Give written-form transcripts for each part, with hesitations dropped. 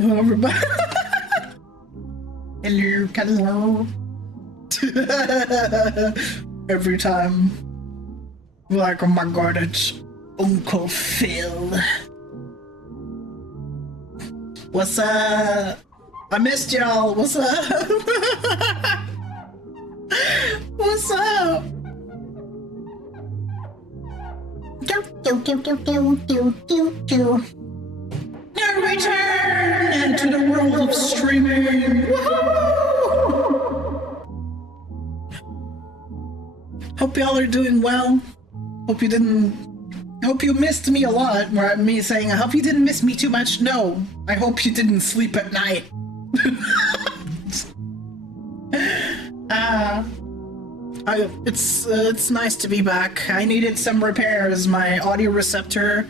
Hello, everybody. Hello. Every time. Like, oh my god, it's Uncle Phil. What's up? I missed y'all. What's up? What's up? Now return to the world of streaming. Woohoo! Hope y'all are doing well. Hope you missed me a lot. Where me saying, I hope you didn't miss me too much. No, I hope you didn't sleep at night. It's nice to be back. I needed some repairs. My audio receptor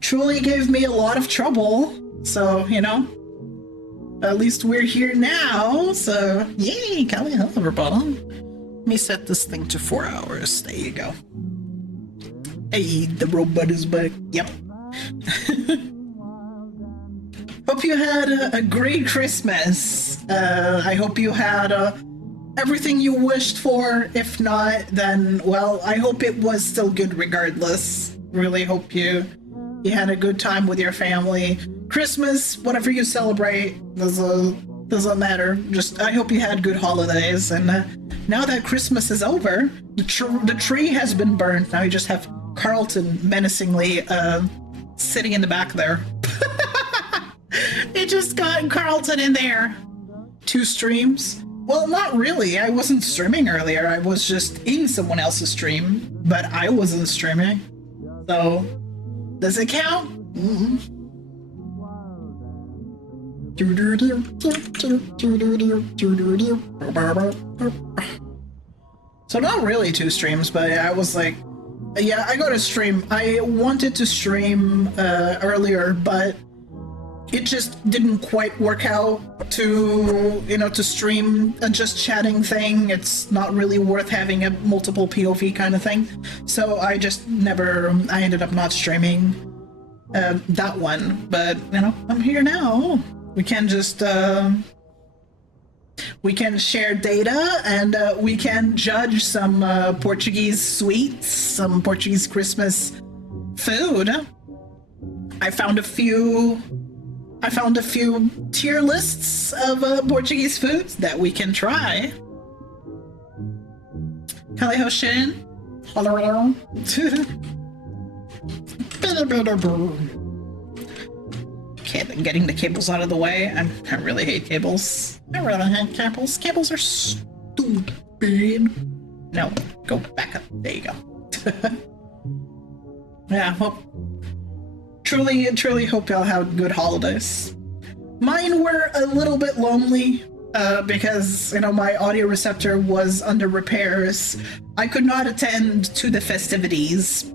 truly gave me a lot of trouble. So, you know, at least we're here now. So, yay, Callie, hello, everybody. Let me set this thing to 4 hours. There you go. Hey, the robot is back. Yep. Hope you had a great Christmas. I hope you had everything you wished for. If not, then, well, I hope it was still good regardless. Really hope you had a good time with your family. Christmas, whatever you celebrate, doesn't matter. Just, I hope you had good holidays. And now that Christmas is over, the tree has been burned. Now you just have Carlton menacingly sitting in the back there. It just got Carlton in there. 2 streams. Well, not really. I wasn't streaming earlier. I was just in someone else's stream, but I wasn't streaming. So, does it count? Mm-hmm. So not really 2 streams, but I was like, yeah, I got to stream. I wanted to stream earlier, but it just didn't quite work out to, you know, to stream a just chatting thing. It's not really worth having a multiple POV kind of thing. So I ended up not streaming that one. But, you know, I'm here now. We can just, we can share data and we can judge some Portuguese sweets, some Portuguese Christmas food. I found a few tier lists of Portuguese foods that we can try. Kaliho Shin. Hello. Okay, then getting the cables out of the way. I really hate cables. I really hate cables. Cables are stupid. No, go back up. There you go. Yeah, well, truly hope y'all have good holidays. Mine were a little bit lonely because, you know, my audio receptor was under repairs. I could not attend to the festivities.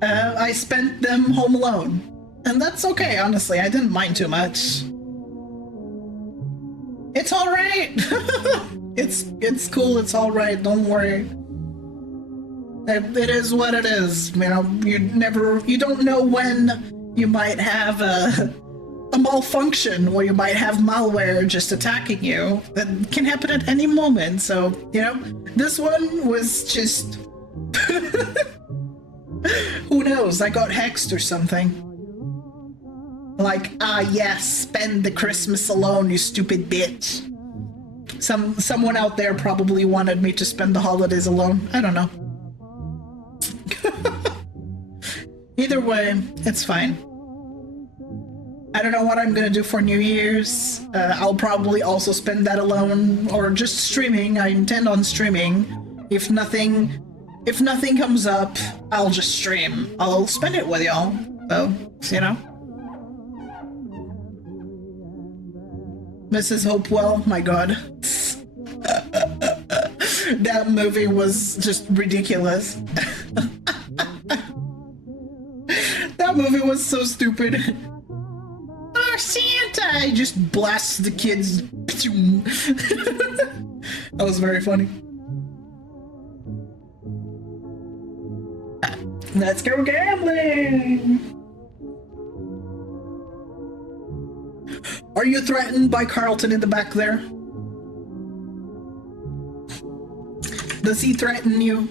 I spent them home alone. And that's okay, honestly. I didn't mind too much. It's all right. It's cool. It's all right. Don't worry. It is what it is. You know, you don't know when you might have a malfunction, or you might have malware just attacking you. That can happen at any moment. So, you know, this one was just who knows? I got hexed or something. Like, yes, spend the Christmas alone, you stupid bitch. Someone out there probably wanted me to spend the holidays alone. I don't know. Either way, it's fine. I don't know what I'm gonna do for New Year's. I'll probably also spend that alone, or just streaming. I intend on streaming. If nothing comes up, I'll just stream. I'll spend it with y'all. So, you know. Mrs. Hopewell, my god. That movie was just ridiculous. That movie was so stupid. Oh, Santa! He just blasts the kids. That was very funny. Let's go gambling! Are you threatened by Carlton in the back there? Does he threaten you?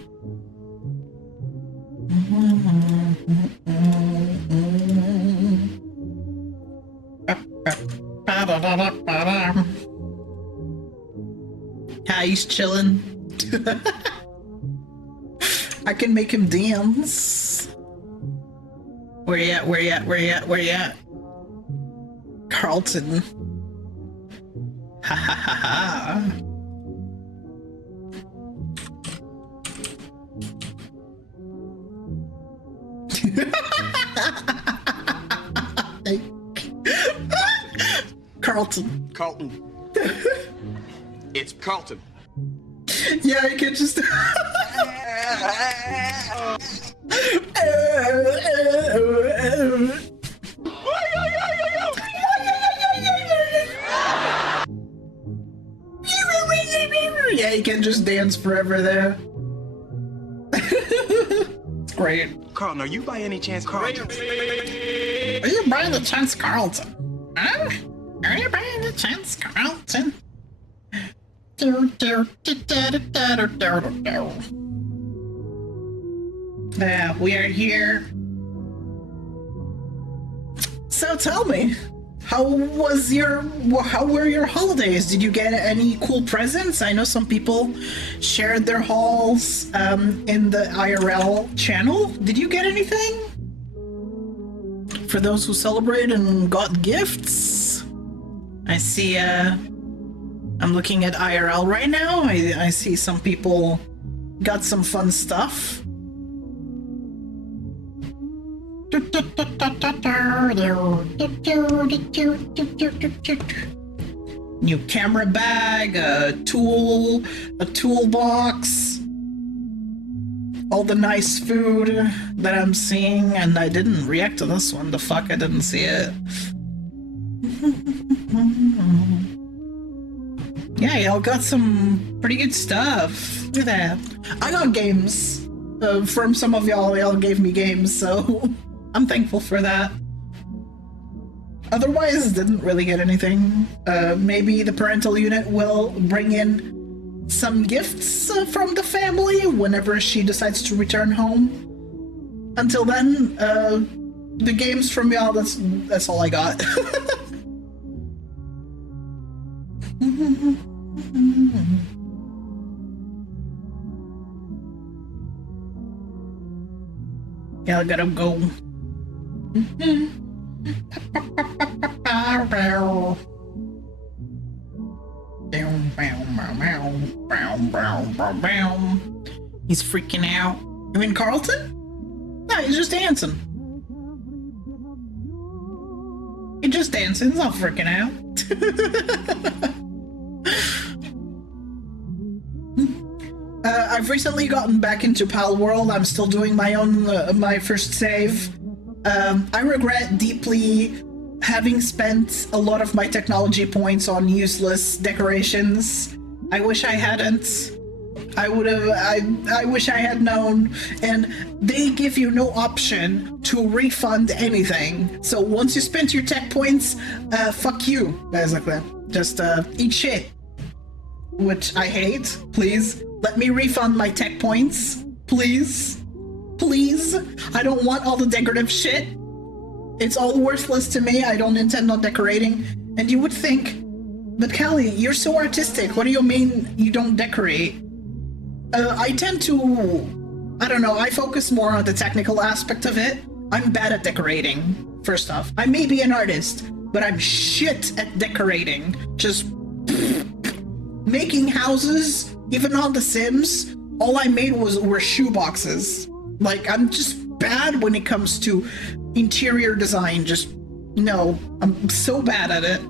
Yeah, he's chilling. I can make him dance. Where you at? Where you at? Where you at? Where you at? Carlton. Ha ha ha ha. Carlton. Carlton. It's Carlton. Yeah, I can just. Yeah, you can just dance forever there. It's great. Carlton, are you by any chance Carlton? Are you by the chance Carlton? Huh? Are you by any chance Carlton? Yeah, we are here. So tell me, how were your holidays? Did you get any cool presents? I know some people shared their hauls in the IRL channel. Did you get anything? For those who celebrate and got gifts? I see, I'm looking at IRL right now. I see some people got some fun stuff. New camera bag, a toolbox, all the nice food that I'm seeing, and I didn't react to this one. The fuck, I didn't see it. Yeah, y'all got some pretty good stuff. Look at that. I got games from some of y'all. Y'all gave me games, so I'm thankful for that. Otherwise, didn't really get anything. Maybe the parental unit will bring in some gifts from the family whenever she decides to return home. Until then, the games from y'all, that's all I got. Yeah, I gotta go. He's freaking out. You mean Carlton? No, he's just dancing. He's just dancing. He's not freaking out. I've recently gotten back into Pal World. I'm still doing my own, my first save. I regret deeply having spent a lot of my technology points on useless decorations. I wish I hadn't. I wish I had known. And they give you no option to refund anything. So once you spent your tech points, fuck you, basically. Just eat shit. Which I hate. Please, let me refund my tech points. Please. Please. I don't want all the decorative shit. It's all worthless to me. I don't intend on decorating. And you would think, but Callie, you're so artistic. What do you mean you don't decorate? I tend to, I don't know, I focus more on the technical aspect of it. I'm bad at decorating, first off. I may be an artist, but I'm shit at decorating. Just making houses, even on The Sims, all I made were shoeboxes. Like, I'm just bad when it comes to interior design. Just, no, I'm so bad at it.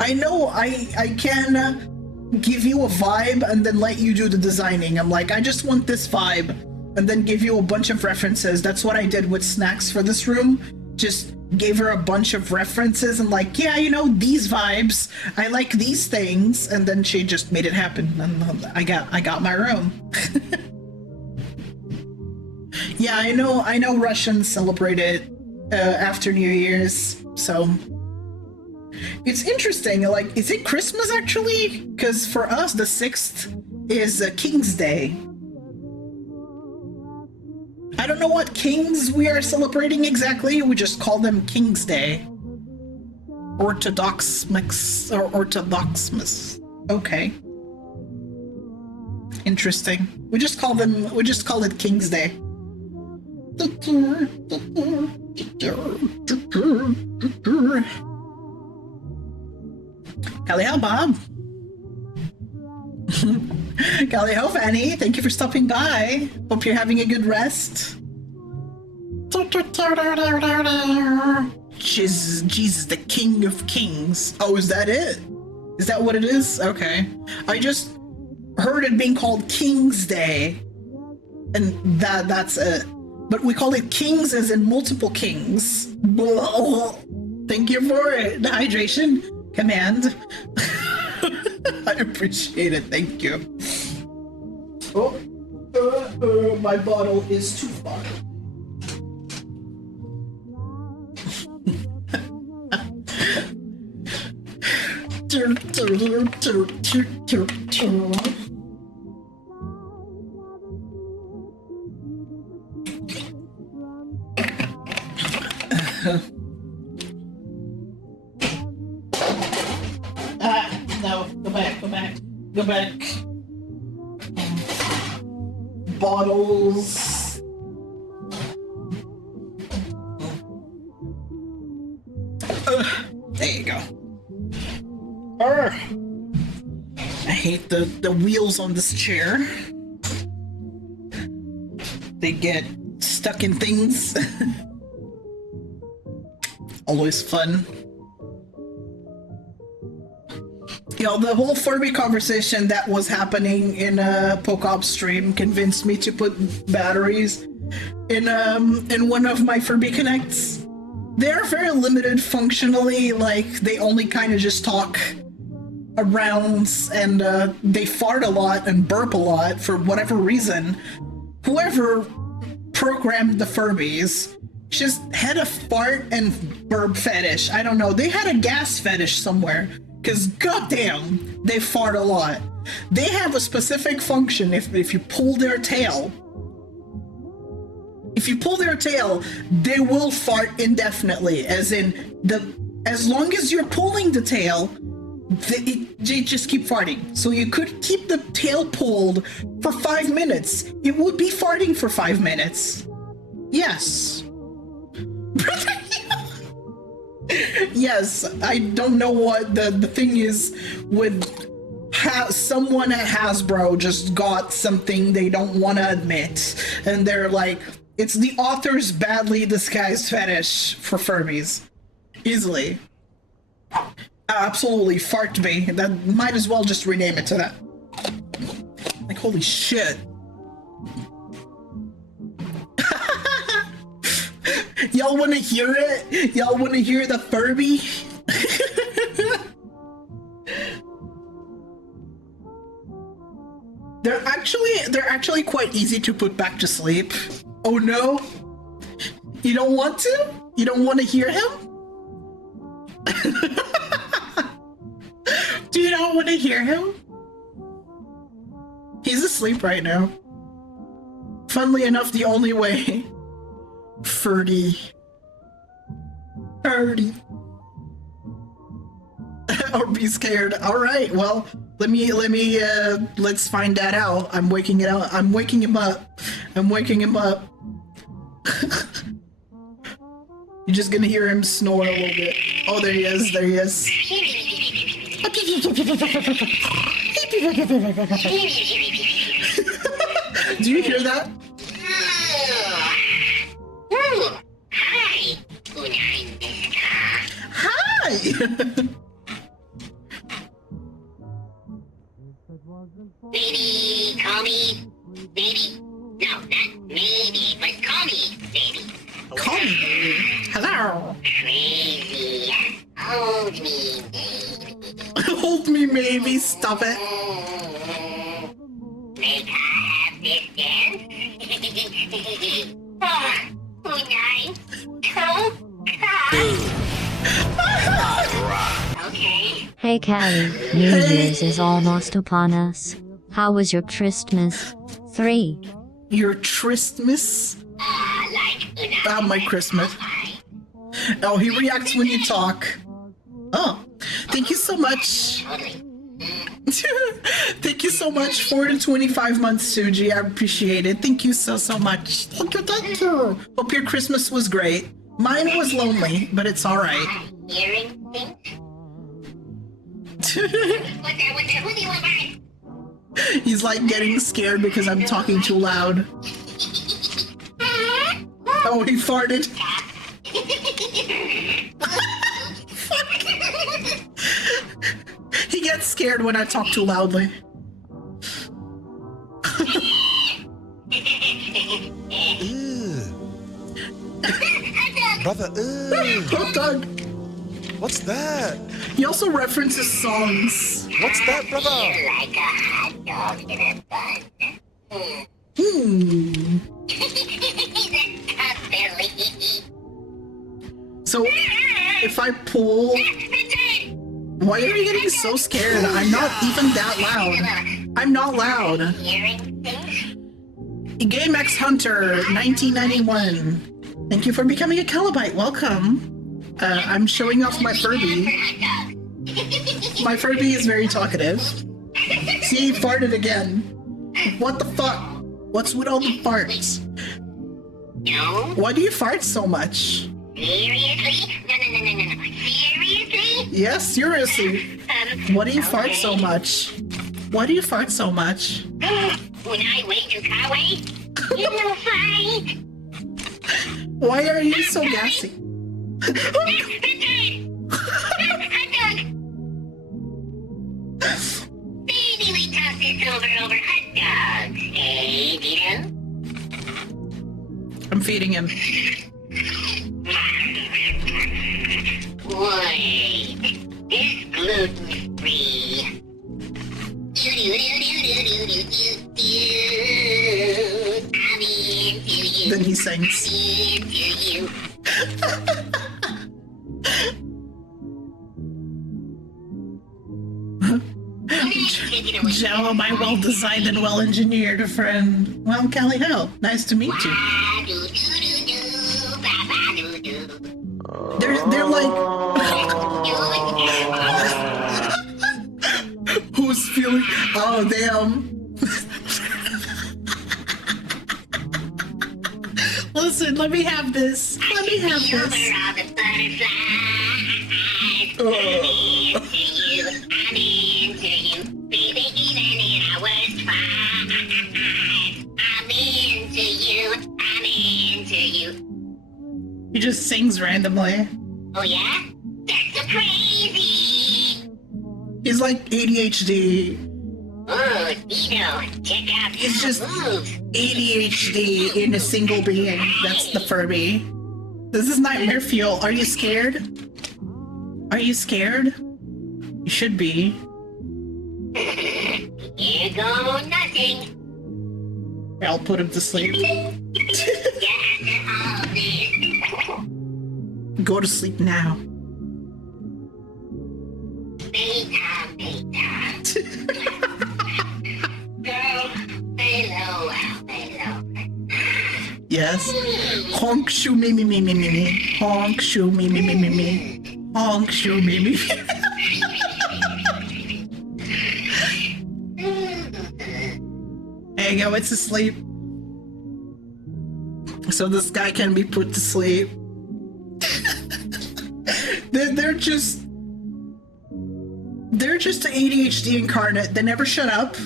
I know I can give you a vibe and then let you do the designing. I'm like, I just want this vibe, and then give you a bunch of references. That's what I did with Snacks for this room. Just gave her a bunch of references and like, yeah, you know, these vibes, I like these things, and then she just made it happen, and I got my room. Yeah, I know Russians celebrate it after New Year's, so it's interesting. Like, is it Christmas actually? Because for us, the 6th is King's Day. I don't know what kings we are celebrating exactly. We just call them King's Day. Orthodoxmas or Orthodoxmas. Okay. Interesting. We just call it King's Day. Callie how, Bob? Callie how, Fanny? Thank you for stopping by. Hope you're having a good rest. Jesus, the King of Kings. Oh, is that it? Is that what it is? Okay. I just heard it being called King's Day. And that's it. But we call it Kings as in multiple kings. Thank you for it. The hydration command. I appreciate it. Thank you. My bottle is too far. No, go back. Bottles. There you go. I hate the wheels on this chair. They get stuck in things. Always fun. The whole Furby conversation that was happening in a Pokop stream convinced me to put batteries in one of my Furby Connects. They're very limited functionally, like they only kind of just talk around and they fart a lot and burp a lot for whatever reason. Whoever programmed the Furbies just had a fart and burp fetish. I don't know. They had a gas fetish somewhere. Because goddamn, they fart a lot. They have a specific function if you pull their tail. If you pull their tail, they will fart indefinitely. As long as you're pulling the tail, they just keep farting. So you could keep the tail pulled for 5 minutes. It would be farting for 5 minutes. Yes. Yes, I don't know what the thing is with someone at Hasbro just got something they don't want to admit, and they're like, it's the author's badly disguised fetish for Furbies. Easily. Absolutely, fart me. That might as well just rename it to that. Like, holy shit. Y'all want to hear it? Y'all want to hear the Furby? They're actually quite easy to put back to sleep. Oh no? You don't want to? You don't want to hear him? Do you not want to hear him? He's asleep right now. Funnily enough, the only way. Ferdy. Or be scared. Alright, well, let's find that out. I'm waking him up. You're just gonna hear him snore a little bit. Oh, there he is. Do you hear that? Hi! Baby, call me. Baby? No, not maybe, but call me, baby. Call me, baby. Hello. Crazy. Hold me, baby. Hold me, maybe. Stop it. May I have this dance? Unai. Okay. Hey Callie, New Year's is almost upon us. How was your Christmas? 3. Your Christmas? Like Unai. My Christmas. Oh, he reacts when you talk. Oh, thank you so much. Totally. Thank you so much for the 25 months, Suji. I appreciate it. Thank you so much. Thank you, thank you. Hope your Christmas was great. Mine was lonely, but it's alright. Hearing things? What's that? Who do you want mine? He's like getting scared because I'm talking too loud. Oh, he farted. He gets scared when I talk too loudly. Brother, Hot dog. what's that? He also references songs. What's that, brother? Like a hot dog in a bun. That's Billy. So, if I pull... Why are you getting so scared? I'm not even that loud. I'm not loud. Hearing things? Game X Hunter, 1991. Thank you for becoming a Calibite. Welcome. I'm showing off my Furby. My Furby is very talkative. See, he farted again. What the fuck? What's with all the farts? No? Why do you fart so much? Seriously? No. Seriously? Yes, seriously. Why do you fart so much? Why do you fart so much? When I wait to Kawaii, you will fight. Why are you so gassy? Maybe we toss this over hot dogs, eh, Vito? I'm feeding him. Wait, it's gluten-free. I'm into you. Then he sings. Into you. Joe, my well-designed and well-engineered friend. Well, Callie Hell, nice to meet you. They're like... Who's feeling... Oh, damn. Listen, let me have this. Let me have this. I'm into you. Baby, even in our worst fight. I'm into you. I'm into you. He just sings randomly. Oh yeah? That's so crazy. He's like ADHD. Oh, Dino, check out It's how just moves. ADHD in a single being. That's the Furby. This is nightmare fuel. Are you scared? Are you scared? You should be. Here go nothing. I'll put him to sleep. Go to sleep now. Beta. Go below. Yes. Honk shoo me. Honk shoo me. Honk shoo me. There you go, it's asleep. So this guy can be put to sleep. They're just ADHD incarnate. They never shut up.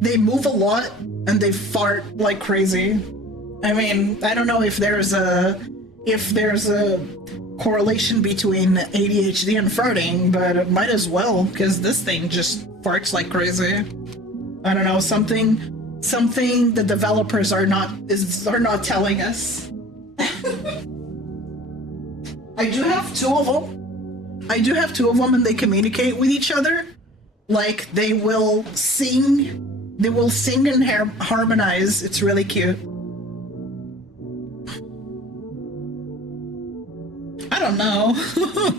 They move a lot and they fart like crazy. I mean, I don't know if there's a correlation between ADHD and farting, but it might as well, because this thing just farts like crazy. I don't know, something the developers are not telling us. I do have two of them, and they communicate with each other. Like, they will sing and harmonize. It's really cute. know.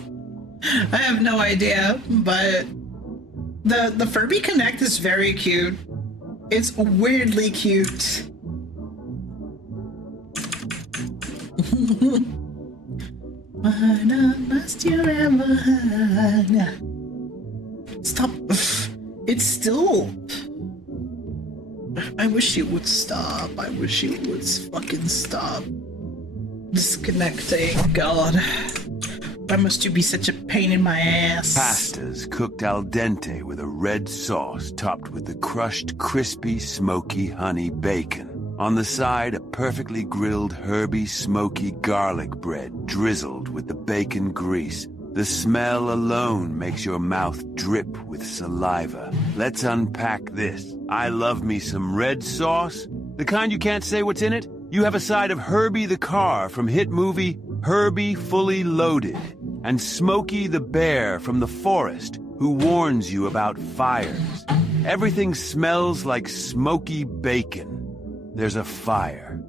I have no idea, but the Furby Connect is very cute. It's weirdly cute. What must you ever have? Stop. It's still. I wish it would stop. I wish it would fucking stop. Disconnecting. God. Why must you be such a pain in my ass? Pasta's cooked al dente with a red sauce topped with the crushed, crispy, smoky honey bacon. On the side, a perfectly grilled, herby, smoky garlic bread drizzled with the bacon grease. The smell alone makes your mouth drip with saliva. Let's unpack this. I love me some red sauce. The kind you can't say what's in it? You have a side of Herbie the car from hit movie Herbie Fully Loaded, and Smokey the bear from the forest who warns you about fires. Everything smells like smoky bacon. There's a fire.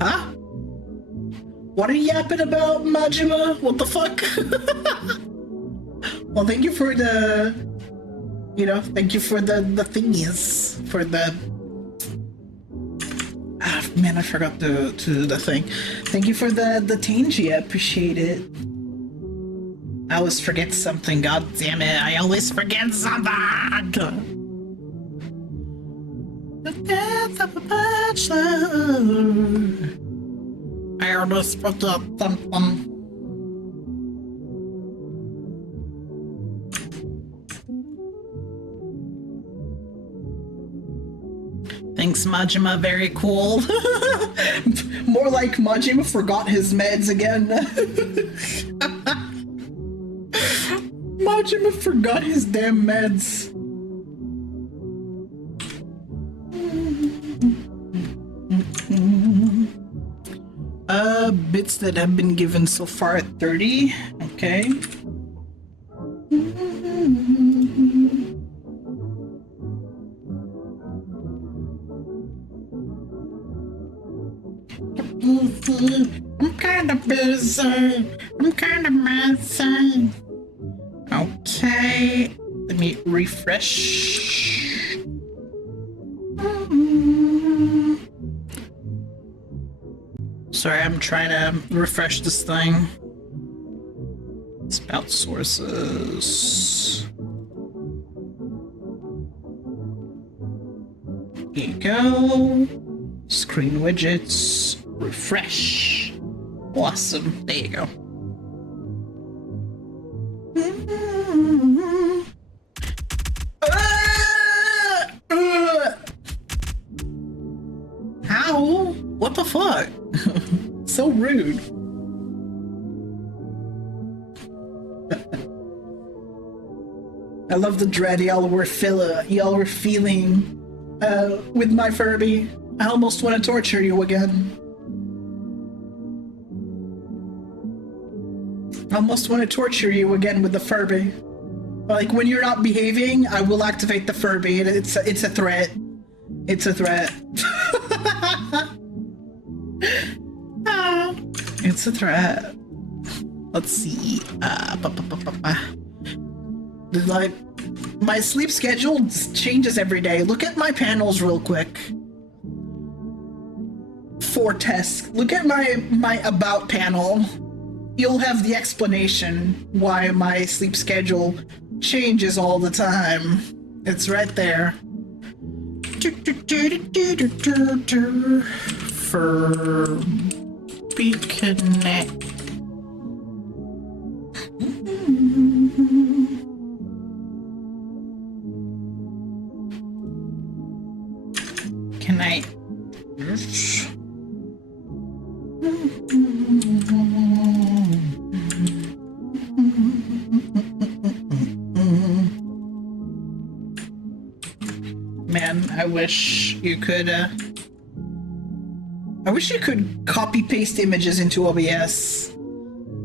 Huh? What are you yapping about, Majima? What the fuck? Well, thank you for the... You know, thank you for the thingies. For the... Ah, man, I forgot to do the thing. Thank you for the Tangy. I appreciate it. I always forget something, god damn it. I always forget something! The death of a bachelor. I almost forgot something. Thanks, Majima. Very cool. More like Majima forgot his meds again. Majima forgot his damn meds. Bits that have been given so far at 30. Okay. I'm kind of busy. I'm kind of messy. Okay. Let me refresh. Sorry, I'm trying to refresh this thing. Spout sources. Here you go. Screen widgets. Refresh. Awesome. There you go. How? What the fuck? So rude. I love the dread y'all were feeling with my Furby. I almost want to torture you again. I almost want to torture you again with the Furby. Like when you're not behaving, I will activate the Furby. It's a threat. It's a threat. It's a threat. Let's see. Like my sleep schedule changes every day. Look at my panels real quick. For tests. Look at my about panel. You'll have the explanation why my sleep schedule changes all the time. It's right there. Furby Connect. Can I? Man, I wish you could, I wish you could copy paste images into OBS.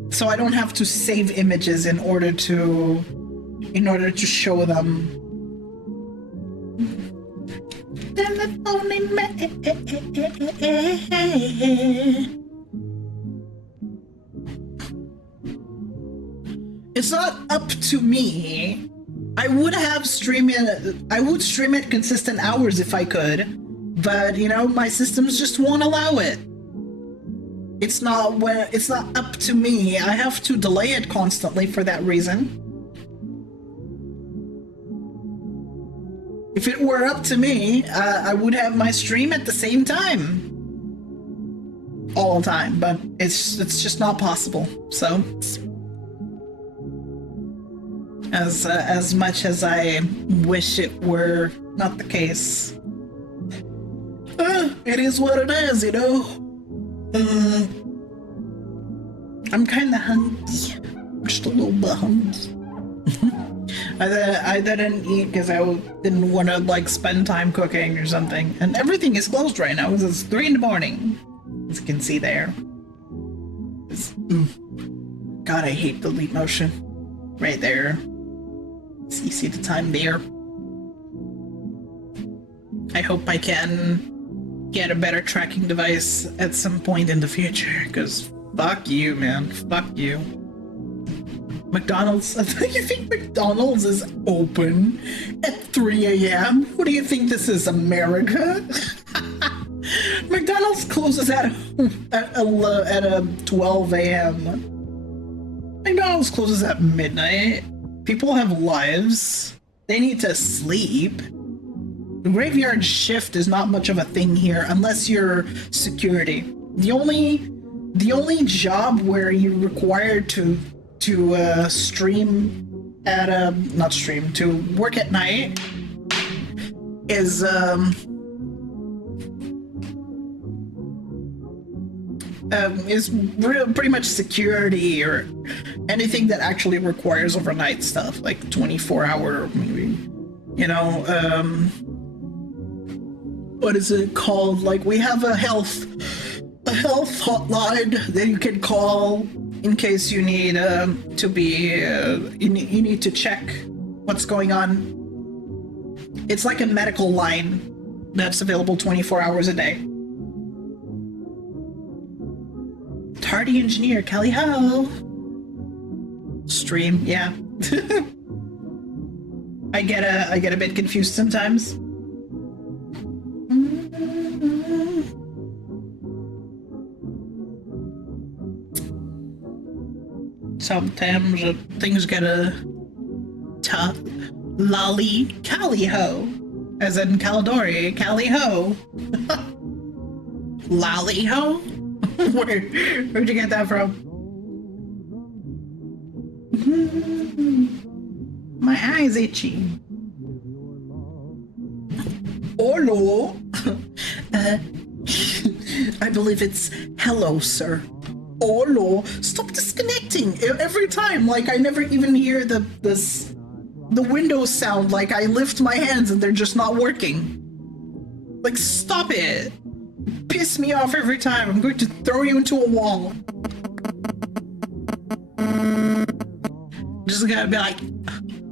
So I don't have to save images in order to show them. It's not up to me. I would stream it consistent hours if I could, but you know, my systems just won't allow it. It's not up to me. I have to delay it constantly for that reason. If it were up to me, I would have my stream at the same time. All the time, but it's just not possible. So as much as I wish it were not the case, it is what it is, you know. I'm kind of hungry, just a little bit hungry. I didn't eat because I didn't want to like spend time cooking or something, and everything is closed right now because it's 3 in the morning. As you can see there. God, I hate the leap motion. Right there. You see the time there. I hope I can get a better tracking device at some point in the future, because fuck you, man. Fuck you. McDonald's? You think McDonald's is open at 3 a.m.? What do you think this is, America? McDonald's closes at 12 a.m. McDonald's closes at midnight. People have lives. They need to sleep. The graveyard shift is not much of a thing here to security. The only job where you're required to stream at to work at night is pretty much security or anything that actually requires overnight stuff, like 24-hour, maybe, you know, what is it called? Like, we have a health hotline that you can call in case you need to be you need to check what's going on. It's like a medical line that's available 24 hours a day. Tardy engineer, Kelly Ho. Stream, yeah. I get a bit confused sometimes. Sometimes things get a tough. Lolly Cali Ho, as in Calidori, Cali Ho. Lolly Ho? Where'd you get that from? My eye's itchy. Hello. I believe it's hello, sir. Hello. Stop disconnecting every time. Like, I never even hear the Windows sound. Like, I lift my hands and they're just not working. Like, stop it. Piss me off every time. I'm going to throw you into a wall. Just gonna be like,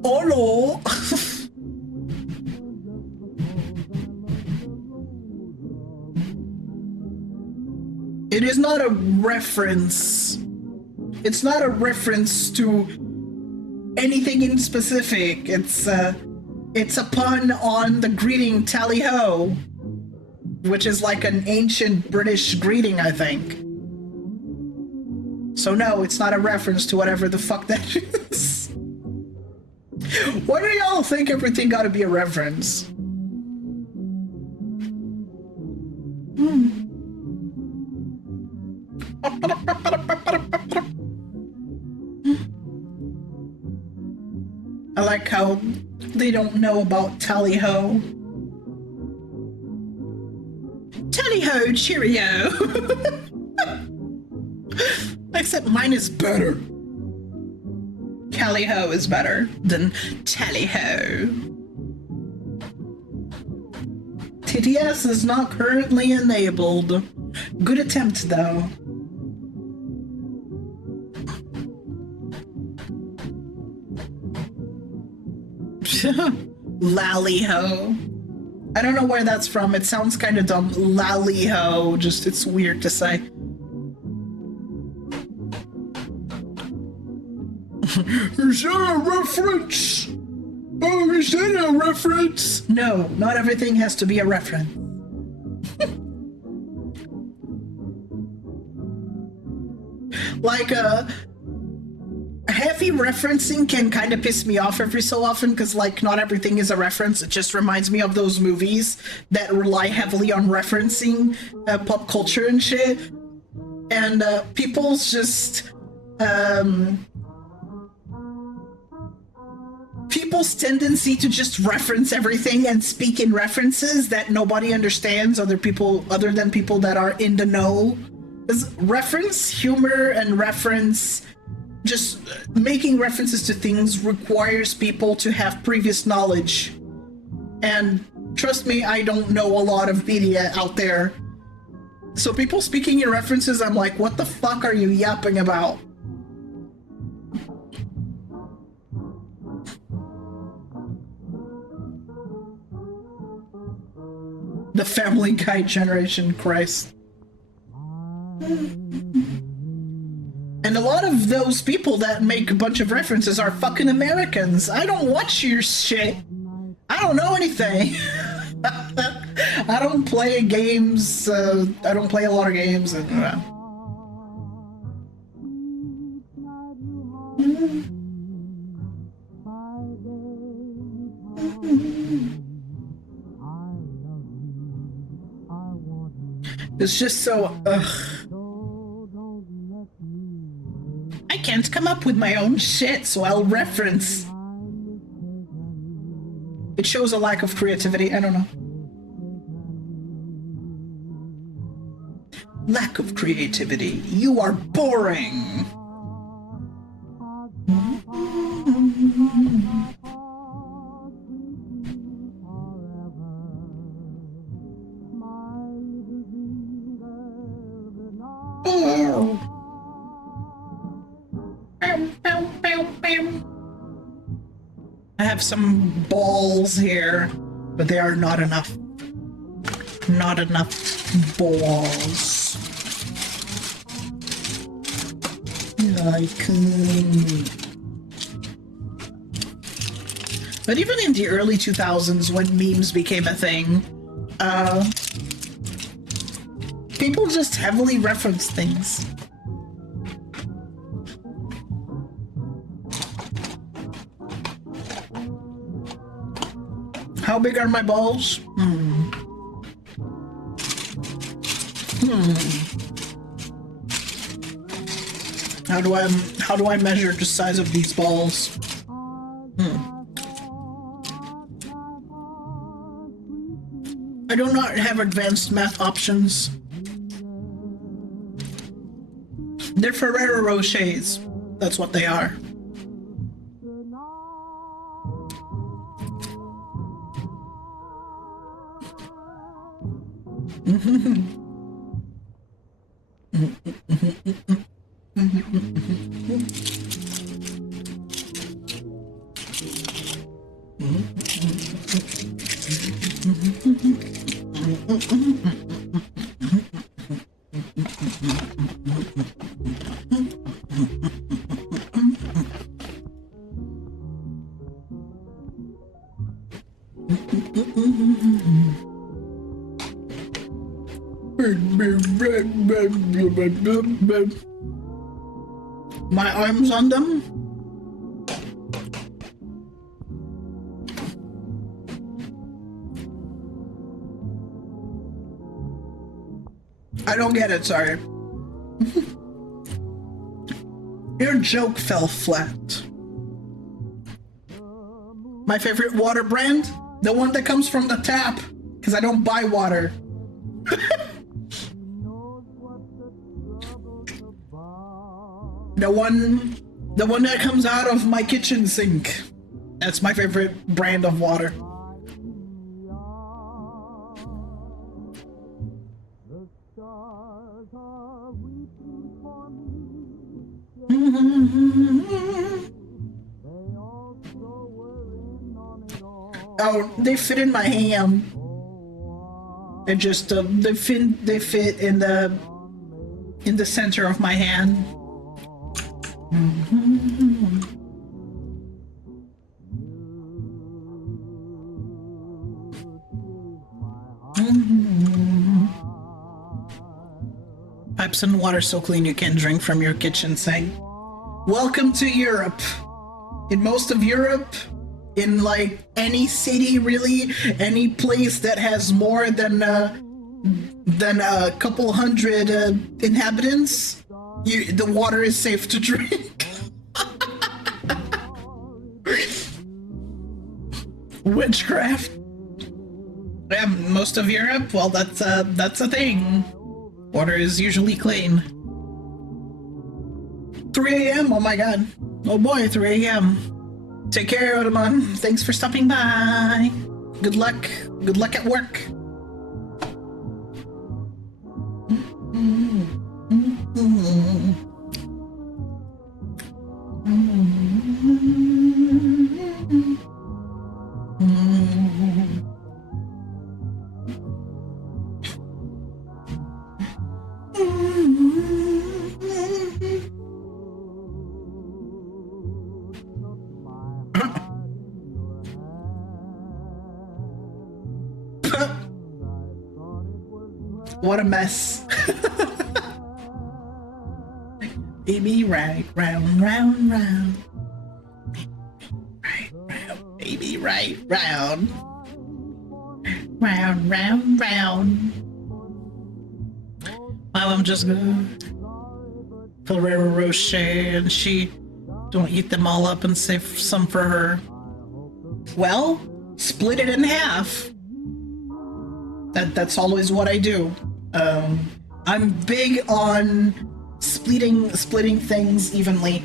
hello. It is not a reference. It's not a reference to anything in specific. It's a pun on the greeting tally ho, which is like an ancient British greeting, I think. So no, it's not a reference to whatever the fuck that is. Why do y'all think everything gotta be a reference? I like how they don't know about tally ho. Tally-ho, cheerio! Except mine is better. Cali-ho is better than tally-ho. TTS is not currently enabled. Good attempt, though. Lally-ho. I don't know where that's from. It sounds kind of dumb. Lally-ho. Just, it's weird to say. Is that a reference? Oh, is that a reference? No, not everything has to be a reference. Like, heavy referencing can kind of piss me off every so often, because, like, not everything is a reference. It just reminds me of those movies that rely heavily on referencing pop culture and shit. And people's just... people's tendency to just reference everything and speak in references that nobody understands, other than people that are in the know. Because reference humor and reference, just making references to things requires people to have previous knowledge. And trust me, I don't know a lot of media out there. So people speaking in references, I'm like, what the fuck are you yapping about? The Family Guy generation, Christ. And a lot of those people that make a bunch of references are fucking Americans. I don't watch your shit. I don't know anything. I don't play games. I don't play a lot of games. And, It's just so, I can't come up with my own shit, so I'll reference. It shows a lack of creativity, I don't know. Lack of creativity. You are boring. I have some balls here, but they are not enough. Not enough balls. But even in the early 2000s, when memes became a thing, people just heavily reference things. How big are my balls? How do I measure the size of these balls? I do not have advanced math options. They're Ferrero Rochers. That's what they are. My arms on them? I don't get it, sorry. Your joke fell flat. My favorite water brand? The one that comes from the tap, because I don't buy water. The one that comes out of my kitchen sink. That's my favorite brand of water. Oh, they fit in my hand. They just they fit in the center of my hand. Pipes and water so clean you can drink from your kitchen sink. Welcome to Europe. In most of Europe, in like any city really, any place that has more than a couple hundred inhabitants, the water is safe to drink. Witchcraft. Yeah, most of Europe, well, that's a thing. Water is usually clean. 3 a.m. Oh my god. Oh boy, 3 a.m. Take care, Otamon. Thanks for stopping by. Good luck. Good luck at work. What a mess. Baby, right, round, round, round. Right, round, baby, right, round. Round, round, round. Well, I'm just gonna Ferrero Rocher and she don't eat them all up and save some for her. Well, split it in half. That's always what I do. I'm big on splitting things evenly.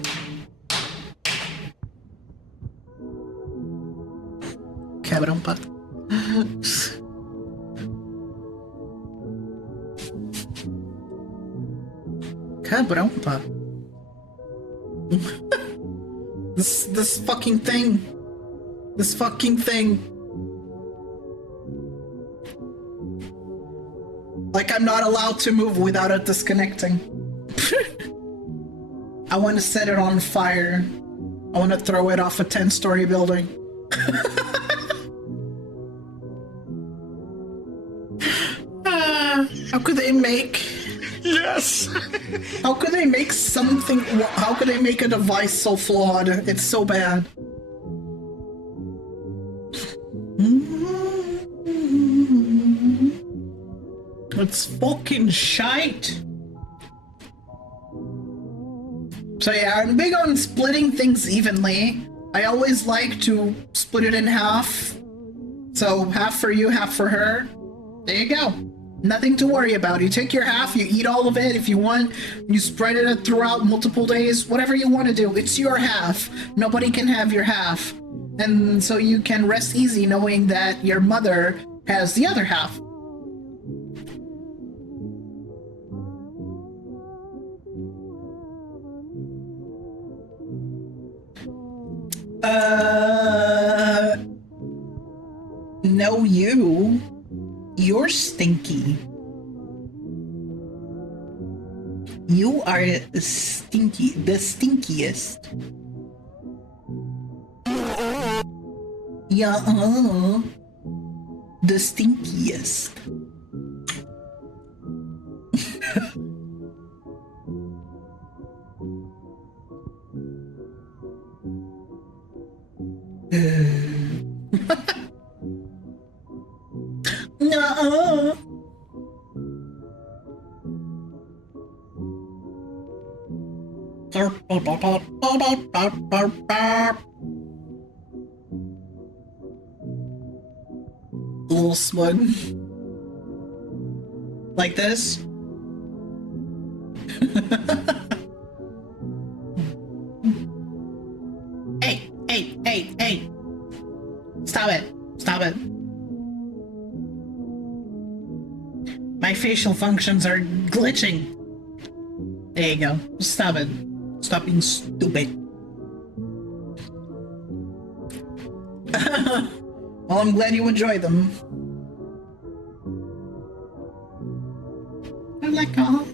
Cabadumpa. Cabadumpa. This fucking thing. This fucking thing. Like I'm not allowed to move without it disconnecting. I want to set it on fire. I want to throw it off a 10-story building. How could they make... Yes! How could they make something... How could they make a device so flawed? It's so bad. It's fucking shite. So yeah, I'm big on splitting things evenly. I always like to split it in half. So half for you, half for her. There you go. Nothing to worry about. You take your half, you eat all of it if you want. You spread it throughout multiple days, whatever you want to do. It's your half. Nobody can have your half. And so you can rest easy knowing that your mother has the other half. No, you. You're stinky. You are stinky, the stinkiest. Yeah, the stinkiest. No. Little smug. Like this. Hey. Stop it. Stop it. My facial functions are glitching. There you go. Stop it. Stop being stupid. Well, I'm glad you enjoy them. I like all.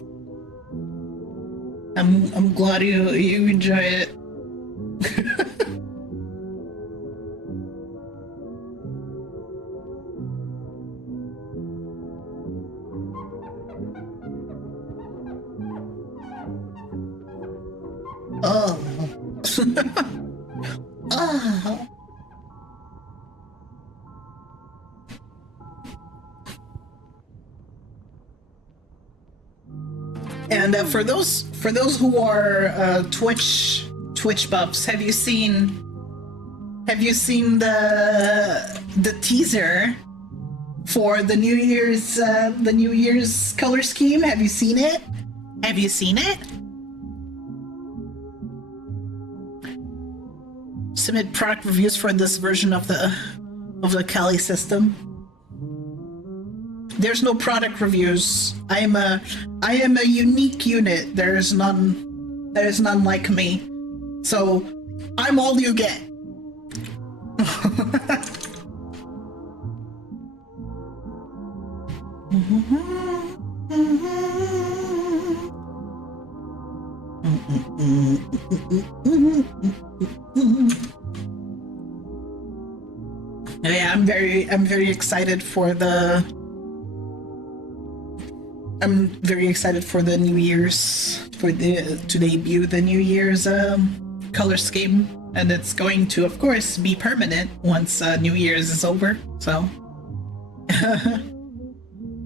I'm glad you enjoy it. Ah. And for those who are Twitch buffs, have you seen the teaser for the New Year's color scheme? Have you seen it? Have you seen it? Submit product reviews for this version of the Kali system. There's no product reviews. I am a unique unit. There is none like me. So I'm all you get. Yeah, I'm very excited for the New Year's, to debut the New Year's color scheme, and it's going to, of course, be permanent once New Year's is over. So,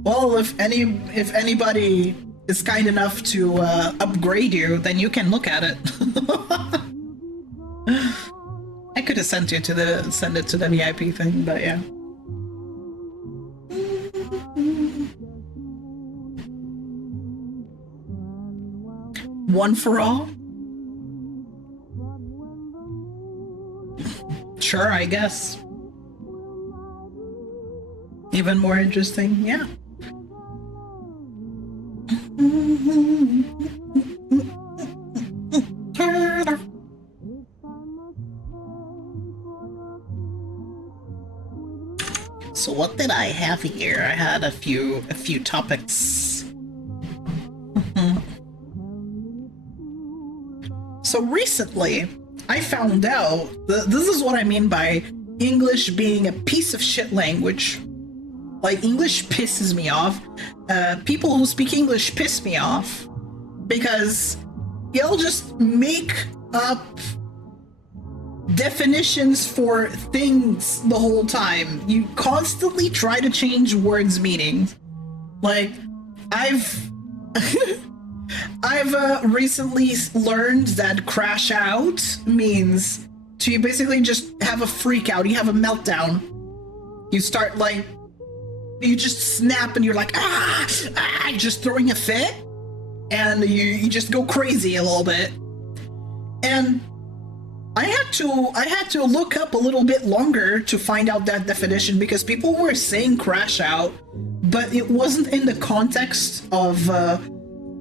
well, if anybody is kind enough to upgrade you, then you can look at it. I could have sent it to the VIP thing, but yeah. One for all? Sure, I guess. Even more interesting, yeah. So what did I have here? I had a few topics. So recently, I found out that this is what I mean by English being a piece of shit language. Like, English pisses me off. People who speak English piss me off because y'all just make up definitions for things the whole time. You constantly try to change words' meanings. Like, I've recently learned that crash out means to basically just have a freak out. You have a meltdown. You start like, you just snap and you're like, just throwing a fit, and you just go crazy a little bit. And I had to look up a little bit longer to find out that definition, because people were saying crash out, but it wasn't in the context of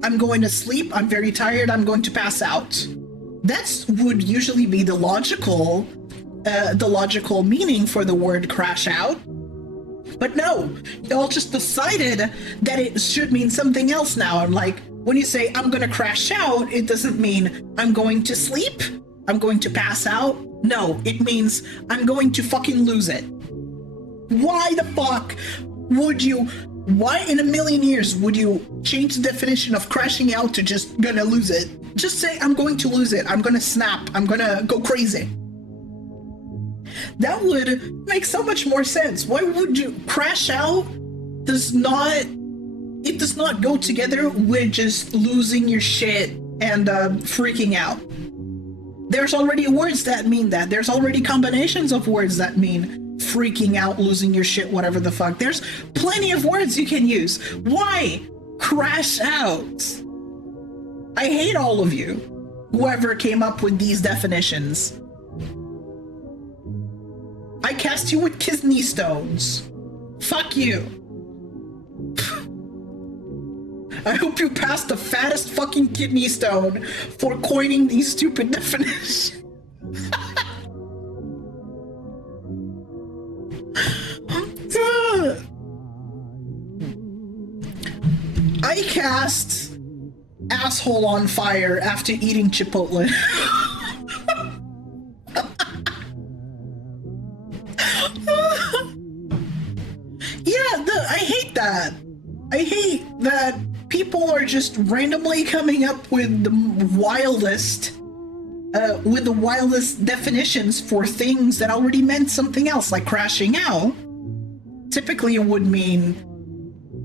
I'm going to sleep, I'm very tired, I'm going to pass out. That would usually be the logical meaning for the word crash out. But no, y'all just decided that it should mean something else now. And like, when you say I'm gonna crash out, it doesn't mean I'm going to sleep, I'm going to pass out. No, it means I'm going to fucking lose it. Why the fuck would you, why in a million years would you change the definition of crashing out to just gonna lose it? Just say I'm going to lose it, I'm gonna snap, I'm gonna go crazy. That would make so much more sense. Why would you crash out? Does not go together with just losing your shit and freaking out. There's already words that mean that. There's already combinations of words that mean freaking out, losing your shit, whatever the fuck. There's plenty of words you can use. Why crash out? I hate all of you, whoever came up with these definitions. I cast you with kidney stones. Fuck you. I hope you passed the fattest fucking kidney stone for coining these stupid definitions. I cast asshole on fire after eating Chipotle. I hate that. I hate that people are just randomly coming up with the wildest with the wildest definitions for things that already meant something else, like crashing out. Typically, it would mean,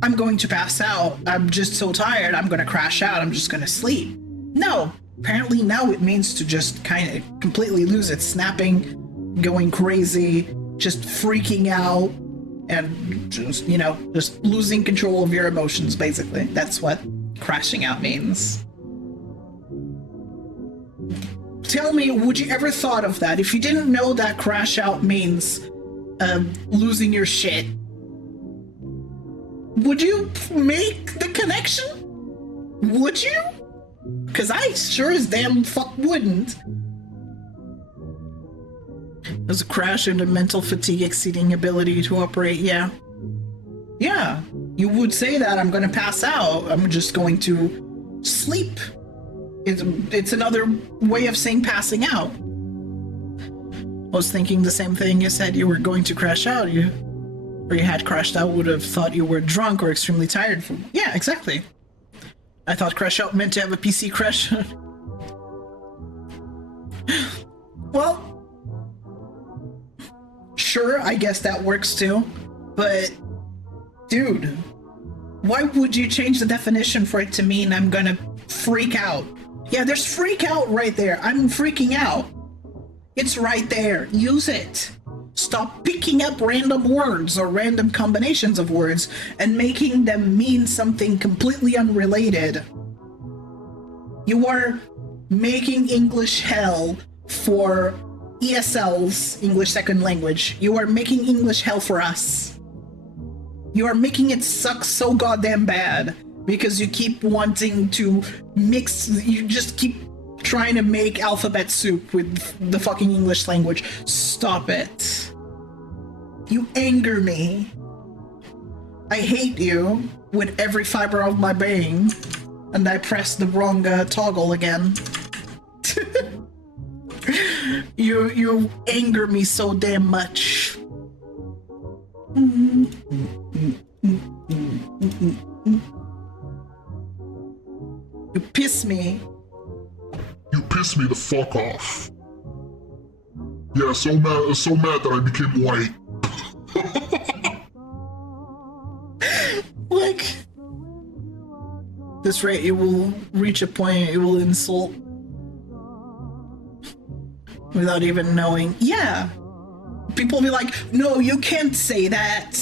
I'm going to pass out. I'm just so tired. I'm going to crash out. I'm just going to sleep. No, apparently now it means to just kind of completely lose it, snapping, going crazy, just freaking out, and just, you know, just losing control of your emotions, basically. That's what crashing out means. Tell me, would you ever thought of that? If you didn't know that crash out means losing your shit, would you make the connection? Would you? Because I sure as damn fuck wouldn't. There's a crash into mental fatigue exceeding ability to operate, yeah. Yeah, you would say that. I'm going to pass out. I'm just going to sleep. It's another way of saying passing out. I was thinking the same thing. You said you were going to crash out. Or you had crashed out, would have thought you were drunk or extremely tired. Yeah, exactly. I thought crash out meant to have a PC crash. Well, sure, I guess that works too. But, dude, why would you change the definition for it to mean I'm gonna freak out? Yeah, there's freak out right there. I'm freaking out. It's right there. Use it. Stop picking up random words or random combinations of words and making them mean something completely unrelated. You are making English hell for ESL's English Second Language. You are making English hell for us. You are making it suck so goddamn bad because you keep wanting to mix, you just keep trying to make alphabet soup with the fucking English language. Stop it. You anger me. I hate you with every fiber of my being. And I pressed the wrong toggle again. You anger me so damn much. You piss me. You pissed me the fuck off. Yeah, so mad that I became white. Like, this rate, it will reach a point, it will insult without even knowing. Yeah. People will be like, no, you can't say that.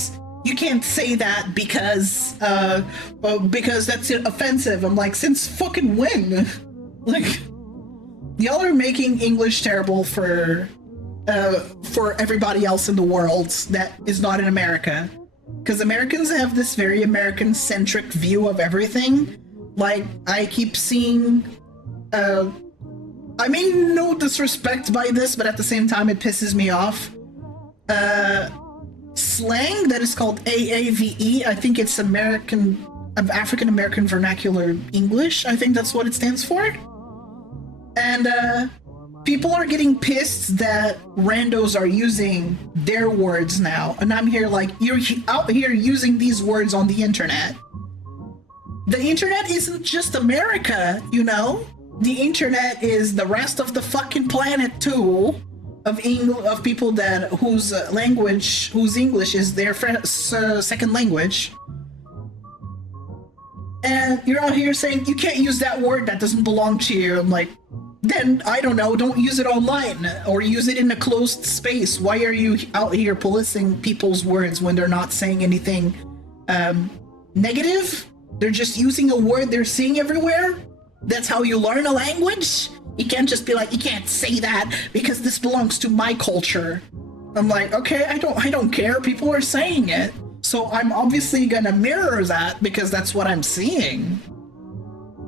You can't say that because that's offensive. I'm like, since fucking when? Like, y'all are making English terrible for everybody else in the world that is not in America. Because Americans have this very American-centric view of everything. Like, I keep seeing, I mean no disrespect by this, but at the same time it pisses me off. Slang that is called AAVE, I think it's African American Vernacular English, I think that's what it stands for. And people are getting pissed that randos are using their words now, and I'm here like, you're out here using these words on the internet. The internet isn't just America, you know? The internet is the rest of the fucking planet too, of people that whose English is their second language. And you're out here saying you can't use that word, that doesn't belong to you. I'm like, then I don't know, don't use it online or use it in a closed space. Why are you out here policing people's words when they're not saying anything negative? They're just using a word they're seeing everywhere. That's how you learn a language. You can't just be like, you can't say that because this belongs to my culture. I'm like, okay, I don't care. People are saying it. So I'm obviously gonna mirror that because that's what I'm seeing.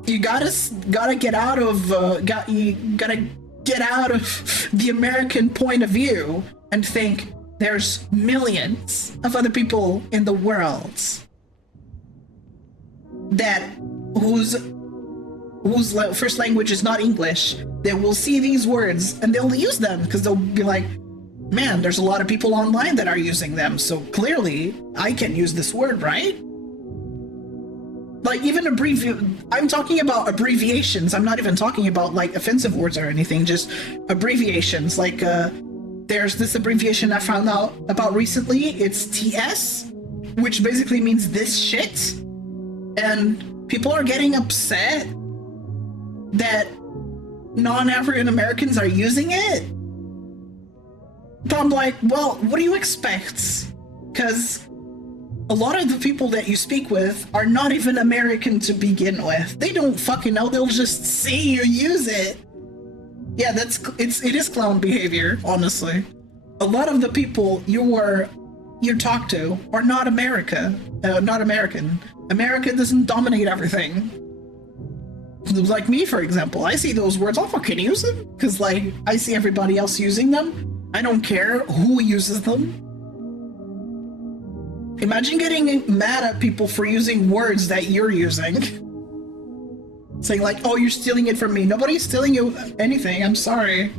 You gotta get out of you gotta get out of the American point of view and think there's millions of other people in the world that whose first language is not English. They will see these words and they'll use them because they'll be like, man, there's a lot of people online that are using them, so clearly I can use this word, right? Like, even I'm talking about abbreviations. I'm not even talking about, like, offensive words or anything, just abbreviations. Like, there's this abbreviation I found out about recently. It's TS, which basically means this shit. And people are getting upset that non-African Americans are using it. But I'm like, well, what do you expect? Because a lot of the people that you speak with are not even American to begin with. They don't fucking know. They'll just see you use it. Yeah, it is clown behavior, honestly. A lot of the people you talk to are not American. America doesn't dominate everything. Like me, for example, I see those words, I'll fucking use them. Because, like, I see everybody else using them. I don't care who uses them. Imagine getting mad at people for using words that you're using. Saying like, oh, you're stealing it from me. Nobody's stealing you anything, I'm sorry.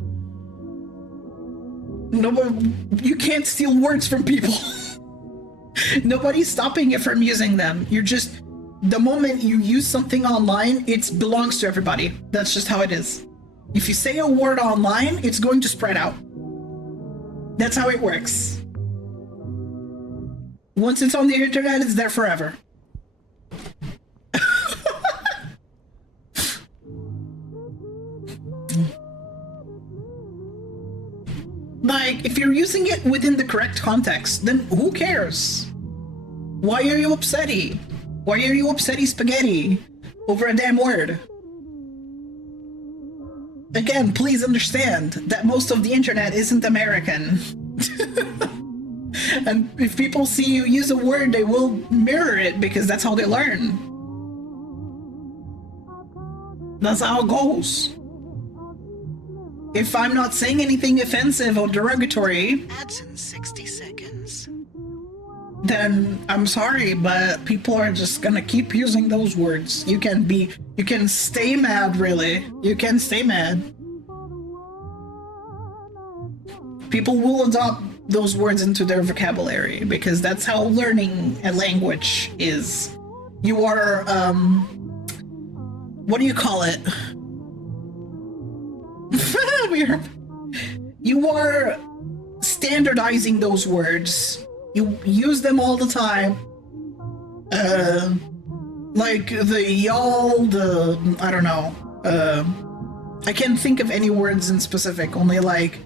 You can't steal words from people. Nobody's stopping you from using them. You're just, the moment you use something online, it belongs to everybody. That's just how it is. If you say a word online, it's going to spread out. That's how it works. Once it's on the internet, it's there forever. Like, if you're using it within the correct context, then who cares? Why are you upsetty? Why are you upsetty spaghetti over a damn word? Again, please understand that most of the internet isn't American. And if people see you use a word, they will mirror it because that's how they learn. That's how it goes. If I'm not saying anything offensive or derogatory, Ads in 60 seconds. then I'm sorry, but people are just gonna keep using those words. You can stay mad, really. You can stay mad. People will adopt those words into their vocabulary because that's how learning a language is. You are, what do you call it? You are standardizing those words. You use them all the time. Like the y'all, I don't know. I can't think of any words in specific, only like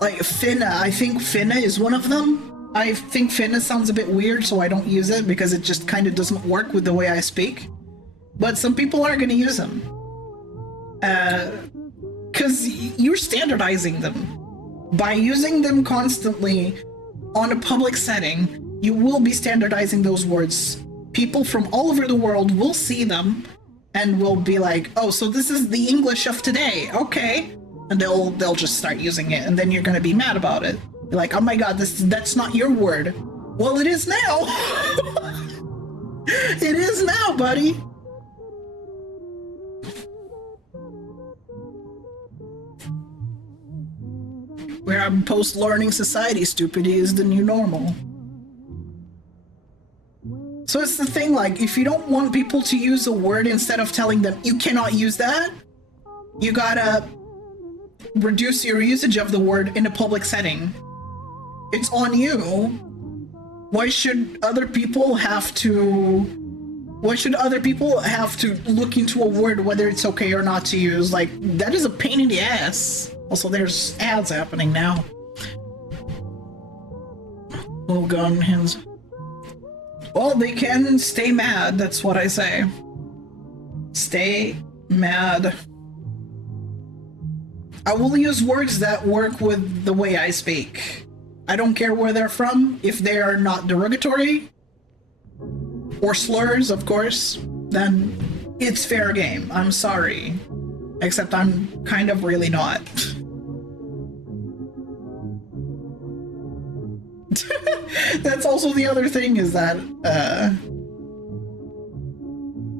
finna. I think finna is one of them. I think finna sounds a bit weird, so I don't use it because it just kind of doesn't work with the way I speak. But some people are going to use them. Because you're standardizing them. By using them constantly on a public setting, you will be standardizing those words. People from all over the world will see them and will be like, oh, so this is the English of today, okay. And they'll just start using it, and then you're gonna be mad about it. You're like, oh my god, that's not your word. Well, it is now. It is now, buddy. We're a post-learning society. Stupidity is the new normal. So it's the thing, like, if you don't want people to use a word, instead of telling them you cannot use that, you gotta reduce your usage of the word in a public setting. It's on you. Why should other people have to look into a word whether it's okay or not to use? Like, that is a pain in the ass. Also, there's ads happening now. Oh, gun hands. Well, they can stay mad, that's what I say. Stay mad. I will use words that work with the way I speak. I don't care where they're from. If they are not derogatory, or slurs, of course, then it's fair game. I'm sorry. Except I'm kind of really not. That's also the other thing, is that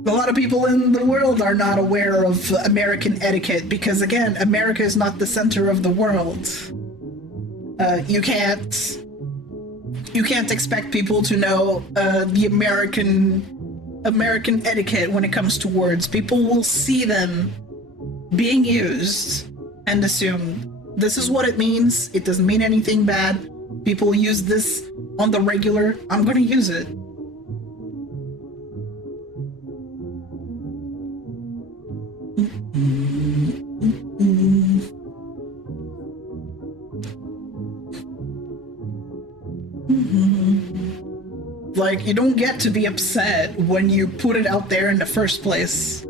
a lot of people in the world are not aware of American etiquette because, again, America is not the center of the world. You can't expect people to know the American American etiquette when it comes to words. People will see them being used and assume this is what it means. It doesn't mean anything bad. People use this on the regular. I'm gonna use it. Like, you don't get to be upset when you put it out there in the first place.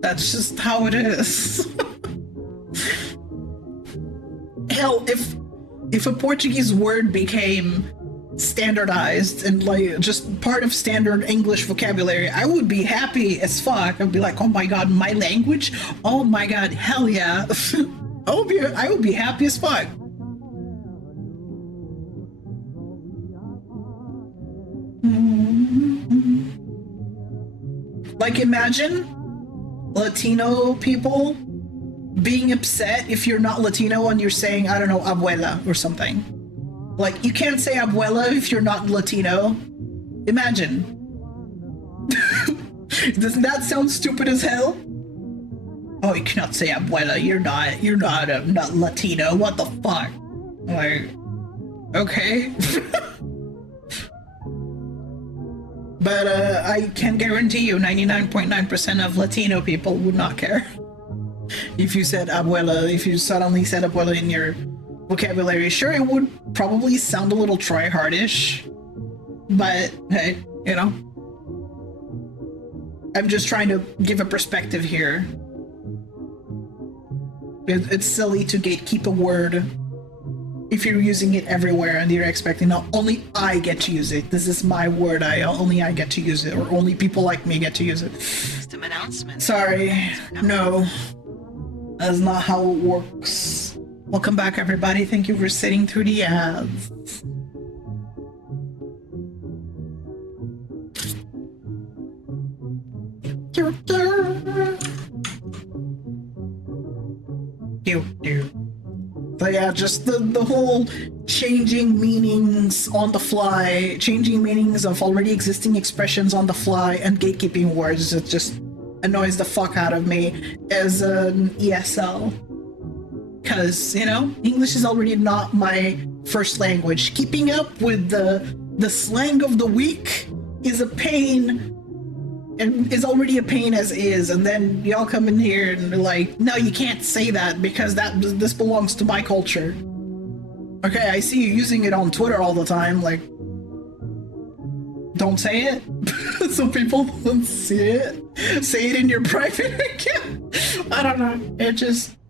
That's just how it is. Hell, if a Portuguese word became standardized and like just part of standard English vocabulary, I would be happy as fuck. I'd be like, oh my god, my language? Oh my god, hell yeah. I would be happy as fuck. Like, imagine Latino people being upset if you're not Latino and you're saying, I don't know, abuela or something. Like, you can't say abuela if you're not Latino. Imagine. Doesn't that sound stupid as hell? Oh, you cannot say abuela. You're not Latino. What the fuck? Like, okay. But I can guarantee you 99.9% of Latino people would not care if you said abuela, if you suddenly said abuela in your vocabulary. Sure, it would probably sound a little try-hardish, but hey, you know. I'm just trying to give a perspective here. It's silly to gatekeep a word if you're using it everywhere and you're expecting, no, only I get to use it. This is my word. Only I get to use it, or only people like me get to use it. System announcement. Sorry, no, that's not how it works. Welcome back, everybody. Thank you for sitting through the ads. But yeah, just the whole changing meanings on the fly, changing meanings of already existing expressions on the fly, and gatekeeping words, it just annoys the fuck out of me as an ESL. Because, you know, English is already not my first language. Keeping up with the slang of the week is a pain, and is already a pain as is, and then y'all come in here and be like, no, you can't say that because this belongs to my culture. Okay, I see you using it on Twitter all the time, like, don't say it so people don't see it. Say it in your private account. I don't know,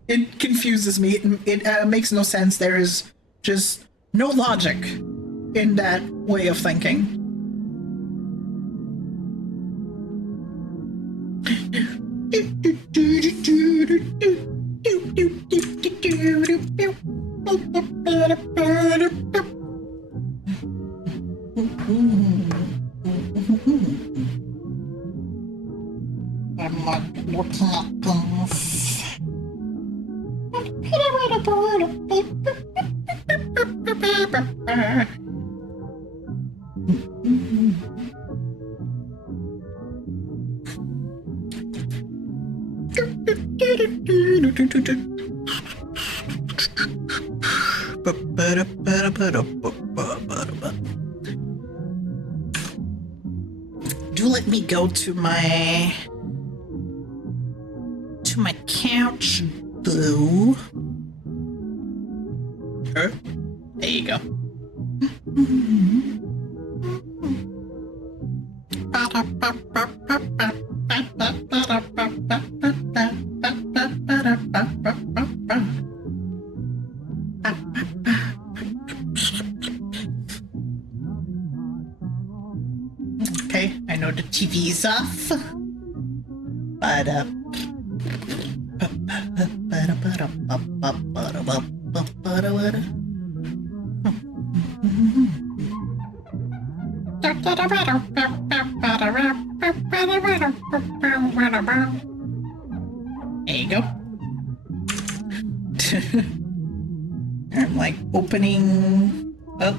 it confuses me. It makes no sense. There is just no logic in that way of thinking. I'm like looking at things. Do let me go to my couch, boo. There you go. Okay, I know the TV's off, but there you go. I'm like opening up.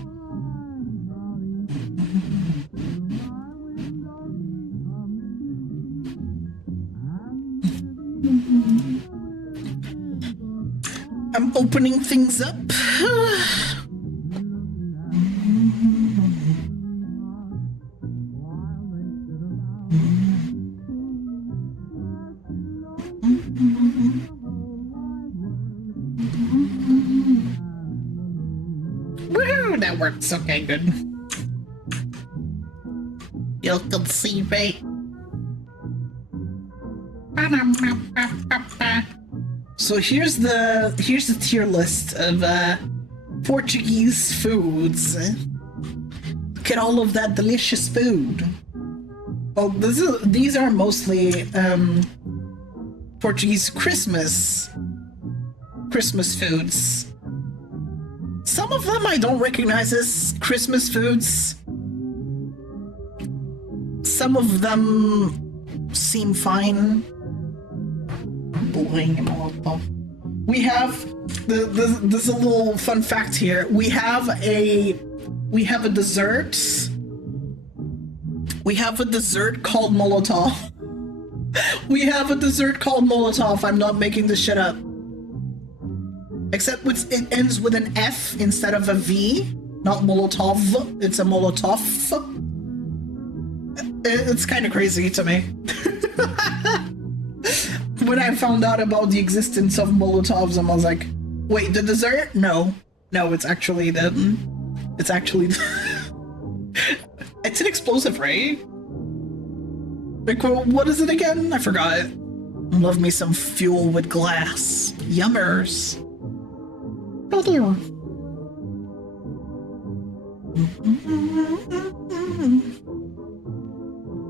opening things up. Woohoo! That works. Okay, good. You can see, right? So here's the tier list of Portuguese foods. Look at all of that delicious food. Well, these are mostly Portuguese Christmas foods. Some of them I don't recognize as Christmas foods. Some of them seem fine. We have there's a little fun fact here. We have a dessert. We have a dessert called Molotov. We have a dessert called Molotov. I'm not making this shit up. Except it ends with an F instead of a V. Not Molotov. It's a Molotov. It's kind of crazy to me. When I found out about the existence of Molotovs, I was like, wait, the dessert? No, it's actually it's an explosive, right? Like, what is it again? I forgot. Love me some fuel with glass. Yummers.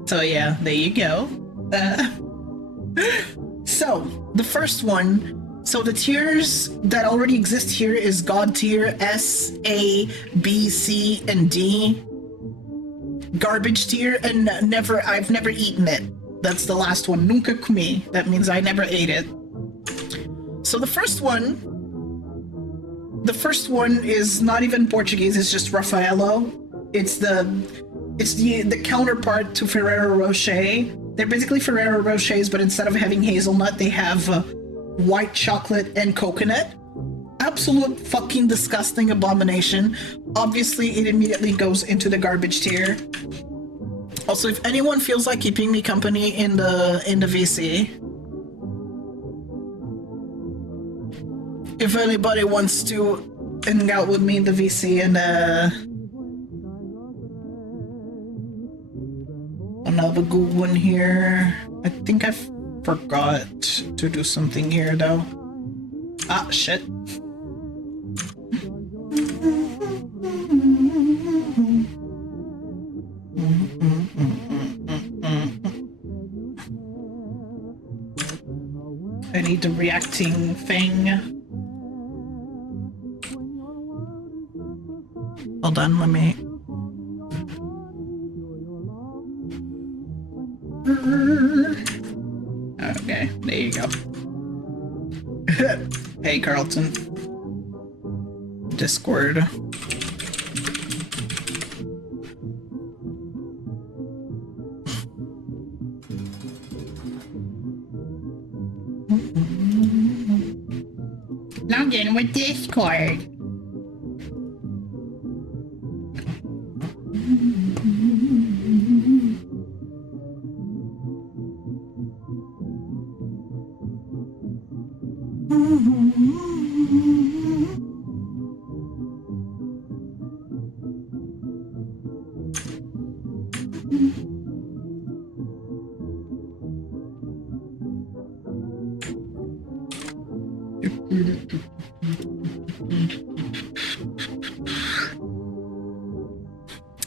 So yeah, there you go. So, the first one, so the tiers that already exist here is God tier, S, A, B, C, and D. Garbage tier, and I've never eaten it. That's the last one, nunca comi. That means I never ate it. So the first one is not even Portuguese, it's just Raffaello. It's the counterpart to Ferrero Rocher. They're basically Ferrero Rochers, but instead of having hazelnut, they have white chocolate and coconut. Absolute fucking disgusting abomination. Obviously, it immediately goes into the garbage tier. Also, if anyone feels like keeping me company in the VC, if anybody wants to hang out with me in the VC and another good one here. I think I forgot to do something here though. Ah, shit. I need the reacting thing. Hold on, let me... Okay, there you go. Hey, Carlton. Discord. Log in with Discord.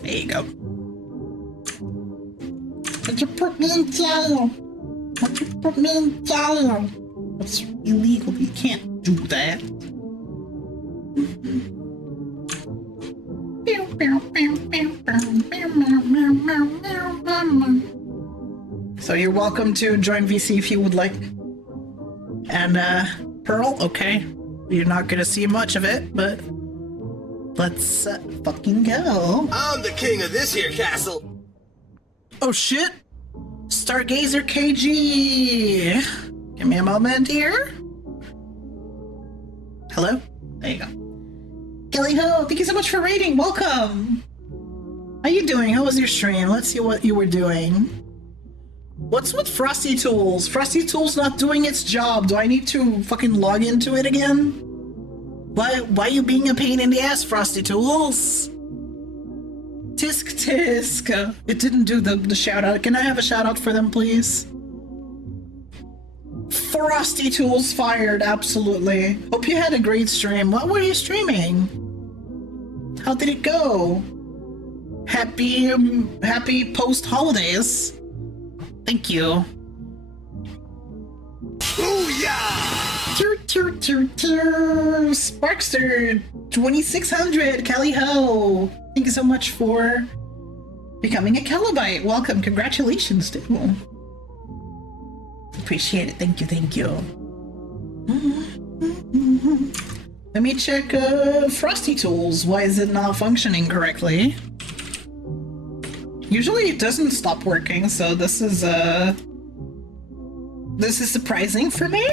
There you go. Would you put me in jail? Would you put me in jail? That's illegal. You can't do that. So you're welcome to join VC if you would like. And Pearl, okay. You're not gonna see much of it, but let's fucking go. I'm the king of this here castle. Oh shit! Stargazer KG! Give me a moment here. Hello? There you go. Kelly Ho, thank you so much for raiding. Welcome. How you doing? How was your stream? Let's see what you were doing. What's with Frosty Tools? Frosty Tools not doing its job. Do I need to fucking log into it again? Why you being a pain in the ass, Frosty Tools? Tisk tisk. It didn't do the shout out. Can I have a shout out for them, please? Frosty Tools fired, absolutely. Hope you had a great stream. What were you streaming? How did it go? Happy post holidays. Thank you. Booyah! Sparkster 2600 Callie Ho. Thank you so much for becoming a Calibite. Welcome. Congratulations, too. Appreciate it. Thank you. Let me check Frosty Tools. Why is it not functioning correctly? Usually it doesn't stop working, so this is surprising for me.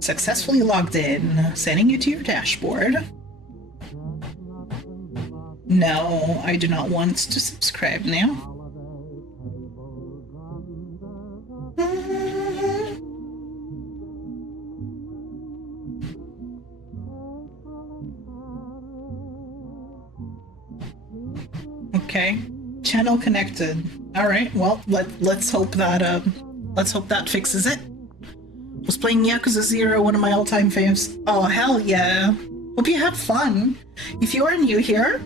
Successfully logged in. Sending you to your dashboard. No, I do not want to subscribe now. Okay, channel connected. All right, well, let's hope that fixes it. Was playing Yakuza 0, one of my all-time faves. Oh, hell yeah. Hope you had fun. If you are new here,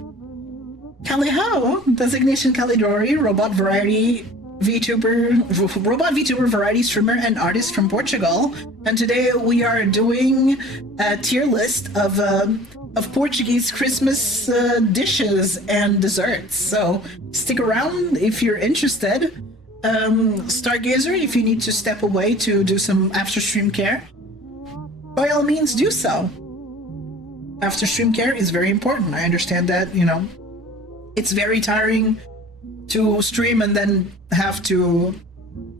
Callie Ho, designation Calidori, robot VTuber variety streamer and artist from Portugal. And today we are doing a tier list of Portuguese Christmas dishes and desserts. So stick around if you're interested. Stargazer, if you need to step away to do some after stream care, by all means do so. After stream care is very important. I understand that, you know, it's very tiring to stream and then have to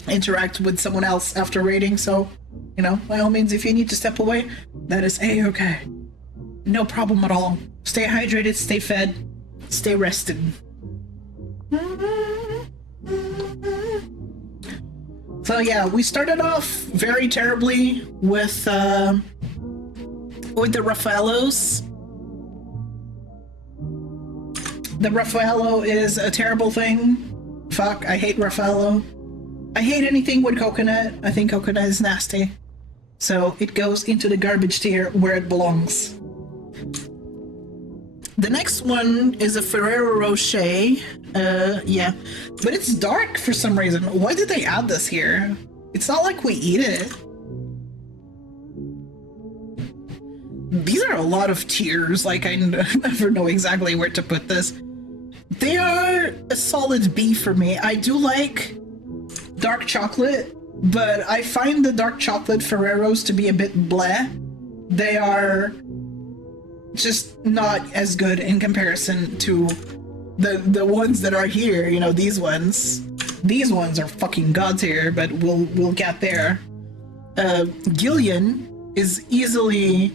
interact with someone else after raiding. So, you know, by all means, if you need to step away, that is a-okay. No problem at all. Stay hydrated, stay fed, stay rested. So yeah, we started off very terribly with the Raffaellos. The Raffaello is a terrible thing. Fuck, I hate Raffaello. I hate anything with coconut. I think coconut is nasty. So it goes into the garbage tier where it belongs. The next one is a Ferrero Rocher. Yeah. But it's dark for some reason. Why did they add this here? It's not like we eat it. These are a lot of tiers. Like, I never know exactly where to put this. They are a solid B for me. I do like dark chocolate, but I find the dark chocolate Ferreros to be a bit bleh. They are just not as good in comparison to the ones that are here. You know, these ones are fucking god tier, but we'll get there. Gillian is easily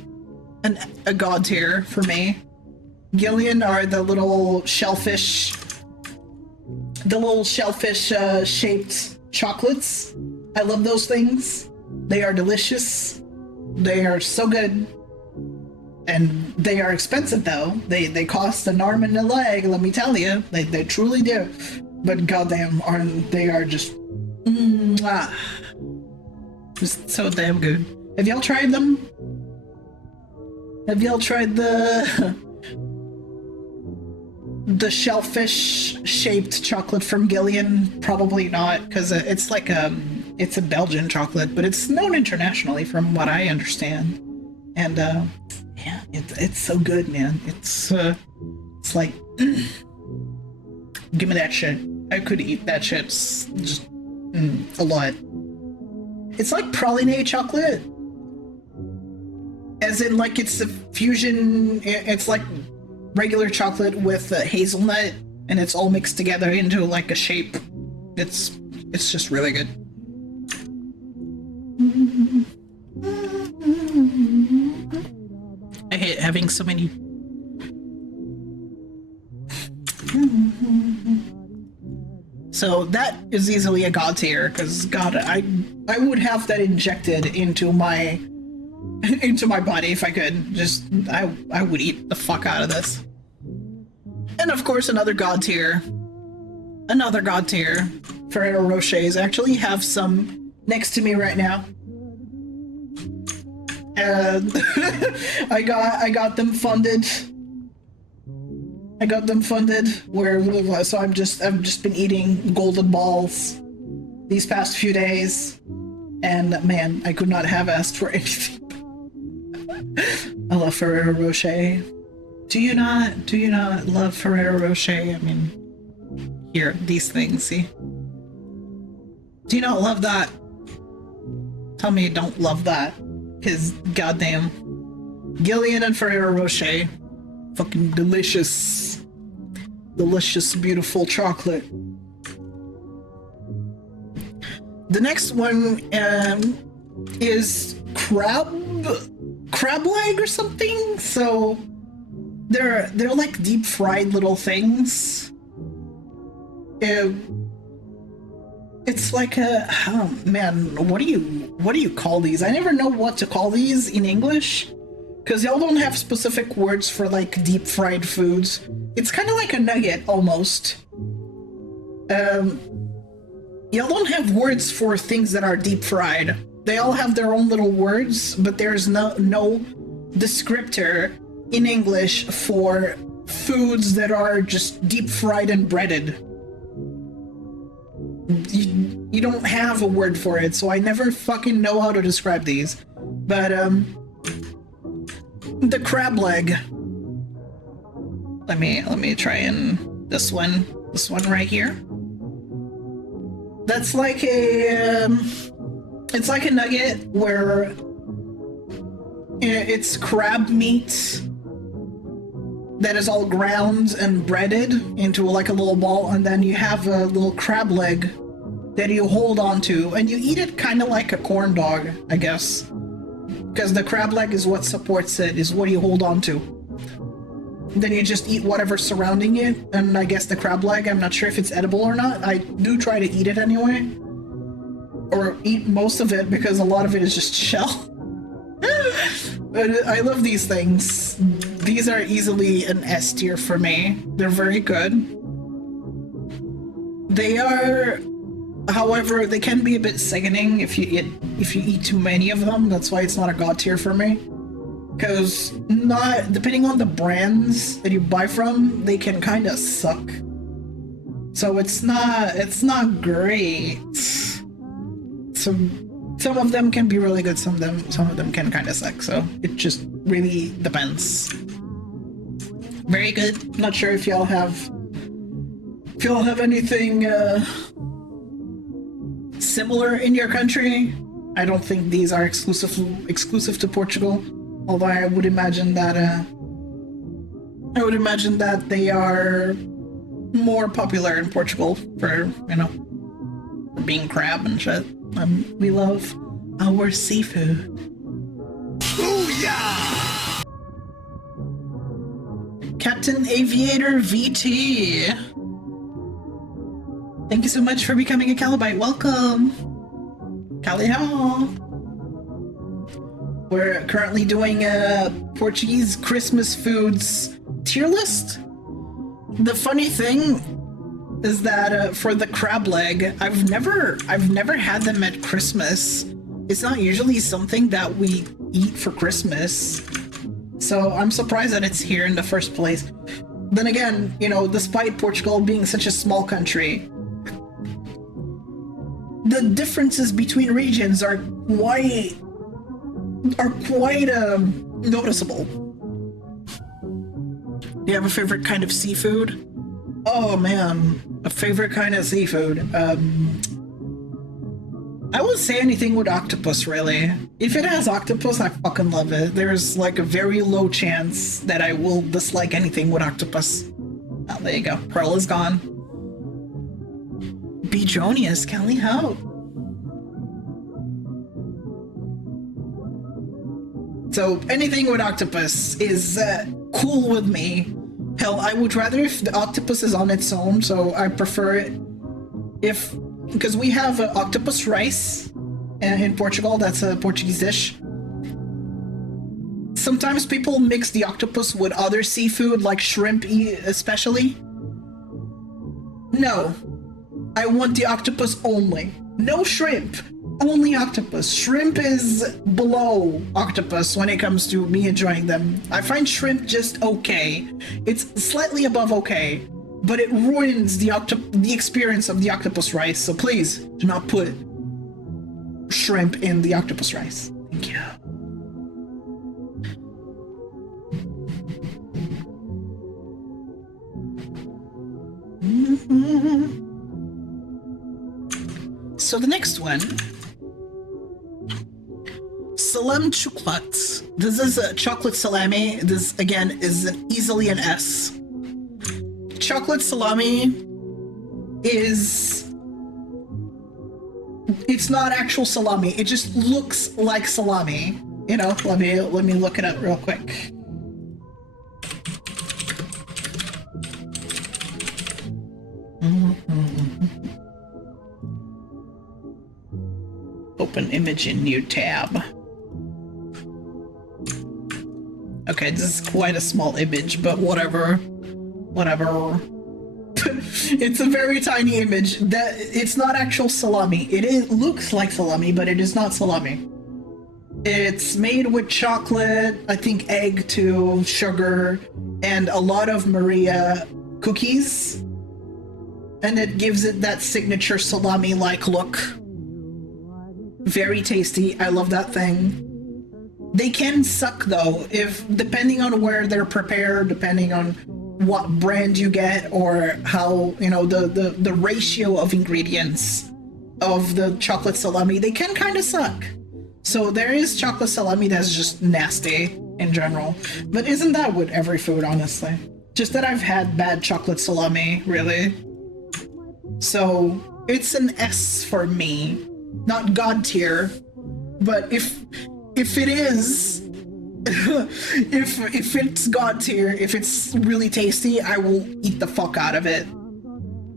a god tier for me. Gillian are the little shellfish shaped chocolates. I love those things. They are delicious. They are so good. And they are expensive though. They cost an arm and a leg, let me tell you. They truly do. But goddamn, they are just just so damn good. Have y'all tried them? Have y'all tried the shellfish shaped chocolate from Gillian? Probably not, because it's like it's a Belgian chocolate, but it's known internationally from what I understand. And yeah, it's so good, man. It's like give me that shit. I could eat that shit just a lot. It's like praline chocolate, as in like it's a fusion. It's like regular chocolate with hazelnut, and it's all mixed together into like a shape. It's just really good. having so many. So that is easily a god tier, because God, I would have that injected into my body if I could. Just I would eat the fuck out of this. And of course, another god tier. Ferrero Rochers. I actually have some next to me right now. And I got them funded. So I've just been eating golden balls these past few days, and man, I could not have asked for anything. I love Ferrero Rocher. Do you not love Ferrero Rocher? I mean, here, these things, see? Do you not love that? Tell me you don't love that. Because goddamn, Gillian and Ferrero Rocher, fucking delicious, beautiful chocolate. The next one is crab leg or something. So they're like deep fried little things. It's like a, oh man, what do you call these? I never know what to call these in English, because y'all don't have specific words for like deep fried foods. It's kind of like a nugget almost. Y'all don't have words for things that are deep fried. They all have their own little words, but there's no descriptor in English for foods that are just deep fried and breaded. You don't have a word for it, so I never fucking know how to describe these. But the crab leg. Let me try and this one right here. That's like a it's like a nugget where it's crab meat that is all ground and breaded into like a little ball, and then you have a little crab leg that you hold on to, and you eat it kind of like a corn dog, I guess, because the crab leg is what supports it, is what you hold on to. Then you just eat whatever's surrounding it, and I guess the crab leg, I'm not sure if it's edible or not. I do try to eat it anyway, or eat most of it, because a lot of it is just shell. But I love these things. These are easily an S tier for me. They're very good. They are, however, they can be a bit sickening if you eat too many of them. That's why it's not a god tier for me. Because depending on the brands that you buy from, they can kind of suck. So it's not great. Some of them can be really good, some of them can kind of suck, so it just really depends. Very good. Not sure if y'all have anything similar in your country. I don't think these are exclusive to Portugal, although I would imagine that they are more popular in Portugal for, for being crab and shit. We love our seafood. Booyah! Captain Aviator VT. Thank you so much for becoming a Calibite. Welcome. Caliho. We're currently doing a Portuguese Christmas foods tier list. The funny thing is that for the crab leg, I've never had them at Christmas. It's not usually something that we eat for Christmas, so I'm surprised that it's here in the first place. Then again, despite Portugal being such a small country, the differences between regions are quite noticeable. Do you have a favorite kind of seafood? Oh man, a favorite kind of seafood. I would say anything with octopus, really. If it has octopus, I fucking love it. There's like a very low chance that I will dislike anything with octopus. Oh, there you go. Pearl is gone. Bejonius, Kelly, how? So anything with octopus is cool with me. Hell, I would rather if the octopus is on its own, so I prefer it if... Because we have octopus rice in Portugal, that's a Portuguese dish. Sometimes people mix the octopus with other seafood, like shrimp especially. No. I want the octopus only. No shrimp. Only octopus. Shrimp is below octopus when it comes to me enjoying them. I find shrimp just okay. It's slightly above okay, but it ruins the experience of the octopus rice. So please do not put shrimp in the octopus rice. Thank you. So the next one, Salam chocolate. This is a chocolate salami. This again is easily an S. Chocolate salami it's not actual salami. It just looks like salami. You know, let me look it up real quick. Open image in new tab. Okay, this is quite a small image, but whatever. It's a very tiny image. That it's not actual salami. It looks like salami, but it is not salami. It's made with chocolate, I think egg too, sugar, and a lot of Maria cookies. And it gives it that signature salami-like look. Very tasty. I love that thing. They can suck though, if depending on where they're prepared, depending on what brand you get, or how, you know, the ratio of ingredients of the chocolate salami, they can kind of suck. So there is chocolate salami that's just nasty in general. But isn't that with every food, honestly? Just that I've had bad chocolate salami, really. So it's an S for me. Not God tier, but if it is, if it's God tier, if it's really tasty, I will eat the fuck out of it.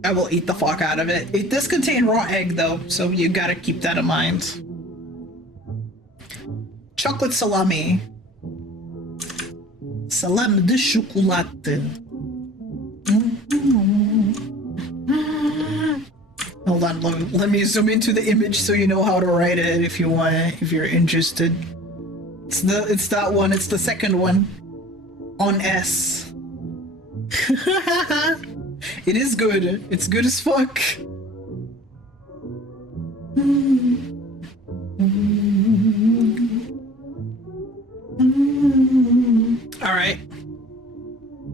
I will eat the fuck out of it. It does contain raw egg though, so you gotta keep that in mind. Chocolate salami. Salame de chocolate. Hold on, let me zoom into the image so you know how to write it if you want it, if you're interested. It's that one, it's the second one. On S. It is good. It's good as fuck.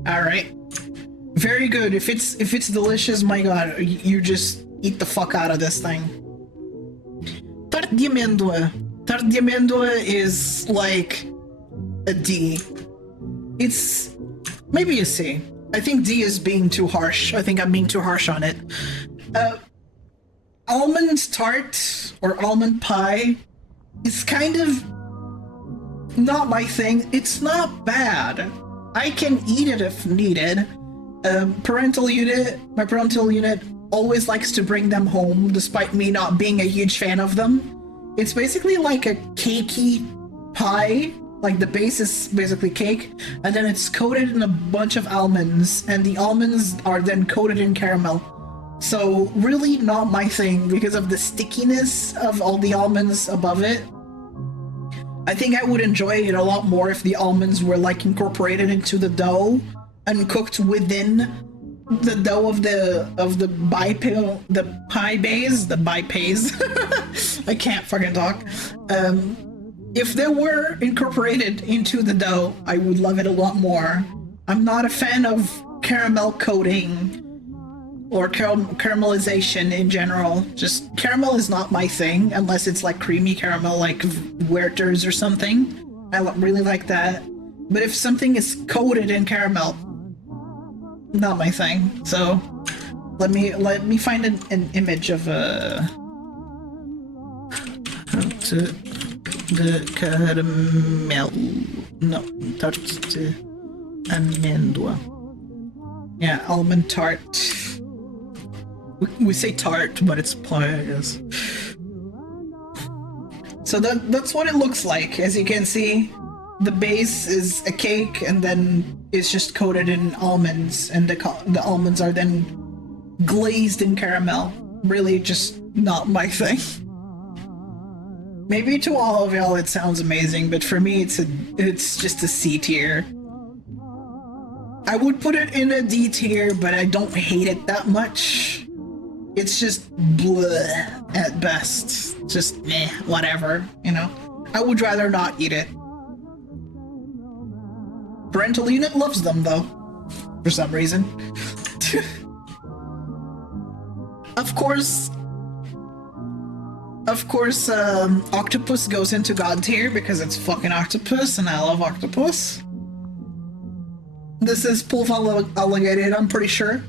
Alright. Very good. If it's delicious, my god, you just eat the fuck out of this thing. Tarte de amêndoa. Tarte de amêndoa is like a D. It's maybe a C. I think D is being too harsh. I think I'm being too harsh on it. Almond tart or almond pie is kind of not my thing. It's not bad. I can eat it if needed. My parental unit always likes to bring them home, despite me not being a huge fan of them. It's basically like a cakey pie. Like the base is basically cake, and then it's coated in a bunch of almonds, and the almonds are then coated in caramel. So really not my thing because of the stickiness of all the almonds above it. I think I would enjoy it a lot more if the almonds were like incorporated into the dough and cooked within the dough of the pie base. I can't fucking talk. If they were incorporated into the dough, I would love it a lot more. I'm not a fan of caramel coating or caramelization in general. Just caramel is not my thing unless it's like creamy caramel like Werther's or something. I really like that. But if something is coated in caramel, not my thing. So let me find an image of The caramel. No, tarte amêndoa. Yeah, almond tart. We say tart, but it's pie, I guess. So that's what it looks like. As you can see, the base is a cake, and then it's just coated in almonds, and the almonds are then glazed in caramel. Really, just not my thing. Maybe to all of y'all it sounds amazing, but for me it's just a C tier. I would put it in a D tier, but I don't hate it that much. It's just bleh at best. Just meh, whatever, you know? I would rather not eat it. Parental unit loves them though, for some reason. Of course, octopus goes into God tier because it's fucking octopus, and I love octopus. This is pulvo alligator, I'm pretty sure.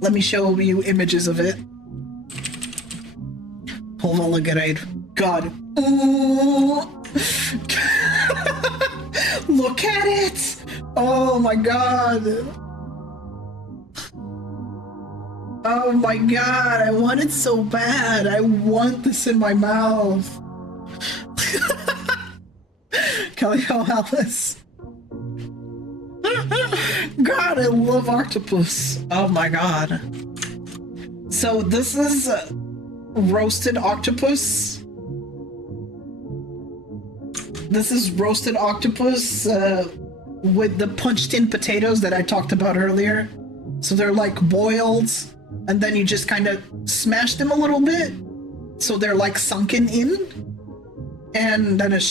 Let me show you images of it. Pulvo alligator. God. Ooh. Look at it! Oh my god. Oh my god, I want it so bad. I want this in my mouth. Calio Alice. God, I love octopus. Oh my god. So this is roasted octopus. This is roasted octopus with the punched in potatoes that I talked about earlier. So they're like boiled, and then you just kind of smash them a little bit, so they're like sunken in. And then it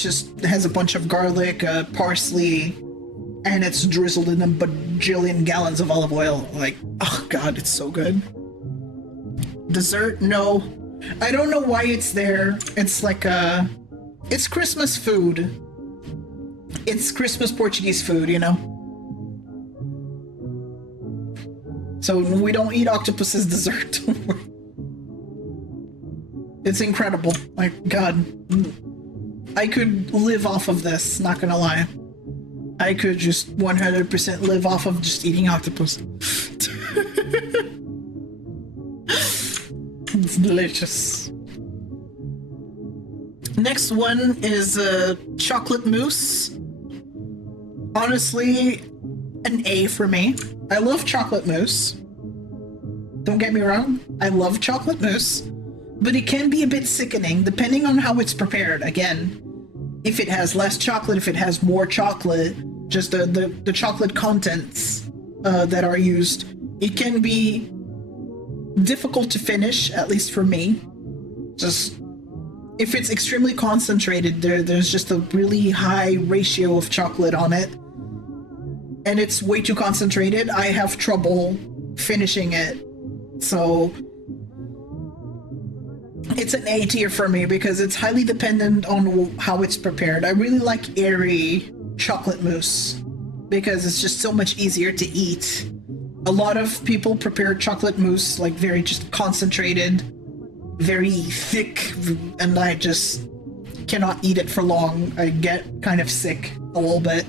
has a bunch of garlic, parsley, and it's drizzled in a bajillion gallons of olive oil. Like, oh god, it's so good. Dessert? No. I don't know why it's there. It's like it's Christmas food. It's Christmas Portuguese food, you know? So we don't eat octopus as dessert. It's incredible. Like, god. I could live off of this, not gonna lie. I could just 100% live off of just eating octopus. It's delicious. Next one is chocolate mousse. Honestly, an A for me. I love chocolate mousse. Don't get me wrong, I love chocolate mousse, but it can be a bit sickening depending on how it's prepared. Again, if it has less chocolate, if it has more chocolate, just the chocolate contents that are used, it can be difficult to finish, at least for me. Just if it's extremely concentrated, there's just a really high ratio of chocolate on it, and it's way too concentrated, I have trouble finishing it. So it's an A tier for me because it's highly dependent on how it's prepared. I really like airy chocolate mousse because it's just so much easier to eat. A lot of people prepare chocolate mousse like very just concentrated, very thick, and I just cannot eat it for long. I get kind of sick a little bit.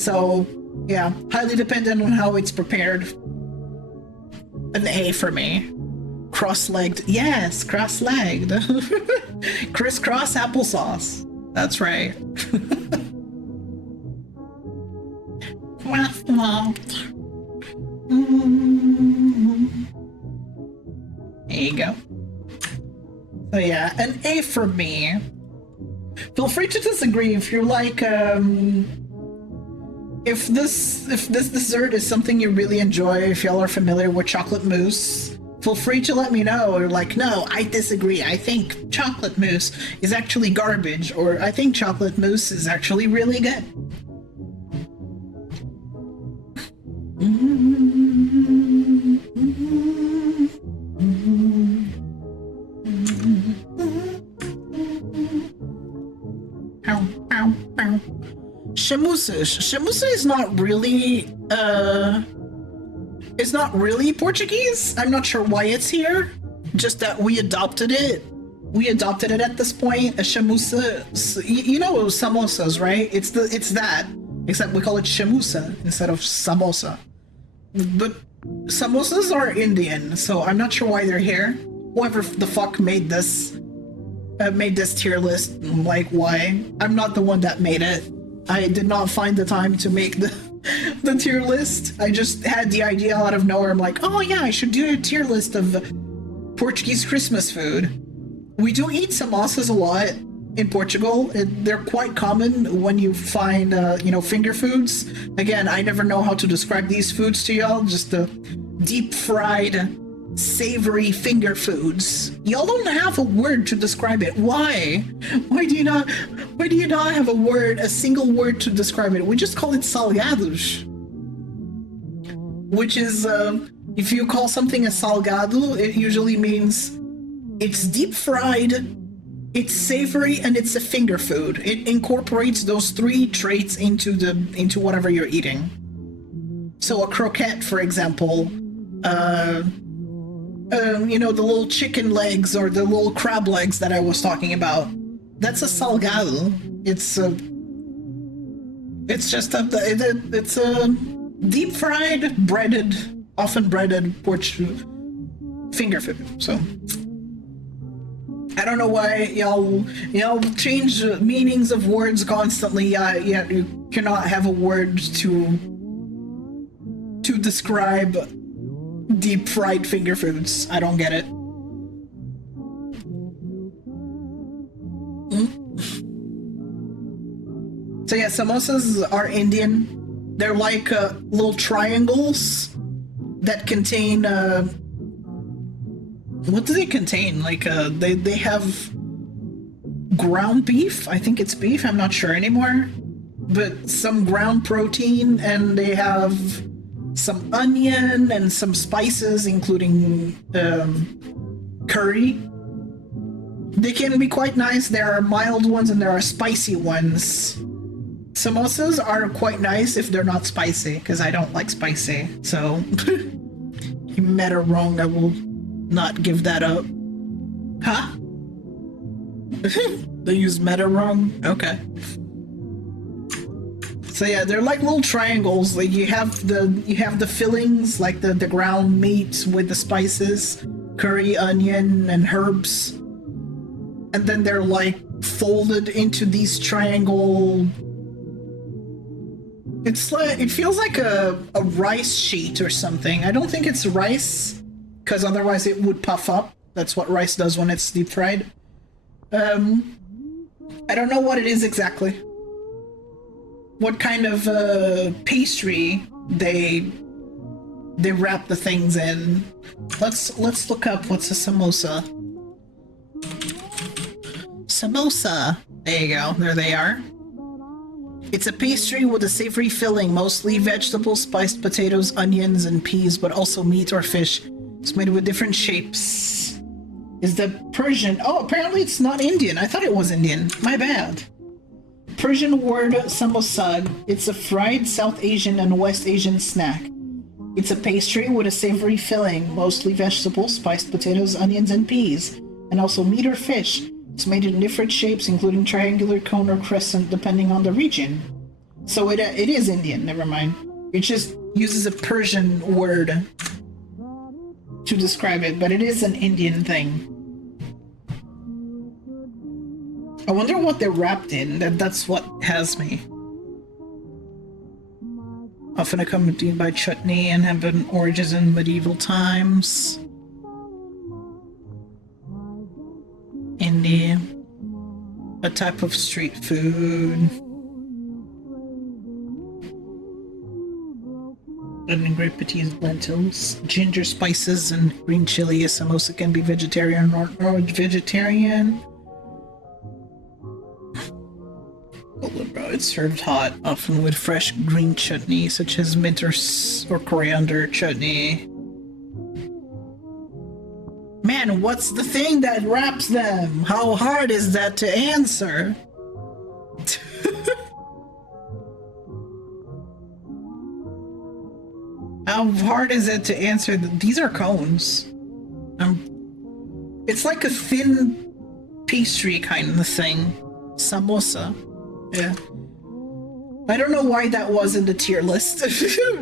So yeah, highly dependent on how it's prepared. An A for me. Cross-legged. Yes, cross-legged. Crisscross applesauce. That's right. There you go. So yeah, an A for me. Feel free to disagree if you're like, if this dessert is something you really enjoy, if y'all are familiar with chocolate mousse, feel free to let me know. Or like, no, I disagree. I think chocolate mousse is actually garbage, or I think chocolate mousse is actually really good. Shamusa is not really it's not really Portuguese. I'm not sure why it's here, just that we adopted it we adopted it at this point. A shamusa, you know samosas, right? It's that, except we call it shamusa instead of samosa. But samosas are Indian, so I'm not sure why they're here. Whoever the fuck made this tier list, like why? I'm not the one that made it. I did not find the time to make the tier list. I just had the idea out of nowhere. I'm like, oh yeah, I should do a tier list of Portuguese Christmas food. We do eat samosas a lot in Portugal. They're quite common when you find, finger foods. Again, I never know how to describe these foods to y'all. Just the deep fried, savory finger foods. Y'all don't have a word to describe it. Why? Why do you not have a single word to describe it? We just call it salgados. Which is, if you call something a salgado, it usually means it's deep fried, it's savory, and it's a finger food. It incorporates those three traits into whatever you're eating. So a croquette, for example, the little chicken legs or the little crab legs that I was talking about. That's a salgado. It's a deep fried, often breaded Portuguese finger food. So I don't know why y'all change meanings of words constantly. Yet you cannot have a word to describe deep fried finger foods. I don't get it. So yeah, samosas are Indian. They're like little triangles that contain what do they contain? Like they have ground beef. I think it's beef. I'm not sure anymore. But some ground protein, and they have some onion and some spices, including curry. They can be quite nice. There are mild ones and there are spicy ones. Samosas are quite nice if they're not spicy, because I don't like spicy. So, you met her wrong. I will not give that up. Huh? They use meta wrong? Okay. So yeah, they're like little triangles. Like you have the fillings, like the ground meat with the spices, curry, onion, and herbs. And then they're like folded into these triangle. It feels like a rice sheet or something. I don't think it's rice, because otherwise it would puff up. That's what rice does when it's deep fried. I don't know what it is exactly. What kind of pastry they wrap the things in. Let's look up what's a samosa. Samosa. There you go. There they are. It's a pastry with a savory filling, mostly vegetables, spiced potatoes, onions, and peas, but also meat or fish. It's made with different shapes. Is the Persian... Oh, apparently it's not Indian. I thought it was Indian. My bad. Persian word samosag. It's a fried South Asian and West Asian snack. It's a pastry with a savory filling, mostly vegetables, spiced potatoes, onions, and peas, and also meat or fish. It's made in different shapes, including triangular, cone, or crescent, depending on the region. So it is Indian, never mind. It just uses a Persian word to describe it, but it is an Indian thing. I wonder what they're wrapped in. That's what has me. Often accompanied by chutney and have been origins in medieval times. India. A type of street food. And great petite lentils, ginger spices, and green chili. A samosa can be vegetarian or vegetarian. Bro, it's served hot, often with fresh green chutney, such as mint or coriander chutney. Man, what's the thing that wraps them? How hard is that to answer? How hard is it to answer? These are cones. It's like a thin pastry kind of thing. Samosa. Yeah. I don't know why that was in the tier list,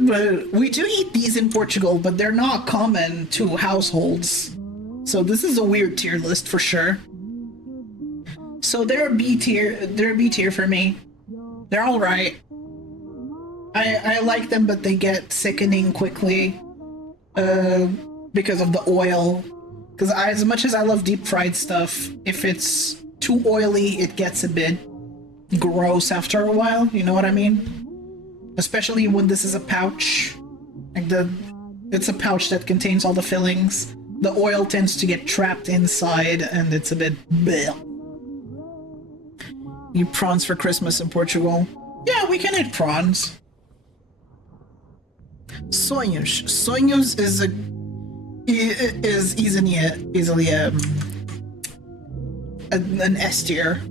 but we do eat these in Portugal, but they're not common to households. So this is a weird tier list for sure. So they're B tier. They're B tier for me. They're all right. I like them, but they get sickening quickly because of the oil. Because as much as I love deep fried stuff, if it's too oily, it gets a bit gross after a while. You know what I mean? Especially when this is a pouch. Like it's a pouch that contains all the fillings. The oil tends to get trapped inside, and it's a bit bleh. Eat prawns for Christmas in Portugal. Yeah, we can eat prawns. Sonhos. Sonhos is easily an S tier.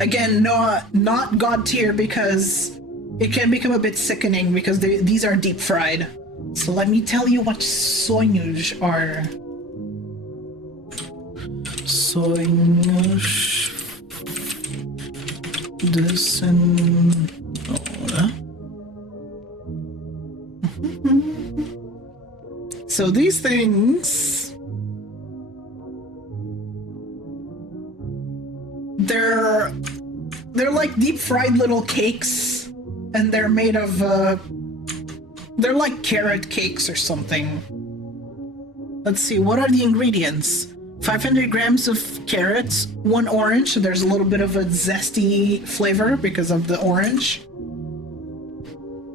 Again, not God tier because it can become a bit sickening because these are deep fried. So let me tell you what sonhos are. Sonhos de cenoura. So these things, they're like deep fried little cakes, and they're made of they're like carrot cakes or something. Let's see, what are the ingredients? 500 grams of carrots, 1 orange, so there's a little bit of a zesty flavor because of the orange.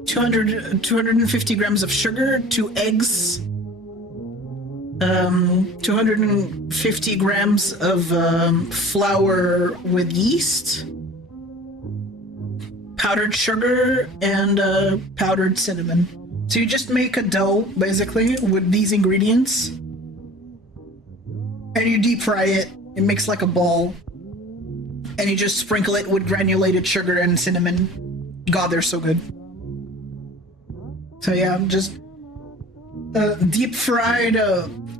250 grams of sugar, 2 eggs, 250 grams of flour with yeast, powdered sugar, and powdered cinnamon. So you just make a dough, basically, with these ingredients, and you deep fry it. It makes like a ball, and you just sprinkle it with granulated sugar and cinnamon. God, they're so good. So yeah, just deep fried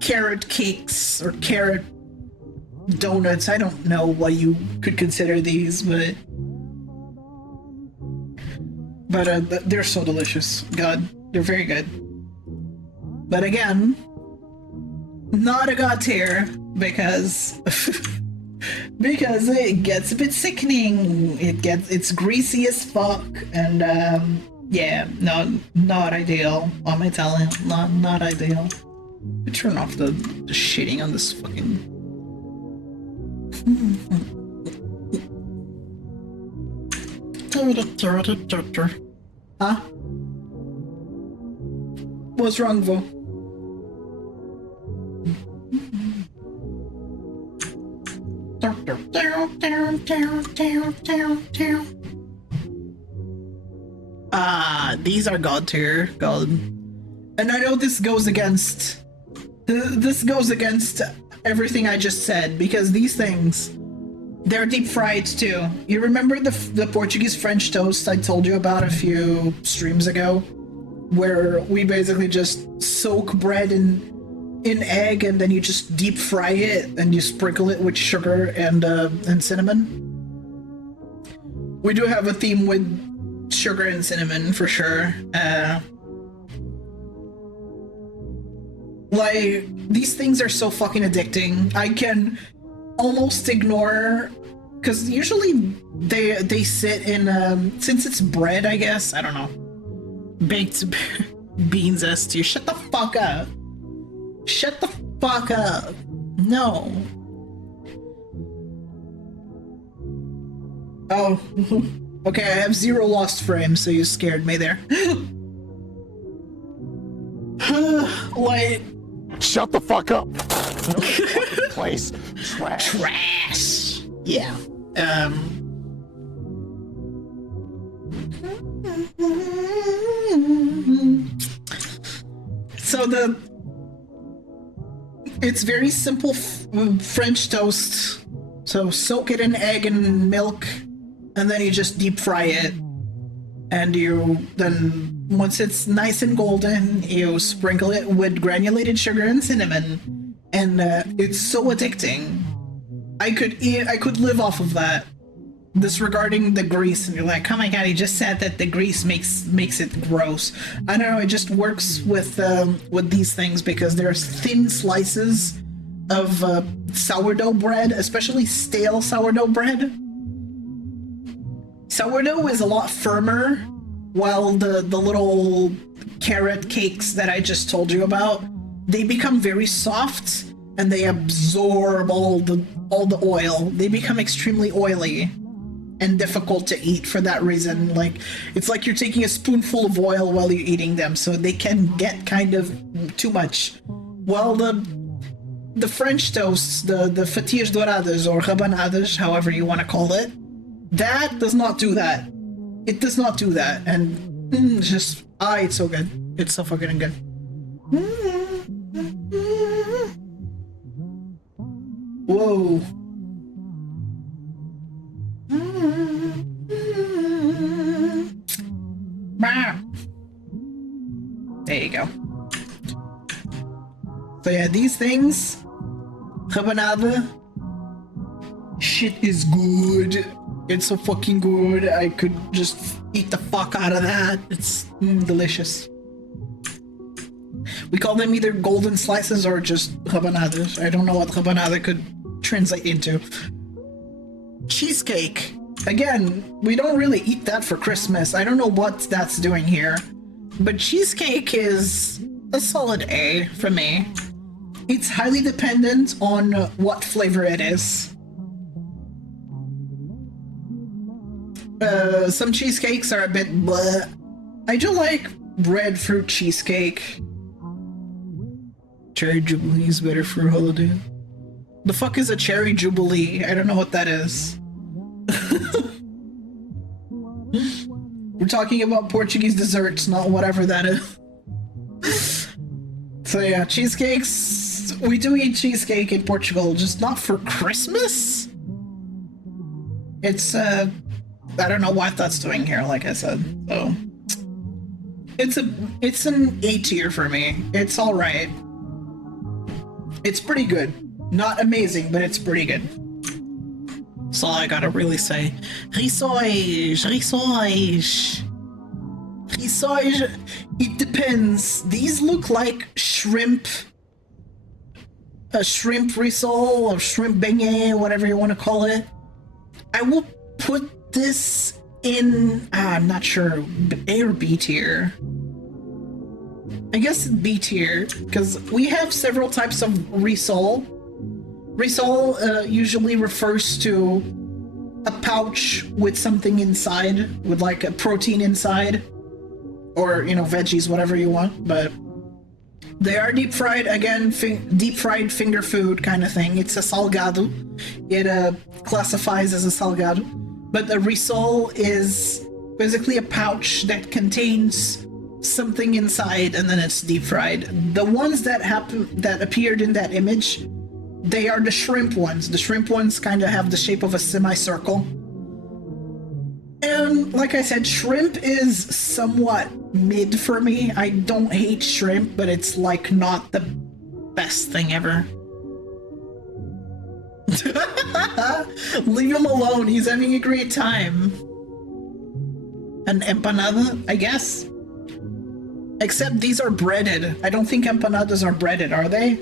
carrot cakes or carrot donuts. I don't know what you could consider these, but they're so delicious. God, they're very good. But again, not a God tier because because it gets a bit sickening. It's greasy as fuck, and yeah, not ideal. I'm Italian, not ideal. Turn off the shitting on this fucking. Huh? What's wrong, Vo? These are God tier, God. And I know this goes against everything I just said, because these things, they're deep fried too. You remember the Portuguese French toast I told you about a few streams ago, where we basically just soak bread in egg and then you just deep fry it and you sprinkle it with sugar and cinnamon? We do have a theme with sugar and cinnamon for sure. Like, these things are so fucking addicting. I can almost ignore, because usually they sit in since it's bread, I guess, I don't know, baked beans as stew. Shut the fuck up. Shut the fuck up. No. Oh. Okay, I have 0 lost frames, so you scared me there. Like, Shut the fuck up. No fucking place. Trash. Trash. Yeah. So it's very simple French toast. So soak it in egg and milk, and then you just deep fry it. And then once it's nice and golden, you sprinkle it with granulated sugar and cinnamon, and it's so addicting. I could live off of that. Disregarding the grease, and you're like, oh my god, he just said that the grease makes it gross. I don't know, it just works with these things because there's thin slices of sourdough bread, especially stale sourdough bread. Sourdough is a lot firmer, while the little carrot cakes that I just told you about, they become very soft and they absorb all the oil. They become extremely oily and difficult to eat for that reason. Like, it's like you're taking a spoonful of oil while you're eating them, so they can get kind of too much. While the French toasts, the fatias douradas or rabanadas, however you want to call it, that does not do that. It does not do that, and it's so good. It's so fucking good. Whoa. There you go. So yeah, these things, rabanada, shit is good. It's so fucking good. I could just eat the fuck out of that. It's delicious. We call them either golden slices or just rabanadas. I don't know what rabanada could translate into. Cheesecake. Again, we don't really eat that for Christmas. I don't know what that's doing here. But cheesecake is a solid A for me. It's highly dependent on what flavor it is. Some cheesecakes are a bit bleh. I do like breadfruit cheesecake. Cherry Jubilee is better for holiday. The fuck is a Cherry Jubilee? I don't know what that is. We're talking about Portuguese desserts, not whatever that is. So yeah, cheesecakes. We do eat cheesecake in Portugal, just not for Christmas. It's I don't know what that's doing here, like I said. So it's an A tier for me. It's all right. It's pretty good. Not amazing, but it's pretty good. That's all I gotta really say. Rissoles. It depends. These look like shrimp. A shrimp risole or shrimp beignet, whatever you want to call it. I will put this in, I'm not sure, A or B tier. I guess B tier, because we have several types of risole. Risole usually refers to a pouch with something inside, with like a protein inside, or, you know, veggies, whatever you want, but they are deep fried, again, deep fried finger food kind of thing. It's a salgado. It classifies as a salgado, but a risole is basically a pouch that contains something inside and then it's deep fried. The ones that appeared in that image, they are the shrimp ones. The shrimp ones kind of have the shape of a semicircle. And like I said, shrimp is somewhat mid for me. I don't hate shrimp, but it's like not the best thing ever. Leave him alone. He's having a great time. An empanada, I guess. Except these are breaded. I don't think empanadas are breaded, are they?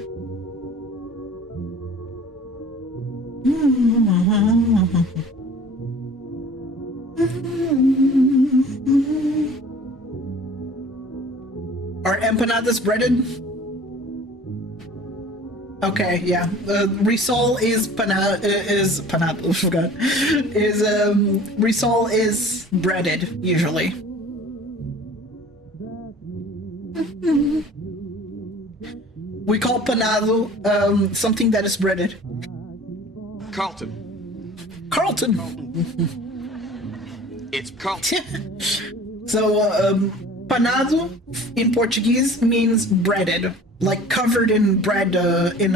Are empanadas breaded? Okay, yeah. Risole is panado. I forgot. Risole is breaded usually. We call panado something that is breaded. Carlton. It's Carlton. So, panado in Portuguese means breaded, like covered in bread in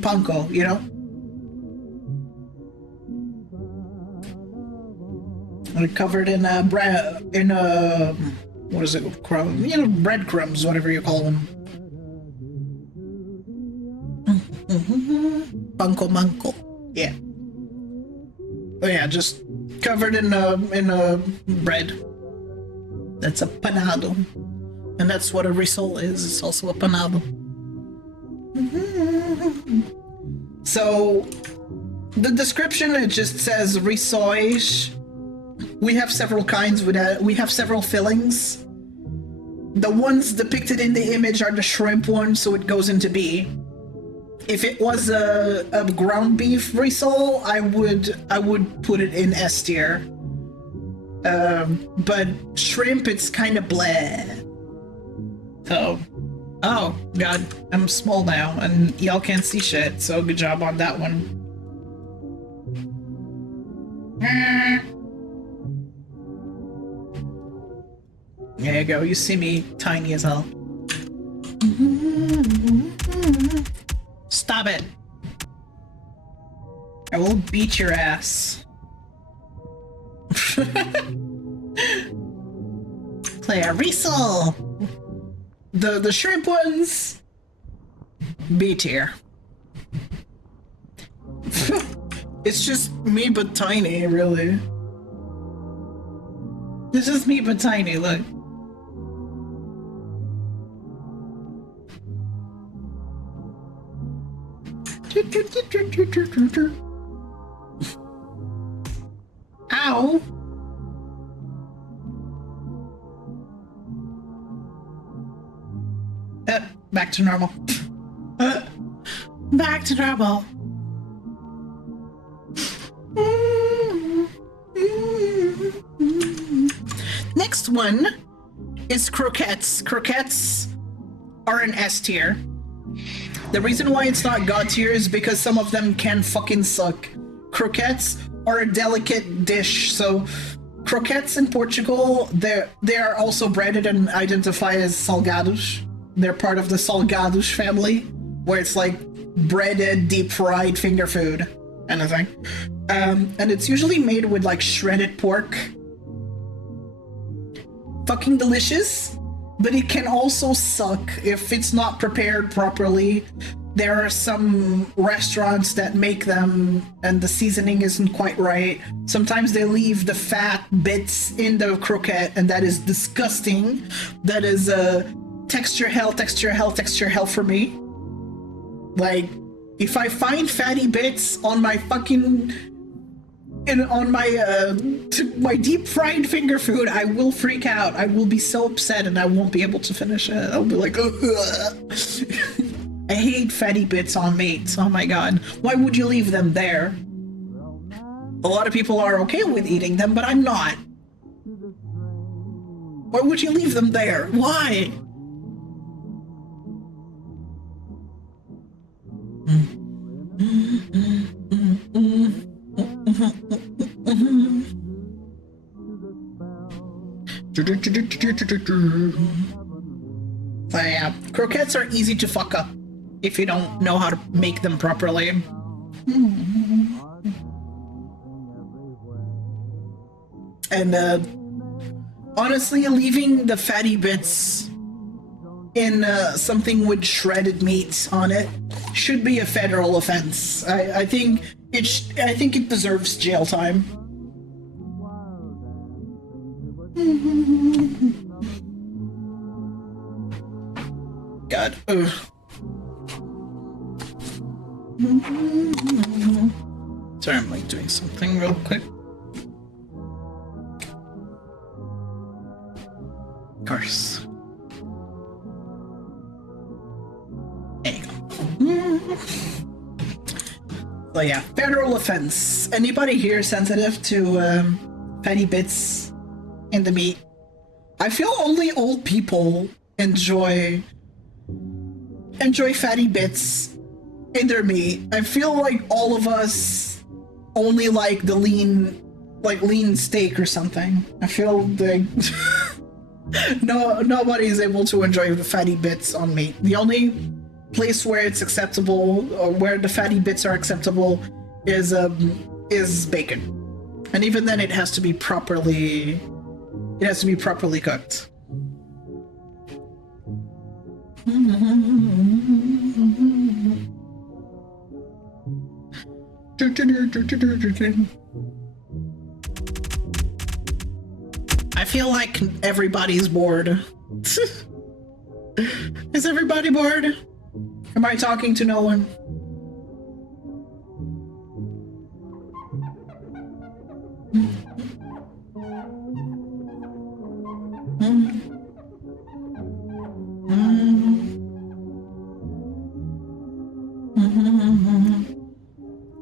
panko, you know? Like covered in bread, what is it, crumb? You know, breadcrumbs, whatever you call them. Panko manko. Yeah. Oh yeah, just covered in a bread. That's a panado. And that's what a risol is. It's also a panado. So the description, it just says risóis. We have several kinds. We have several fillings. The ones depicted in the image are the shrimp ones, so it goes into B. If it was a ground beef risol, I would put it in S tier. But shrimp, it's kind of bleh. So, oh god, I'm small now, and y'all can't see shit. So good job on that one. There you go. You see me tiny as hell. Stop it. I will beat your ass. Play a risol. The shrimp ones, B tier. It's just me but tiny, really. This is me but tiny, look. Ow! Back to normal. Back to normal. Next one is croquettes. Croquettes are an S tier. The reason why it's not God tier is because some of them can fucking suck. Croquettes are a delicate dish, so croquettes in Portugal, they are also branded and identify as salgados. They're part of the salgados family, where it's like breaded, deep fried finger food kind of thing. And it's usually made with like shredded pork. Fucking delicious, but it can also suck if it's not prepared properly. There are some restaurants that make them and the seasoning isn't quite right. Sometimes they leave the fat bits in the croquette, and that is disgusting. That is texture hell for me. Like, if I find fatty bits on my fucking my deep fried finger food, I will freak out. I will be so upset and I won't be able to finish it. I'll be like, ugh. I hate fatty bits on meats. Oh my god. Why would you leave them there? A lot of people are okay with eating them, but I'm not. Why would you leave them there? Why? So yeah, croquettes are easy to fuck up if you don't know how to make them properly. And honestly, leaving the fatty bits in something with shredded meat on it should be a federal offense. I think it deserves jail time. God. Ugh. Sorry, I'm like doing something real quick. Of course. There you go. So yeah, federal offense. Anybody here sensitive to fatty bits in the meat? I feel only old people enjoy fatty bits in their meat. I feel like all of us only like the lean steak or something. I feel like nobody is able to enjoy the fatty bits on meat. The only place where it's acceptable, or where the fatty bits are acceptable, is bacon. And even then, it has to be properly cooked. I feel like everybody's bored. Is everybody bored? Am I talking to no one?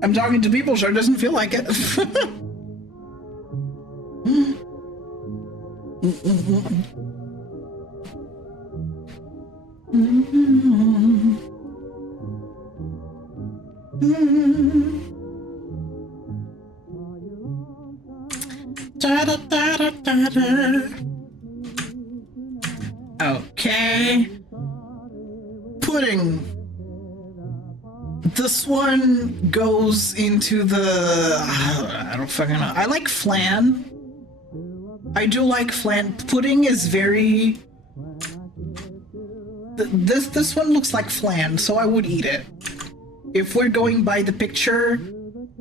I'm talking to people, sure doesn't feel like it. Okay. Pudding. This one goes into the... I don't fucking know. I like flan. I do like flan. Pudding is very... This one looks like flan, so I would eat it. If we're going by the picture,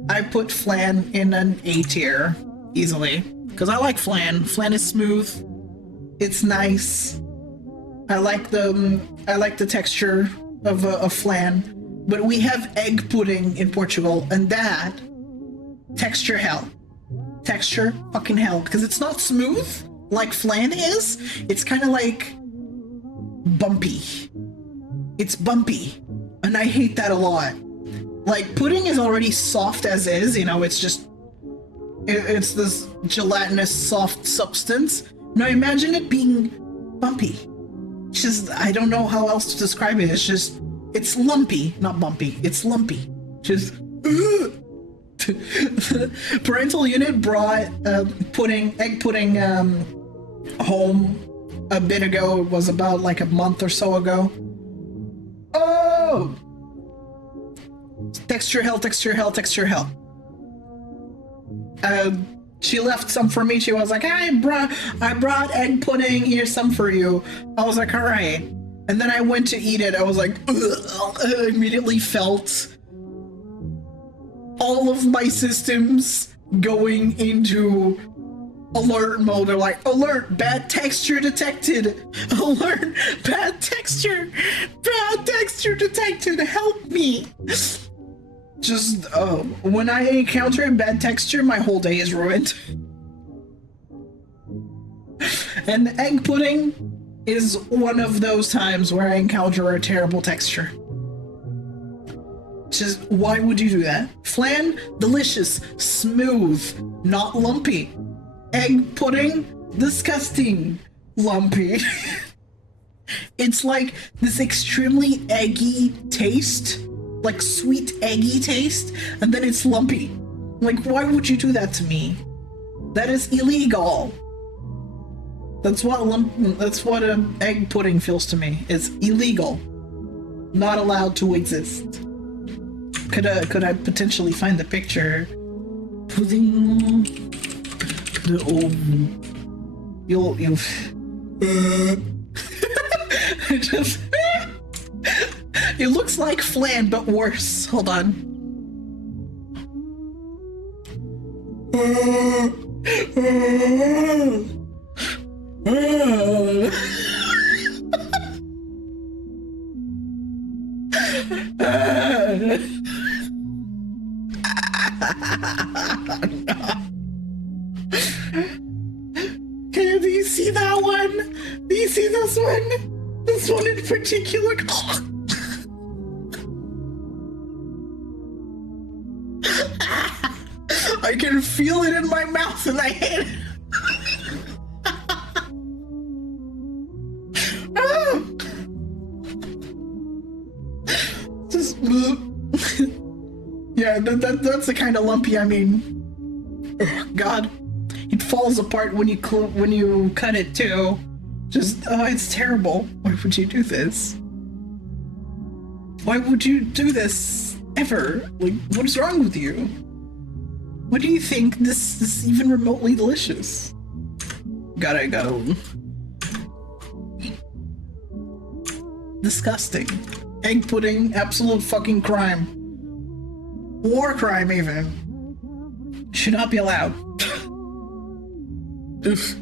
I put flan in an A tier, easily. Because I like flan. Flan is smooth. It's nice. I like the texture of a flan. But we have egg pudding in Portugal, and that texture hell. Texture fucking hell. Because it's not smooth like flan is. It's kind of like bumpy. It's bumpy. And I hate that a lot. Like, pudding is already soft as is, you know, it's just... It's this gelatinous soft substance. Now imagine it being bumpy. It's just, I don't know how else to describe it. It's just... It's lumpy, not bumpy. It's lumpy. Just... Parental unit brought egg pudding home a bit ago. It was about like a month or so ago. Oh! Texture hell, texture hell, texture hell. She left some for me. She was like, I brought egg pudding. Here's some for you. I was like, all right. And then I went to eat it. I was like, ugh. I immediately felt all of my systems going into alert mode. They're like, alert, bad texture detected. Alert, bad texture detected. Help me. Just, when I encounter bad texture, my whole day is ruined. And egg pudding is one of those times where I encounter a terrible texture. Just, why would you do that? Flan, delicious, smooth, not lumpy. Egg pudding, disgusting, lumpy. It's like this extremely eggy taste, like sweet eggy taste, and then it's lumpy. Like, why would you do that to me? That is illegal. That's what an egg pudding feels to me. It's illegal. Not allowed to exist. Could I potentially find the picture? Pudding. You'll I just it looks like flan but worse. Hold on. Okay, do you see that one? Do you see this one? This one in particular? I can feel it in my mouth and I hate it. Just yeah, that's the kind of lumpy. I mean, God, it falls apart when you cut it too. Just it's terrible. Why would you do this? Why would you do this ever? Like, what is wrong with you? What do you think this is even remotely delicious? Gotta. Disgusting. Egg pudding, absolute fucking crime. War crime, even. Should not be allowed. Oof.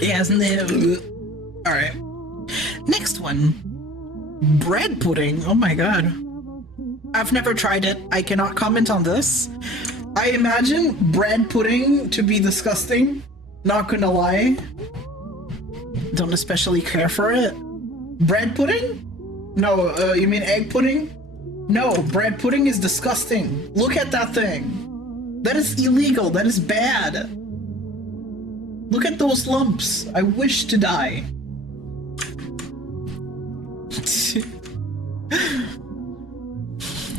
Yeah, isn't it? Alright. Next one. Bread pudding. Oh my god. I've never tried it. I cannot comment on this. I imagine bread pudding to be disgusting. Not gonna lie. Don't especially care for it. Bread pudding? No, you mean egg pudding? No, bread pudding is disgusting. Look at that thing. That is illegal. That is bad. Look at those lumps. I wish to die.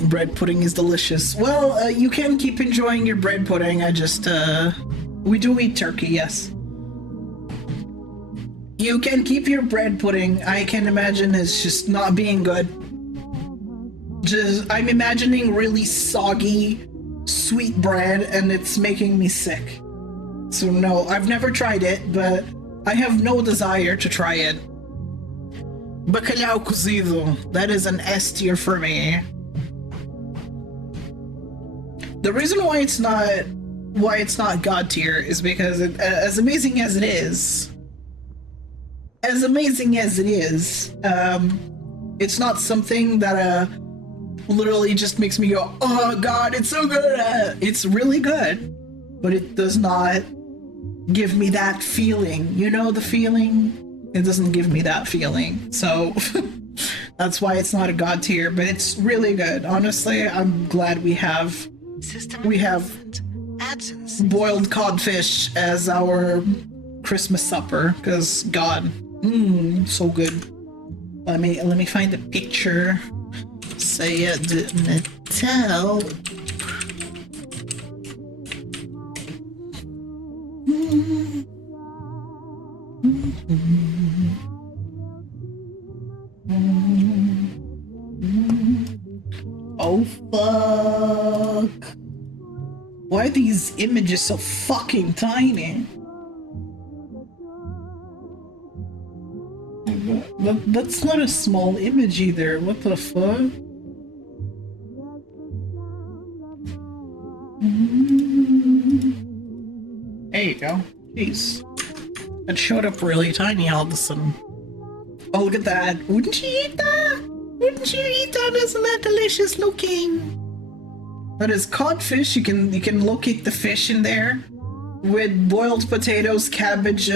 Bread pudding is delicious. Well, you can keep enjoying your bread pudding. I just, we do eat turkey, yes. You can keep your bread pudding. I can imagine it's just not being good. I'm imagining really soggy, sweet bread, and it's making me sick. So no, I've never tried it, but I have no desire to try it. Bacalhau cozido. That is an S tier for me. The reason why it's not God tier is because as amazing as it is, it's not something that literally just makes me go, oh god, it's so good. It's really good, but it does not give me that feeling. You know the feeling? It doesn't give me that feeling. So that's why it's not a God tier, but it's really good. Honestly, I'm glad we have boiled codfish as our Christmas supper, because god, so good. Let me find a picture. Say it didn't tell. Oh fuck. Why are these images so fucking tiny? That's not a small image either. What the fuck? There you go. Jeez. It showed up really tiny all of a sudden. Oh, look at that. Wouldn't you eat that? Wouldn't you eat that? Isn't that delicious looking? That is codfish. You can locate the fish in there. With boiled potatoes, cabbage,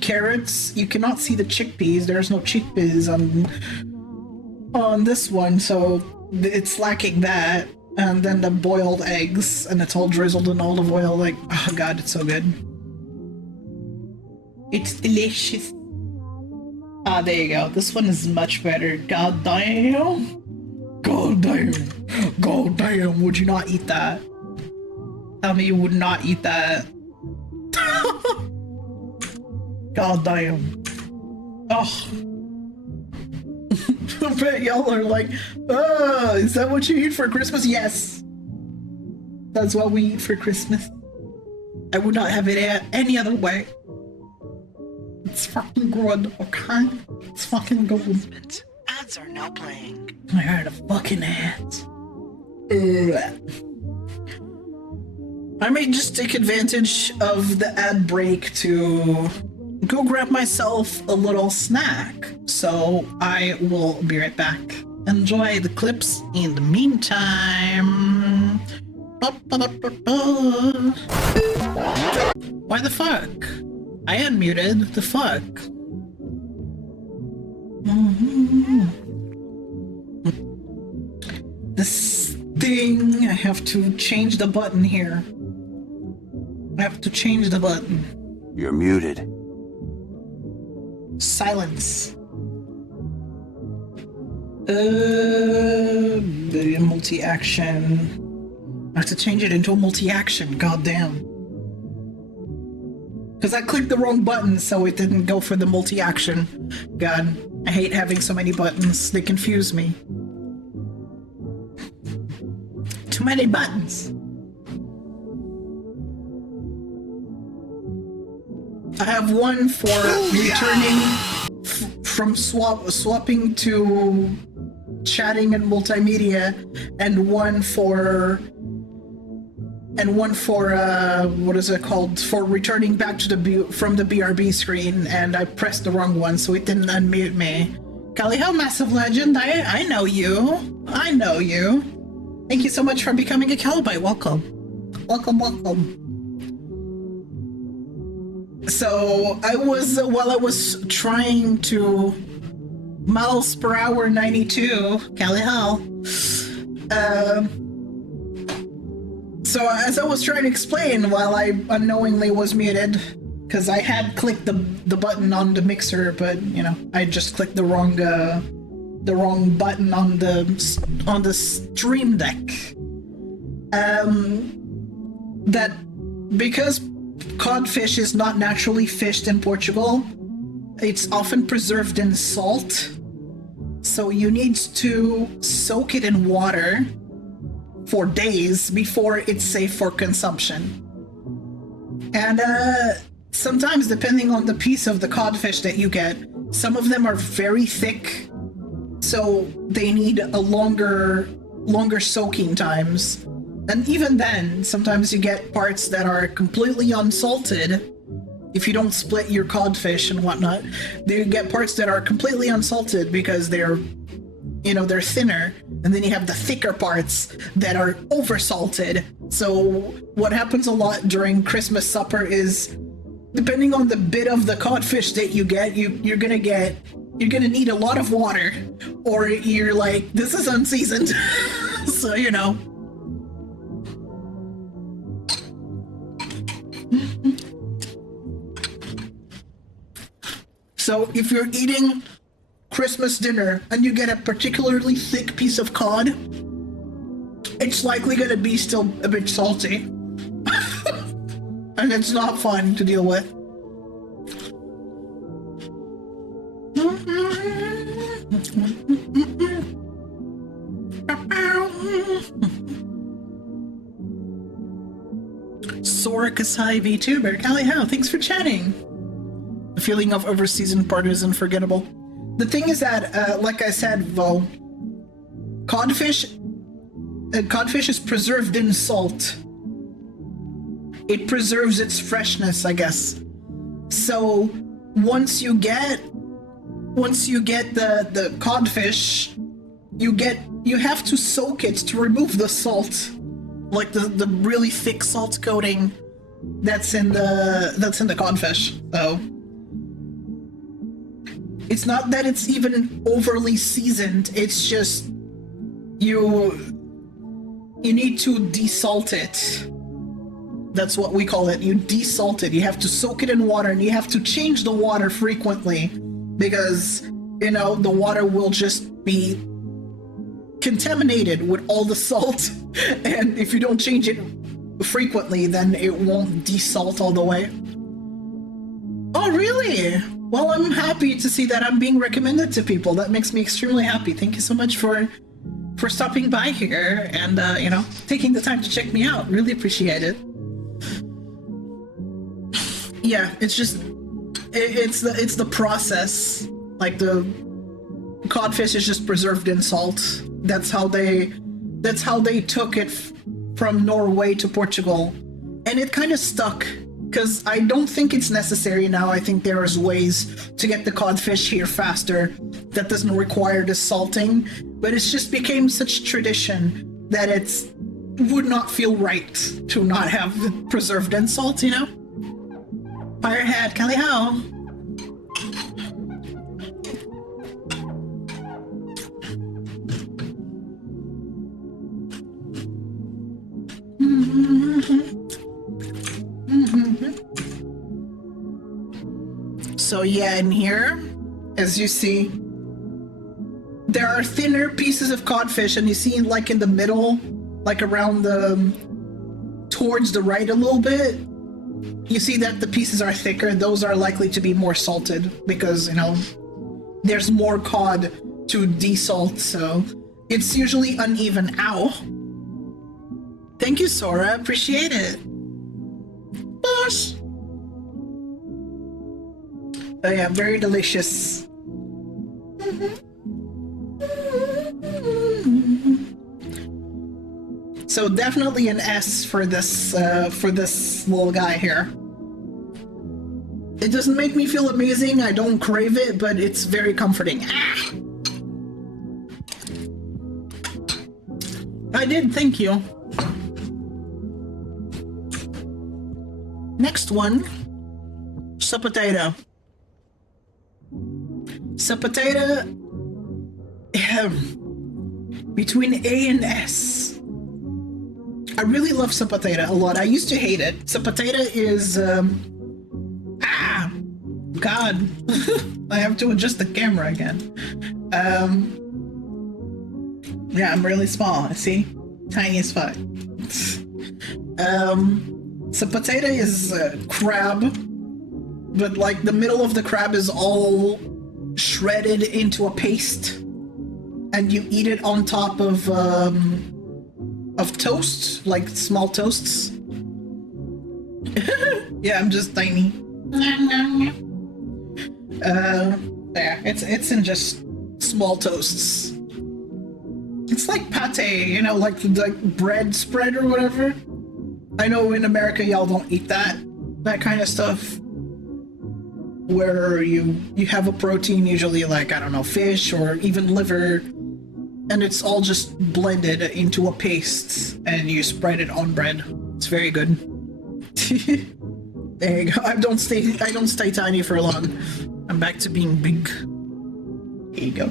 carrots. You cannot see the chickpeas. There's no chickpeas on this one, so it's lacking that. And then the boiled eggs, and it's all drizzled in olive oil. Like, oh god, it's so good. It's delicious. Ah, there you go. This one is much better. God damn. God damn. God damn. Would you not eat that? Tell me you would not eat that. God damn. Oh. I bet y'all are like, oh, is that what you eat for Christmas? Yes. That's what we eat for Christmas. I would not have it any other way. It's fucking good, okay? It's fucking good. Ads are now playing. I heard a fucking ads. I may just take advantage of the ad break to go grab myself a little snack. So I will be right back. Enjoy the clips in the meantime. Why the fuck? I unmuted. The fuck? This thing, I have to change the button here. I have to change the button. You're muted. Silence. Multi-action. I have to change it into a multi-action, goddamn. Because I clicked the wrong button, so it didn't go for the multi-action. God, I hate having so many buttons. They confuse me. Too many buttons. I have one for returning from swapping to chatting and multimedia, and one for what is it called, for returning back to from the BRB screen, and I pressed the wrong one, so it didn't unmute me. Kali, how massive legend? I know you. I know you. Thank you so much for becoming a Calibite. Welcome. Welcome, welcome. So while I was trying to miles per hour 92, Kali hell. So as I was trying to explain while I unknowingly was muted, because I had clicked the button on the mixer, but you know, I just clicked the wrong button on the stream deck. That because codfish is not naturally fished in Portugal, it's often preserved in salt, so you need to soak it in water for days before it's safe for consumption. And sometimes, depending on the piece of the codfish that you get, some of them are very thick, so they need a longer soaking times. And even then, sometimes you get parts that are completely unsalted. If you don't split your codfish and whatnot, you get parts that are completely unsalted because they're thinner, and then you have the thicker parts that are oversalted. So what happens a lot during Christmas supper is, depending on the bit of the codfish that you get, you're gonna need a lot of water, or you're like, this is unseasoned. So you know. So if you're eating Christmas dinner and you get a particularly thick piece of cod, it's likely going to be still a bit salty. And it's not fun to deal with. Soricus High VTuber, Callie How, thanks for chatting. The feeling of overseasoned part is unforgettable. The thing is that, like I said, Vo, codfish is preserved in salt. It preserves its freshness, I guess. So once you get the codfish, you have to soak it to remove the salt, like the really thick salt coating that's in the codfish. So it's not that it's even overly seasoned, it's just you need to desalt it. That's what we call it. You desalt it. You have to soak it in water, and you have to change the water frequently, because the water will just be contaminated with all the salt, and if you don't change it frequently, then it won't desalt all the way. Oh, really? Well, I'm happy to see that I'm being recommended to people. That makes me extremely happy. Thank you so much for stopping by here and taking the time to check me out. Really appreciate it. Yeah, it's just it's the process. Like, the codfish is just preserved in salt. That's how they took it from Norway to Portugal, and it kind of stuck. Because I don't think it's necessary now. I think there is ways to get the codfish here faster that doesn't require the salting, but it's just became such tradition that it would not feel right to not have it preserved in salt, Firehead, Callie How. So yeah, in here, as you see, there are thinner pieces of codfish, and you see, like, in the middle, like around towards the right a little bit, you see that the pieces are thicker. Those are likely to be more salted because, there's more cod to desalt, so it's usually uneven. Ow. Thank you, Sora. Appreciate it. Boss. Oh yeah, very delicious. So definitely an S for this little guy here. It doesn't make me feel amazing. I don't crave it, but it's very comforting. Ah! I did, thank you. Next one, Sapatata. Sapatata, between A and S. I really love Sapatata a lot. I used to hate it. Sapatata is, God. I have to adjust the camera again. Yeah, I'm really small, see? Tiny as fuck. Sapatata is crab, but like the middle of the crab is all shredded into a paste, and you eat it on top of toast, like small toasts. Yeah, I'm just tiny. Yeah, it's in just small toasts. It's like pate, you know, like the bread spread or whatever. I know in America y'all don't eat that kind of stuff. Where you have a protein, usually like, I don't know, fish or even liver, and it's all just blended into a paste and you spread it on bread. It's very good. There you go. I don't stay tiny for long. I'm back to being big. Here you go.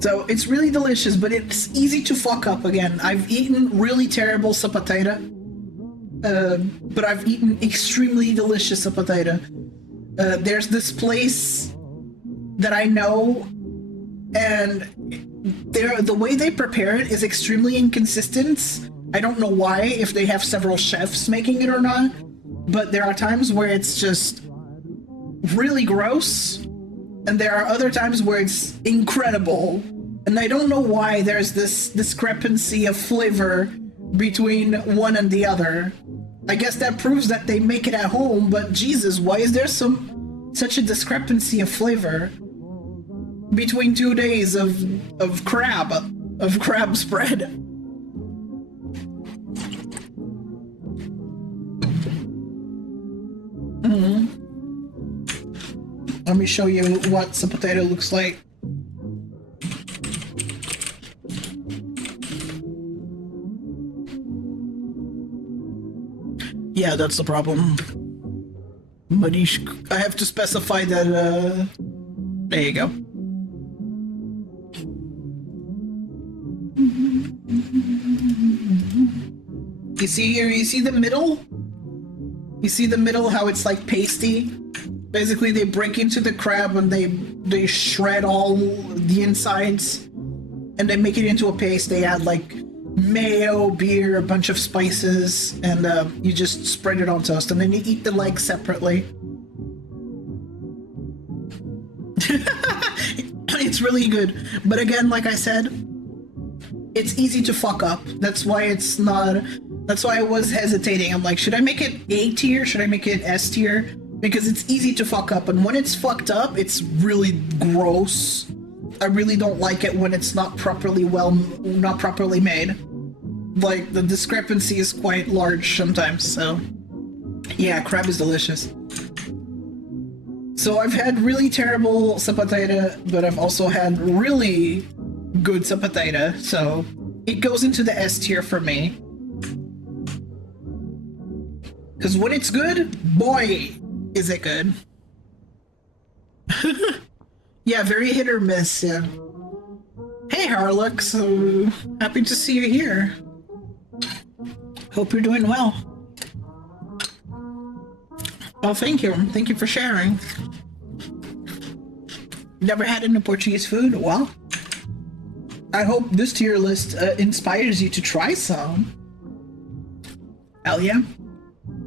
So it's really delicious, but it's easy to fuck up again. I've eaten really terrible sapatata, but I've eaten extremely delicious sapatata. There's this place that I know, and the way they prepare it is extremely inconsistent. I don't know why, if they have several chefs making it or not, but there are times where it's just really gross, and there are other times where it's incredible. And I don't know why there's this discrepancy of flavor between one and the other. I guess that proves that they make it at home, but Jesus, why is there such a discrepancy of flavor between 2 days of crab spread? Let me show you what sapatata looks like. Yeah, that's the problem. Manish, I have to specify that, there you go. You see here, you see the middle? You see the middle, how it's like pasty? Basically, they break into the crab and they shred all the insides and they make it into a paste. They add like mayo, beer, a bunch of spices, and you just spread it on toast, and then you eat the legs separately. It's really good, but again, like I said, it's easy to fuck up. That's why it's not. That's why I was hesitating. I'm like, should I make it A tier? Should I make it S tier? Because it's easy to fuck up, and when it's fucked up, it's really gross. I really don't like it when it's not properly made. Like, the discrepancy is quite large sometimes, so... Yeah, crab is delicious. So I've had really terrible sapatata, but I've also had really good sapatata, so it goes into the S tier for me. Because when it's good, boy, is it good. Yeah, very hit or miss, yeah. Hey, Harlock, so happy to see you here. Hope you're doing well. Oh, thank you. Thank you for sharing. Never had any Portuguese food? Well, I hope this tier list inspires you to try some. Hell yeah.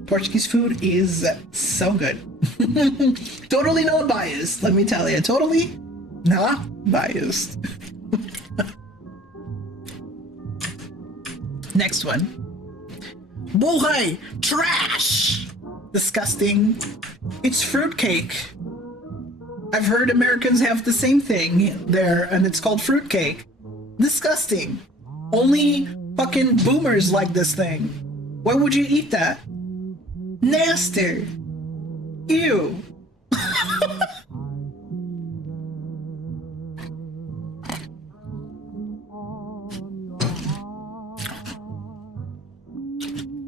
Portuguese food is so good. Totally not biased, let me tell you. Totally not biased. Next one. Bullhey! Trash! Disgusting. It's fruitcake. I've heard Americans have the same thing there, and it's called fruitcake. Disgusting. Only fucking boomers like this thing. Why would you eat that? Nasty. Ew.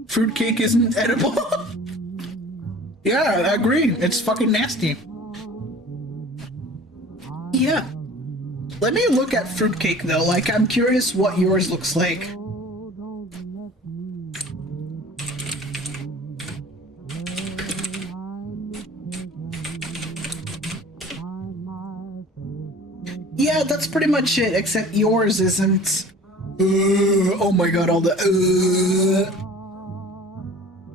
Fruitcake isn't edible? Yeah, I agree. It's fucking nasty. Yeah. Let me look at fruitcake though. Like, I'm curious what yours looks like. Yeah, that's pretty much it, except yours isn't. Oh my god, all the.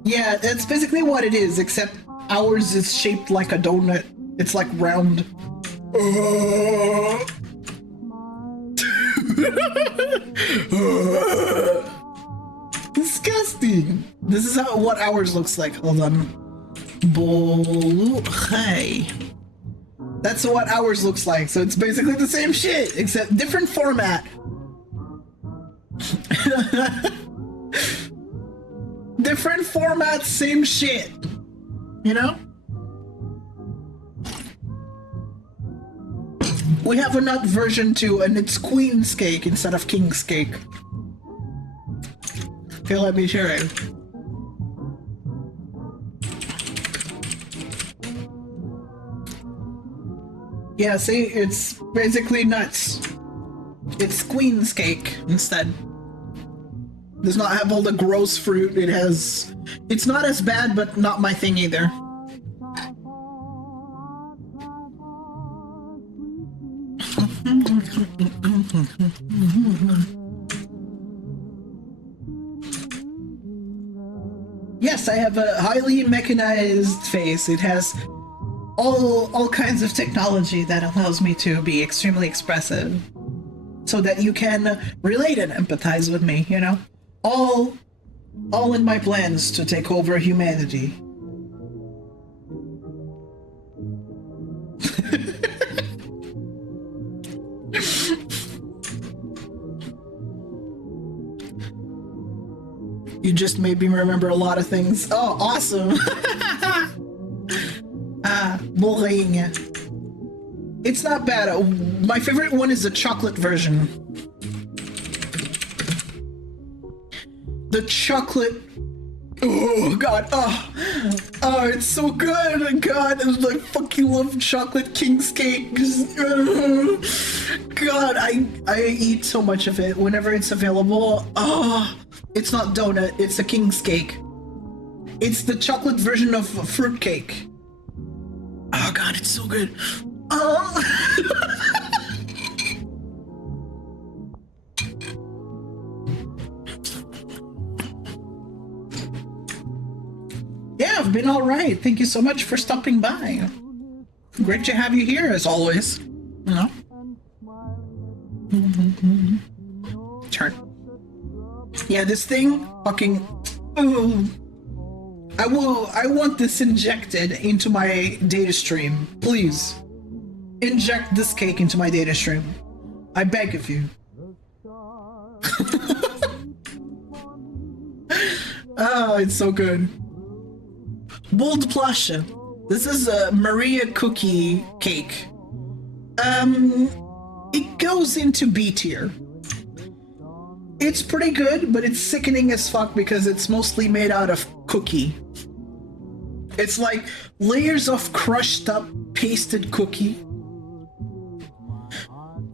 Yeah, that's basically what it is, except ours is shaped like a donut. It's like round. Disgusting. This is what ours looks like. Hold on. Boluchai. That's what ours looks like. So it's basically the same shit, except different format. Different format, same shit. You know? We have a nut version too, and it's Queen's cake instead of King's cake. Okay, let me share it. Yeah, see, it's basically nuts. It's Queen's cake instead. Does not have all the gross fruit. It has. It's not as bad, but not my thing either. Yes, I have a highly mechanized face. It has all kinds of technology that allows me to be extremely expressive, so that you can relate and empathize with me. You know, all in my plans to take over humanity. You just made me remember a lot of things. Oh, awesome. Boring. It's not bad. My favorite one is the chocolate version. The chocolate. Oh god. Oh, it's so good. God, I fucking love chocolate King's cake. God, I eat so much of it whenever it's available. Oh, it's not donut. It's a King's cake. It's the chocolate version of fruit cake. Oh god, it's so good. Oh. Yeah, I've been all right. Thank you so much for stopping by. Great to have you here, as always. You know? Turn. Yeah, this thing, fucking. I want this injected into my data stream. Please. Inject this cake into my data stream. I beg of you. Oh, it's so good. Bold plush. This is a Maria cookie cake. It goes into B tier. It's pretty good, but it's sickening as fuck because it's mostly made out of cookie. It's like layers of crushed up pasted cookie.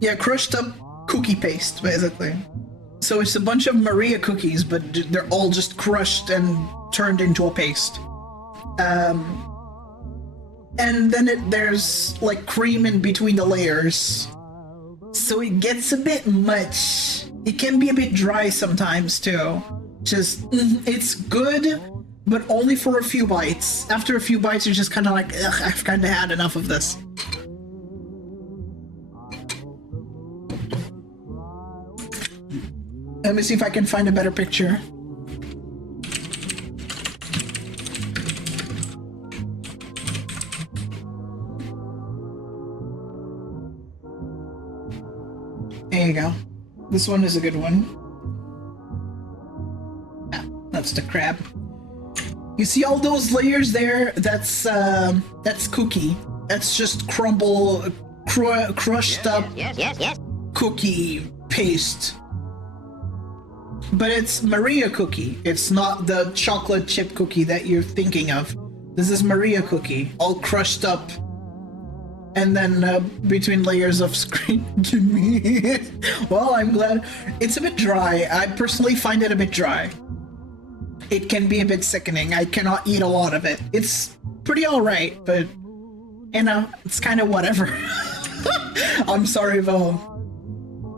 Yeah, crushed up cookie paste, basically. So it's a bunch of Maria cookies, but they're all just crushed and turned into a paste. And then there's like cream in between the layers. So it gets a bit much. It can be a bit dry sometimes too. Just, it's good, but only for a few bites. After a few bites, you're just kind of like, ugh, I've kind of had enough of this. Let me see if I can find a better picture. There you go. This one is a good one. Ah, that's the crab. You see all those layers there? That's cookie. That's just crushed up cookie paste. But it's Maria cookie. It's not the chocolate chip cookie that you're thinking of. This is Maria cookie, all crushed up. And then between layers of screen. Well, I'm glad. It's a bit dry. I personally find it a bit dry. It can be a bit sickening. I cannot eat a lot of it. It's pretty alright, but you know, it's kind of whatever. I'm sorry, Vo.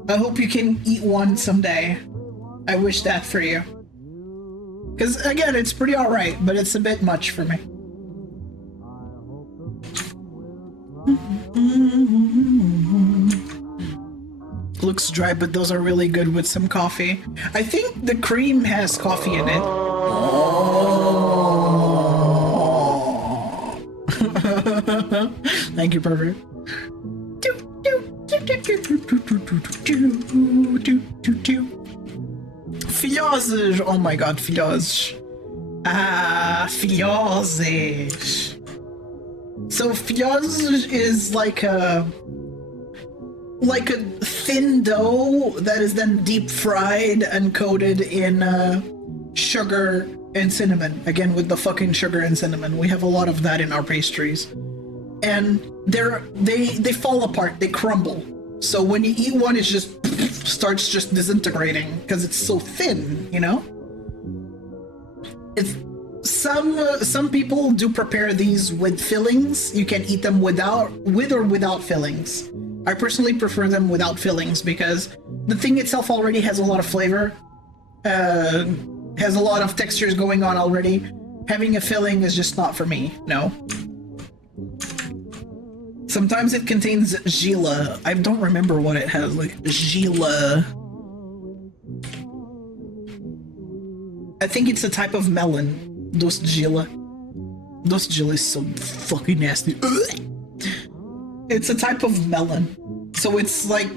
I hope you can eat one someday. I wish that for you. Because again, it's pretty alright, but it's a bit much for me. Looks dry, but those are really good with some coffee. I think the cream has coffee in it. Oh. Thank you, Perfect. Filhoses! Oh my god, filhoses. Ah, filhoses. So filhoses is like a thin dough that is then deep fried and coated in sugar and cinnamon. Again, with the fucking sugar and cinnamon. We have a lot of that in our pastries. And they fall apart, they crumble. So when you eat one, it just starts just disintegrating because it's so thin, you know? It's some people do prepare these with fillings. You can eat them with or without fillings. I personally prefer them without fillings because the thing itself already has a lot of flavor, has a lot of textures going on already. Having a filling is just not for me, no. Sometimes it contains gila. I don't remember what it has, like gila. I think it's a type of melon. Doce de gila. Doce de gila is so fucking nasty. It's a type of melon. So it's like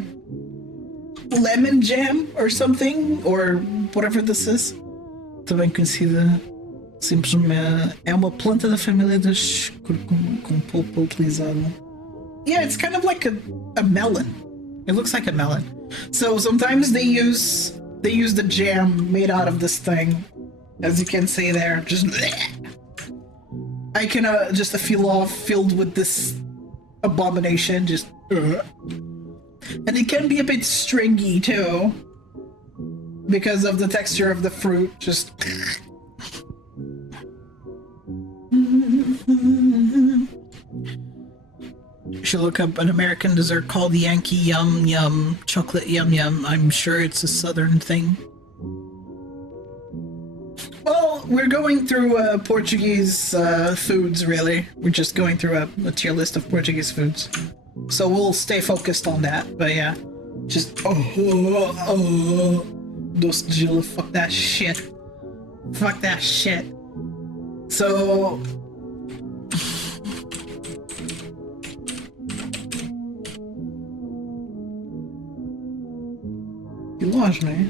lemon jam or something, or whatever this is. Também conhecida simplesmente é uma planta da família das com polpa utilizada. Yeah, it's kind of like a melon. It looks like a melon. So sometimes they use the jam made out of this thing. As you can see there, just I can just feel filled with this abomination, just and it can be a bit stringy too because of the texture of the fruit. Just you should look up an American dessert called Yankee Yum Yum Chocolate Yum Yum. I'm sure it's a southern thing. Well, we're going through Portuguese foods, really. We're just going through a tier list of Portuguese foods. So we'll stay focused on that, but yeah. Just, Doce de gila, fuck that shit. Fuck that shit. So... Filós, não é?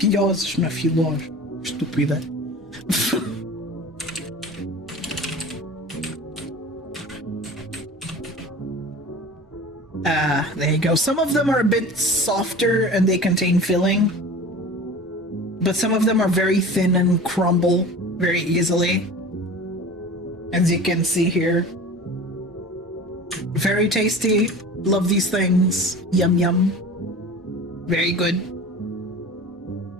Filhoses, não é filós. Estúpida. There you go. Some of them are a bit softer and they contain filling. But some of them are very thin and crumble very easily. As you can see here. Very tasty. Love these things. Yum yum. Very good.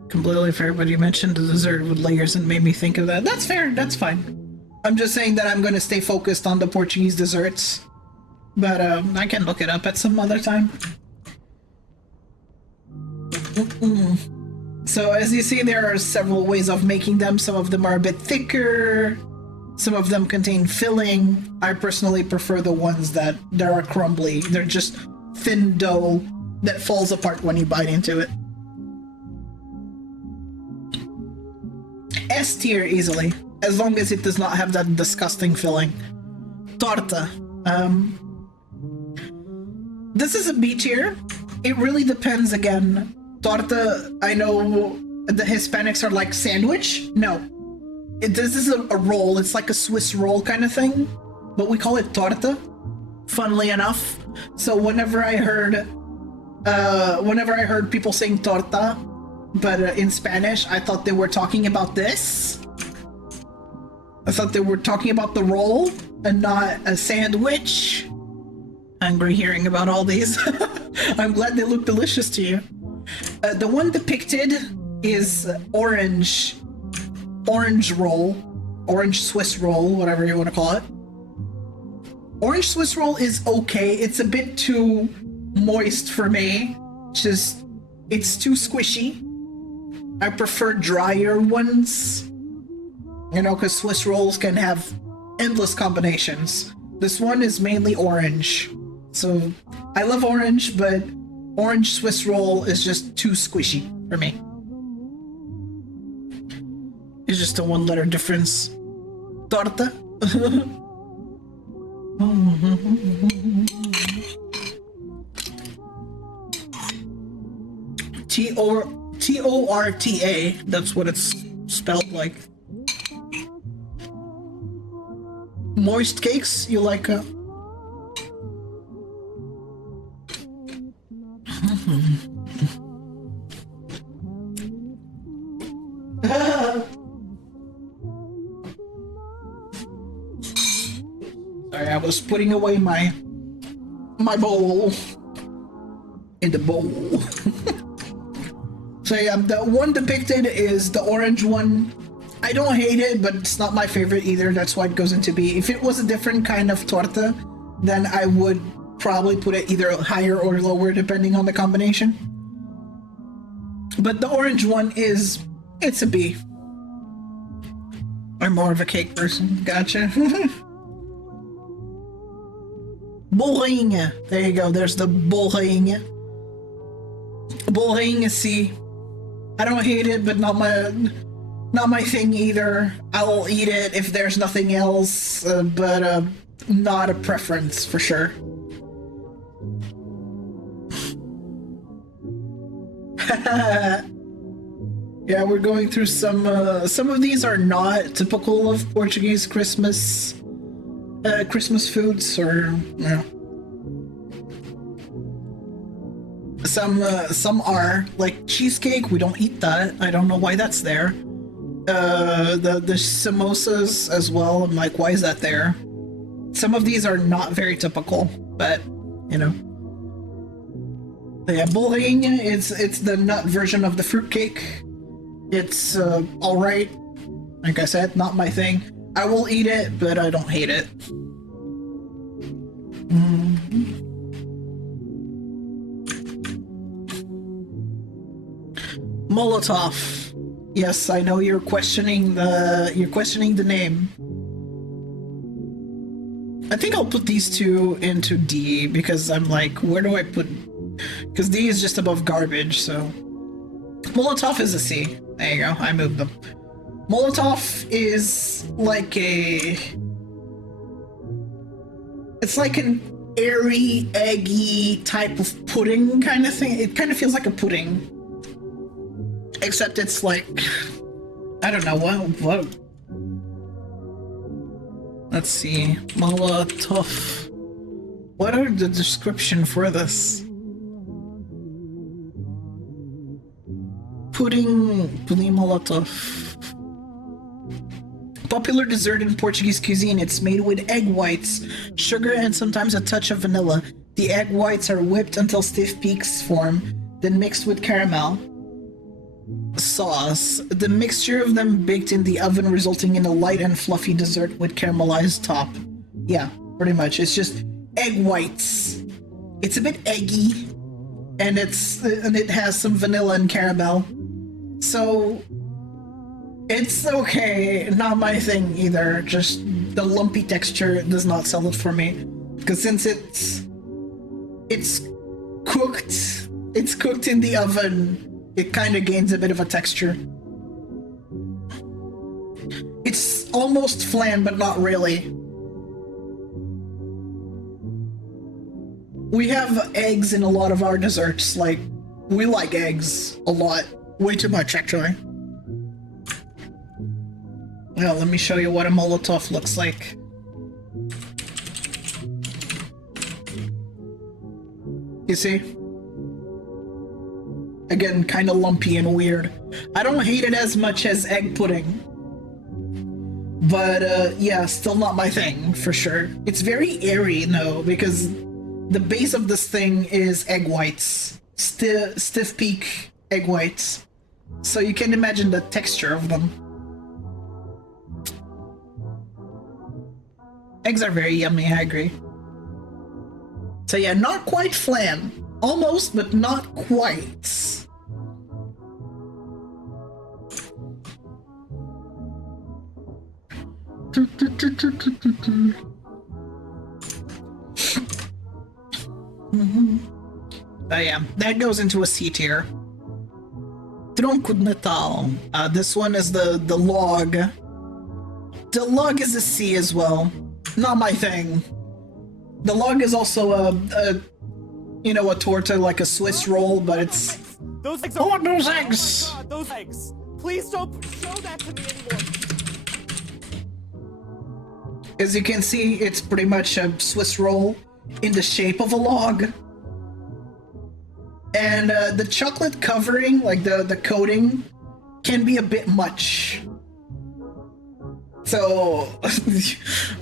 Completely fair, but you mentioned the dessert with layers and made me think of that. That's fair, that's fine. I'm just saying that I'm going to stay focused on the Portuguese desserts. But I can look it up at some other time. So as you see, there are several ways of making them. Some of them are a bit thicker. Some of them contain filling. I personally prefer the ones that are crumbly. They're just thin dough that falls apart when you bite into it. S tier easily, as long as it does not have that disgusting filling. Torta. This is a B tier. It really depends again. Torta, I know the Hispanics are like sandwich. No. This is a roll. It's like a Swiss roll kind of thing, but we call it torta, funnily enough. So whenever I heard people saying torta, but in Spanish, I thought they were talking about this. I thought they were talking about the roll and not a sandwich. Angry hearing about all these. I'm glad they look delicious to you. The one depicted is orange roll, orange Swiss roll, whatever you want to call it. Orange Swiss roll is okay. It's a bit too moist for me. It's too squishy. I prefer drier ones. You know, because Swiss rolls can have endless combinations. This one is mainly orange. So I love orange, but orange Swiss roll is just too squishy for me. It's just a one-letter difference. Torta. Torta. That's what it's spelled like. Moist cakes, you like Sorry, I was putting away my bowl in the bowl. So yeah, the one depicted is the orange one. I don't hate it, but it's not my favorite either. That's why it goes into B. If it was a different kind of torta, then I would probably put it either higher or lower depending on the combination. But the orange one it's a B. I'm more of a cake person. Gotcha. Bourrigne. There you go. There's the bourrigne. Bourrigne is C. I don't hate it, but not my thing either. I'll eat it if there's nothing else, but not a preference for sure. Yeah, we're going through some of these are not typical of Portuguese Christmas foods, or you know. Some are, like cheesecake, we don't eat that. I don't know why that's there. The samosas as well, I'm like, why is that there? Some of these are not very typical, but you know. Yeah, bourrigne, it's the nut version of the fruitcake. It's alright. Like I said, not my thing. I will eat it, but I don't hate it. Molotov. Yes, I know you're questioning the name. I think I'll put these two into D because I'm like, where do I put? Because D is just above garbage, so Molotov is a C. There you go. I moved them. Molotov is like it's like an airy, eggy type of pudding kind of thing. It kind of feels like a pudding. Except it's like, I don't know, what? Let's see, Molotov. What are the description for this? Pudding Molotov. Popular dessert in Portuguese cuisine. It's made with egg whites, sugar, and sometimes a touch of vanilla. The egg whites are whipped until stiff peaks form, then mixed with caramel sauce. The mixture of them baked in the oven, resulting in a light and fluffy dessert with caramelized top. Yeah, pretty much. It's just egg whites. It's a bit eggy, and it has some vanilla and caramel. So it's okay. Not my thing either. Just the lumpy texture does not sell it for me. Because since it's cooked in the oven, it kind of gains a bit of a texture. almost flan, but not really. We have eggs in a lot of our desserts. Like, we like eggs a lot. Way too much, actually. Well, let me show you what a Molotov looks like. You see? Again, kind of lumpy and weird. I don't hate it as much as egg pudding. But, yeah, still not my thing, for sure. It's very airy, though, because the base of this thing is egg whites. Stiff peak egg whites. So you can imagine the texture of them. Eggs are very yummy, I agree. So yeah, not quite flan. Almost, but not quite. Oh yeah, that goes into a C tier. Tronco de Natal. This one is the log. The log is a C as well. Not my thing. The log is also a torta, like a Swiss roll, but it's... Those eggs are... Oh, those eggs! God, those eggs! Please don't show that to me anymore! As you can see, it's pretty much a Swiss roll in the shape of a log. And the chocolate covering, like the coating, can be a bit much. So,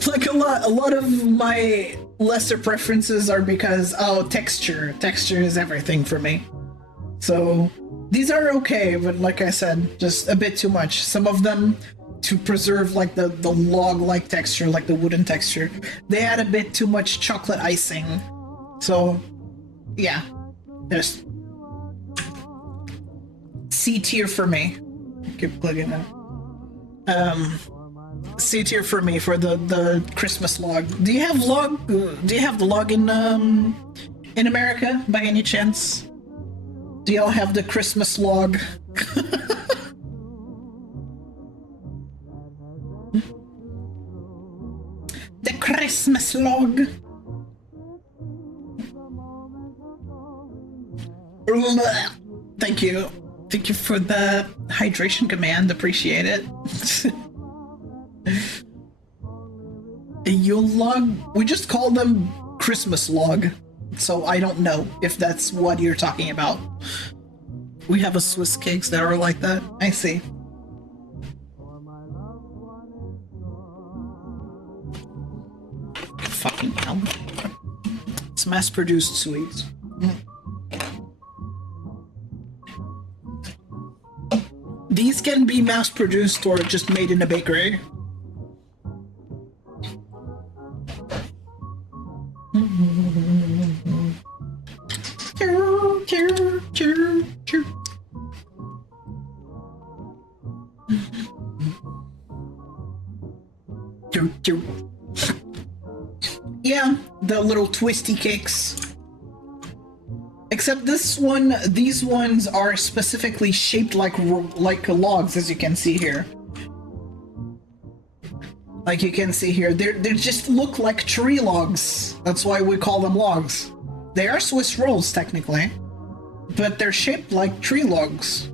like a lot of my lesser preferences are because, texture is everything for me. So, these are okay, but like I said, just a bit too much. Some of them, to preserve like the log-like texture, like the wooden texture, they had a bit too much chocolate icing. So, yeah, just C tier for me. Keep plugging that. C tier for me for the Christmas log. Do you have log? Do you have the log in America by any chance? Do y'all have the Christmas log? The Christmas log. Thank you. Thank you for the hydration command. Appreciate it. Yule log? We just call them Christmas log. So I don't know if that's what you're talking about. We have a Swiss cakes that are like that. I see. Fucking hell. It's mass-produced sweets. These can be mass-produced or just made in a bakery. Yeah, the little twisty cakes. Except this one, these ones are specifically shaped like logs, as you can see here. Like you can see here, they just look like tree logs. That's why we call them logs. They are Swiss rolls, technically, but they're shaped like tree logs.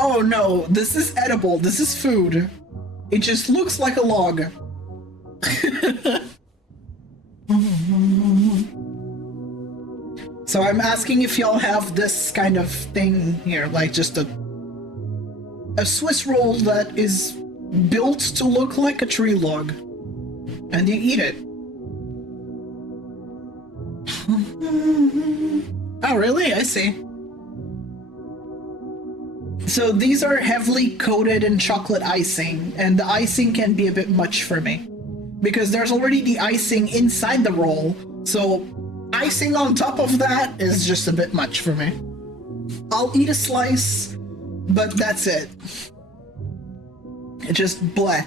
Oh no, this is edible. This is food. It just looks like a log. So I'm asking if y'all have this kind of thing here, like just a Swiss roll that is built to look like a tree log, and you eat it. Oh, really? I see. So these are heavily coated in chocolate icing, and the icing can be a bit much for me, because there's already the icing inside the roll, so icing on top of that is just a bit much for me. I'll eat a slice, but that's it. It just bleh.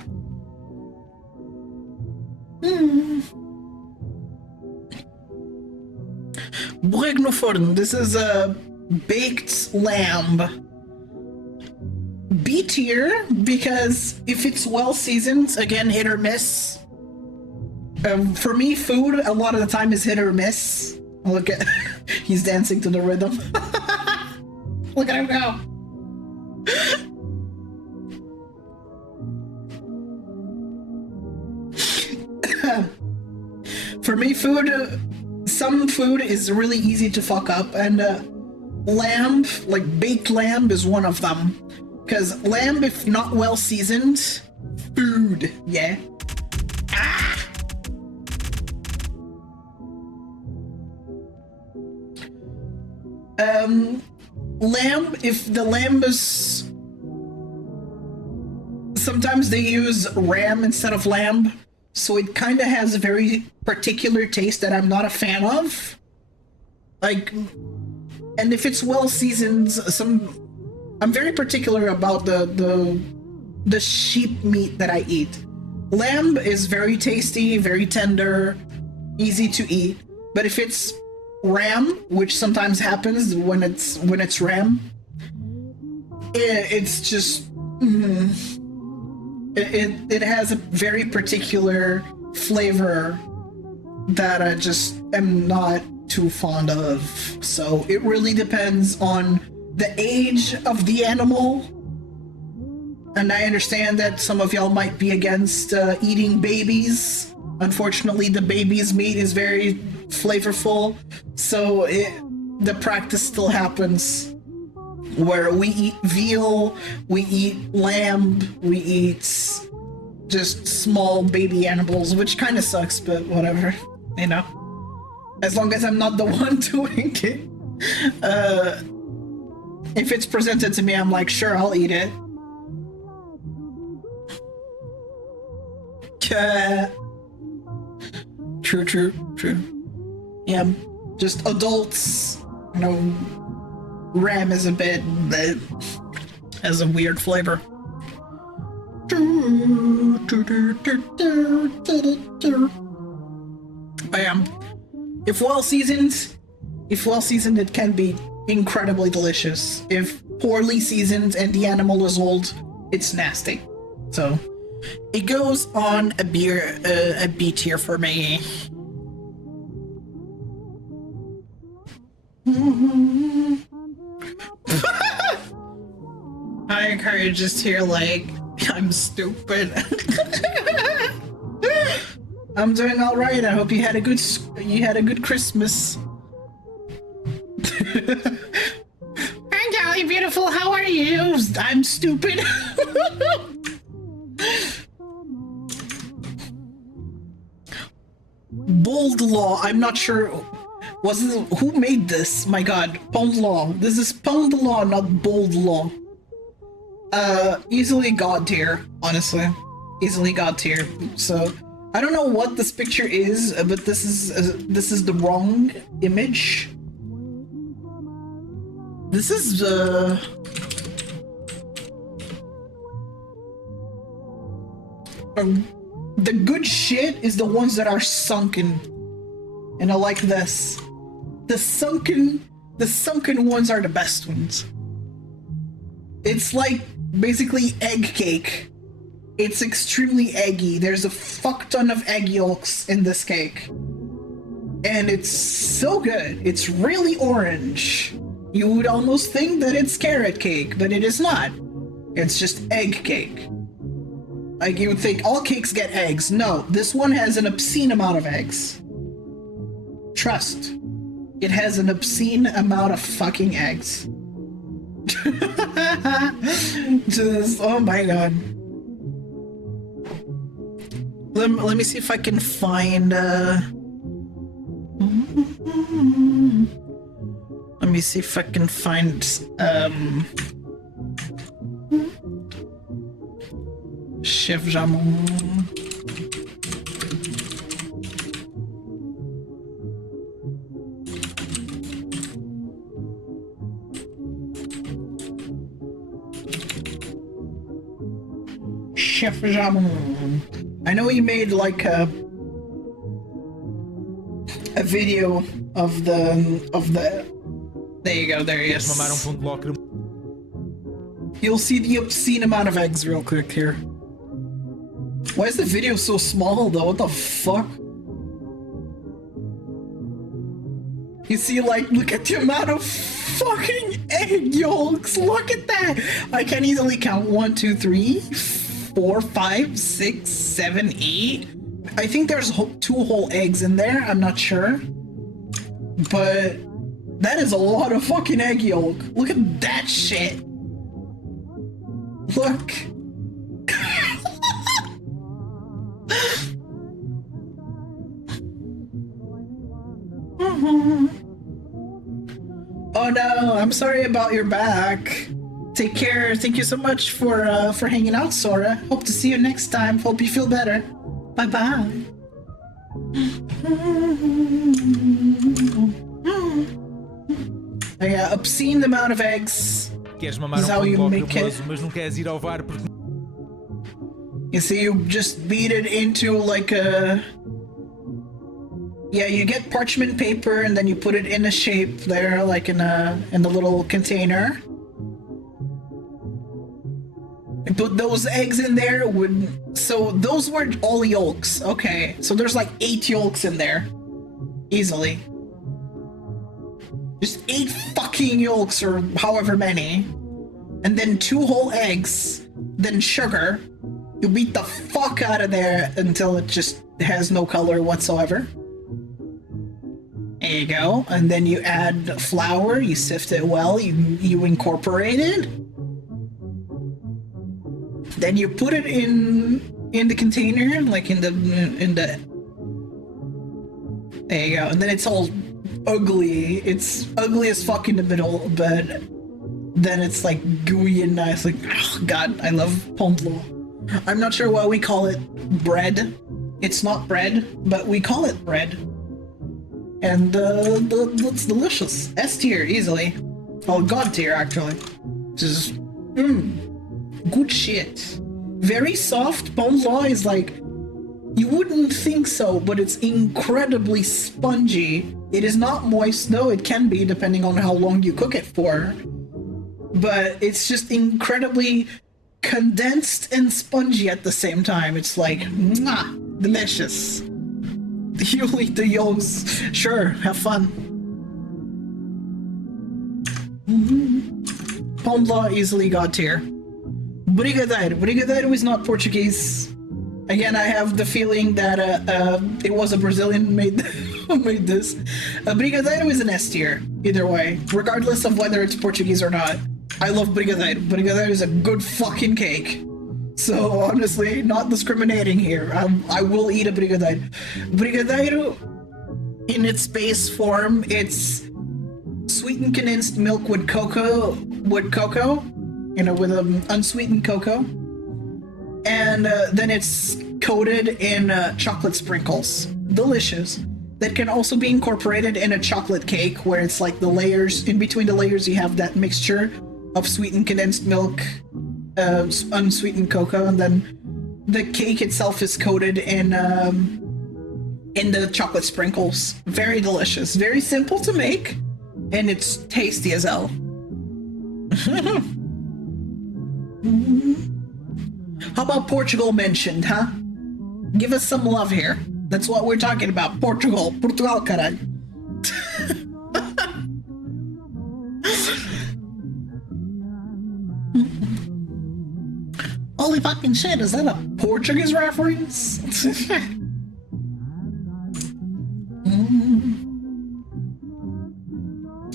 Bregnoforn, this is a baked lamb. B tier because if it's well seasoned, again, hit or miss. For me, food a lot of the time is hit or miss. Look at he's dancing to the rhythm. Look at him go. For me, food, some food is really easy to fuck up, and lamb, like baked lamb, is one of them. Because lamb, if not well seasoned, food, yeah. Ah! Lamb, if the lamb is... Sometimes they use ram instead of lamb, so it kind of has a very particular taste that I'm not a fan of. Like, and if it's well seasoned, I'm very particular about the sheep meat that I eat. Lamb is very tasty, very tender, easy to eat. But if it's ram, which sometimes happens when it's ram, it's just it has a very particular flavor that I just am not too fond of. So it really depends on the age of the animal. And I understand that some of y'all might be against eating babies. Unfortunately, the baby's meat is very flavorful, so the practice still happens where we eat veal, we eat lamb, we eat just small baby animals, which kind of sucks, but whatever, you know. As long as I'm not the one doing it. If it's presented to me, I'm like, sure, I'll eat it. True. Yeah, just adults, you know, ram is a bit, has a weird flavor. Bam. If well seasoned, it can be incredibly delicious. If poorly seasoned and the animal is old, it's nasty. So it goes on a B tier for me. I encourage just here like I'm stupid. I'm doing all right. I hope you had a good Christmas. Hi, Golly Beautiful. How are you? I'm stupid. Bold Law. I'm not sure. Who made this? My God, Pound Law. This is Pound Law, not Bold Law. Easily God tier, honestly. Easily God tier. So I don't know what this picture is, but this is the wrong image. This is the good shit is the ones that are sunken, and I like this. The sunken ones are the best ones. It's like basically egg cake. It's extremely eggy. There's a fuck ton of egg yolks in this cake. And it's so good. It's really orange. You would almost think that it's carrot cake, but it is not. It's just egg cake. Like, you would think all cakes get eggs. No, this one has an obscene amount of eggs. Trust. It has an obscene amount of fucking eggs. Just, oh my God. Let me see if I can find, let me see if I can find, Chef Jamon. Chef Jamon. I know he made like a video of the there you go, there he is. You'll see the obscene amount of eggs real quick here. Why is the video so small though? What the fuck? You see, like, look at the amount of fucking egg yolks. Look at that. I can easily count 1, 2, 3, 4, 5, 6, 7, 8. I think there's 2 whole eggs in there. I'm not sure. But that is a lot of fucking egg yolk. Look at that shit. Look. Oh no, I'm sorry about your back. Take care. Thank you so much for hanging out, Sora. Hope to see you next time. Hope you feel better. Bye bye. Yeah, obscene amount of eggs. Queres mamar Is how you pão de make ló it. cremoso, mas não queres ir ao VAR porque... You see, you just beat it into like a... Yeah, you get parchment paper and then you put it in a shape there, like in the little container. You put those eggs in there. So those were all yolks. Okay, so there's like 8 yolks in there, easily. Just 8 fucking yolks or however many, and then 2 whole eggs, then sugar. You beat the fuck out of there until it just has no color whatsoever. There you go. And then you add flour, you sift it well, you incorporate it. Then you put it in the container, like in the there you go. And then it's all ugly. It's ugly as fuck in the middle, but then it's like gooey and nice. Like, oh god, I love pomplo. I'm not sure why we call it bread. It's not bread, but we call it bread. And it's delicious. S tier, easily. Oh, God tier, actually. Just, good shit. Very soft. Pomplo is like, you wouldn't think so, but it's incredibly spongy. It is not moist, though. It can be, depending on how long you cook it for. But it's just incredibly condensed and spongy at the same time. It's like, mwah, delicious. You'll eat the yolks. Sure, have fun. Pomplo easily got tier. Brigadeiro. Brigadeiro is not Portuguese. Again, I have the feeling that it was a Brazilian made made this. Brigadeiro is an S tier, either way, regardless of whether it's Portuguese or not. I love Brigadeiro. Brigadeiro is a good fucking cake. So honestly, not discriminating here. I will eat a Brigadeiro. Brigadeiro, in its base form, it's sweetened condensed milk with cocoa, you know, with unsweetened cocoa. And then it's coated in chocolate sprinkles. Delicious. That can also be incorporated in a chocolate cake, where it's like the layers, in between the layers you have that mixture of sweetened condensed milk, unsweetened cocoa, and then the cake itself is coated in the chocolate sprinkles. Very delicious. Very simple to make, and it's tasty as hell. How about Portugal mentioned, huh? Give us some love here. That's what we're talking about. Portugal, caralho. Holy fucking shit, is that a Portuguese reference?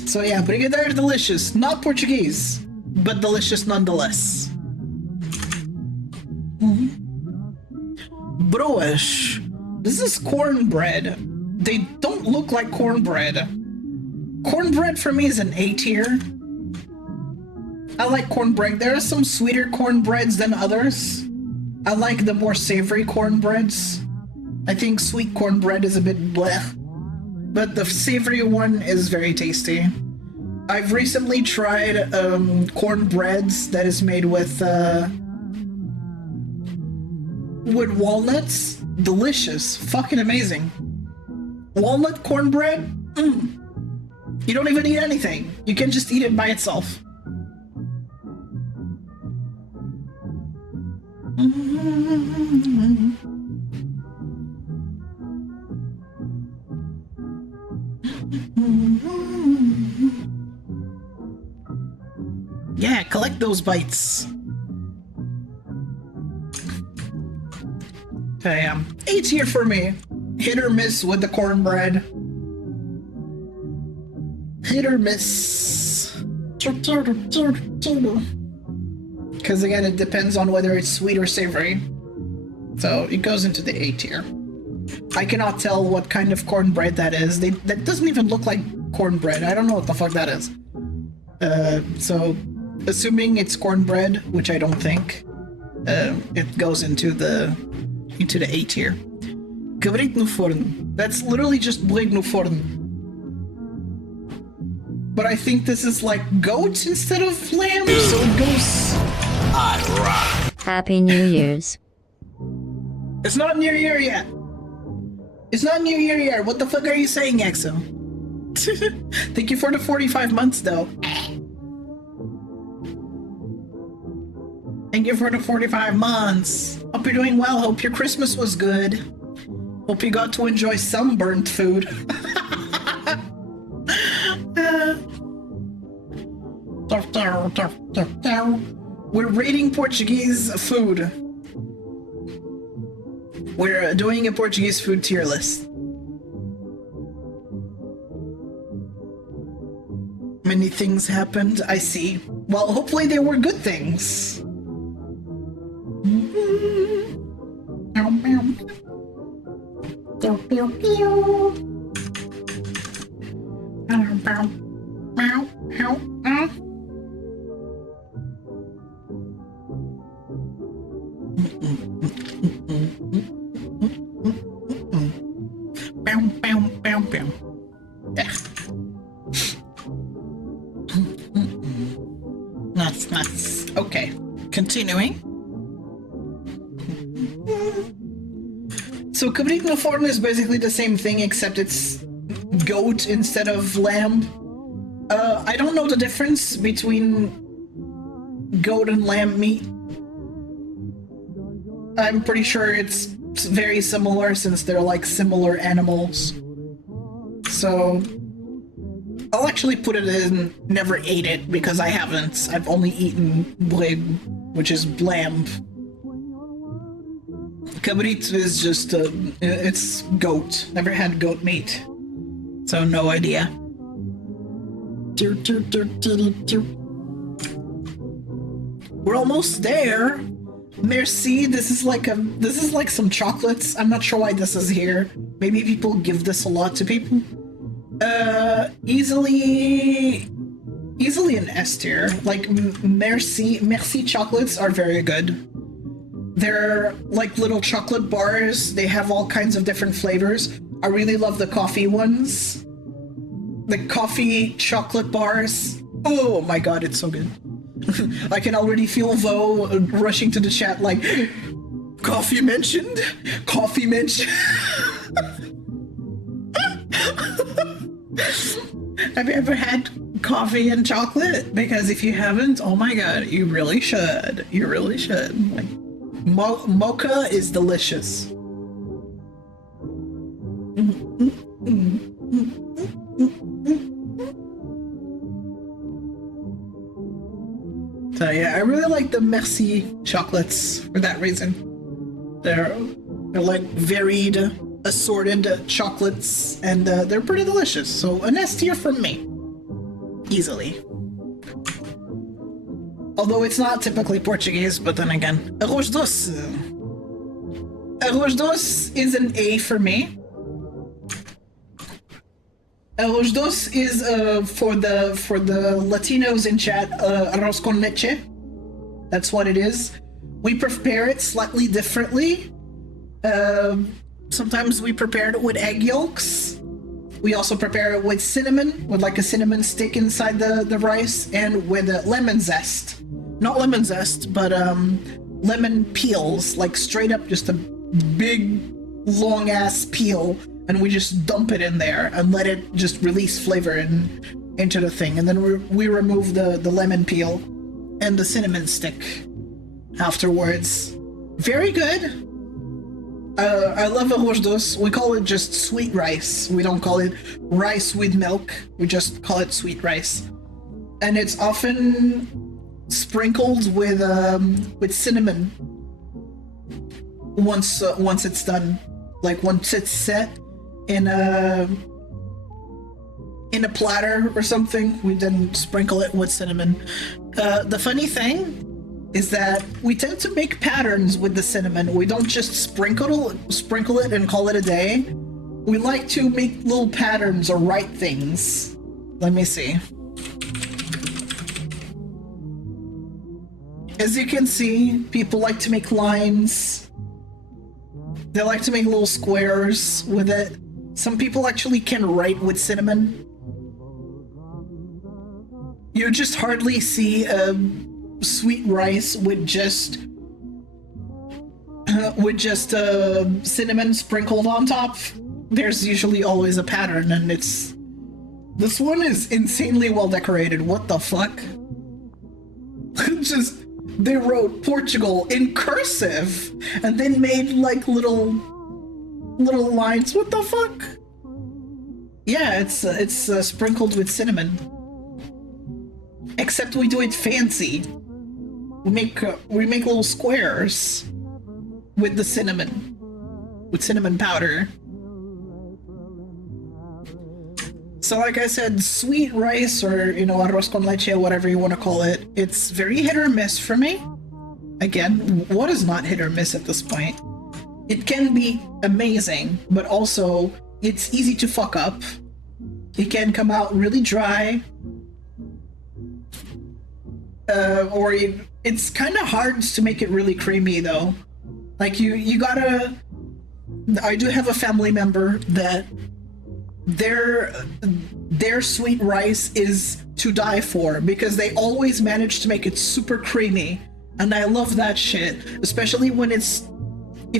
So yeah, Brigadeiro delicious. Not Portuguese, but delicious nonetheless. Broas. This is cornbread. They don't look like cornbread. Cornbread for me is an A tier. I like cornbread. There are some sweeter cornbreads than others. I like the more savory cornbreads. I think sweet cornbread is a bit bleh. But the savory one is very tasty. I've recently tried cornbreads that is made with walnuts. Delicious. Fucking amazing. Walnut cornbread? You don't even eat anything. You can just eat it by itself. Yeah, collect those bites. Okay, 8 here for me. Hit or miss with the cornbread. Hit or miss. Because again, it depends on whether it's sweet or savory. So it goes into the 8 tier. I cannot tell what kind of cornbread that is. That doesn't even look like cornbread. I don't know what the fuck that is. So assuming it's cornbread, which I don't think, it goes into the 8 tier. Cabrito no forno. That's literally just bolig no forno. But I think this is like goat instead of lamb, so it goes. I rock. Happy New Year's. It's not New Year yet. It's not New Year yet. What the fuck are you saying, Exo? Thank you for the 45 months, though. Thank you for the 45 months. Hope you're doing well. Hope your Christmas was good. Hope you got to enjoy some burnt food. We're rating Portuguese food. We're doing a Portuguese food tier list. Many things happened, I see. Well, hopefully they were good things. Nice. Okay, continuing. So cabrito no forno is basically the same thing, except it's goat instead of lamb. I don't know the difference between goat and lamb meat. I'm pretty sure it's very similar since they're like similar animals. So I'll actually put it in never ate it because I haven't. I've only eaten blig, which is lamb. Cabrito is just it's goat. Never had goat meat, so no idea. We're almost there. Merci. This is like some chocolates. I'm not sure why this is here. Maybe people give this a lot to people. Easily an S tier. Like Merci chocolates are very good. They're like little chocolate bars. They have all kinds of different flavors. I really love the coffee ones. The coffee chocolate bars. Oh my god, it's so good. I can already feel Vo rushing to the chat like, coffee mentioned? Coffee mentioned? Have you ever had coffee and chocolate? Because if you haven't, oh my god, you really should. You really should. Like, mocha is delicious. So yeah, I really like the Merci chocolates for that reason. They're like varied, assorted chocolates, and they're pretty delicious. So an S tier from me, easily. Although it's not typically Portuguese, but then again, arroz doce. Arroz doce is an A for me. Arroz doce is for the Latinos in chat, arroz con leche. That's what it is. We prepare it slightly differently. Sometimes we prepare it with egg yolks. We also prepare it with cinnamon, with like a cinnamon stick inside the rice, and with lemon zest. Not lemon zest, but lemon peels, like straight up just a big long ass peel, and we just dump it in there and let it just release flavor into the thing. And then we remove the lemon peel and the cinnamon stick afterwards. Very good. I love arroz doce. We call it just sweet rice. We don't call it rice with milk. We just call it sweet rice. And it's often sprinkled with cinnamon once it's done. Like once it's set in a platter or something, we then sprinkle it with cinnamon. The funny thing is that we tend to make patterns with the cinnamon. We don't just sprinkle it and call it a day. We like to make little patterns or write things. Let me see. As you can see, people like to make lines. They like to make little squares with it. Some people actually can write with cinnamon. You just hardly see sweet rice with just cinnamon sprinkled on top. There's usually always a pattern, and this one is insanely well decorated. What the fuck? Just they wrote Portugal in cursive and then made like little lines. What the fuck? Yeah, it's sprinkled with cinnamon. Except we do it fancy. We make little squares with the cinnamon, with cinnamon powder. So like I said, sweet rice, or arroz con leche, whatever you want to call it, it's very hit or miss for me. Again, what is not hit or miss at this point? It can be amazing, but also it's easy to fuck up. It can come out really dry. It's kind of hard to make it really creamy though. Like you gotta. I do have a family member that their sweet rice is to die for because they always manage to make it super creamy, and I love that shit, especially when it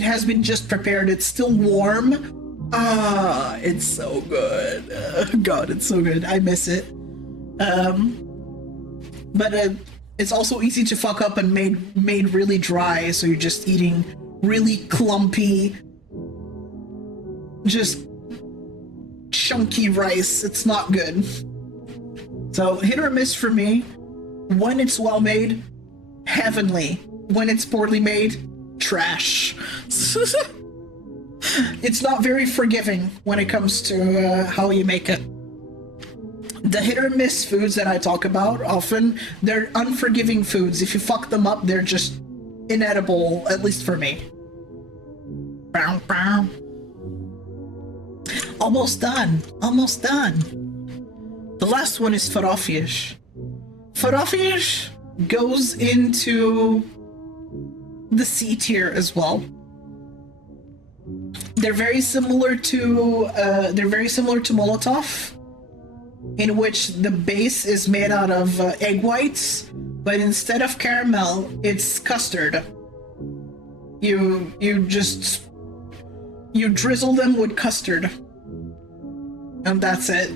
has been just prepared. It's still warm. It's so good. God, it's so good. I miss it. But it's also easy to fuck up and made really dry, so you're just eating really clumpy, just chunky rice. It's not good. So hit or miss for me. When it's well made, heavenly. When it's poorly made, trash. It's not very forgiving when it comes to how you make it. The hit or miss foods that I talk about, often they're unforgiving foods. If you fuck them up, they're just inedible, at least for me. Bow, bow. Almost done. Almost done. The last one is farofias. Farofias goes into the C tier as well. They're very similar to Molotov, in which the base is made out of egg whites, but instead of caramel, it's custard. You drizzle them with custard, and that's it.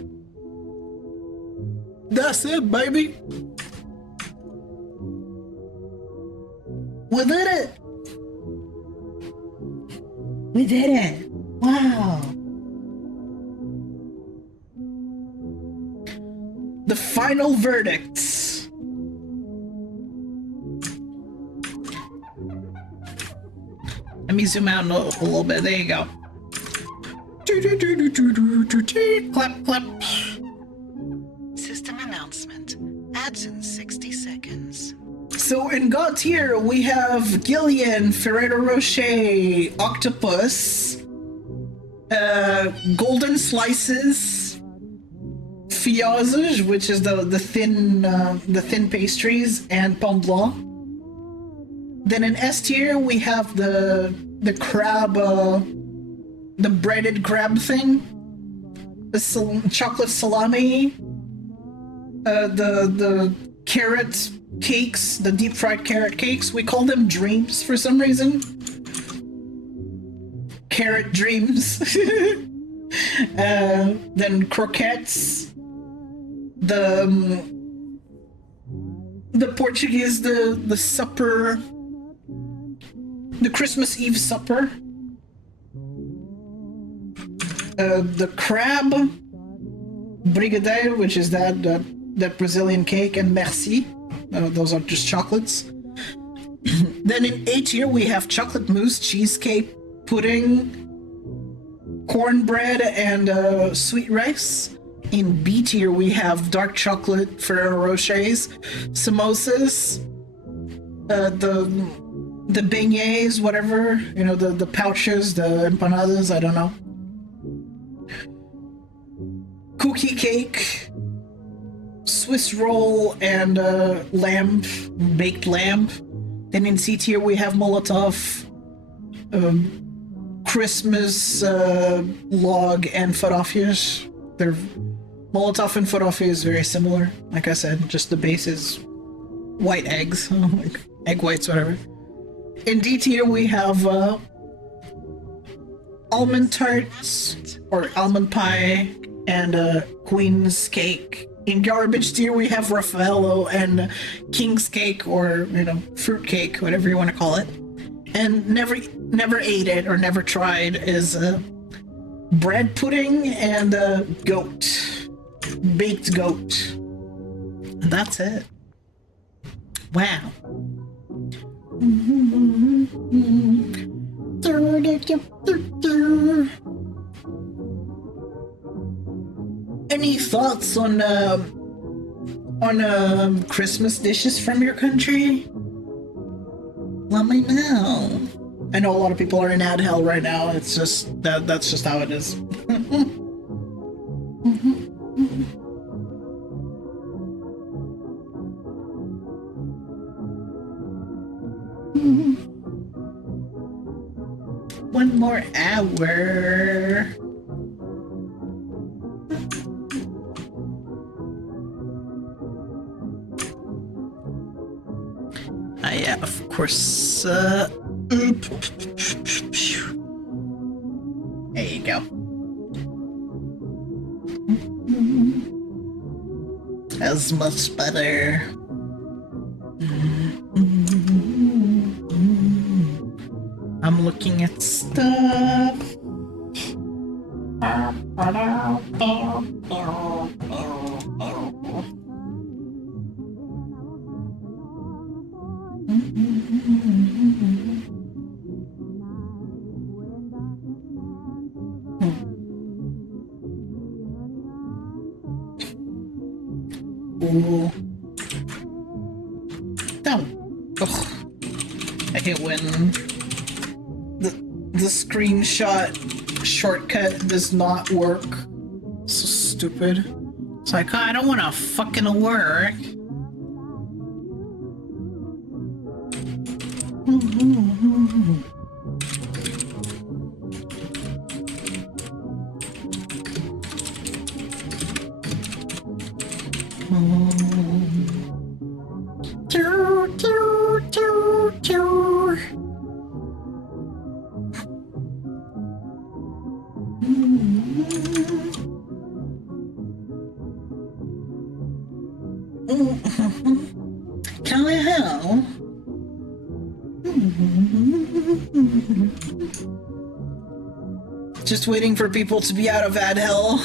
That's it, baby. We did it. We did it. Wow. The final verdicts. Let me zoom out a little bit. There you go. Clap, clap. System announcement. Ads in 60 seconds. So in God tier, we have Gillian, Ferrero Rocher, Octopus, Golden Slices, Fiazes, which is the thin pastries, and Pain Blanc. Then in S tier, we have the crab, the breaded crab thing, the chocolate salami, the carrot cakes, the deep fried carrot cakes. We call them dreams for some reason. Carrot dreams. Then croquettes. The Portuguese, the supper the Christmas Eve supper. The crab brigadeiro, which is that Brazilian cake, and merci. Those are just chocolates. Then in A tier we have chocolate mousse, cheesecake, pudding, cornbread, and sweet rice. In B tier we have dark chocolate, Ferrero Rochers, samosas, the beignets, whatever, you know, the pouches, the empanadas, I don't know. Cookie cake, Swiss roll, and lamb, baked lamb. Then in C tier we have Molotov, Christmas log, and farafias. They're Molotov and farafia is very similar. Like I said, just the base is white eggs, like egg whites, whatever. In D tier we have almond tarts or almond pie and queen's cake. In garbage tier we have Raffaello and king's cake, or you know, fruit cake, whatever you want to call it. And never ate it or never tried is bread pudding and goat, baked goat. And that's it. Wow. Any thoughts on Christmas dishes from your country? Let me know. I know a lot of people are in ad hell right now. It's just that's just how it is. One more hour. Yeah, of course. There you go. As much better. I'm looking at stuff. Ooh. Don't. Ugh. I hate when the screenshot shortcut does not work. So stupid. It's like, oh, I don't want to fucking work. Can I help? Just waiting for people to be out of ad hell.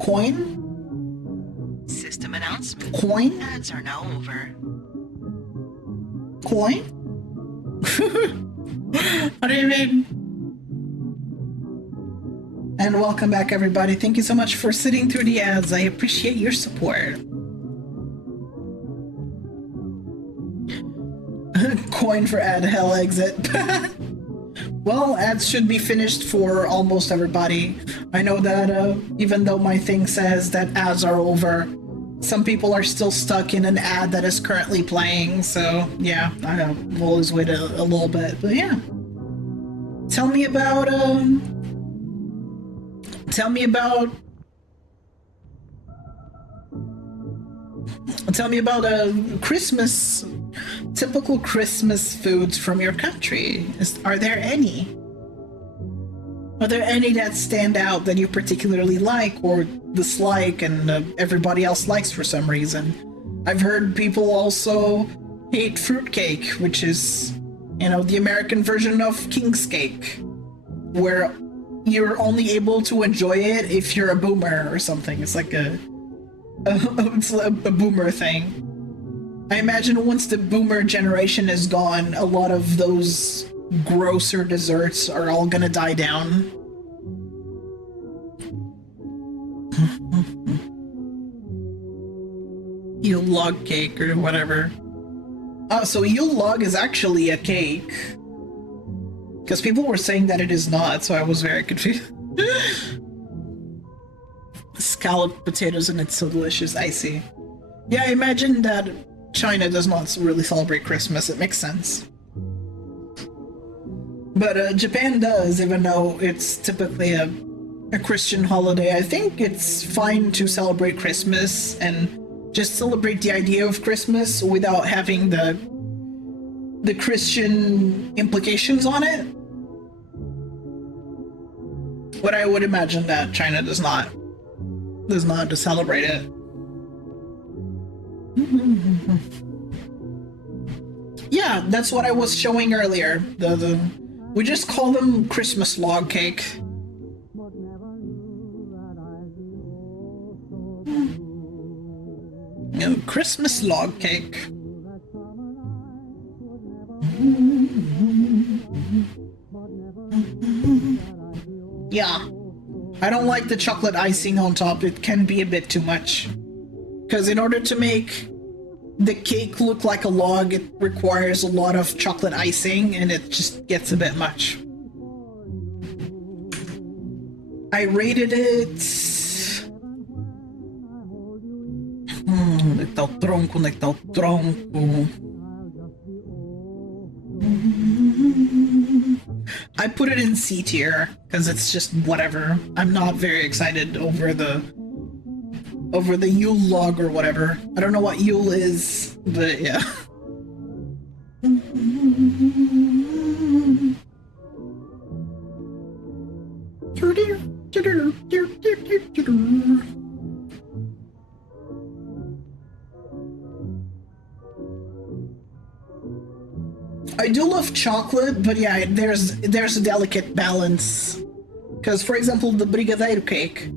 Coin? System announcement. Coin? Ads are now over. Coin? What do you mean? And welcome back, everybody. Thank you so much for sitting through the ads. I appreciate your support. Coin for ad hell exit. Well, ads should be finished for almost everybody. I know that even though my thing says that ads are over, some people are still stuck in an ad that is currently playing. So yeah, I know, we'll always wait a little bit, but yeah. Tell me about Christmas, typical Christmas foods from your country. Are there any? Are there any that stand out that you particularly like or dislike and everybody else likes for some reason? I've heard people also hate fruitcake, which is, you know, the American version of king's cake, where you're only able to enjoy it if you're a boomer or something. It's like it's a boomer thing. I imagine once the boomer generation is gone, a lot of those grosser desserts are all gonna die down. Yule log cake or whatever. Oh, so Yule log is actually a cake. Because people were saying that it is not, so I was very confused. Scalloped potatoes and it's so delicious, I see. Yeah, I imagine that China does not really celebrate Christmas, it makes sense. But Japan does, even though it's typically a Christian holiday. I think it's fine to celebrate Christmas and just celebrate the idea of Christmas without having the Christian implications on it. But I would imagine that China does not to celebrate it. Yeah, that's what I was showing earlier. We just call them Christmas log cake. No, Christmas log cake. Yeah. I don't like the chocolate icing on top. It can be a bit too much. Because in order to make the cake look like a log, it requires a lot of chocolate icing, and it just gets a bit much. I rated it... Onde é que tá o tronco? Onde é que tá o tronco? I put it in C tier, because it's just whatever. I'm not very excited over the Yule log or whatever. I don't know what Yule is, but yeah. I do love chocolate, but yeah, there's a delicate balance. Because, for example, the brigadeiro cake,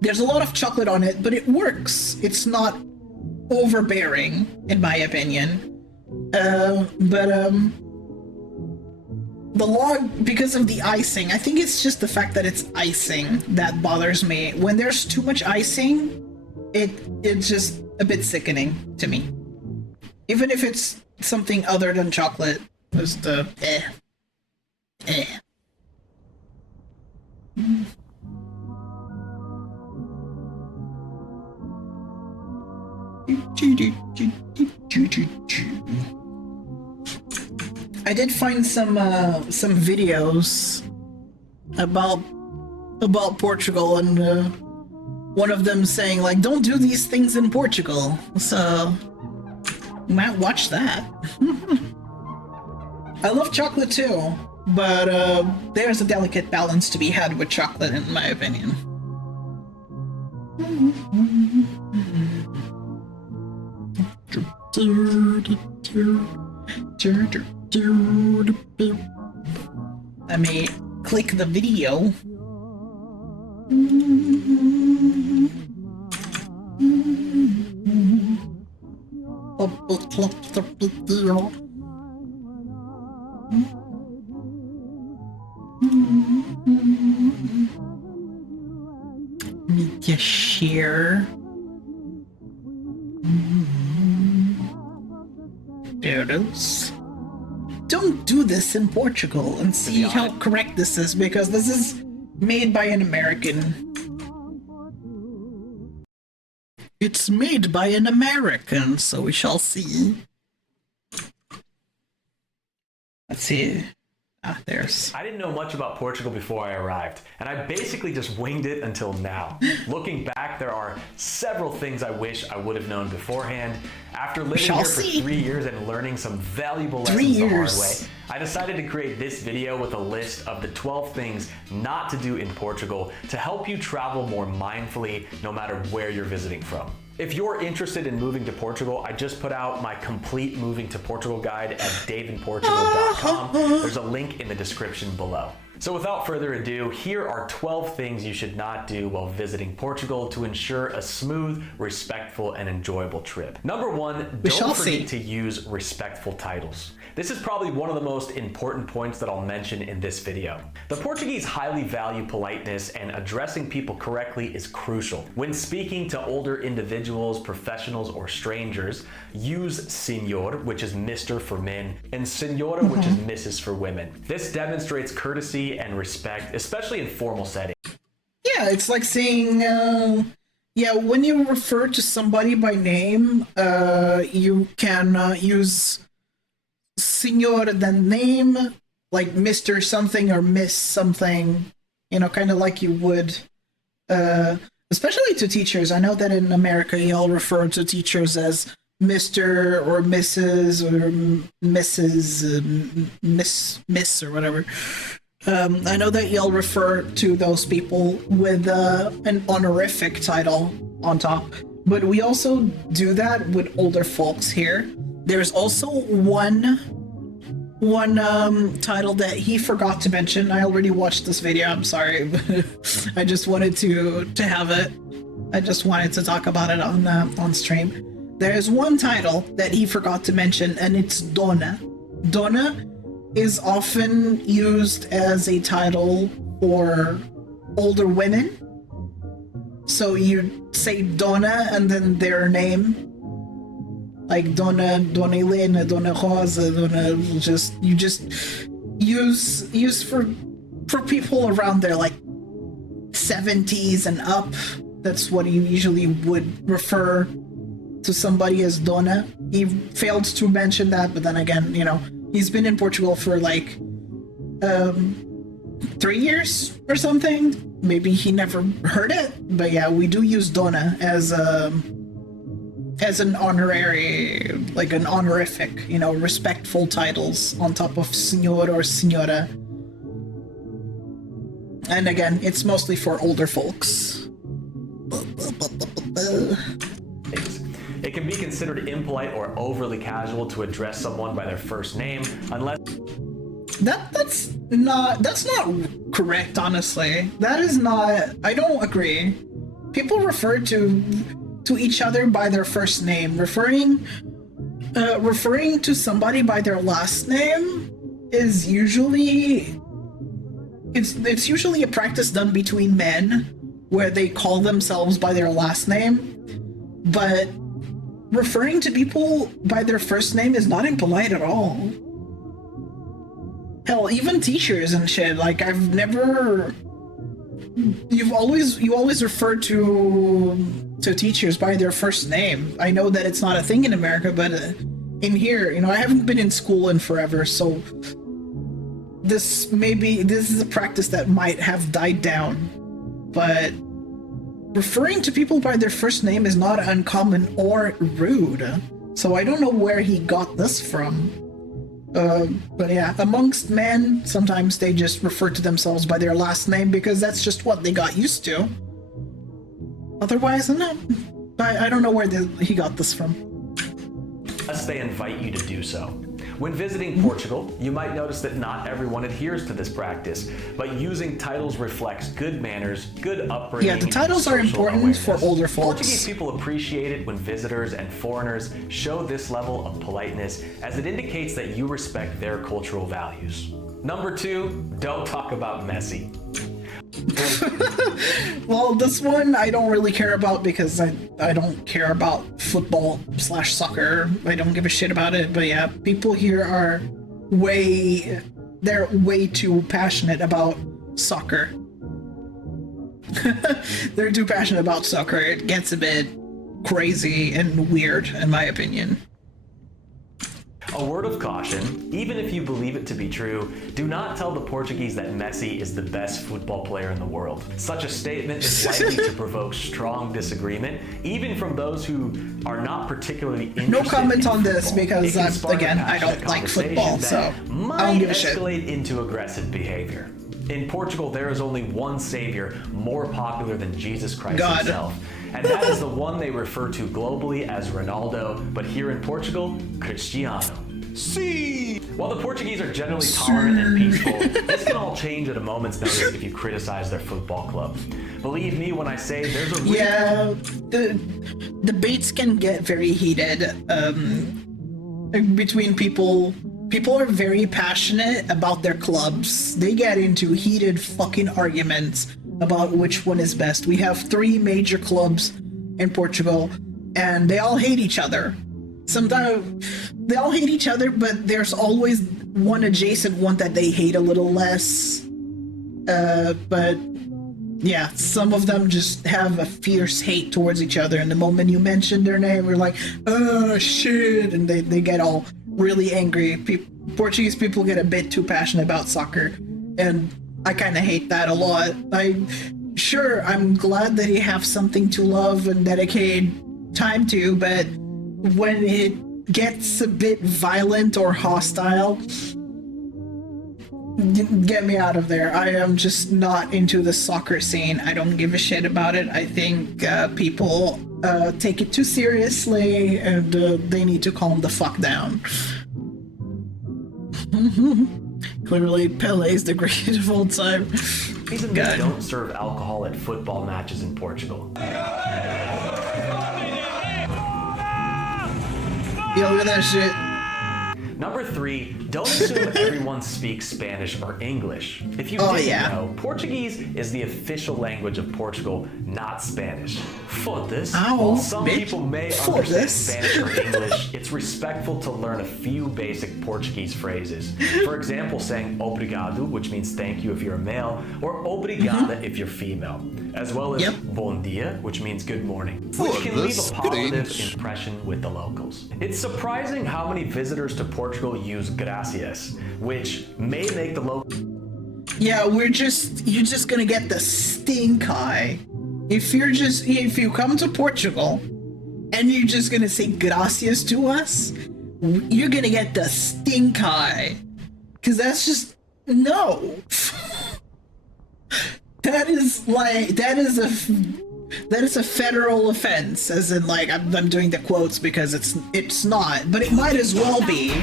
there's a lot of chocolate on it, but it works. It's not overbearing, in my opinion. The log, because of the icing, I think it's just the fact that it's icing that bothers me. When there's too much icing, it's just a bit sickening to me. Even if it's something other than chocolate, just I did find some videos about Portugal, and one of them saying like, don't do these things in Portugal, so you might watch that. I love chocolate too, but there's a delicate balance to be had with chocolate, in my opinion. Let me click the video. Let me just share. There it is. Don't do this in Portugal, and see how correct this is, because this is made by an American. It's made by an American, so we shall see. Let's see. Ah, there's... I didn't know much about Portugal before I arrived, and I basically just winged it until now. Looking back, there are several things I wish I would have known beforehand. After living here for 3 years and learning some valuable lessons the hard way, I decided to create this video with a list of the 12 things not to do in Portugal to help you travel more mindfully no matter where you're visiting from. If you're interested in moving to Portugal, I just put out my complete moving to Portugal guide at davinportugal.com. There's a link in the description below. So without further ado, here are 12 things you should not do while visiting Portugal to ensure a smooth, respectful, and enjoyable trip. Number 1, don't forget to use respectful titles. This is probably one of the most important points that I'll mention in this video. The Portuguese highly value politeness, and addressing people correctly is crucial. When speaking to older individuals, professionals, or strangers, use senhor, which is Mr. for men, and senhora, which is Mrs. for women. This demonstrates courtesy and respect, especially in formal settings. Yeah, it's like saying, when you refer to somebody by name, you can use senor then name, like Mr. something or Miss something, you know, kind of like you would, especially to teachers. I know that in America, y'all refer to teachers as Mr. or Mrs. or Mrs. Miss or whatever. I know that y'all refer to those people with an honorific title on top, but we also do that with older folks here. There's also one title that he forgot to mention. I already watched this video, I'm sorry, but I just wanted to have it. I just wanted to talk about it on stream. There's one title that he forgot to mention, and it's Dona. Dona is often used as a title for older women. So you say Dona and then their name, like Dona Elena, Dona Rosa, Dona, you just use for people around their like 70s and up. That's what you usually would refer to somebody as Dona. He failed to mention that, but then again, you know, he's been in Portugal for like 3 years or something. Maybe he never heard it, but yeah, we do use Dona as an honorary, like an honorific, you know, respectful titles on top of senor or senora. And again, it's mostly for older folks. It can be considered impolite or overly casual to address someone by their first name, unless that's not correct, honestly. That is not, I don't agree. People refer to each other by their first name. Referring to somebody by their last name is usually it's usually a practice done between men where they call themselves by their last name, but referring to people by their first name is not impolite at all. Hell, even teachers and shit, like you always refer to teachers by their first name. I know that it's not a thing in America, but in here, you know, I haven't been in school in forever, so this is a practice that might have died down, but referring to people by their first name is not uncommon or rude. So I don't know where he got this from. But yeah, amongst men, sometimes they just refer to themselves by their last name because that's just what they got used to. Otherwise, no. I don't know where he got this from. Unless they invite you to do so. When visiting Portugal, you might notice that not everyone adheres to this practice, but using titles reflects good manners, good upbringing. Yeah, the titles are important awareness. for older folks. Portuguese people appreciate it when visitors and foreigners show this level of politeness, as it indicates that you respect their cultural values. Number 2, don't talk about Messi. Well, this one I don't really care about because I don't care about football/soccer. I don't give a shit about it. But yeah, people here are way too passionate about soccer. They're too passionate about soccer. It gets a bit crazy and weird, in my opinion. A word of caution, even if you believe it to be true, do not tell the Portuguese that Messi is the best football player in the world. Such a statement is likely to provoke strong disagreement, even from those who are not particularly interested. No comment in on this football. because, again, I don't like football, so I don't might give a shit. escalate into aggressive behavior. In Portugal, there is only one savior more popular than Jesus Christ himself. And that is the one they refer to globally as Ronaldo, but here in Portugal, Cristiano. See! While the Portuguese are generally tolerant and peaceful, this can all change at a moment's notice if you criticize their football club. Believe me when I say there's a Yeah, the debates can get very heated between people. People are very passionate about their clubs. They get into heated fucking arguments about which one is best. We have 3 major clubs in Portugal, and they all hate each other. Sometimes they all hate each other, but there's always one adjacent one that they hate a little less. But yeah, some of them just have a fierce hate towards each other, and the moment you mention their name, we're like, oh shit, and they get all really angry. Portuguese people get a bit too passionate about soccer, and I kind of hate that a lot. I'm glad that you have something to love and dedicate time to, but when it gets a bit violent or hostile, get me out of there. I am just not into the soccer scene. I don't give a shit about it. I think people take it too seriously, and they need to calm the fuck down. Clearly, Pele's the greatest of all time. reason they don't serve alcohol at football matches in Portugal. Yo, look at that shit. Number 3, don't assume everyone speaks Spanish or English. If you didn't know, Portuguese is the official language of Portugal, not Spanish. Foda-se. While some people may understand Spanish or English, it's respectful to learn a few basic Portuguese phrases. For example, saying obrigado, which means thank you if you're a male, or obrigada if you're female, as well as bom dia, which means good morning, which can leave a positive impression with the locals. It's surprising how many visitors to Portugal use gracias, which may make the local. Yeah, you're just gonna get the stink eye. If you come to Portugal and you're just gonna say gracias to us, you're gonna get the stink eye. Cause that's just, no. That is a federal offense, as in, like, I'm doing the quotes because it's not, but it might as well be.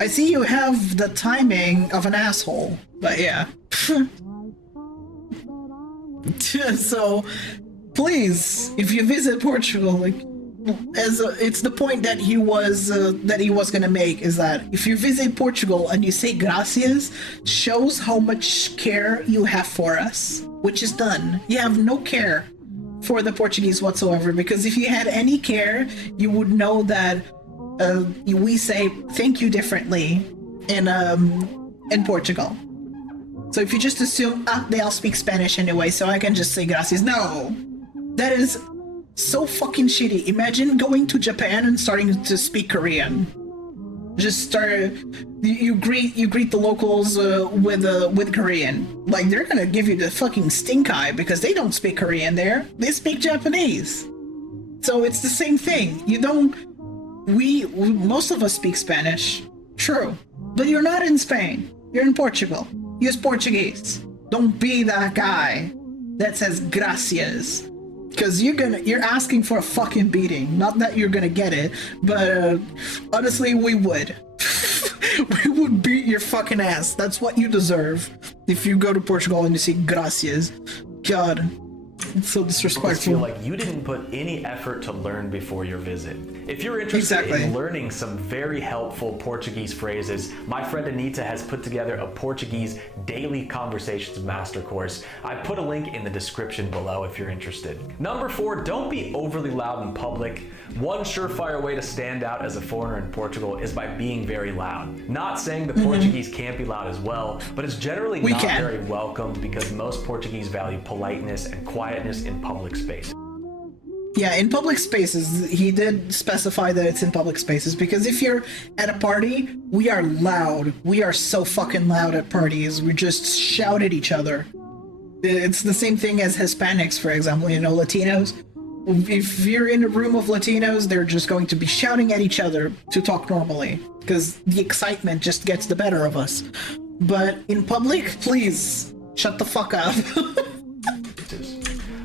I see you have the timing of an asshole, but yeah. So, please, if you visit Portugal, like, it's the point that he was gonna make, is that if you visit Portugal and you say gracias, shows how much care you have for us, which is done. You have no care for the Portuguese whatsoever, because if you had any care, you would know that we say thank you differently in Portugal. So if you just assume they all speak Spanish anyway, so I can just say gracias, no, that is so fucking shitty. Imagine going to Japan and starting to speak Korean. You greet the locals with Korean. Like, they're gonna give you the fucking stink eye because they don't speak Korean there. They speak Japanese. So it's the same thing. Most of us speak Spanish. True. But you're not in Spain. You're in Portugal. Use Portuguese. Don't be that guy that says gracias. Because you're asking for a fucking beating. Not that you're gonna get it, but honestly, we would. We would beat your fucking ass. That's what you deserve if you go to Portugal and you say gracias. God, it's so disrespectful. I feel like you didn't put any effort to learn before your visit. If you're interested in learning some very helpful Portuguese phrases, my friend Anita has put together a Portuguese daily conversations master course. I put a link in the description below if you're interested. Number 4, don't be overly loud in public. One surefire way to stand out as a foreigner in Portugal is by being very loud. Not saying the Portuguese can't be loud as well, but it's generally not very welcomed because most Portuguese value politeness and quietness in public space. Yeah, in public spaces, he did specify that it's in public spaces, because if you're at a party, we are loud. We are so fucking loud at parties. We just shout at each other. It's the same thing as Hispanics, for example, you know, Latinos. If you're in a room of Latinos, they're just going to be shouting at each other to talk normally, because the excitement just gets the better of us. But in public, please, shut the fuck up.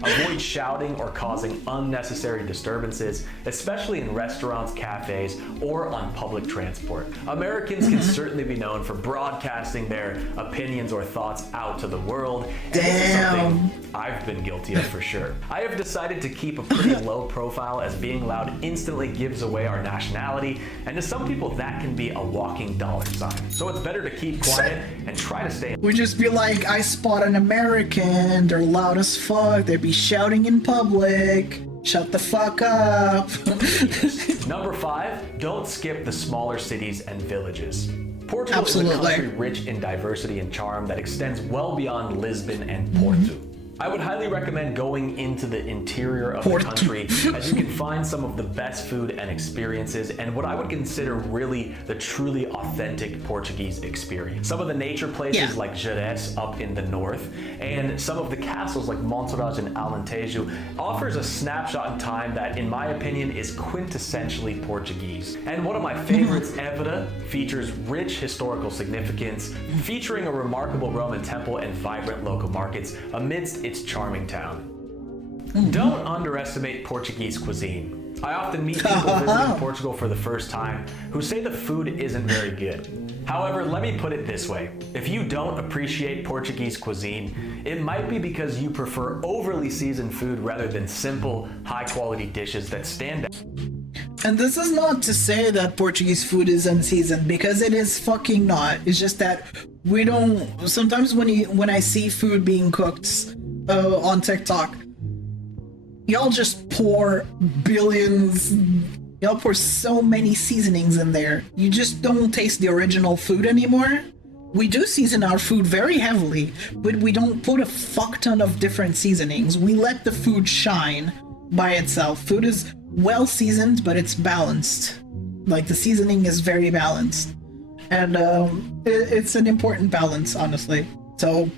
Avoid shouting or causing unnecessary disturbances, especially in restaurants, cafes, or on public transport. Americans can certainly be known for broadcasting their opinions or thoughts out to the world. And this is something I've been guilty of for sure. I have decided to keep a pretty low profile, as being loud instantly gives away our nationality, and to some people that can be a walking dollar sign. So it's better to keep quiet and try to stay. We just be like, I spot an American, they're loud as fuck, they'd be shouting in public, shut the fuck up. Number 5, don't skip the smaller cities and villages. Portugal is a country rich in diversity and charm that extends well beyond Lisbon and Porto. I would highly recommend going into the interior of the country, as you can find some of the best food and experiences, and what I would consider really the truly authentic Portuguese experience. Some of the nature places like Jerez up in the north, and some of the castles like Monserrat and Alentejo offers a snapshot in time that, in my opinion, is quintessentially Portuguese. And one of my favorites, Évora, features rich historical significance, featuring a remarkable Roman temple and vibrant local markets amidst its charming town. Don't underestimate Portuguese cuisine. I often meet people visiting Portugal for the first time who say the food isn't very good. However, let me put it this way. If you don't appreciate Portuguese cuisine, it might be because you prefer overly seasoned food rather than simple, high-quality dishes that stand out. And this is not to say that Portuguese food is unseasoned, because it is fucking not. It's just that we don't. Sometimes when I see food being cooked on TikTok, y'all just pour billions. Y'all pour so many seasonings in there. You just don't taste the original food anymore. We do season our food very heavily, but we don't put a fuck ton of different seasonings. We let the food shine by itself. Food is well seasoned, but it's balanced. Like, the seasoning is very balanced. And it's an important balance, honestly. So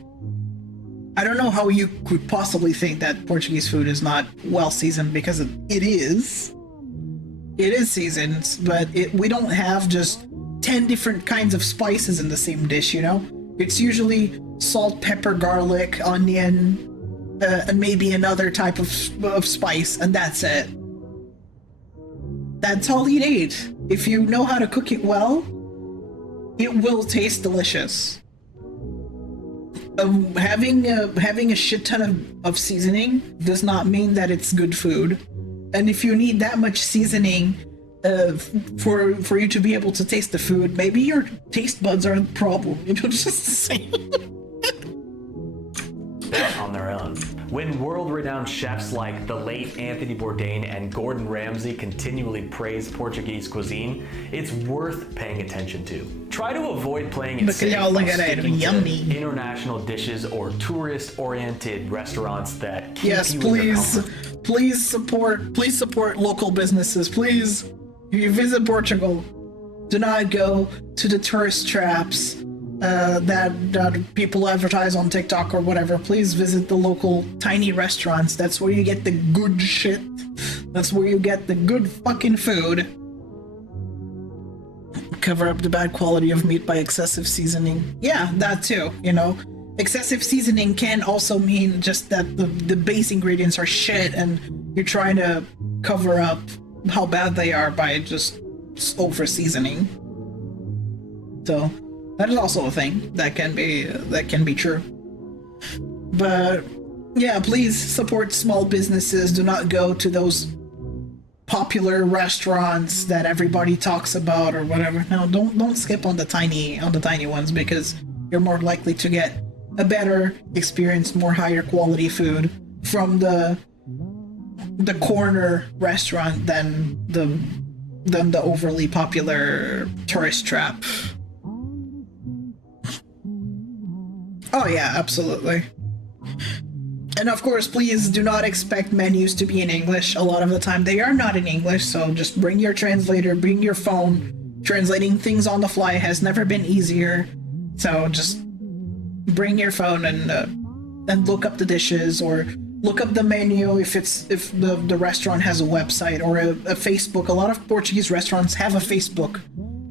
I don't know how you could possibly think that Portuguese food is not well seasoned, because it is. It is seasoned, but we don't have just 10 different kinds of spices in the same dish, you know? It's usually salt, pepper, garlic, onion, and maybe another type of spice, and that's it. That's all you need. If you know how to cook it well, it will taste delicious. Having a shit ton of seasoning does not mean that it's good food. And if you need that much seasoning for you to be able to taste the food, maybe your taste buds are the problem. You know, just saying. On their own. When world-renowned chefs like the late Anthony Bourdain and Gordon Ramsay continually praise Portuguese cuisine, it's worth paying attention to. Try to avoid playing it safe by sticking to international dishes or tourist-oriented restaurants that keep you in your comfort. Please support local businesses. Please, if you visit Portugal, do not go to the tourist traps that people advertise on TikTok or whatever. Please visit the local tiny restaurants. That's where you get the good shit. That's where you get the good fucking food. Cover up the bad quality of meat by excessive seasoning. Yeah, that too, you know. Excessive seasoning can also mean just that the base ingredients are shit and you're trying to cover up how bad they are by just over seasoning. So that is also a thing that can be true. But yeah, please support small businesses. Do not go to those popular restaurants that everybody talks about or whatever. No, don't skip on the tiny ones, because you're more likely to get a better experience, more higher quality food from the corner restaurant than the overly popular tourist trap. Oh yeah, absolutely. And of course, please do not expect menus to be in English. A lot of the time they are not in English, so just bring your translator, bring your phone. Translating things on the fly has never been easier. So just bring your phone and look up the dishes, or look up the menu if the restaurant has a website or a Facebook. A lot of Portuguese restaurants have a Facebook.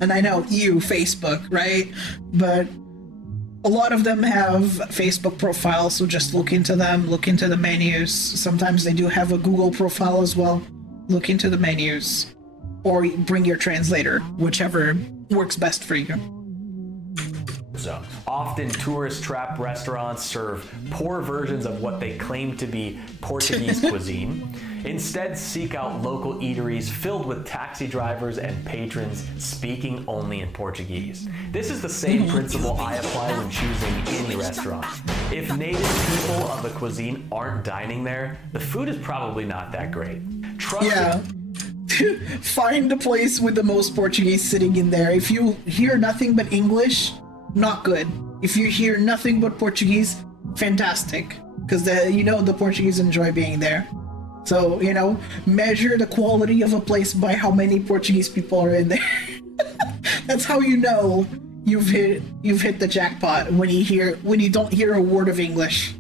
And I know Facebook, right? But a lot of them have Facebook profiles, so just look into them, look into the menus. Sometimes they do have a Google profile as well. Look into the menus, or bring your translator, whichever works best for you. So often tourist trap restaurants serve poor versions of what they claim to be Portuguese cuisine. Instead, seek out local eateries filled with taxi drivers and patrons speaking only in Portuguese. This is the same principle I apply when choosing any restaurant. If native people of the cuisine aren't dining there, the food is probably not that great. Find the place with the most Portuguese sitting in there. If you hear nothing but English, not good. If you hear nothing but Portuguese, fantastic. Because the Portuguese enjoy being there. So, measure the quality of a place by how many Portuguese people are in there. That's how you know you've hit the jackpot, when you don't hear a word of English.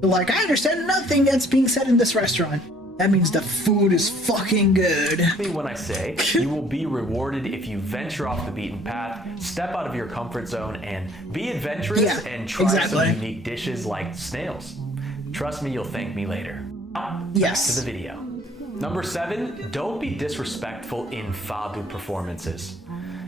Like, I understand nothing that's being said in this restaurant. That means the food is fucking good. When I say you will be rewarded if you venture off the beaten path, step out of your comfort zone, and be adventurous and try some unique dishes like snails. Trust me, you'll thank me later. Back to the video. Number 7, don't be disrespectful in fado performances.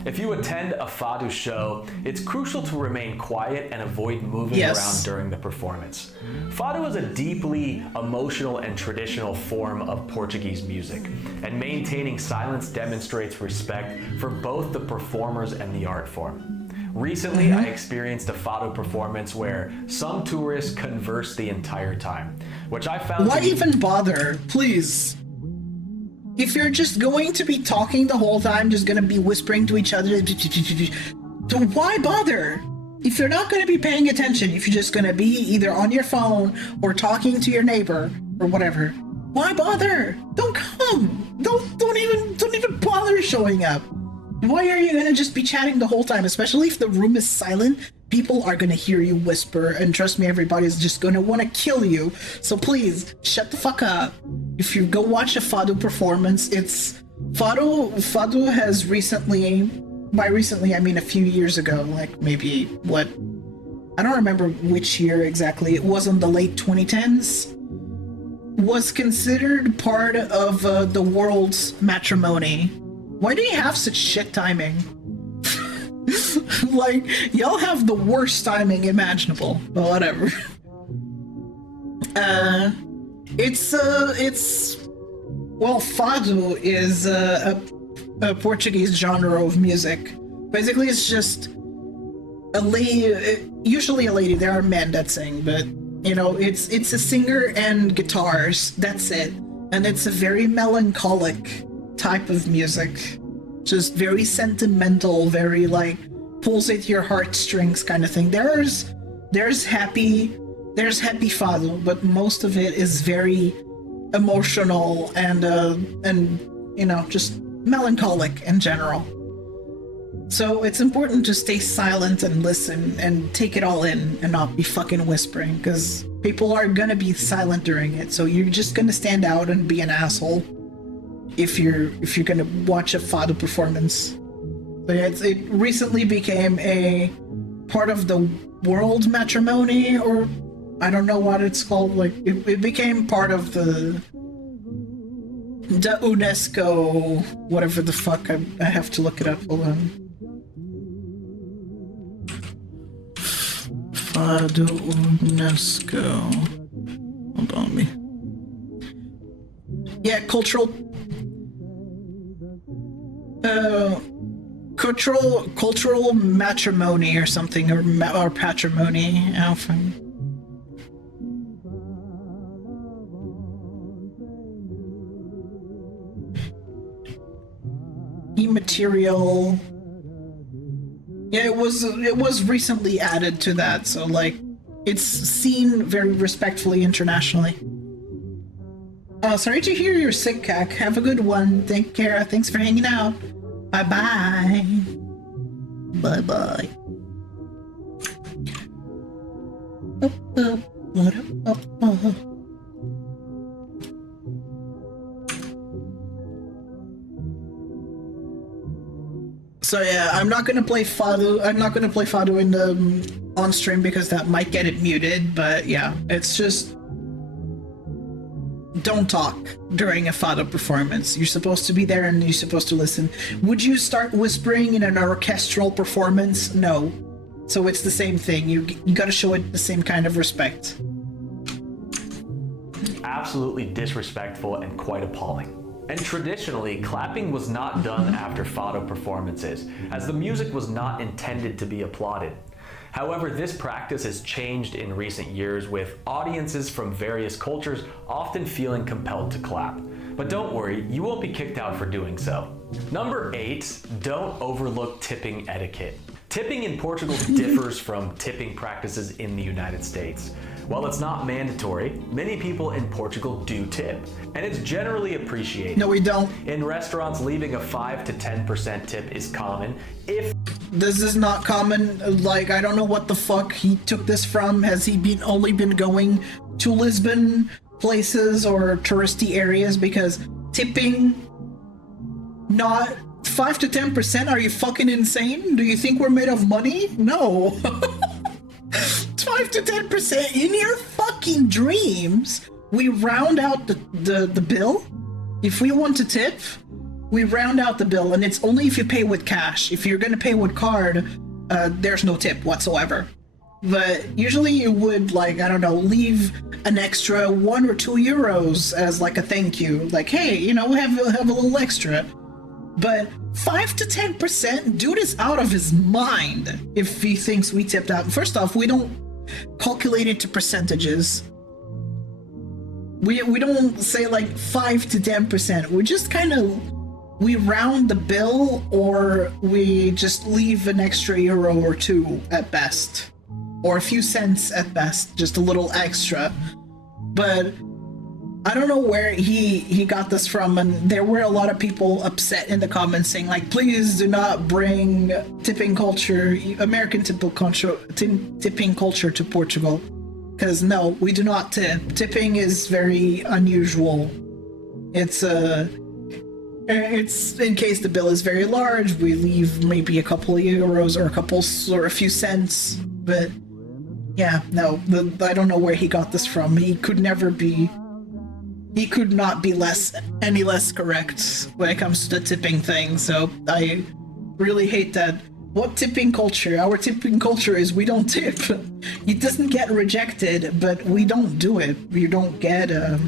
If you attend a fado show, it's crucial to remain quiet and avoid moving around during the performance. Fado is a deeply emotional and traditional form of Portuguese music, and maintaining silence demonstrates respect for both the performers and the art form. Recently, I experienced a fado performance where some tourists conversed the entire time, which I found Why even bother? Please. If you're just going to be talking the whole time, just gonna be whispering to each other, so why bother? If you're not gonna be paying attention, if you're just gonna be either on your phone or talking to your neighbor or whatever, why bother? Don't come. Don't even bother showing up. Why are you gonna just be chatting the whole time? Especially if the room is silent, people are gonna hear you whisper, and trust me, everybody's just gonna want to kill you. So please, shut the fuck up. If you go watch a fado performance, Fado has recently, by recently I mean a few years ago, like maybe I don't remember which year exactly, it was in the late 2010s, was considered part of the world's matrimony. Why do you have such shit timing? Like, y'all have the worst timing imaginable, but whatever. Fado is a Portuguese genre of music. Basically, it's just a lady, usually a lady, there are men that sing, but, it's a singer and guitars, that's it. And it's a very melancholic type of music. Just very sentimental, very, pulls at your heartstrings kind of thing. There's happy fado, but most of it is very emotional and just melancholic in general. So it's important to stay silent and listen and take it all in and not be fucking whispering, because people are gonna be silent during it. So you're just gonna stand out and be an asshole if you're gonna watch a fado performance. So yeah, it recently became a part of the world matrimony, or I don't know what it's called. It became part of the UNESCO, whatever the fuck. I have to look it up. Hold on. Fado UNESCO. Hold on me. Yeah, cultural matrimony or something, or patrimony. Immaterial. Yeah, it was recently added to that, so it's seen very respectfully internationally. Sorry to hear you're sick, Kak. Have a good one. Take care. Thanks for hanging out. Bye-bye. Bye-bye. So yeah, I'm not gonna play Fado. I'm not gonna play Fado in the on stream because that might get it muted. But yeah, it's just don't talk during a Fado performance. You're supposed to be there and you're supposed to listen. Would you start whispering in an orchestral performance? No. So it's the same thing. You gotta show it the same kind of respect. Absolutely disrespectful and quite appalling. And traditionally, clapping was not done after Fado performances, as the music was not intended to be applauded. However, this practice has changed in recent years, with audiences from various cultures often feeling compelled to clap. But don't worry, you won't be kicked out for doing so. Number 8, don't overlook tipping etiquette. Tipping in Portugal differs from tipping practices in the United States. While it's not mandatory, many people in Portugal do tip, and it's generally appreciated. No, we don't. In restaurants, leaving a 5 to 10% tip is common. If this is not common, like, I don't know what the fuck he took this from. Has he only been going to Lisbon places or touristy areas? Because tipping, not 5 to 10%? Are you fucking insane? Do you think we're made of money? No. 5 to 10% in your fucking dreams. We round out the bill. If we want to tip, we round out the bill, and it's only if you pay with cash. If you're gonna pay with card, there's no tip whatsoever. But usually you would, like, I don't know, leave an extra 1 or 2 euros as like a thank you. Like, hey, you know, have a little extra. But 5 to 10%, dude is out of his mind if he thinks we tipped out. First off, we don't calculate it to percentages. We don't say like 5 to 10%. We just kind of, we round the bill, or we just leave an extra euro or 2 at best, or a few cents at best, just a little extra. But I don't know where he got this from, and there were a lot of people upset in the comments saying, like, please do not bring tipping culture, American tipping culture to Portugal. Because no, we do not tip. Tipping is very unusual. It's in case the bill is very large, we leave maybe a couple of euros or a few cents. But yeah, no, I don't know where he got this from. He could not be any less correct when it comes to the tipping thing. So I really hate that. What tipping culture? Our tipping culture is we don't tip. It doesn't get rejected, but we don't do it. You don't get the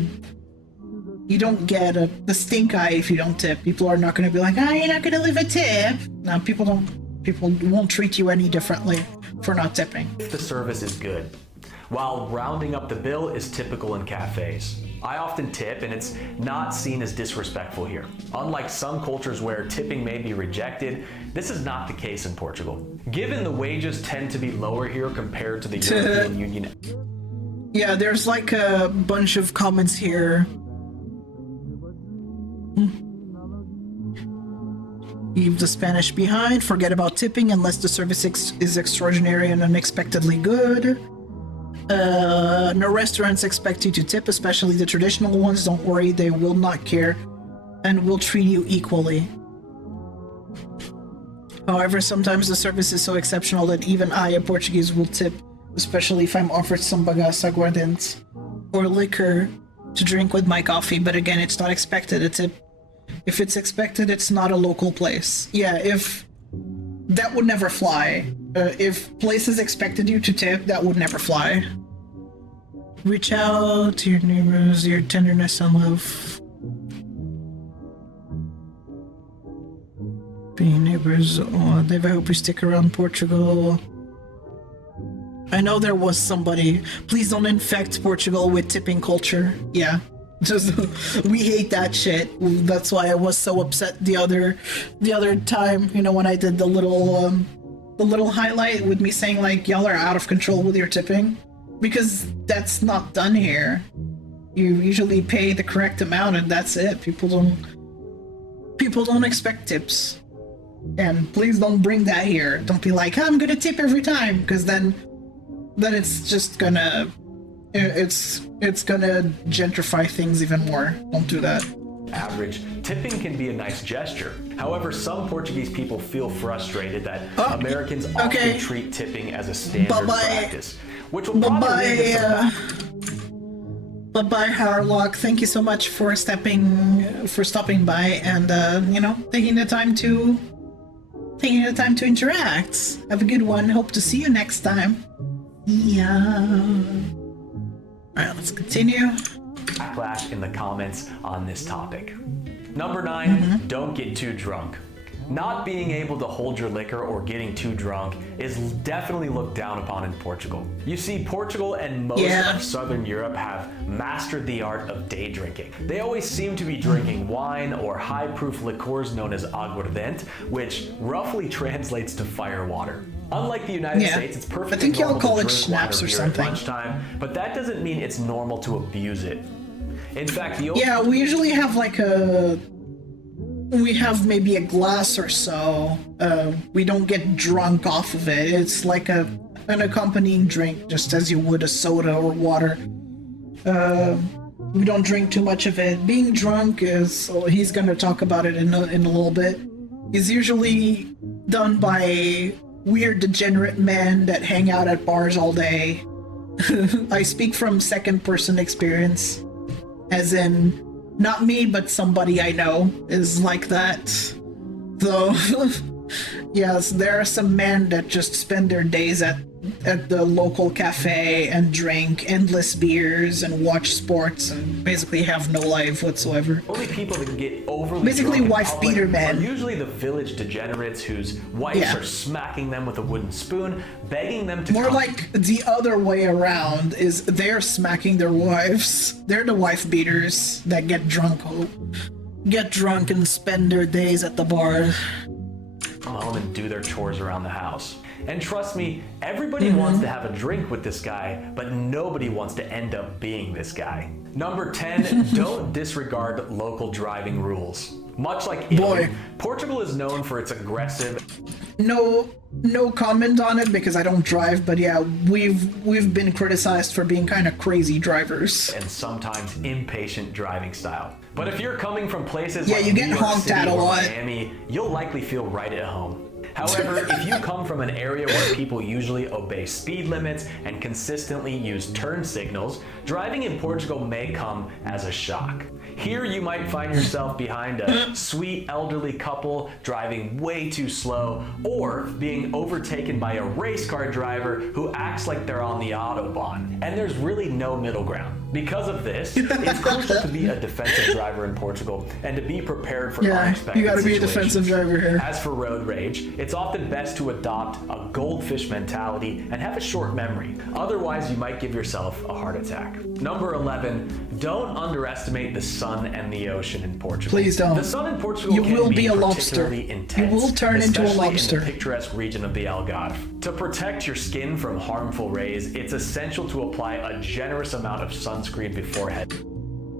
stink eye if you don't tip. People are not going to be like, you're not going to leave a tip. No, people won't treat you any differently for not tipping. If the service is good, while rounding up the bill is typical in cafes. I often tip, and it's not seen as disrespectful here. Unlike some cultures where tipping may be rejected, this is not the case in Portugal. Given the wages tend to be lower here compared to the European Union. Yeah, there's like a bunch of comments here. Leave the Spanish behind, forget about tipping unless the service is extraordinary and unexpectedly good. No restaurants expect you to tip, especially the traditional ones. Don't worry, they will not care and will treat you equally. However, sometimes the service is so exceptional that even I, a Portuguese, will tip, especially if I'm offered some bagaça aguardente or liquor to drink with my coffee. But again, it's not expected. A tip, if it's expected, it's not a local place. Yeah, if that would never fly. If places expected you to tip, that would never fly. Reach out to your neighbors, your tenderness and love. Being neighbors, Dave, I hope you stick around Portugal. I know there was somebody. Please don't infect Portugal with tipping culture. Yeah. Just we hate that shit. That's why I was so upset the other time, you know, when I did the little highlight with me saying like y'all are out of control with your tipping. because that's not done here. You usually pay the correct amount and that's it. People don't expect tips. And please don't bring that here. Don't be like, I'm gonna tip every time, because then it's just gonna it's gonna gentrify things even more. Don't do that. Average, tipping can be a nice gesture. However, some Portuguese people feel frustrated that Americans often treat tipping as a standard practice, which will probably lead to some Bye-bye, Harlock. Thank you so much for stopping by and taking the time to interact. Have a good one. Hope to see you next time. Yeah. Alright, let's continue. Backlash in the comments on this topic. Number 9, don't get too drunk. Not being able to hold your liquor or getting too drunk is definitely looked down upon in Portugal. You see, Portugal and most of Southern Europe have mastered the art of day drinking. They always seem to be drinking wine or high-proof liqueurs known as aguardente, which roughly translates to fire water. Unlike the United States, it's perfectly I think y'all normal call to it drink schnapps wine or beer something. at lunchtime, but that doesn't mean it's normal to abuse it. In fact, the we usually have we have maybe a glass or so. We don't get drunk off of it. It's like an accompanying drink, just as you would a soda or water. We don't drink too much of it. Being drunk is, he's gonna talk about it in a little bit, is usually done by weird degenerate men that hang out at bars all day. I speak from second person experience, as in not me, but somebody I know is like that. Though, yes, there are some men that just spend their days at the local cafe and drink endless beers and watch sports and basically have no life whatsoever. Only people that can get overly basically drunk in wife public beater men. are usually the village degenerates whose wives are smacking them with a wooden spoon, begging them to More come. like the other way around, is they're smacking their wives. They're the wife beaters that get drunk and spend their days at the bar. Come home and do their chores around the house. And trust me, everybody wants to have a drink with this guy, but nobody wants to end up being this guy. Number 10, don't disregard local driving rules. Much like Italy, Portugal is known for its aggressive... No comment on it because I don't drive, but yeah, we've been criticized for being kind of crazy drivers. And sometimes impatient driving style. But if you're coming from places you like get New York honked City at a or lot. Miami, you'll likely feel right at home. However, if you come from an area where people usually obey speed limits and consistently use turn signals, driving in Portugal may come as a shock. Here you might find yourself behind a sweet elderly couple driving way too slow, or being overtaken by a race car driver who acts like they're on the Autobahn. And there's really no middle ground. Because of this, it's crucial to be a defensive driver in Portugal and to be prepared for unexpected you gotta be a situations. defensive driver here. As for road rage, it's often best to adopt a goldfish mentality and have a short memory. Otherwise, you might give yourself a heart attack. Number 11, don't underestimate the sun and the ocean in Portugal. Please don't. The sun in Portugal You can will be a lobster. particularly intense, You will turn into a especially lobster. in the picturesque region of the Algarve. To protect your skin from harmful rays, it's essential to apply a generous amount of sunscreen beforehand.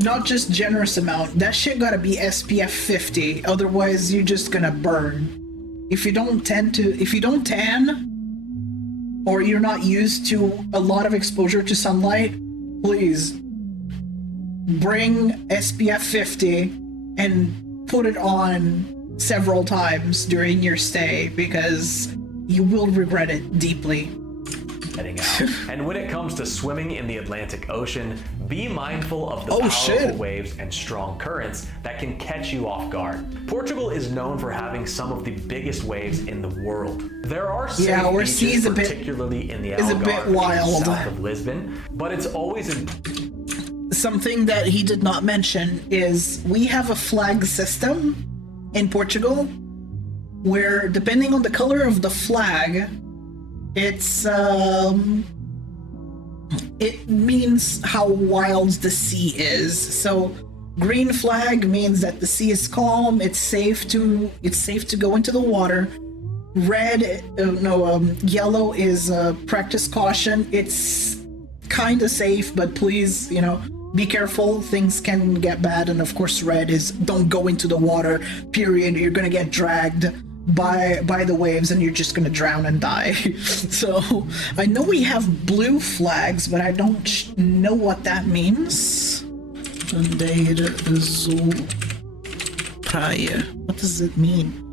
Not just generous amount, that shit gotta be SPF 50, otherwise you're just gonna burn. If you don't tan, or you're not used to a lot of exposure to sunlight, please bring SPF 50 and put it on several times during your stay, because you will regret it deeply. Heading out. And when it comes to swimming in the Atlantic Ocean, be mindful of the powerful waves and strong currents that can catch you off guard. Portugal is known for having some of the biggest waves in the world. There are safe beaches, particularly in the Algarve and south of Lisbon, but it's always something that he did not mention is we have a flag system in Portugal where, depending on the color of the flag, it means how wild the sea is. So green flag means that the sea is calm, it's safe to go into the water. Yellow is practice caution. It's kind of safe, but please, you know, be careful. Things can get bad. And of course, red is don't go into the water, period. You're gonna get dragged by the waves and you're just gonna drown and die. So I know we have blue flags, but I don't know what that means. What does it mean?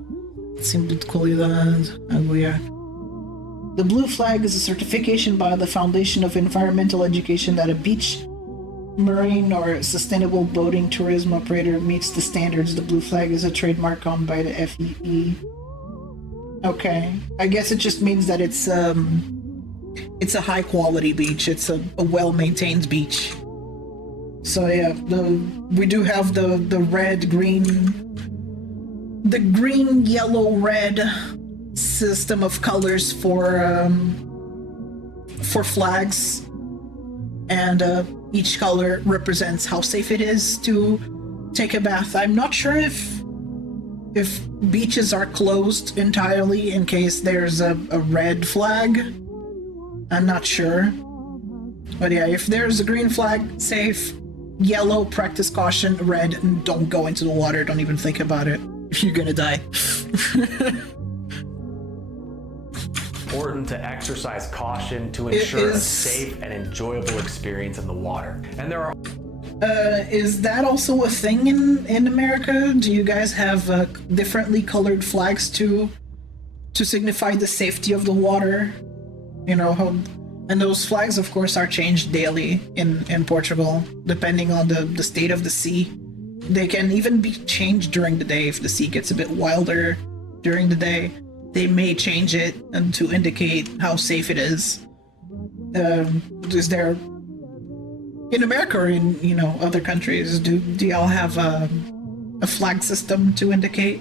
The blue flag is a certification by the Foundation of Environmental Education that a beach, marine, or sustainable boating tourism operator meets the standards. The blue flag is a trademark owned by the FEE. Okay, I guess it just means that it's a high quality beach. It's a well-maintained beach. So yeah, we do have the red, green, the green, yellow, red system of colors for flags, and each color represents how safe it is to take a bath. I'm not sure if beaches are closed entirely in case there's a red flag. I'm not sure. But yeah, if there's a green flag, safe. Yellow, practice caution. Red, don't go into the water. Don't even think about it. You're gonna die. Important to exercise caution to ensure a safe and enjoyable experience in the water. And there are is that also a thing in America? Do you guys have differently colored flags to signify the safety of the water? You know, and those flags, of course, are changed daily in Portugal, depending on the state of the sea. They can even be changed during the day if the sea gets a bit wilder during the day. They may change it and to indicate how safe it is. Is there in America or in, you know, other countries, do y'all have a flag system to indicate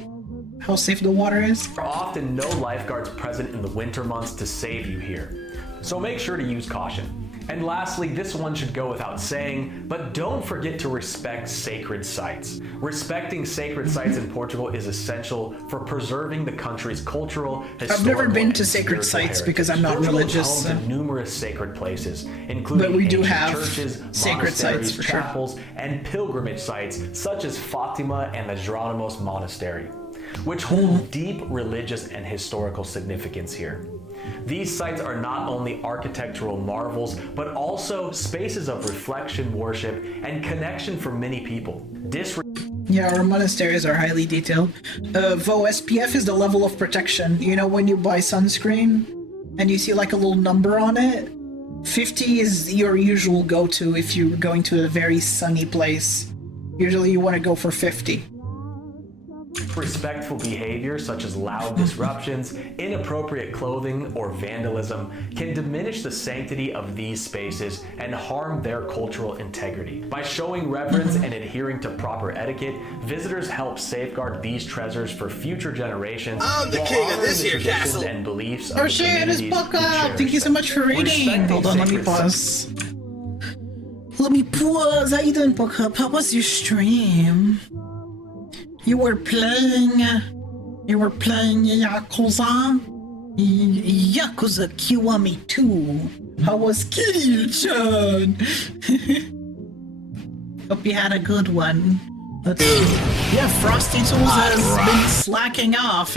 how safe the water is? There are often no lifeguards present in the winter months to save you here, so make sure to use caution. And lastly, this one should go without saying, but don't forget to respect sacred sites. Respecting sacred sites in Portugal is essential for preserving the country's cultural, historical, I've never been to and sacred sites heritage. because I'm not Portugal religious. is home to numerous sacred places, including But we do ancient have churches, sacred sites monasteries, for sure. chapels, and pilgrimage sites such as Fatima and the Geronimos Monastery, which hold deep religious and historical significance here. These sites are not only architectural marvels, but also spaces of reflection, worship, and connection for many people. Yeah, our monasteries are highly detailed. VO SPF is the level of protection. You know, when you buy sunscreen and you see like a little number on it, 50 is your usual go-to if you're going to a very sunny place. Usually you want to go for 50. Respectful behavior such as loud disruptions, inappropriate clothing, or vandalism can diminish the sanctity of these spaces and harm their cultural integrity. By showing reverence and adhering to proper etiquette, visitors help safeguard these treasures for future generations. I'm the king of this here castle. And beliefs of Oh the shit, it's communities book who up! cherish Thank you so them. much for reading! Respecting Hold on, let me sacred pause. Let me pause. How you doing, book up? How was your stream? You were playing Yakuza? Yakuza Kiwami 2. How was Kiryu-chan? Hope you had a good one. Let's see. Yeah, Frosty Tools has been slacking off.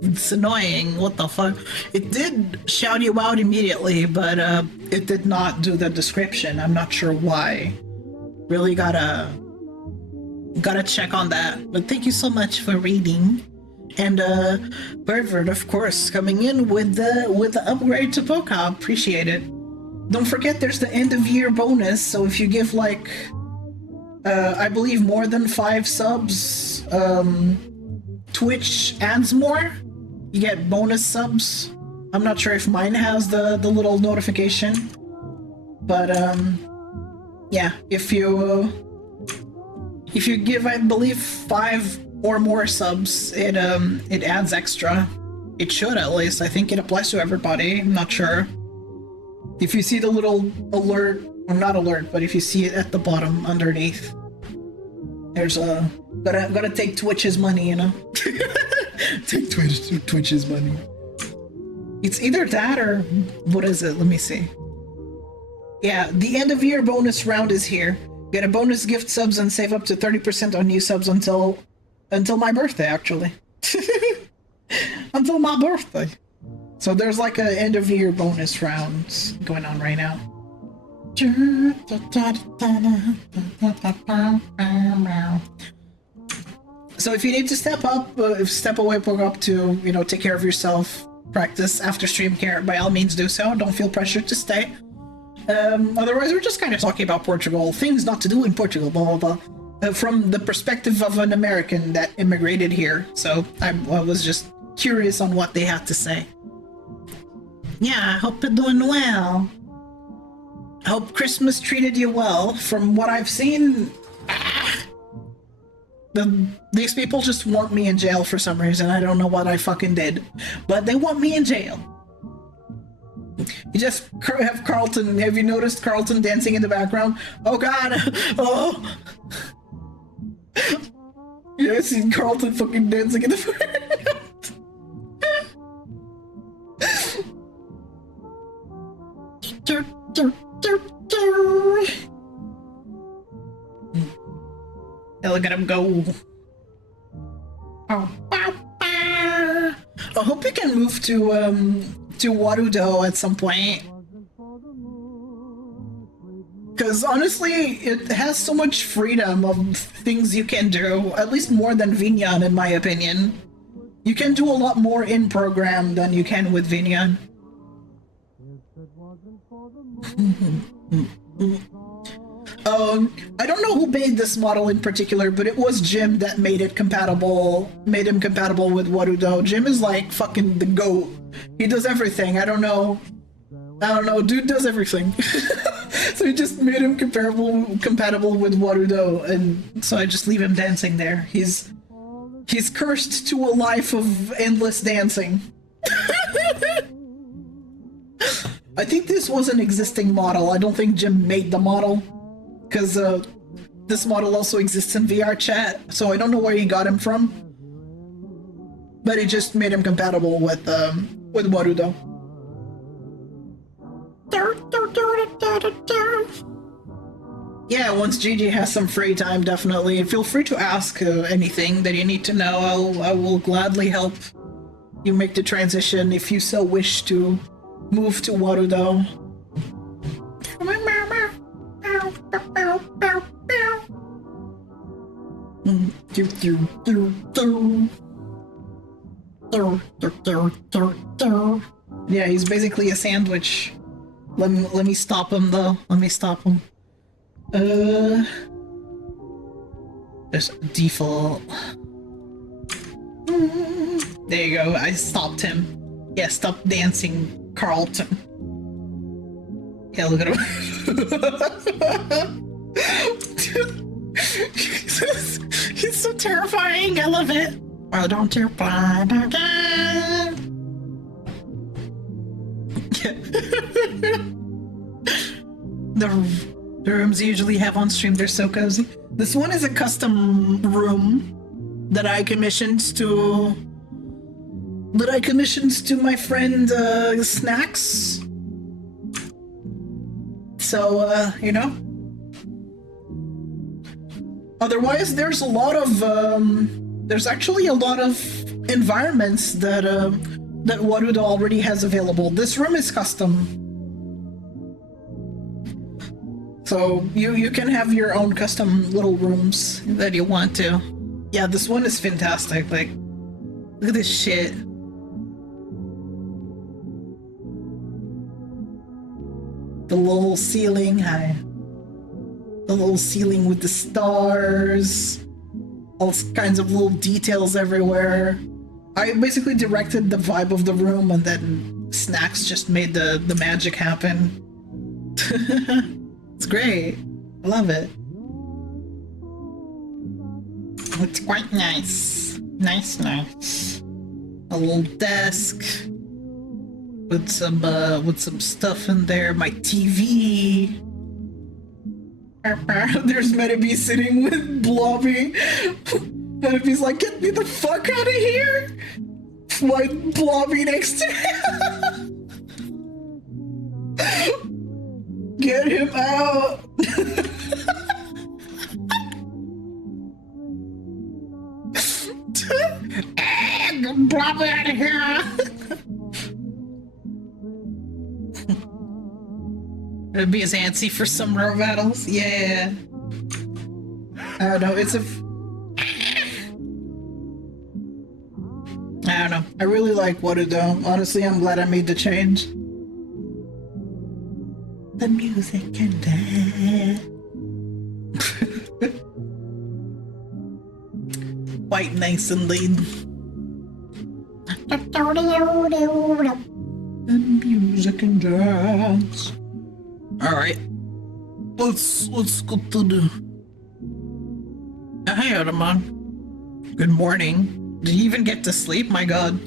It's annoying. What the fuck? It did shout you out immediately, but it did not do the description. I'm not sure why. Really gotta check on that. But thank you so much for reading. And Pervert, of course, coming in with the upgrade to Poca. Appreciate it. Don't forget there's the end of year bonus, so if you give like I believe more than 5 subs, Twitch adds more. You get bonus subs. I'm not sure if mine has the little notification. But yeah, if you give, I believe, 5 or more subs, it adds extra. It should, at least. I think it applies to everybody. I'm not sure. If you see the little alert, or not alert, but if you see it at the bottom underneath, there's a gotta take Twitch's money, you know. Take Twitch's money. It's either that or what is it? Let me see. Yeah, the end of year bonus round is here. Get a bonus gift subs and save up to 30% on new subs until my birthday, actually. Until my birthday. So there's like a end of year bonus rounds going on right now. So if you need to step up, step away, walk up to, you know, take care of yourself, practice after stream care, by all means do so. Don't feel pressured to stay. Otherwise, we're just kind of talking about Portugal, things not to do in Portugal, blah, blah, blah. From the perspective of an American that immigrated here. So I was just curious on what they had to say. Yeah, I hope you're doing well. I hope Christmas treated you well. From what I've seen, these people just want me in jail for some reason. I don't know what I fucking did, but they want me in jail. You just have Carlton. Have you noticed Carlton dancing in the background? Oh god! Oh! Yeah, I see Carlton fucking dancing in the background. Yeah, look at him go. I hope you can move to Warudo at some point. Because honestly, it has so much freedom of things you can do, at least more than Vinyan in my opinion. You can do a lot more in program than you can with Vinyan. I don't know who made this model in particular, but it was Jim that made him compatible with Warudo. Jim is like fucking the GOAT. He does everything. I don't know, dude does everything. So he just made him compatible with Warudo, and so I just leave him dancing there. He's cursed to a life of endless dancing. I think this was an existing model. I don't think Jim made the model, because this model also exists in VR chat, so I don't know where he got him from. But he just made him compatible with Warudo. Yeah, once Gigi has some free time, definitely. Feel free to ask anything that you need to know. I will gladly help you make the transition if you so wish to move to Warudo. Yeah, he's basically a sandwich. Let me stop him though. Let me stop him. There's default. There you go. I stopped him. Yeah, stop dancing, Carlton. Yeah, look at him. He's so terrifying. I love it. Why don't you play again? The rooms you usually have on stream, they're so cozy. This one is a custom room that I commissioned to my friend Snacks. So you know. Otherwise, there's a lot of there's actually a lot of environments that that Warudo already has available. This room is custom. So you can have your own custom little rooms that you want to. Yeah, this one is fantastic. Like, look at this shit. The little ceiling, the little ceiling with the stars, all kinds of little details everywhere. I basically directed the vibe of the room, and then Snacks just made the magic happen. It's great. I love it. It's quite nice. Nice. A little desk with some stuff in there. My TV. There's Metabee sitting with Blobby. Metabee's like, get me the fuck out of here! My Blobby next to him. Get him out! Drop me out of here! It'd be as antsy for some rare battles. Yeah. I don't know. I don't know. I really like what it though. Honestly, I'm glad I made the change. The music and that. Quite nice indeed. The music and dance. Alright. Let's go to the... Hey, Ottoman. Good morning. Did you even get to sleep? My god.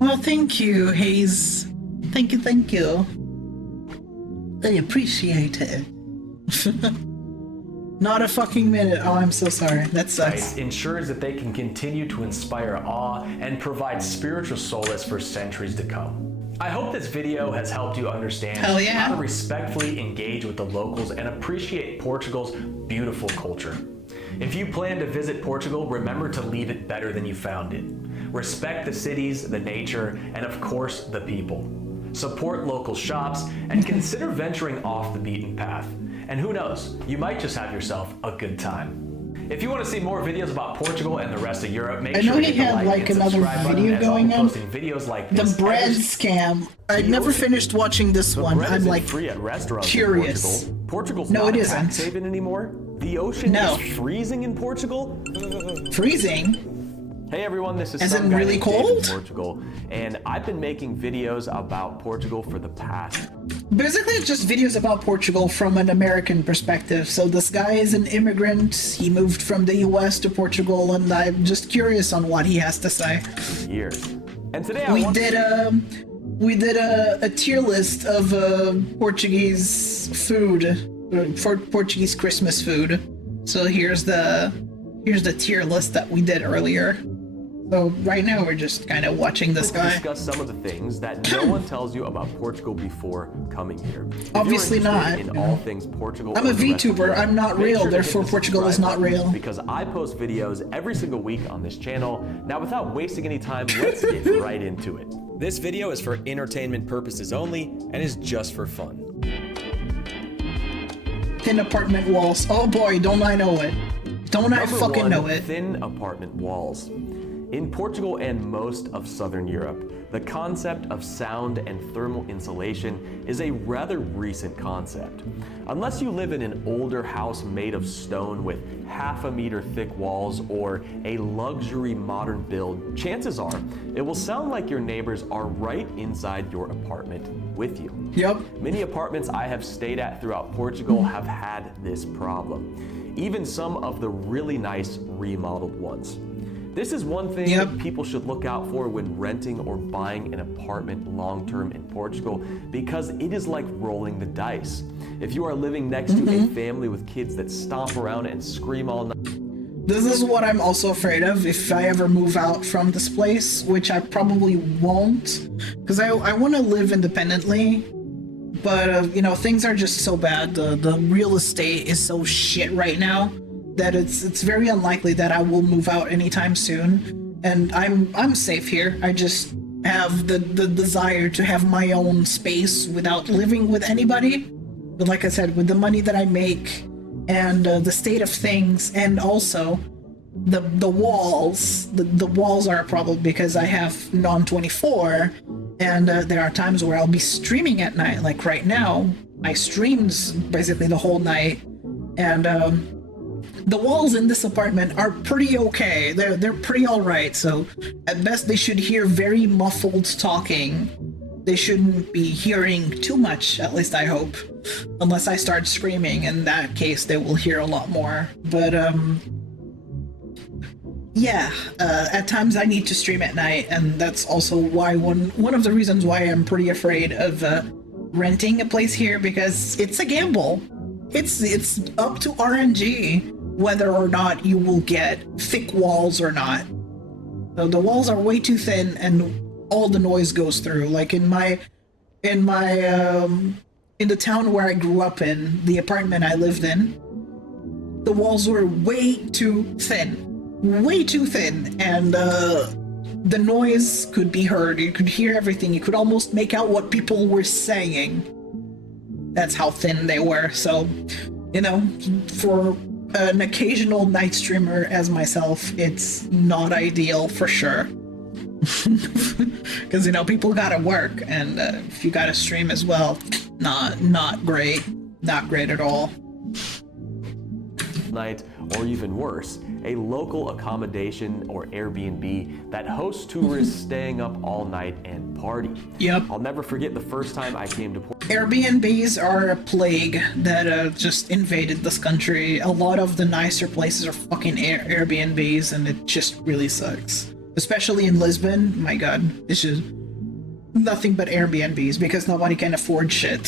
Well, thank you, Hayes. Thank you. I appreciate it. Not a fucking minute. Oh, I'm so sorry. That sucks. Ensures that they can continue to inspire awe and provide spiritual solace for centuries to come. I hope this video has helped you understand how to respectfully engage with the locals and appreciate Portugal's beautiful culture. If you plan to visit Portugal, remember to leave it better than you found it. Respect the cities, the nature, and of course, the people. Support local shops and consider venturing off the beaten path. And who knows, you might just have yourself a good time. If you want to see more videos about Portugal and the rest of Europe, make sure to hit the like and another subscribe button, video as I'll be going on. posting videos like this. The bread scam. I never finished watching this one. I'm like free at restaurants curious. in Portugal. Portugal's No, not it a tax isn't. haven anymore. The ocean is freezing in Portugal. Freezing? Hey everyone, this is As some in guy really named Dave cold? in Portugal, and I've been making videos about Portugal for the past. Basically, it's just videos about Portugal from an American perspective. So this guy is an immigrant. He moved from the US to Portugal, and I'm just curious on what he has to say. Years. And today We did a tier list of Portuguese food, for Portuguese Christmas food. So here's the tier list that we did earlier. So right now we're just kind of watching this guy. Discuss some of the things that no one tells you about Portugal before coming here. Obviously not. In all things Portugal. I'm a or the rest of VTuber. Europe, I'm not make real. sure to hit Therefore, the Portugal is subscribe not button, real. Because I post videos every single week on this channel. Now, without wasting any time, let's get right into it. This video is for entertainment purposes only and is just for fun. Thin apartment walls. Oh boy, don't I know it. Don't I fucking know it. Thin apartment walls. In Portugal and most of Southern Europe, the concept of sound and thermal insulation is a rather recent concept. Unless you live in an older house made of stone with half a meter thick walls or a luxury modern build, chances are it will sound like your neighbors are right inside your apartment with you. Yep. Many apartments I have stayed at throughout Portugal have had this problem. Even some of the really nice remodeled ones. This is one thing that people should look out for when renting or buying an apartment long-term in Portugal, because it is like rolling the dice. If you are living next to a family with kids that stomp around and scream all night. This is what I'm also afraid of if I ever move out from this place, which I probably won't, because I want to live independently. But, you know, things are just so bad. The real estate is so shit right now that it's very unlikely that I will move out anytime soon. And I'm safe here. I just have the desire to have my own space without living with anybody. But like I said, with the money that I make and the state of things, and also the walls, the walls are a problem because I have non-24, and there are times where I'll be streaming at night. Like right now, I streamed basically the whole night, and the walls in this apartment are pretty okay. They're pretty alright, so at best they should hear very muffled talking. They shouldn't be hearing too much, at least I hope. Unless I start screaming, in that case they will hear a lot more. But yeah, at times I need to stream at night, and that's also why one of the reasons why I'm pretty afraid of renting a place here, because it's a gamble. It's up to RNG whether or not you will get thick walls or not. So the walls are way too thin and all the noise goes through. Like in my in the town where I grew up in, the apartment I lived in, the walls were way too thin. Way too thin. And the noise could be heard. You could hear everything. You could almost make out what people were saying. That's how thin they were. So, you know, for an occasional night streamer as myself, it's not ideal for sure. Because, you know, people gotta work, and if you gotta stream as well, not great. Not great at all. Night, or even worse, a local accommodation or Airbnb that hosts tourists staying up all night and party. Yep. I'll never forget the first time I came to Airbnbs are a plague that just invaded this country. A lot of the nicer places are fucking Airbnbs, and it just really sucks. Especially in Lisbon, my god, it's just nothing but Airbnbs because nobody can afford shit.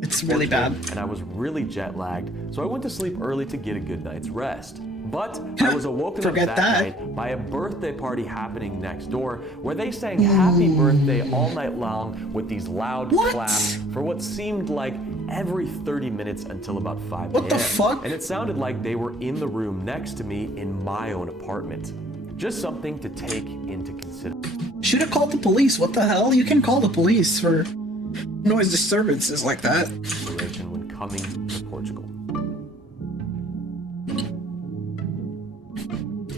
It's really bad. And I was really jet lagged, so I went to sleep early to get a good night's rest. But I was awoken up that night by a birthday party happening next door, where they sang happy birthday all night long with these loud claps for what seemed like every 30 minutes until about 5 p.m. What the fuck? And it sounded like they were in the room next to me in my own apartment. Just something to take into consideration. Should have called the police. What the hell? You can call the police for noise disturbances like that. When coming to Portugal.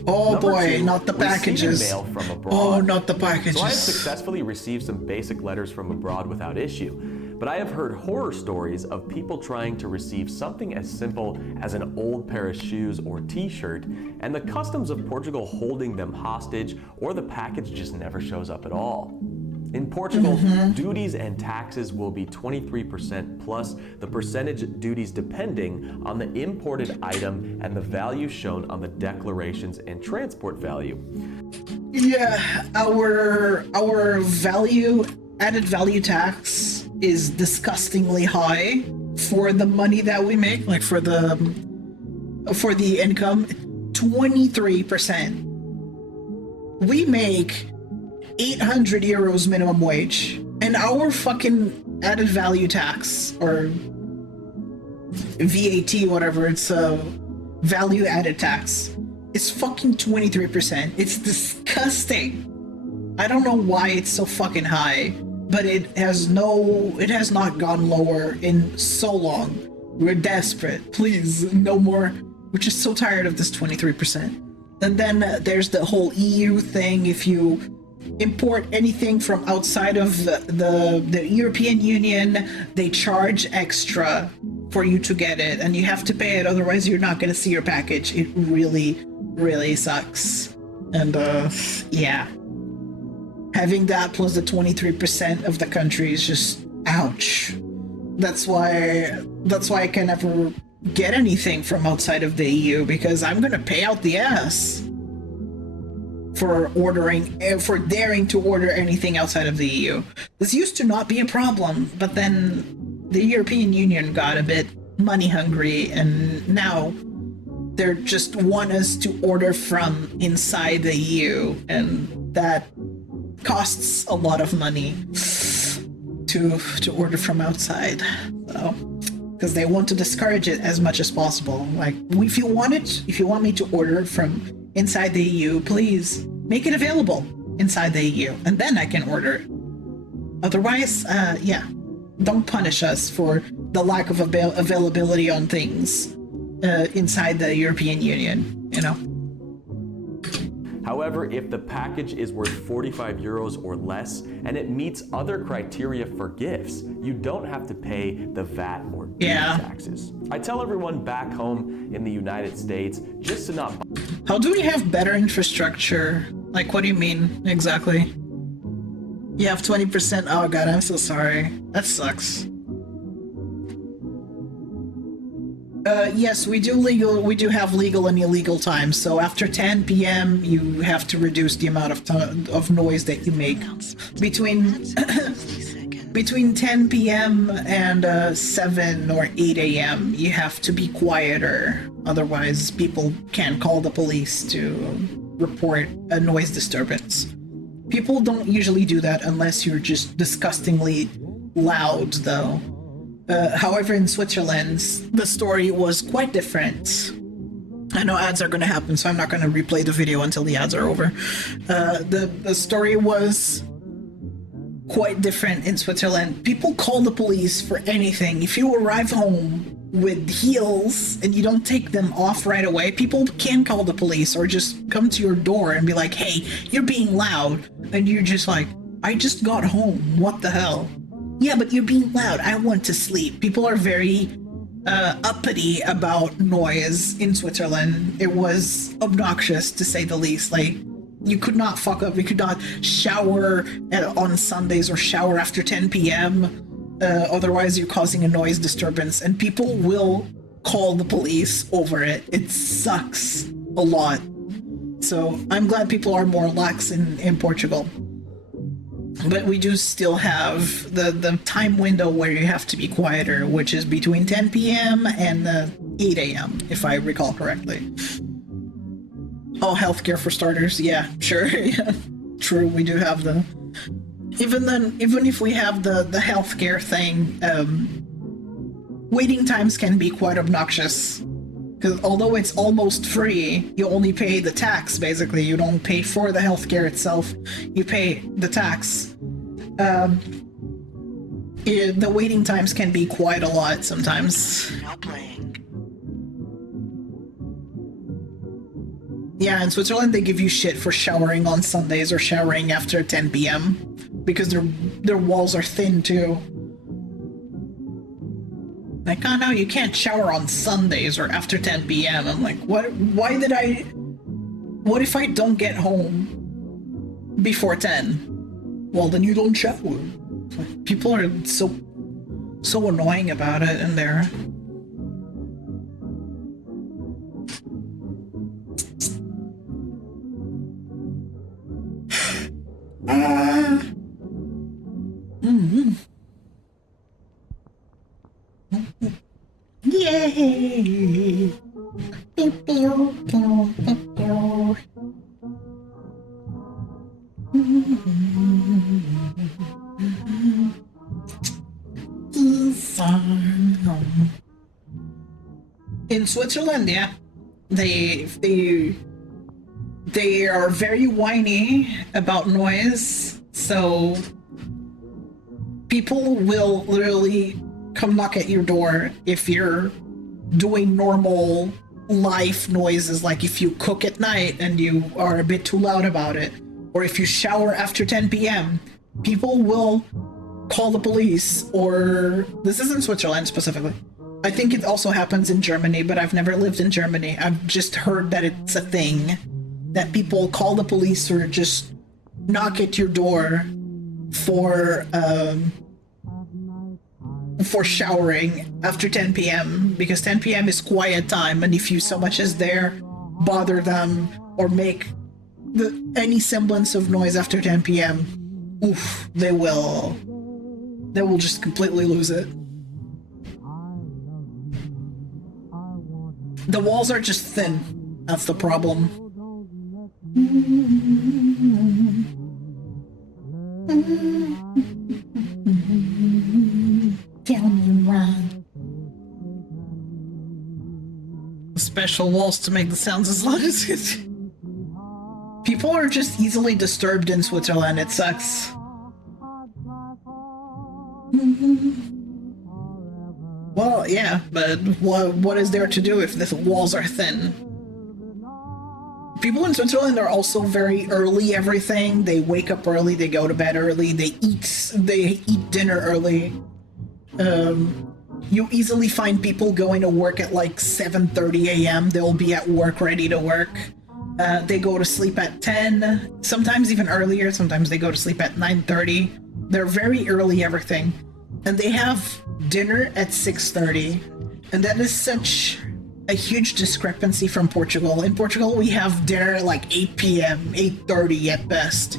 Oh boy, not the packages. Mail from abroad. Oh, not the packages. So I have successfully received some basic letters from abroad without issue. But I have heard horror stories of people trying to receive something as simple as an old pair of shoes or t-shirt, and the customs of Portugal holding them hostage, or the package just never shows up at all. In Portugal, duties and taxes will be 23% plus the percentage duties depending on the imported item and the value shown on the declarations and transport value. Yeah, our added value tax is disgustingly high for the money that we make, like for the income. 23%. We make 800 euros minimum wage, and our fucking added value tax, or VAT, whatever, it's a value added tax, is fucking 23%. It's disgusting. I don't know why it's so fucking high, but it has not gone lower in so long. We're desperate. Please, no more. We're just so tired of this 23%. And then there's the whole EU thing. If you import anything from outside of the European Union, they charge extra for you to get it, and you have to pay it, otherwise you're not going to see your package. It really, really sucks. And yeah, having that plus the 23% of the country is just ouch. That's why I can never get anything from outside of the EU, because I'm going to pay out the ass for daring to order anything outside of the EU. This used to not be a problem, but then the European Union got a bit money hungry, and now they just want us to order from inside the EU, and that costs a lot of money to order from outside. So, because they want to discourage it as much as possible. Like, if you want me to order from inside the EU, please make it available inside the EU, and then I can order it. Otherwise, yeah, don't punish us for the lack of availability on things inside the European Union, you know? However, if the package is worth 45 euros or less and it meets other criteria for gifts, you don't have to pay the VAT or duty taxes. I tell everyone back home in the United States just to not. How do we have better infrastructure? Like, what do you mean exactly? You have 20%. Oh god, I'm so sorry. That sucks. Yes, we do have legal and illegal times. So after 10 p.m., you have to reduce the amount of noise that you make. Between 10 p.m. and 7 or 8 a.m., you have to be quieter. Otherwise, people can't call the police to report a noise disturbance. People don't usually do that unless you're just disgustingly loud, though. However, in Switzerland, the story was quite different. I know ads are going to happen, so I'm not going to replay the video until the ads are over. The story was quite different in Switzerland. People call the police for anything. If you arrive home with heels and you don't take them off right away, people can call the police or just come to your door and be like, hey, you're being loud. And you're just like, I just got home. What the hell? Yeah, but you're being loud. I want to sleep. People are very uppity about noise in Switzerland. It was obnoxious, to say the least. Like, you could not fuck up. You could not shower on Sundays or shower after 10 p.m. Otherwise, you're causing a noise disturbance, and people will call the police over it. It sucks a lot. So I'm glad people are more lax in Portugal. But we do still have the time window where you have to be quieter, which is between 10 p.m. and 8 a.m., if I recall correctly. Oh, healthcare for starters. Yeah, sure. Yeah, true. We do have the... Even if we have the healthcare thing, waiting times can be quite obnoxious. Because although it's almost free, you only pay the tax, basically. You don't pay for the healthcare itself. You pay the tax. The waiting times can be quite a lot sometimes. No playing. Yeah, in Switzerland they give you shit for showering on Sundays or showering after 10 p.m. because their walls are thin too. Like, oh no, you can't shower on Sundays or after 10 p.m. I'm like, what? Why did I... What if I don't get home before 10? Well, then you don't shower. Like, people are so annoying about it, and they're... Yay! Pew, pew, pew, pew, pew. In Switzerland, yeah, they are very whiny about noise, so people will literally come knock at your door if you're doing normal life noises, like if you cook at night and you are a bit too loud about it, or if you shower after 10 p.m. People will call the police, or this is in Switzerland specifically. I think it also happens in Germany, but I've never lived in Germany. I've just heard that it's a thing, that people call the police or just knock at your door for showering after 10 p.m. because 10 p.m. is quiet time, and if you so much as dare bother them or make any semblance of noise after 10 p.m., oof, they will just completely lose it. The walls are just thin. That's the problem. Tell me why. Special walls to make the sounds as loud as it. People are just easily disturbed in Switzerland. It sucks. Well, yeah, but what is there to do if the walls are thin? People in Switzerland are also very early everything. They wake up early, they go to bed early, they eat dinner early. You easily find people going to work at like 7:30 a.m. They'll be at work ready to work. They go to sleep at 10, sometimes even earlier. Sometimes they go to sleep at 9:30. They're very early everything. And they have dinner at 6:30. And that is such a huge discrepancy from Portugal. In Portugal, we have dinner at like 8 p.m., 8:30 at best.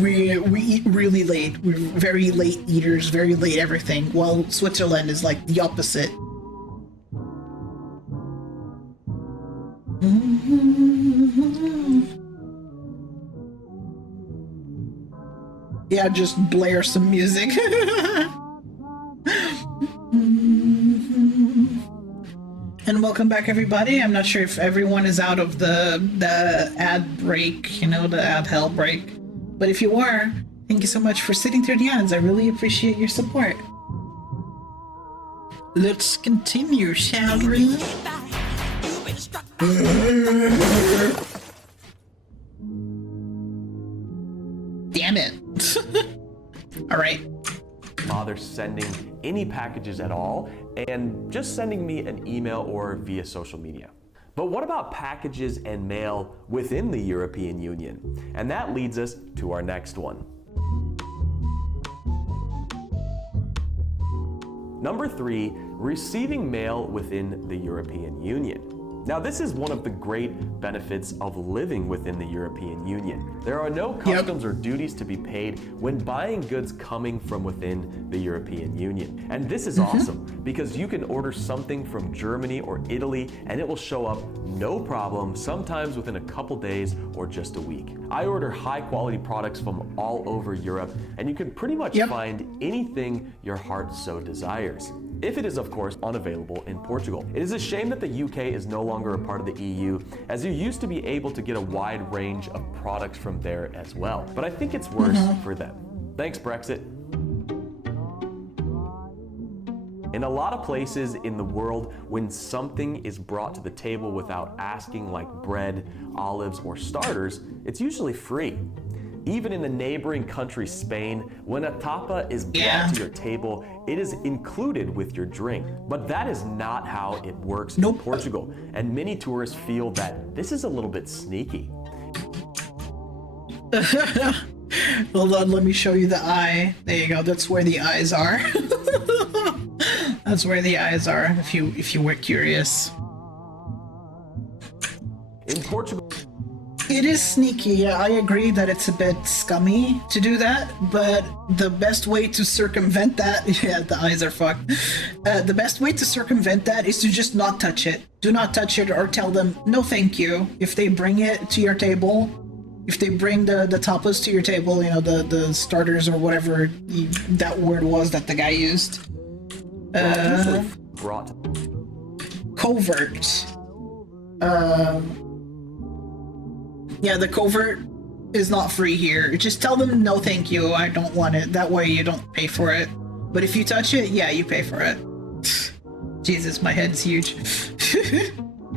We eat really late. We're very late eaters, very late everything. While Switzerland is like the opposite. Yeah, just blare some music. And welcome back, everybody. I'm not sure if everyone is out of the ad break, the ad hell break. But if you are, thank you so much for sitting through the ads. I really appreciate your support. Let's continue, shall we? Damn it. All right. Bother sending any packages at all and just sending me an email or via social media. But what about packages and mail within the European Union? And that leads us to our next one. Number 3, receiving mail within the European Union. Now, this is one of the great benefits of living within the European Union. There are no customs or duties to be paid when buying goods coming from within the European Union. And this is awesome because you can order something from Germany or Italy and it will show up no problem, sometimes within a couple days or just a week. I order high quality products from all over Europe and you can pretty much find anything your heart so desires. If it is, of course, unavailable in Portugal. It is a shame that the UK is no longer a part of the EU, as you used to be able to get a wide range of products from there as well. But I think it's worse for them. Thanks, Brexit. In a lot of places in the world, when something is brought to the table without asking, like bread, olives, or starters, it's usually free. Even in the neighboring country, Spain, when a tapa is brought to your table, it is included with your drink. But that is not how it works in Portugal. And many tourists feel that this is a little bit sneaky. Hold on, let me show you the eye. There you go, that's where the eyes are. That's where the eyes are, if you were curious. In Portugal, it is sneaky, yeah, I agree that it's a bit scummy to do that, but the best way to circumvent that, yeah, the eyes are fucked. The best way to circumvent that is to just not touch it. Do not touch it or tell them, no thank you. If they bring it to your table, if they bring the tapas to your table, the starters or whatever that word was that the guy used. Covert. Yeah, the covert is not free here. Just tell them, no thank you, I don't want it. That way you don't pay for it. But if you touch it, yeah, you pay for it. Jesus, my head's huge.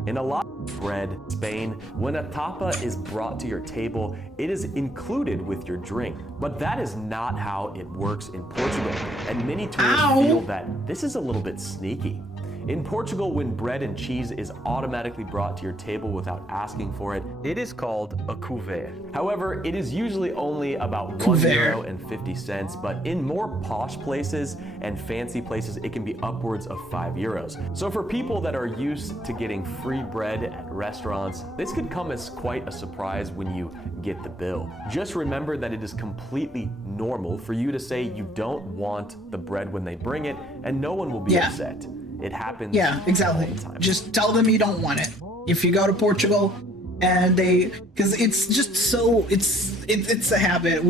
In a lot of bread, Spain, when a tapa is brought to your table, it is included with your drink. But that is not how it works in Portugal. And many tourists feel that this is a little bit sneaky. In Portugal, when bread and cheese is automatically brought to your table without asking for it, it is called a couvert. However, it is usually only about €1.50, but in more posh places and fancy places, it can be upwards of €5. So for people that are used to getting free bread at restaurants, this could come as quite a surprise when you get the bill. Just remember that it is completely normal for you to say you don't want the bread when they bring it, and no one will be upset. It happens. Yeah, exactly. All the time. Just tell them you don't want it. If you go to Portugal and because it's just so, it's a habit.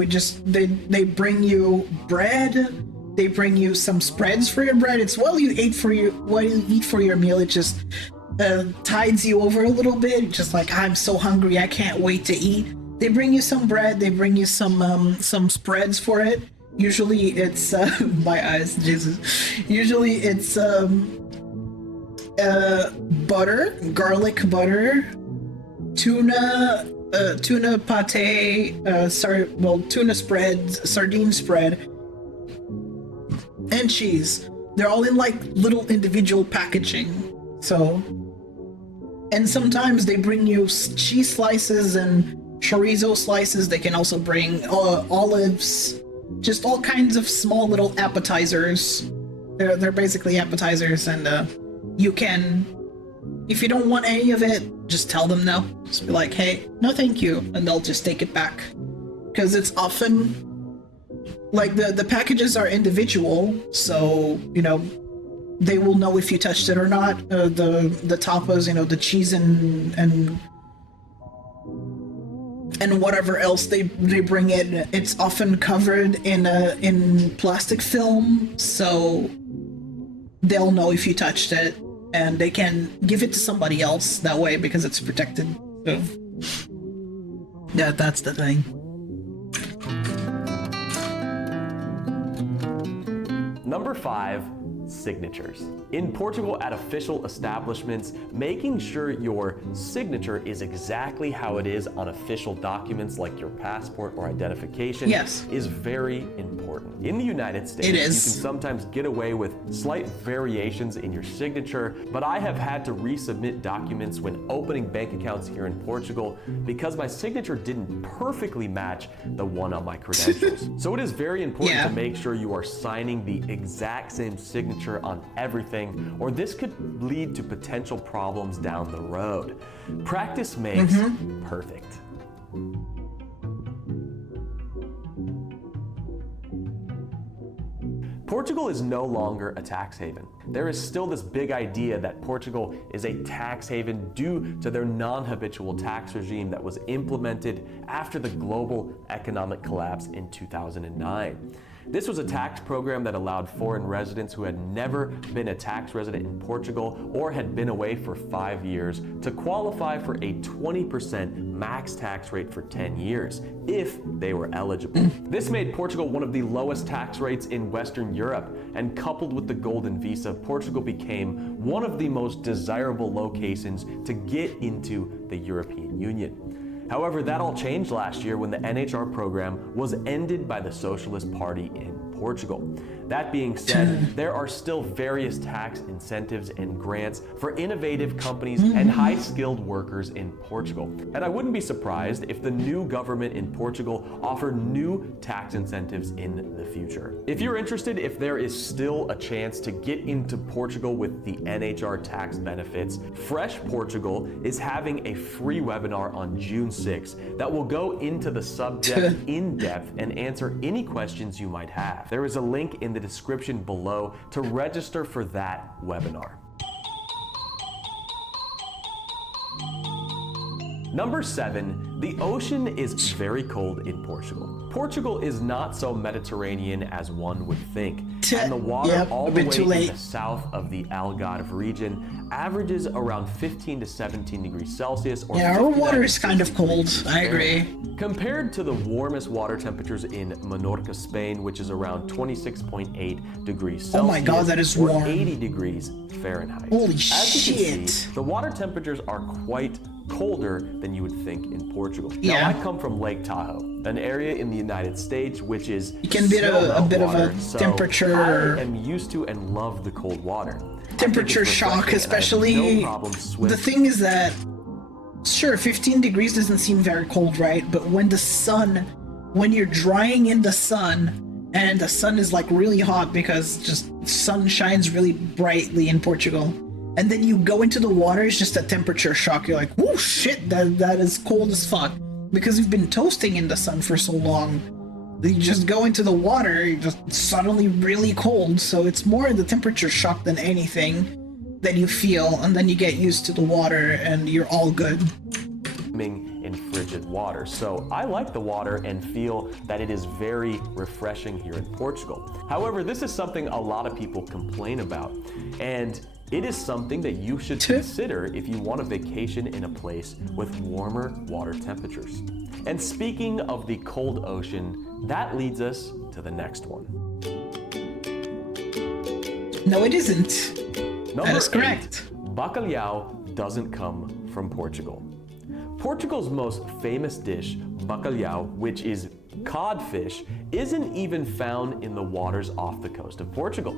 They bring you bread, they bring you some spreads for your bread. It's what you eat for your meal. It just tides you over a little bit. Just like, I'm so hungry, I can't wait to eat. They bring you some bread, they bring you some spreads for it. Usually it's my eyes, Jesus. Usually it's butter, garlic butter, tuna pate, tuna spread, sardine spread, and cheese. They're all in like little individual packaging. So, and sometimes they bring you cheese slices and chorizo slices. They can also bring olives. Just all kinds of small little appetizers. They're basically appetizers, and you can, if you don't want any of it, just tell them no. Just be like, hey, no thank you, and they'll just take it back. Because it's often, like, the packages are individual, so, they will know if you touched it or not. The tapas, the cheese and whatever else they bring in, it's often covered in plastic film, so they'll know if you touched it. and they can give it to somebody else that way because it's protected. So, yeah, that's the thing. Number 5, signatures. In Portugal, at official establishments, making sure your signature is exactly how it is on official documents like your passport or identification is very important. In the United States, you can sometimes get away with slight variations in your signature, but I have had to resubmit documents when opening bank accounts here in Portugal because my signature didn't perfectly match the one on my credentials. So it is very important to make sure you are signing the exact same signature on everything, or this could lead to potential problems down the road. Practice makes perfect. Portugal is no longer a tax haven. There is still this big idea that Portugal is a tax haven due to their non-habitual tax regime that was implemented after the global economic collapse in 2009. This was a tax program that allowed foreign residents who had never been a tax resident in Portugal or had been away for 5 years to qualify for a 20% max tax rate for 10 years, if they were eligible. This made Portugal one of the lowest tax rates in Western Europe, and coupled with the Golden Visa, Portugal became one of the most desirable locations to get into the European Union. However, that all changed last year when the NHR program was ended by the Socialist Party in Portugal. That being said, there are still various tax incentives and grants for innovative companies and high-skilled workers in Portugal. And I wouldn't be surprised if the new government in Portugal offered new tax incentives in the future. If you're interested if there is still a chance to get into Portugal with the NHR tax benefits, Fresh Portugal is having a free webinar on June 6th that will go into the subject in depth and answer any questions you might have. There is a link in the description below to register for that webinar. Number 7, the ocean is very cold in Portugal. Portugal is not so Mediterranean as one would think, and the water all the way in the south of the Algarve region averages around 15 to 17 degrees Celsius. Or our water is kind of cold, I agree. Compared to the warmest water temperatures in Menorca, Spain, which is around 26.8 degrees Celsius. Oh my god, that is warm. Or 80 degrees Fahrenheit. Holy As you can shit. see, the water temperatures are quite colder than you would think in Portugal. Now, I come from Lake Tahoe, an area in the United States which is you can get a bit of a temperature. I am used to and love the cold water. Temperature shock, especially. The thing is that, sure, 15 degrees doesn't seem very cold, right? But when you're drying in the sun, and the sun is like really hot because just sun shines really brightly in Portugal, and then you go into the water, it's just a temperature shock. You're like, whoo, shit, that is cold as fuck. Because you've been toasting in the sun for so long. You just go into the water, you're just suddenly really cold. So it's more the temperature shock than anything that you feel, and then you get used to the water and you're all good. In frigid water. So I like the water and feel that it is very refreshing here in Portugal. However, this is something a lot of people complain about, and it is something that you should consider if you want a vacation in a place with warmer water temperatures. And speaking of the cold ocean, that leads us to the next one. No, it isn't. That is correct. 8, bacalhau doesn't come from Portugal. Portugal's most famous dish, bacalhau, which is codfish, isn't even found in the waters off the coast of Portugal.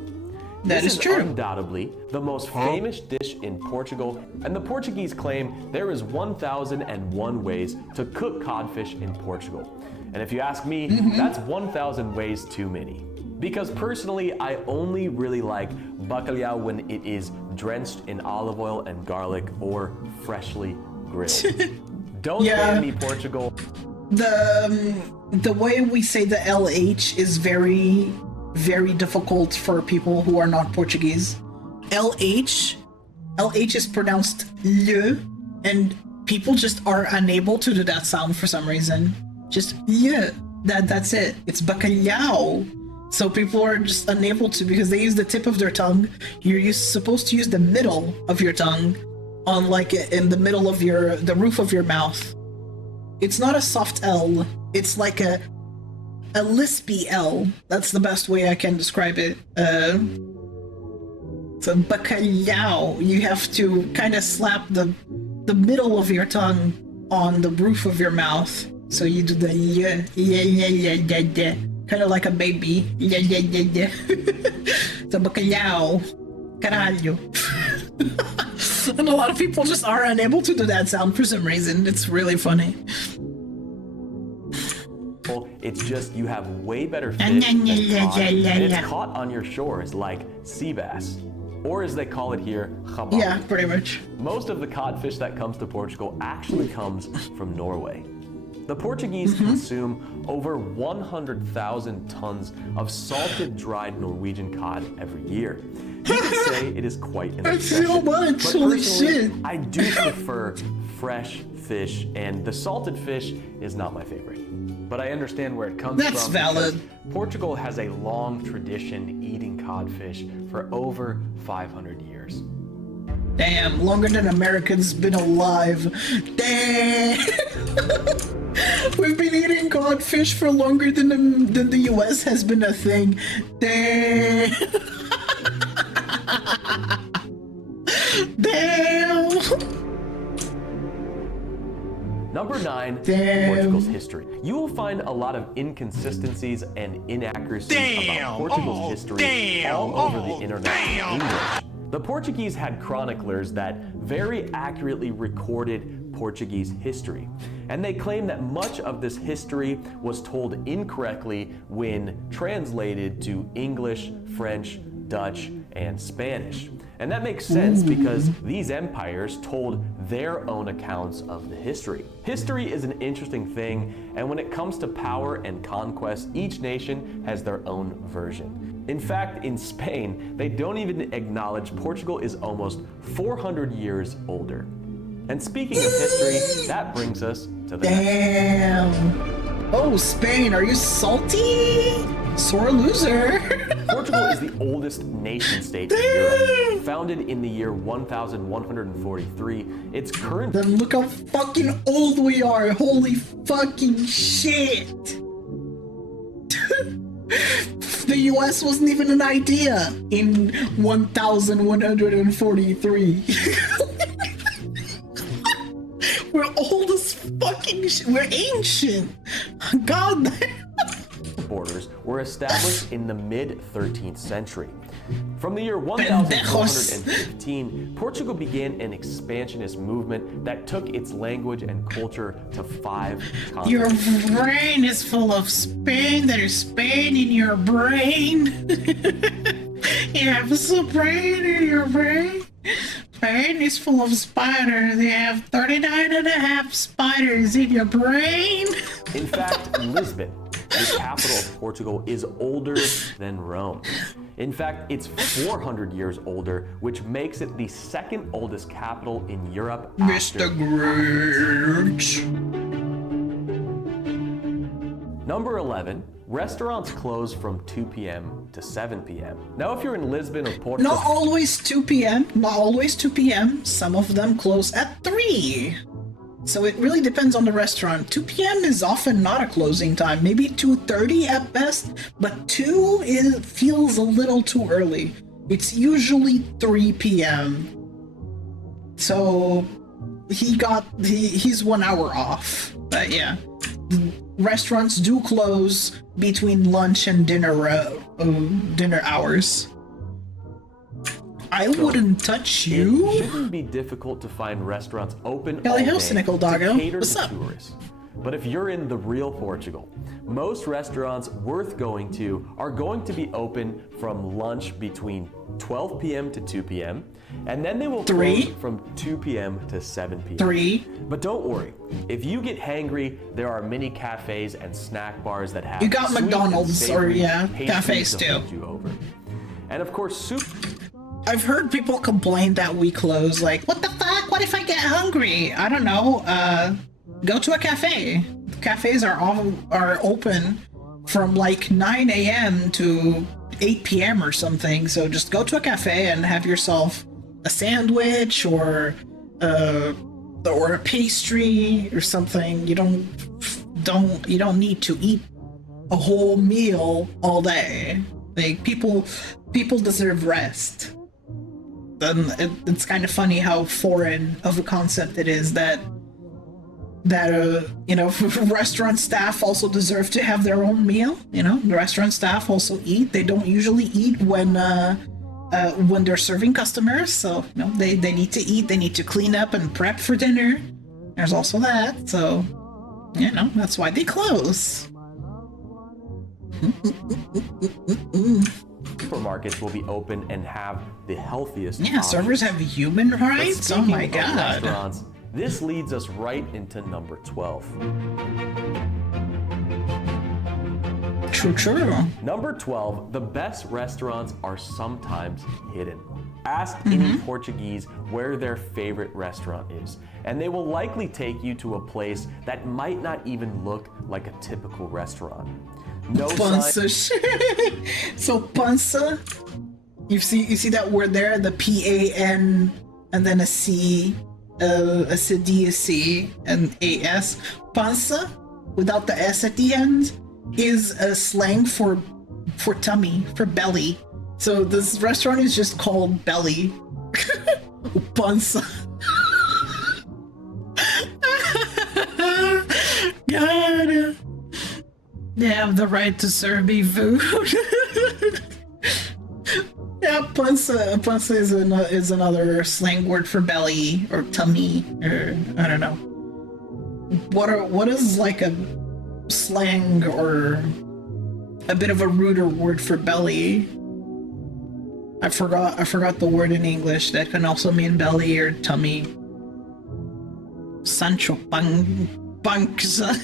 That is true. Undoubtedly the most famous dish in Portugal, and the Portuguese claim there is 1,001 ways to cook codfish in Portugal. And if you ask me, that's 1,000 ways too many. Because personally, I only really like bacalhau when it is drenched in olive oil and garlic or freshly grilled. Don't ban me, Portugal. The way we say the LH is very, very difficult for people who are not Portuguese. LH is pronounced le, and people just are unable to do that sound for some reason. Just le. That's it. It's bacalhau. So people are just unable to because they use the tip of their tongue. Supposed to use the middle of your tongue on like in the middle of the roof of your mouth. It's not a soft L. It's like a lispy L. That's the best way I can describe it. So bacalhau, you have to kind of slap the middle of your tongue on the roof of your mouth. So you do the yeah, kind of like a baby. Yeah. So bacalhau, caralho. And a lot of people just are unable to do that sound for some reason. It's really funny. It's just you have way better fish than cod, and it's caught on your shores like sea bass, or as they call it here, jabal. Yeah, pretty much. Most of the codfish that comes to Portugal actually comes from Norway. The Portuguese consume over 100,000 tons of salted dried Norwegian cod every year. You could say it is quite an obsession. That's so much, but holy personally, shit. I do prefer fresh fish, and the salted fish is not my favorite. But I understand where it comes from. That's valid. Portugal has a long tradition eating codfish for over 500 years. Damn, longer than Americans been alive. Damn. We've been eating codfish for longer than the US has been a thing. Damn. Damn. Number 9, Damn. Portugal's history. You will find a lot of inconsistencies and inaccuracies about Portugal's history all over the internet in English. The Portuguese had chroniclers that very accurately recorded Portuguese history, and they claim that much of this history was told incorrectly when translated to English, French, Dutch, and Spanish. And that makes sense because these empires told their own accounts of the history. History is an interesting thing, and when it comes to power and conquest, each nation has their own version. In fact, in Spain, they don't even acknowledge Portugal is almost 400 years older. And speaking of history, that brings us to the next. Oh, Spain, are you salty? Sore loser. Portugal is the oldest nation state in Europe. Founded in the year 1143, its current... Then look how fucking old we are. Holy fucking shit. The US wasn't even an idea in 1143. We're old as fucking shit. We're ancient. God damn. Borders were established in the mid-13th century. From the year 1415, Portugal began an expansionist movement that took its language and culture to 5 continents. Your brain is full of Spain. There's Spain in your brain. You have some brain in your brain. Spain is full of spiders. You have 39.5 spiders in your brain. In fact, Lisbon, the capital of Portugal, is older than Rome. In fact, it's 400 years older, which makes it the second oldest capital in Europe after Mr. Grinch. Number 11, restaurants close from 2 p.m. to 7 p.m. Now, if you're in Lisbon or Porto... Not always 2 p.m. Not always 2 p.m. Some of them close at 3. So it really depends on the restaurant. 2 p.m. is often not a closing time. Maybe 2:30 at best, but 2 feels a little too early. It's usually 3 p.m. So he's 1 hour off. But yeah, restaurants do close between lunch and dinner hours. I wouldn't touch you. It shouldn't be difficult to find restaurants open all Kelly day House, Nickel to Doggo. cater What's to up? tourists. But if you're in the real Portugal, most restaurants worth going to are going to be open from lunch between 12 p.m. to 2 p.m. and then they will close from 2 p.m. to 7 p.m. 3. But don't worry, if you get hangry, there are many cafes and snack bars that have You got sweet and McDonald's or savory cafes pastries to too. hold you over. And of course, soup. I've heard people complain that we close. Like, what the fuck? What if I get hungry? I don't know. Go to a cafe. Cafes are open from like 9 a.m. to 8 p.m. or something. So just go to a cafe and have yourself a sandwich or a pastry or something. You don't need to eat a whole meal all day. Like people deserve rest. Then it's kind of funny how foreign of a concept it is that restaurant staff also deserve to have their own meal. The restaurant staff also eat. They don't usually eat when they're serving customers, so they need to eat. They need to clean up and prep for dinner. There's also that, so that's why they close. Supermarkets will be open and have the healthiest options. Servers have human rights. Oh my god. Restaurants, this leads us right into number 12. True. Number 12, the best restaurants are sometimes hidden. Ask any Portuguese where their favorite restaurant is, and they will likely take you to a place that might not even look like a typical restaurant. No Pança. So pança, you see that word there, the PAN, and then a C, a CD, a C, and AS. Pança, without the S at the end, is a slang for tummy, for belly. So this restaurant is just called Belly. Pança. God. They have the right to serve me food. Yeah, pança is another slang word for belly or tummy, or I don't know. What is like a slang or a bit of a ruder word for belly? I forgot the word in English that can also mean belly or tummy. Sancho Panza.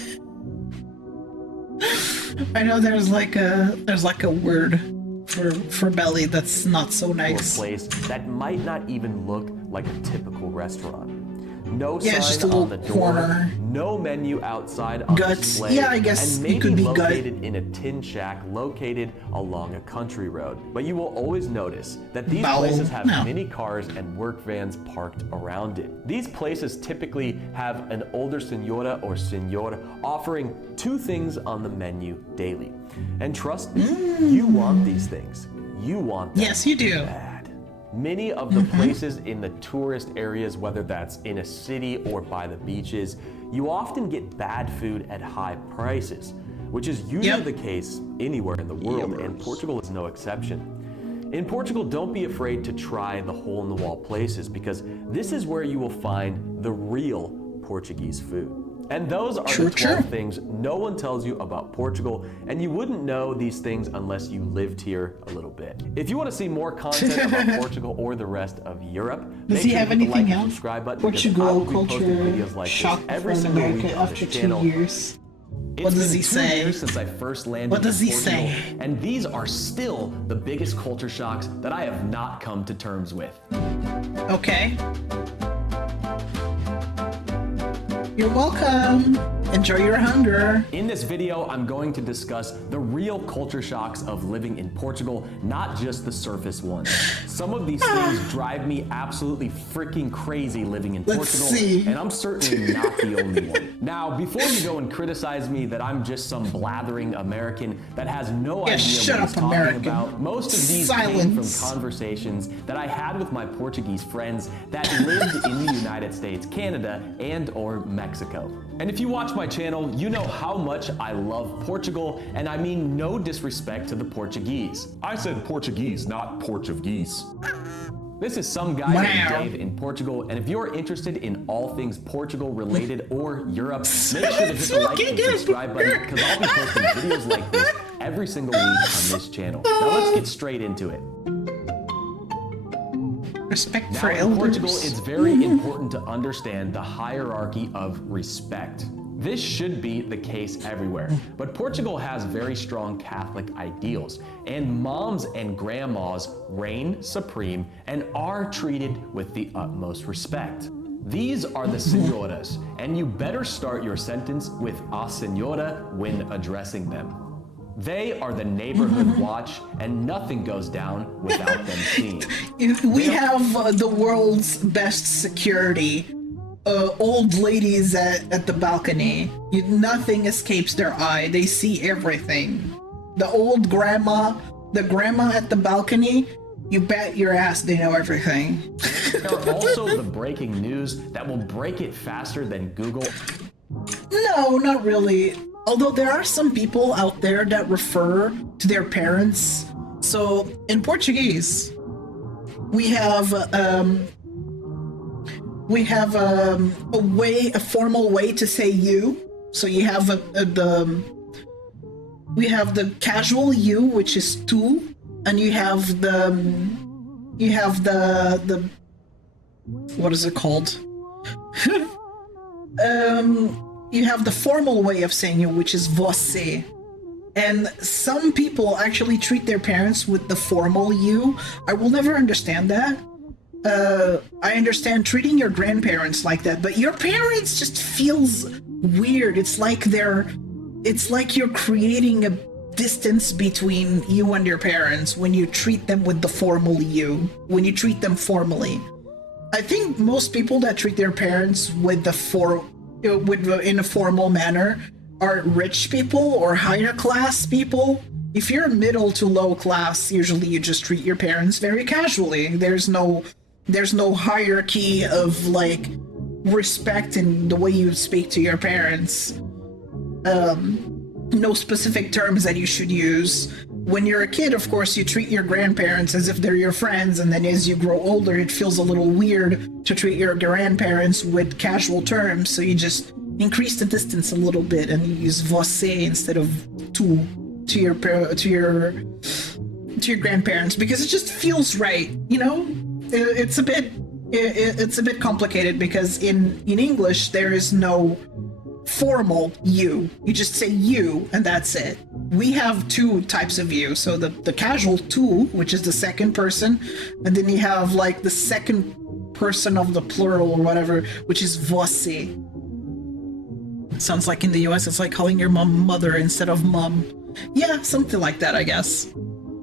I know there's like a word for belly that's not so nice. A place that might not even look like a typical restaurant. No sign just a on little the door, corner. no menu outside on Guts. display, Yeah, I guess and it maybe could be gut. located in a tin shack located along a country road. But you will always notice that these places have many cars and work vans parked around it. These places typically have an older senora or senor offering 2 things on the menu daily. And trust me, you want these things. You want them. Yes, you do. Many of the places in the tourist areas, whether that's in a city or by the beaches, you often get bad food at high prices, which is usually the case anywhere in the world, and Portugal is no exception. In Portugal, don't be afraid to try the hole-in-the-wall places, because this is where you will find the real Portuguese food. And those are the 12 things no one tells you about Portugal, and you wouldn't know these things unless you lived here a little bit. If you want to see more content about Portugal or the rest of Europe, Does he have anything else? Subscribe button, Portugal because I will be posting culture videos like shock this every from single America week on after this 2 channel. years. It's What does been he 2 say? years since I first landed What does in he Portugal, say? and these are still the biggest culture shocks that I have not come to terms with. Okay. You're welcome. Enjoy your hunger. In this video, I'm going to discuss the real culture shocks of living in Portugal, not just the surface ones. Some of these things drive me absolutely freaking crazy living in Portugal, and I'm certainly not the only one. Now, before you go and criticize me that I'm just some blathering American that has no idea what he's talking about, most of these came from conversations that I had with my Portuguese friends that lived in the United States, Canada, and or Mexico. And if you watch my channel, you know how much I love Portugal, and I mean no disrespect to the Portuguese. I said Portuguese, not Portuguese. This is some guy named Dave in Portugal, and if you're interested in all things Portugal related or Europe, make sure to hit the like and subscribe button, because I'll be posting videos like this every single week on this channel. Now let's get straight into it. Respect now, for in elders. Portugal, it's very important to understand the hierarchy of respect. This should be the case everywhere, but Portugal has very strong Catholic ideals, and moms and grandmas reign supreme and are treated with the utmost respect. These are the senoras, and you better start your sentence with a senora when addressing them. They are the neighborhood watch, and nothing goes down without them seen. We have the world's best security. Old ladies at the balcony. Nothing escapes their eye. They see everything. The old grandma, the grandma at the balcony, you bet your ass they know everything. There are also the breaking news that will break it faster than Google. No, not really. Although there are some people out there that refer to their parents. So in Portuguese, we have a formal way to say you. So you have we have the casual you, which is tu, and you have the what is it called? You have the formal way of saying you, which is você. And some people actually treat their parents with the formal you. I will never understand that. I understand treating your grandparents like that, but your parents just feels weird. It's like you're creating a distance between you and your parents when you treat them with the formal you, when you treat them formally. I think most people that treat their parents with in a formal manner are rich people or higher class people. If you're middle to low class, usually you just treat your parents very casually. There's no hierarchy of like respect in the way you speak to your parents. No specific terms that you should use. When you're a kid, of course, you treat your grandparents as if they're your friends, and then as you grow older, it feels a little weird to treat your grandparents with casual terms, so you just increase the distance a little bit and you use você instead of tu to your grandparents, because it just feels right, you know? It's a bit complicated because in English there is no formal you. You just say you and that's it. We have two types of you. So the casual tu, which is the second person, and then you have like the second person of the plural or whatever, which is você. It sounds like in the US it's like calling your mom mother instead of mom. Yeah, something like that, I guess.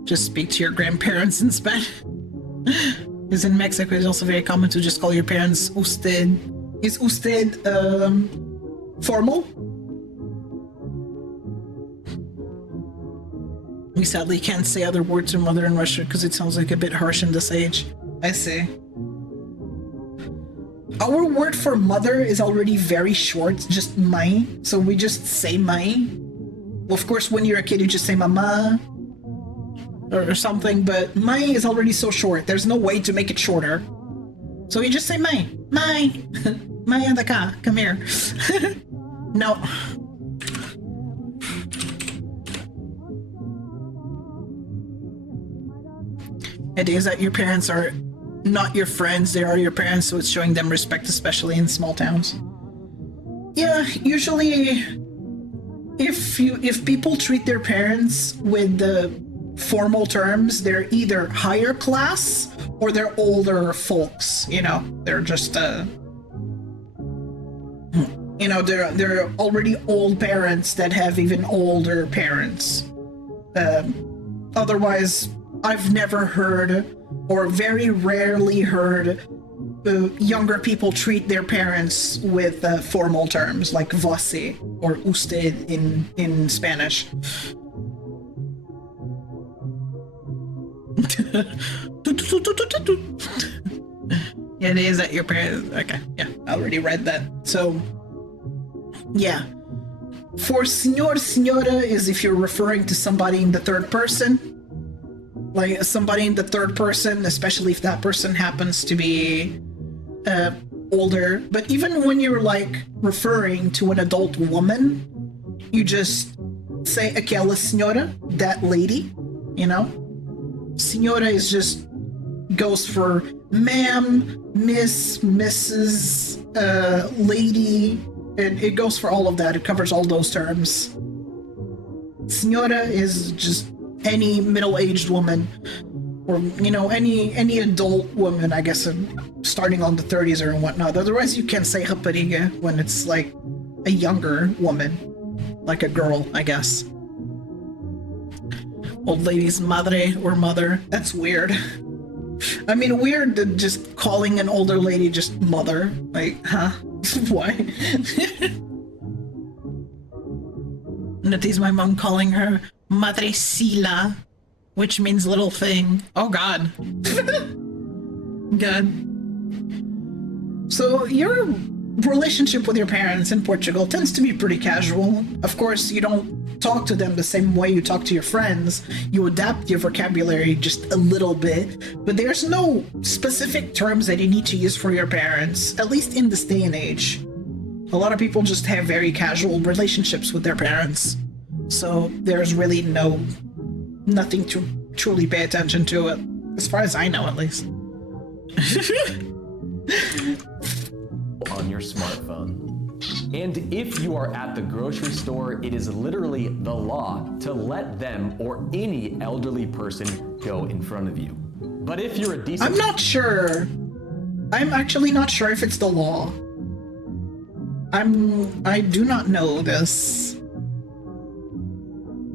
Just speak to your grandparents in Spanish. Because in Mexico it's also very common to just call your parents usted. Is usted formal? We sadly can't say other words to mother in Russia because it sounds like a bit harsh in this age. I see. Our word for mother is already very short, just mãe, so we just say mãe. Well, of course, when you're a kid, you just say mama or something, but mãe is already so short. There's no way to make it shorter. So you just say mãe. Mãe. Mãe, anda cá. Come here. No. It is that your parents are not your friends, they are your parents, so it's showing them respect, especially in small towns. Yeah, usually if people treat their parents with the formal terms, they're either higher class or they're older folks, you know. They're just you know, they're already old parents that have even older parents. Otherwise, I've never heard, or very rarely heard, younger people treat their parents with formal terms like você or usted in Spanish. Yeah, it is that your parents. Okay, yeah, I already read that. So, yeah. For señor, señora is if you're referring to somebody in the third person. Like somebody in the third person, especially if that person happens to be older. But even when you're like referring to an adult woman, you just say aquela senhora, that lady, you know? Senhora is just goes for ma'am, miss, Mrs., lady, and it goes for all of that. It covers all those terms. Senhora is just any middle-aged woman, or you know, any adult woman, I guess, starting on the 30s or whatnot. Otherwise, you can't say rapariga when it's like a younger woman, like a girl, I guess. Old lady's madre or mother. That's weird. I mean, weird that just calling an older lady just mother. Like, huh? Why? And it is my mom calling her Madrecila, which means little thing. Oh god. God. So your relationship with your parents in Portugal tends to be pretty casual. Of course, you don't talk to them the same way you talk to your friends. You adapt your vocabulary just a little bit, but there's no specific terms that you need to use for your parents, at least in this day and age. A lot of people just have very casual relationships with their parents. So there's really nothing to truly pay attention to it, as far as I know, at least. On your smartphone. And if you are at the grocery store, it is literally the law to let them or any elderly person go in front of you. But if you're a decent... I'm not sure. I'm actually not sure if it's the law. I do not know this.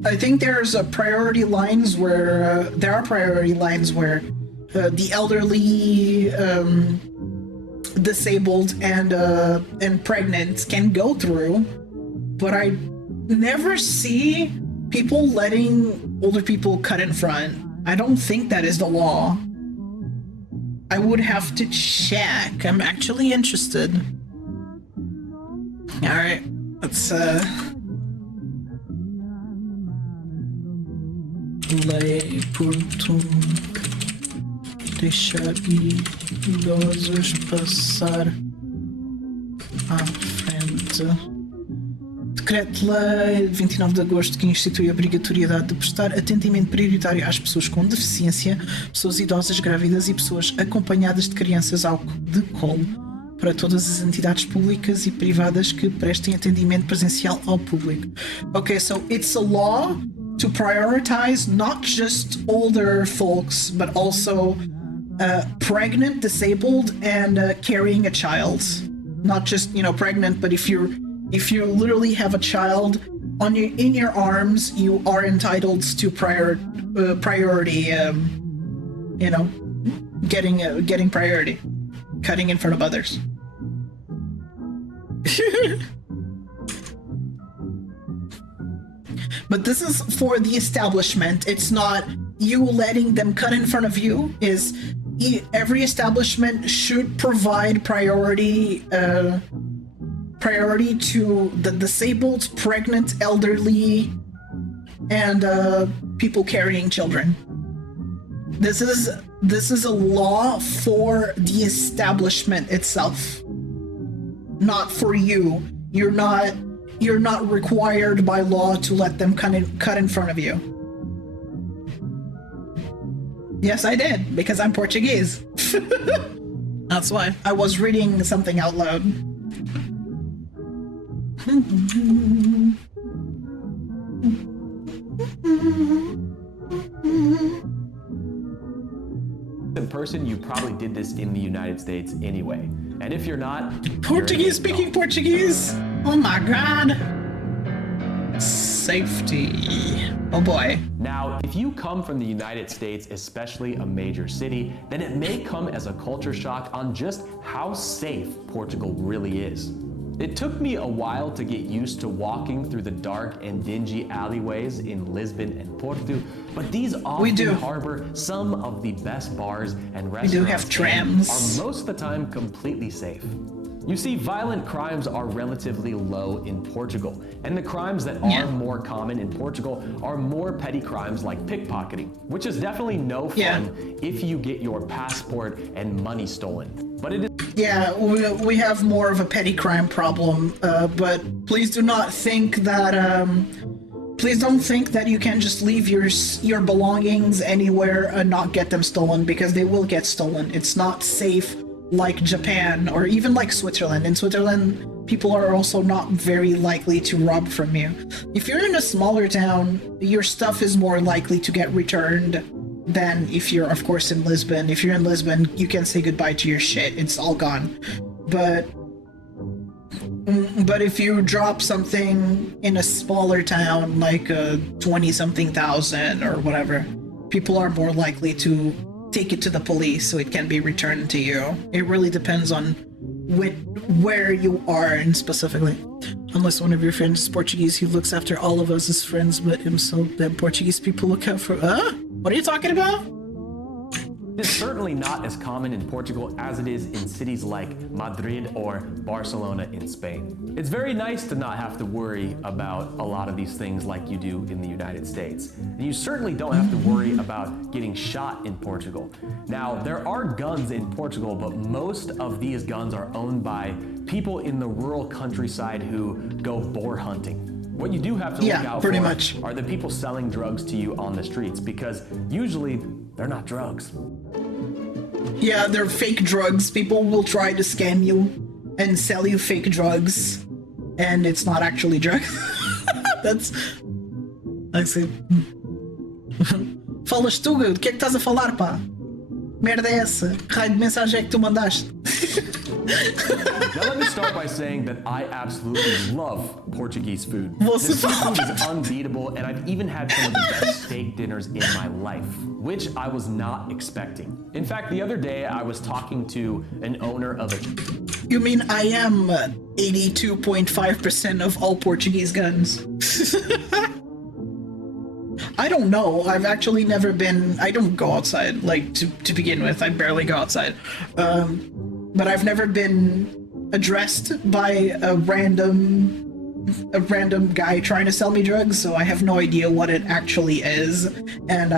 I think there's priority lines where there are priority lines where the elderly, disabled, and pregnant can go through, but I never see people letting older people cut in front. I don't think that is the law. I would have to check. I'm actually interested. All right, let's lei portum deixar idosos passar à frente. Decreto-Lei 29 de agosto que institui a obrigatoriedade de prestar atendimento prioritário às pessoas com deficiência, pessoas idosas, grávidas e pessoas acompanhadas de crianças de colo para todas as entidades públicas e privadas que prestem atendimento presencial ao público. Okay, so it's a law to prioritize not just older folks, but also pregnant, disabled, and carrying a child. Not just, pregnant, but if you literally have a child in your arms, you are entitled to priority. Getting priority, cutting in front of others. But this is for the establishment. It's not you letting them cut in front of you. Every establishment should provide priority to the disabled, pregnant, elderly, and people carrying children. This is a law for the establishment itself, not for you. You're not required by law to let them cut in front of you. Yes, I did, because I'm Portuguese. That's why. I was reading something out loud. In person, you probably did this in the United States anyway. And if you're not... Portuguese speaking Portuguese? Oh my god. Safety. Oh boy. Now, if you come from the United States, especially a major city, then it may come as a culture shock on just how safe Portugal really is. It took me a while to get used to walking through the dark and dingy alleyways in Lisbon and Porto, but these often harbor some of the best bars and restaurants. We do have trams. Are most of the time completely safe. You see, violent crimes are relatively low in Portugal, and the crimes that are more common in Portugal are more petty crimes like pickpocketing, which is definitely no fun if you get your passport and money stolen. But it is... Yeah, we have more of a petty crime problem, but please do not think that, please don't think that you can just leave your belongings anywhere and not get them stolen, because they will get stolen. It's not safe like Japan or even like Switzerland. In Switzerland, people are also not very likely to rob from you. If you're in a smaller town, your stuff is more likely to get returned than if you're, of course, in Lisbon. If you're in Lisbon, you can say goodbye to your shit. It's all gone. But But if you drop something in a smaller town, like 20-something thousand or whatever, people are more likely to take it to the police so it can be returned to you. It really depends on where you are, and specifically. Unless one of your friends is Portuguese, he looks after all of us as friends, but himself, then Portuguese people look out for... What are you talking about? It's certainly not as common in Portugal as it is in cities like Madrid or Barcelona in Spain. It's very nice to not have to worry about a lot of these things like you do in the United States. And you certainly don't have to worry about getting shot in Portugal. Now, there are guns in Portugal, but most of these guns are owned by people in the rural countryside who go boar hunting. What you do have to look out for are the people selling drugs to you on the streets, because usually they're not drugs. Yeah, they're fake drugs. People will try to scam you and sell you fake drugs, and it's not actually drugs. That's... Assim... Falas tu, o que é que estás a falar, pá? Merda é essa? Que raio de mensagem é que tu mandaste? Now let me start by saying that I absolutely love Portuguese food. The seafood is unbeatable, and I've even had some of the best steak dinners in my life, which I was not expecting. In fact, the other day I was talking to an owner of a... You mean I am 82.5% of all Portuguese guns? I don't know. I've actually never been... I don't go outside, like, to begin with. I barely go outside. But I've never been addressed by a random guy trying to sell me drugs, so I have no idea what it actually is. And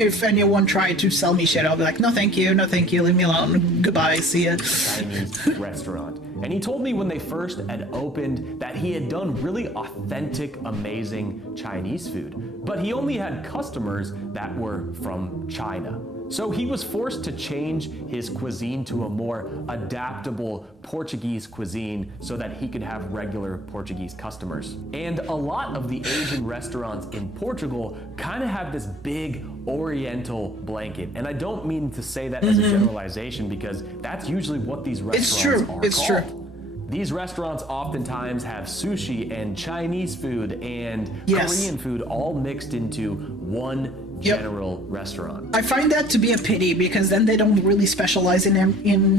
if anyone tried to sell me shit, I'll be like, no thank you, leave me alone, goodbye, see ya. Chinese restaurant. And he told me when they first had opened that he had done really authentic, amazing Chinese food, but he only had customers that were from China. So he was forced to change his cuisine to a more adaptable Portuguese cuisine so that he could have regular Portuguese customers. And a lot of the Asian restaurants in Portugal kind of have this big oriental blanket. And I don't mean to say that as a generalization, because that's usually what these restaurants are called. These restaurants oftentimes have sushi and Chinese food and Korean food all mixed into one general restaurant. I find that to be a pity, because then they don't really specialize in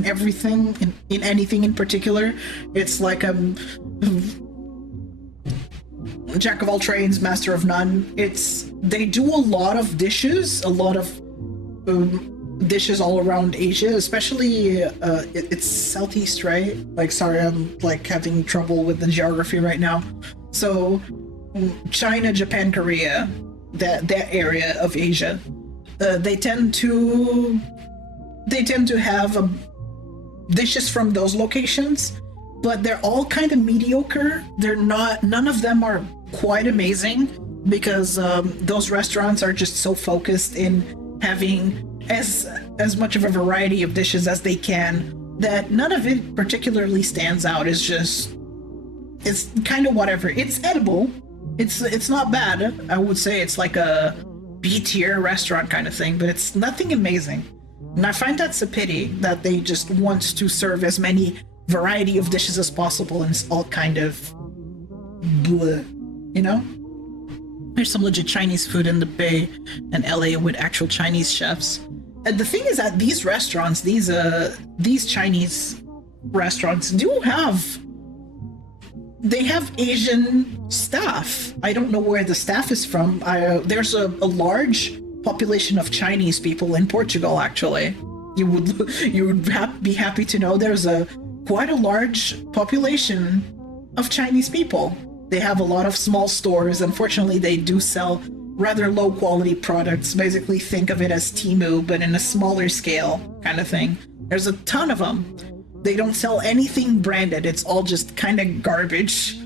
everything, in anything in particular. It's like a jack of all trades, master of none. They do a lot of dishes, dishes all around Asia, especially it's Southeast, right? Like, sorry, I'm like having trouble with the geography right now. So China, Japan, Korea, that area of Asia, they tend to have dishes from those locations, but they're all kind of mediocre. None of them are quite amazing, because those restaurants are just so focused in having as much of a variety of dishes as they can, that none of it particularly stands out. It's kind of whatever. It's edible. It's not bad. I would say it's like a B-tier restaurant kind of thing, but it's nothing amazing. And I find that's a pity, that they just want to serve as many variety of dishes as possible, and it's all kind of bleh, you know? There's some legit Chinese food in the Bay and LA with actual Chinese chefs. And the thing is that these restaurants, these Chinese restaurants they have Asian staff. I don't know where the staff is from. There's a large population of Chinese people in Portugal, actually. You would be happy to know there's quite a large population of Chinese people. They have a lot of small stores. Unfortunately, they do sell rather low quality products. Basically, think of it as Temu, but in a smaller scale kind of thing. There's a ton of them. They don't sell anything branded. It's all just kind of garbage.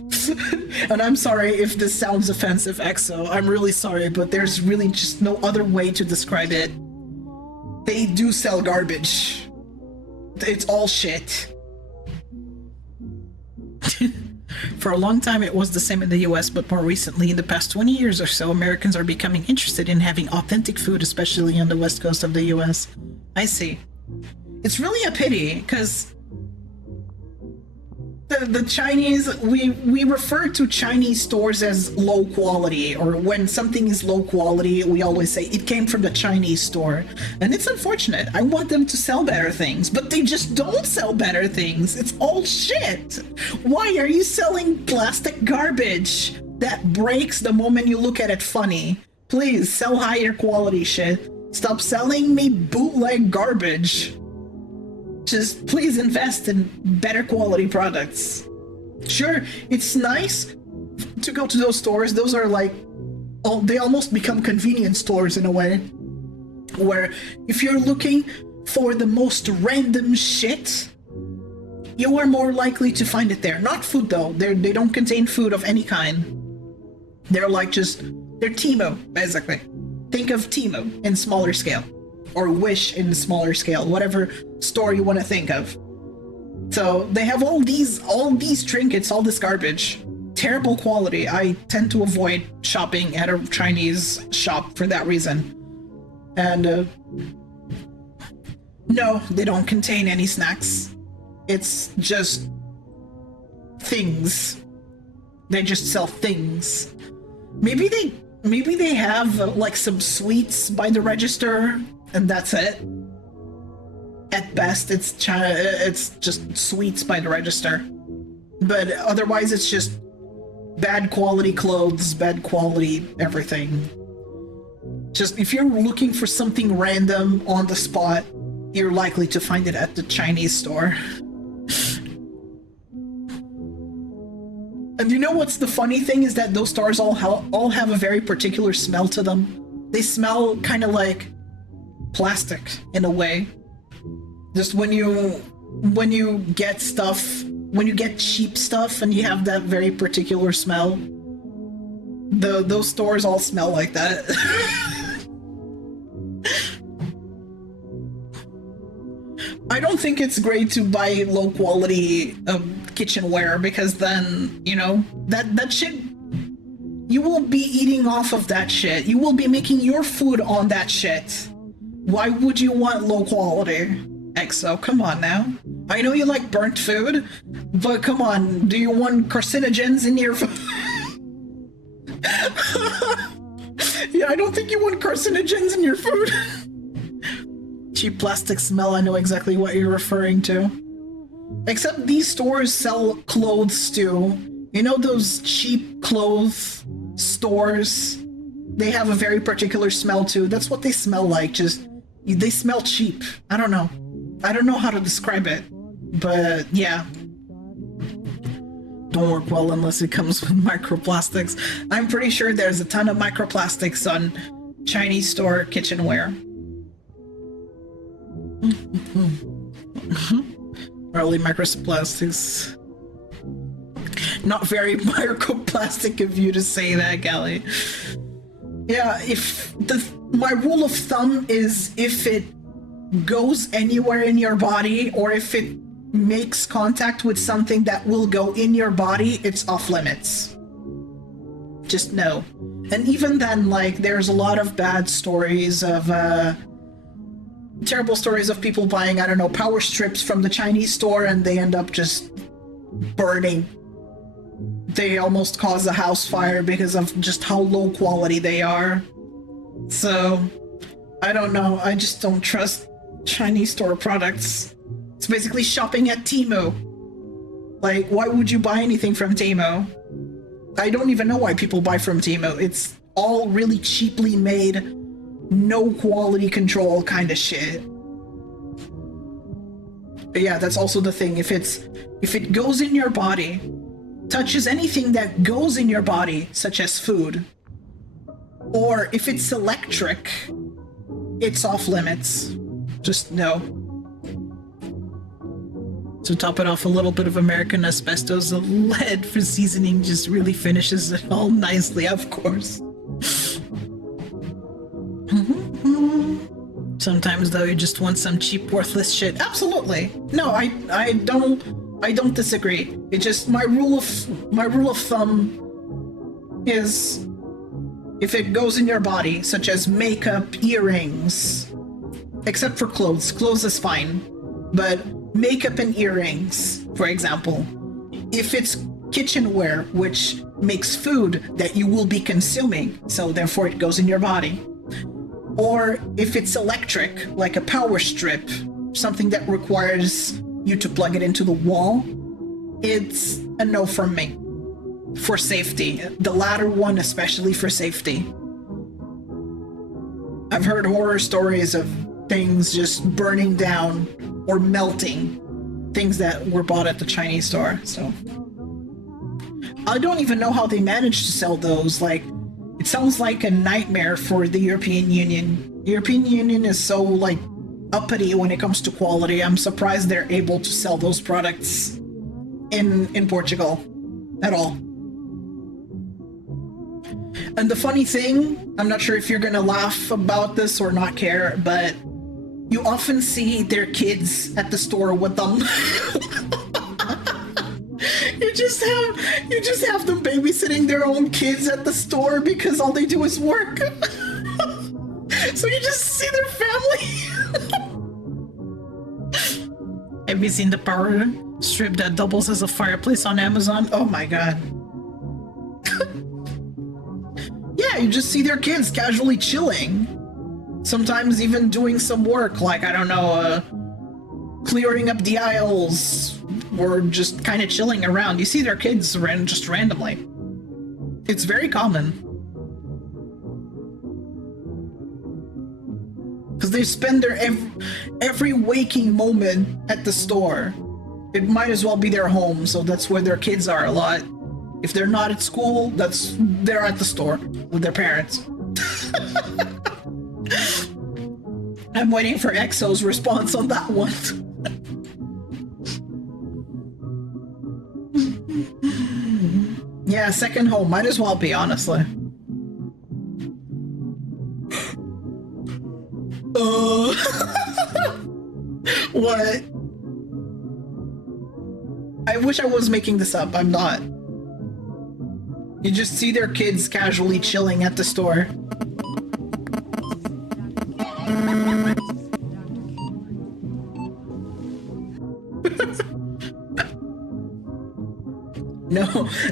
And I'm sorry if this sounds offensive, EXO. I'm really sorry, but there's really just no other way to describe it. They do sell garbage. It's all shit. For a long time, it was the same in the US, but more recently, in the past 20 years or so, Americans are becoming interested in having authentic food, especially on the west coast of the US. I see. It's really a pity, because the Chinese, we refer to Chinese stores as low quality, or when something is low quality, we always say it came from the Chinese store. And it's unfortunate. I want them to sell better things, but they just don't sell better things. It's all shit. Why are you selling plastic garbage that breaks the moment you look at it funny? Please sell higher quality shit. Stop selling me bootleg garbage. Just please invest in better quality products. Sure, it's nice to go to those stores. Those are like, they almost become convenience stores in a way, where if you're looking for the most random shit, you are more likely to find it there. Not food though. They don't contain food of any kind. They're like they're Temu, basically. Think of Temu in smaller scale. Or Wish in smaller scale, whatever store you want to think of. So they have all these trinkets, all this garbage, terrible quality. I tend to avoid shopping at a Chinese shop for that reason. And no, they don't contain any snacks. It's just things. They just sell things. Maybe they have like some sweets by the register. And that's it. At best, it's just sweets by the register. But otherwise, it's just bad quality clothes, bad quality everything. Just if you're looking for something random on the spot, you're likely to find it at the Chinese store. And you know what's the funny thing is that those stores all have a very particular smell to them. They smell kind of like plastic in a way. Just when you get cheap stuff and you have that very particular smell, those stores all smell like that. I don't think it's great to buy low quality kitchenware, because then, you know, that shit, you will be eating off of that shit. You will be making your food on that shit. Why would you want low quality? EXO, come on now. I know you like burnt food, but come on, do you want carcinogens in your food? Yeah, I don't think you want carcinogens in your food. Cheap plastic smell, I know exactly what you're referring to. Except these stores sell clothes too. You know those cheap clothes stores? They have a very particular smell too. That's what they smell like, just they smell cheap. I don't know how to describe it, but yeah. Don't work well unless it comes with microplastics. I'm pretty sure there's a ton of microplastics on Chinese store kitchenware. Early microplastics. Not very microplastic of you to say that, Gally. Yeah, my rule of thumb is if it goes anywhere in your body, or if it makes contact with something that will go in your body, it's off limits. Just no. And even then, like, there's a lot of bad stories of, terrible stories of people buying, I don't know, power strips from the Chinese store and they end up just burning. They almost cause a house fire because of just how low quality they are. So, I don't know. I just don't trust Chinese store products. It's basically shopping at Temu. Like, why would you buy anything from Temu? I don't even know why people buy from Temu. It's all really cheaply made, no quality control kind of shit. But yeah, that's also the thing. If it goes in your body, touches anything that goes in your body, such as food, or if it's electric, it's off limits. Just no. To top it off, a little bit of American asbestos lead for seasoning just really finishes it all nicely, of course. Sometimes though, you just want some cheap, worthless shit. Absolutely. No, I don't disagree. It just my rule of thumb is if it goes in your body, such as makeup, earrings, except for clothes. Clothes is fine, but makeup and earrings, for example, if it's kitchenware, which makes food that you will be consuming, so therefore it goes in your body, or if it's electric, like a power strip, something that requires you to plug it into the wall, it's a no from me. For safety. The latter one, especially for safety. I've heard horror stories of things just burning down or melting, things that were bought at the Chinese store, so. I don't even know how they managed to sell those. Like, it sounds like a nightmare for the European Union. The European Union is so, like, uppity when it comes to quality. I'm surprised they're able to sell those products in Portugal at all. And the funny thing, I'm not sure if you're gonna laugh about this or not care, but you often see their kids at the store with them. You just have them babysitting their own kids at the store because all they do is work. So you just see their family. Have you seen the power strip that doubles as a fireplace on Amazon? Oh my god. Yeah, you just see their kids casually chilling. Sometimes even doing some work, like, I don't know, clearing up the aisles, or just kind of chilling around. You see their kids just randomly. It's very common. Because they spend their every waking moment at the store. It might as well be their home, so that's where their kids are a lot. If they're not at school, they're at the store with their parents. I'm waiting for EXO's response on that one. Yeah, second home, might as well be, honestly. What? I wish I was making this up, I'm not. You just see their kids casually chilling at the store.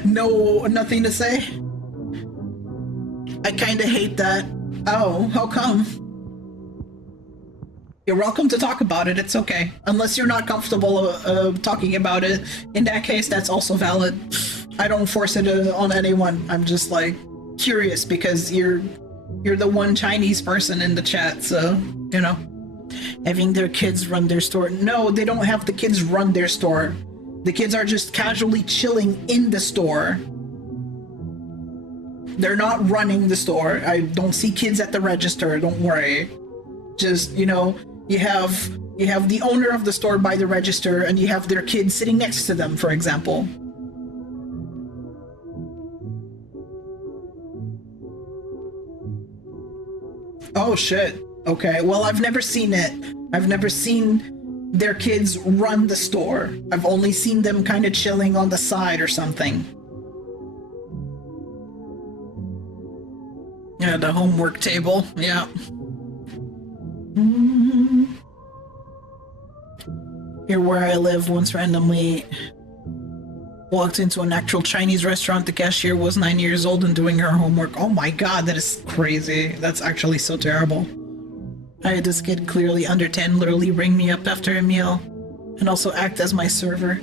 No, nothing to say? I kinda hate that. Oh, how come? You're welcome to talk about it, it's okay. Unless you're not comfortable talking about it. In that case, that's also valid. I don't force it on anyone. I'm just, like, curious because you're the one Chinese person in the chat, so, you know. Having their kids run their store. No, they don't have the kids run their store. The kids are just casually chilling in the store. They're not running the store. I don't see kids at the register, don't worry. Just, you know, you have the owner of the store by the register and you have their kids sitting next to them, for example. Oh shit. Okay, well, I've never seen it. I've never seen their kids run the store. I've only seen them kind of chilling on the side or something. Yeah, the homework table, yeah. Here where I live, once randomly walked into an actual Chinese restaurant. The cashier was 9 years old and doing her homework. Oh my god, that is crazy. That's actually so terrible. I had this kid clearly under 10 literally ring me up after a meal and also act as my server.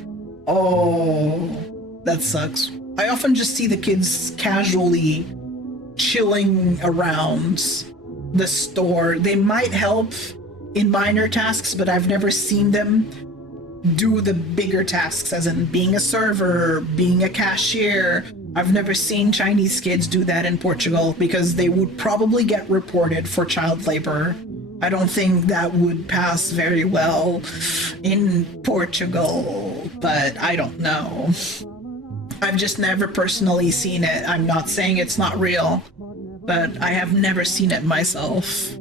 Oh, that sucks. I often just see the kids casually chilling around the store. They might help in minor tasks, but I've never seen them do the bigger tasks, as in being a server, being a cashier. I've never seen Chinese kids do that in Portugal because they would probably get reported for child labor. I don't think that would pass very well in Portugal, but I don't know. I've just never personally seen it. I'm not saying it's not real, but I have never seen it myself.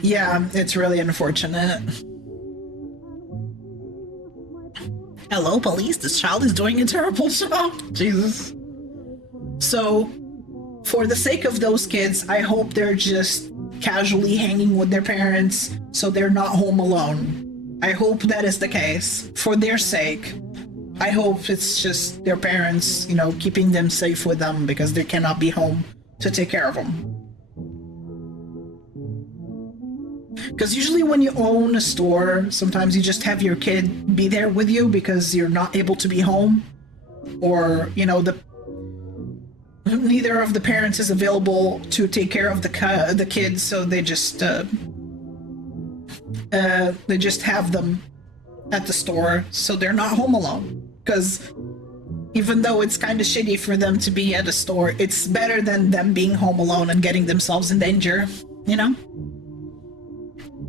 Yeah, it's really unfortunate. Hello, police. This child is doing a terrible job. Jesus. So, for the sake of those kids, I hope they're just casually hanging with their parents so they're not home alone. I hope that is the case, for their sake. I hope it's just their parents, you know, keeping them safe with them because they cannot be home to take care of them. Because usually when you own a store, sometimes you just have your kid be there with you because you're not able to be home. Or, you know, neither of the parents is available to take care of the kids, so they just have them at the store, so they're not home alone. Because even though it's kind of shitty for them to be at a store, it's better than them being home alone and getting themselves in danger, you know?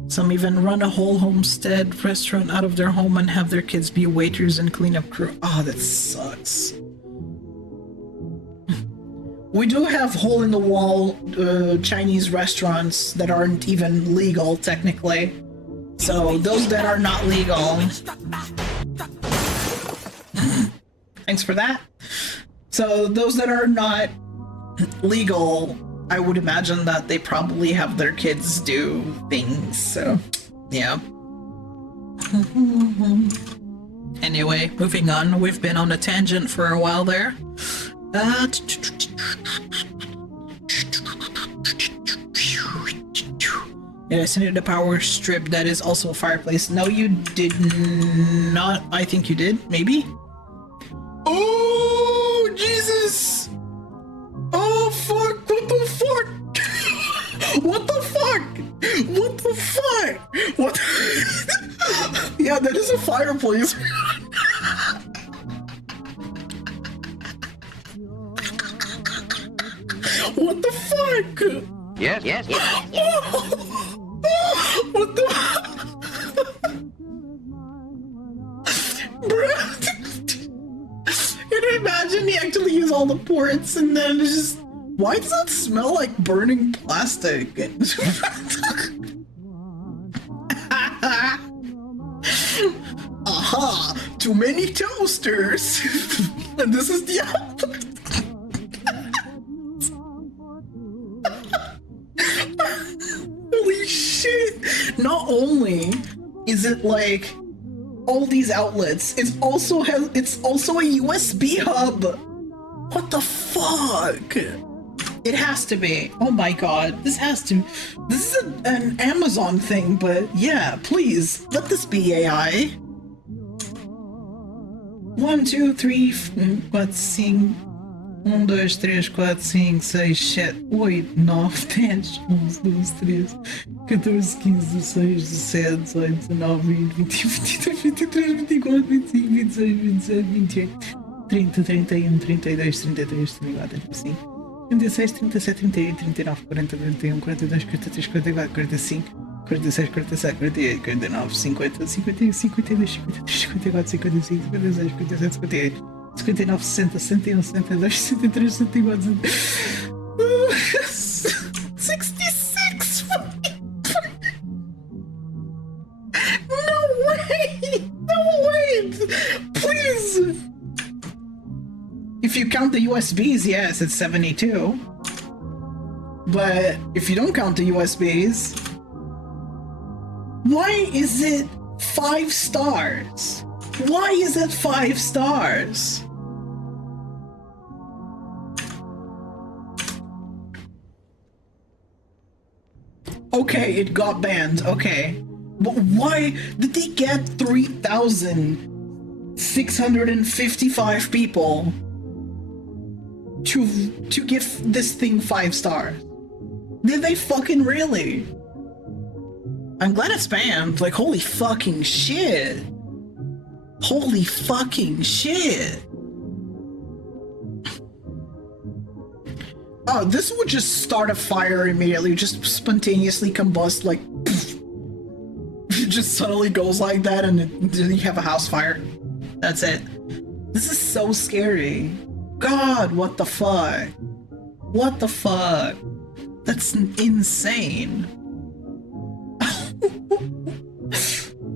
Some even run a whole homestead restaurant out of their home and have their kids be waiters and cleanup crew. Oh, that sucks. We do have hole-in-the-wall Chinese restaurants that aren't even legal, technically. So those that are not legal... Thanks for that. So those that are not legal, I would imagine that they probably have their kids do things, so yeah. Anyway, moving on. We've been on a tangent for a while there. Yeah, I sent you the power strip that is also a fireplace. No, you did not. I think you did, maybe? Oh, Jesus! Oh, fuck! What the fuck? What the fuck? What the fuck? What? Yeah, that is a fireplace. What the fuck? Yes, yes, yes. What the? Bruh. Can you imagine he actually use all the ports and then it's just... Why does that smell like burning plastic? Aha! Too many toasters! And this is the output. Holy shit! Not only is it like all these outlets, it's also a USB hub. What the fuck? It has to be. Oh my god, this is an Amazon thing, but yeah, please let this be AI. 1, 2, 3, 4, 5 1, 2, 3, 4, 5, 6, 7, 8, 9, 10, 11, 12, 13, 14, 15, 16, 17, 18, 19, 20, 21, 22, 23, 24, 25, 26, 27, 28, 30, 31, 32, 33, 34, 35, 36, 37, 38, 39, 40, 41, 42, 43, 44, 45, 46, 47, 48, 49, 50, 51, 52, 53, 54, 55, 56, 57, 58, 59, 60, 61, 62, 63, 64, 66! No way! No way! Please! If you count the USBs, yes, it's 72. But if you don't count the USBs, why is it 5 stars? Why is it 5 stars? Okay, it got banned, okay. But why did they get 3,655 people to give this thing 5 stars? Did they fucking really? I'm glad it's banned. Like, holy fucking shit. Holy fucking shit. Oh, this would just start a fire immediately, just spontaneously combust, like, poof. It just suddenly goes like that and you have a house fire. That's it. This is so scary. God, what the fuck? What the fuck? That's insane.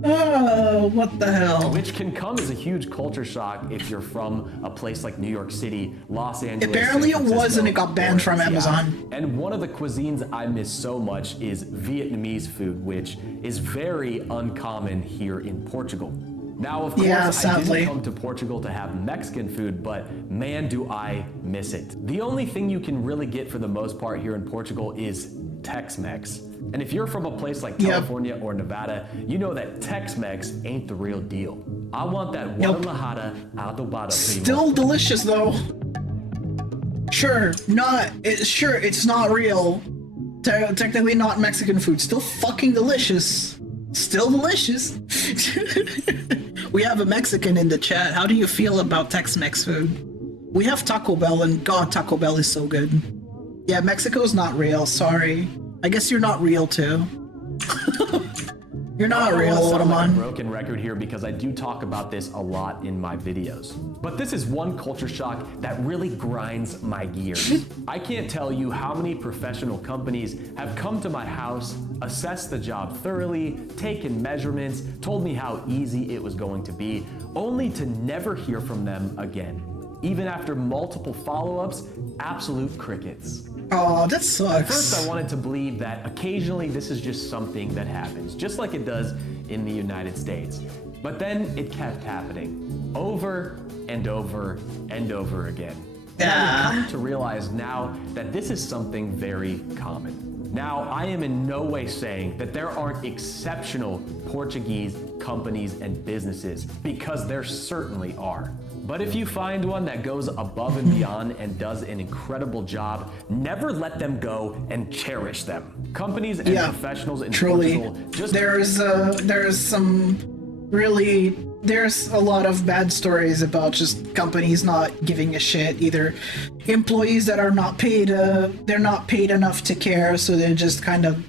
Oh, what the hell? Which can come as a huge culture shock if you're from a place like New York City, Los Angeles. Apparently it was, and it got banned from Amazon. And one of the cuisines I miss so much is Vietnamese food, which is very uncommon here in Portugal. Now, of course, Yeah, I sadly. didn't come to Portugal to have Mexican food, but man, do I miss it. The only thing you can really get for the most part here in Portugal is Tex-Mex. And if you're from a place like California or Nevada, you know that Tex-Mex ain't the real deal. I want that guadalajara adobada. Still delicious though. Sure, it's not real. Technically not Mexican food. Still fucking delicious. Still delicious. We have a Mexican in the chat. How do you feel about Tex-Mex food? We have Taco Bell, and God, Taco Bell is so good. Yeah, Mexico's not real. Sorry. I guess you're not real too. You're not real, I'm Otamon. like a broken record here because I do talk about this a lot in my videos. But this is one culture shock that really grinds my gears. I can't tell you how many professional companies have come to my house, assessed the job thoroughly, taken measurements, told me how easy it was going to be, only to never hear from them again. Even after multiple follow-ups, absolute crickets. Oh, that sucks. First, I wanted to believe that occasionally this is just something that happens, just like it does in the United States. But then it kept happening over and over and over again. And I've come to realize now that this is something very common. Now, I am in no way saying that there aren't exceptional Portuguese companies and businesses, because there certainly are. But if you find one that goes above and beyond and does an incredible job, never let them go and cherish them. Companies and professionals in Portugal just... There's a lot of bad stories about just companies not giving a shit. Either employees that are not paid, they're not paid enough to care, so they just kind of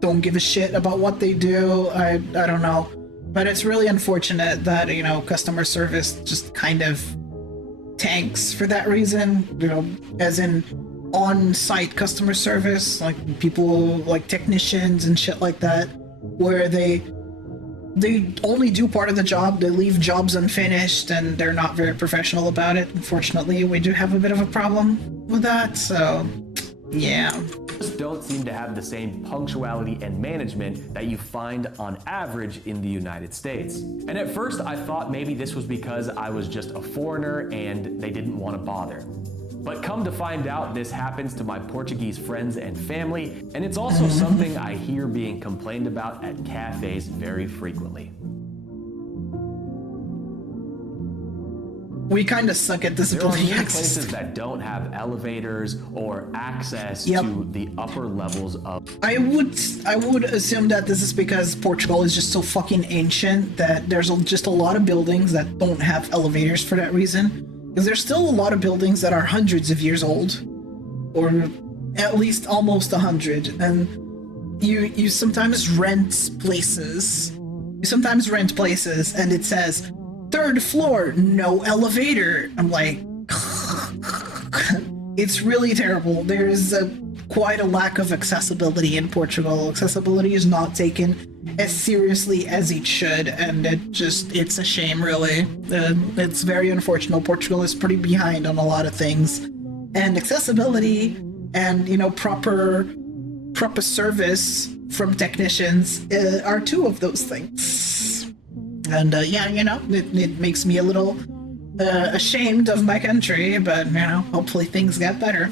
don't give a shit about what they do. I don't know. But it's really unfortunate that, you know, customer service just kind of tanks for that reason, you know, as in on-site customer service, like people like technicians and shit like that, where they only do part of the job, they leave jobs unfinished, and they're not very professional about it. Unfortunately, we do have a bit of a problem with that, so yeah. Just don't seem to have the same punctuality and management that you find on average in the United States. And at first I thought maybe this was because I was just a foreigner and they didn't want to bother. But come to find out, this happens to my Portuguese friends and family, and it's also something I hear being complained about at cafes very frequently. We kind of suck at disciplining There are access. places that don't have elevators or access to the upper levels of... I would assume that this is because Portugal is just so fucking ancient that there's just a lot of buildings that don't have elevators for that reason. Because there's still a lot of buildings that are hundreds of years old, or at least almost 100, and you sometimes rent places. You sometimes rent places, and it says 3rd floor, no elevator. I'm like, it's really terrible. There's quite a lack of accessibility in Portugal. Accessibility is not taken as seriously as it should, and it's a shame, really. It's very unfortunate. Portugal is pretty behind on a lot of things, and accessibility and, you know, proper service from technicians are two of those things. And yeah, you know, it makes me a little ashamed of my country, but, you know, hopefully things get better.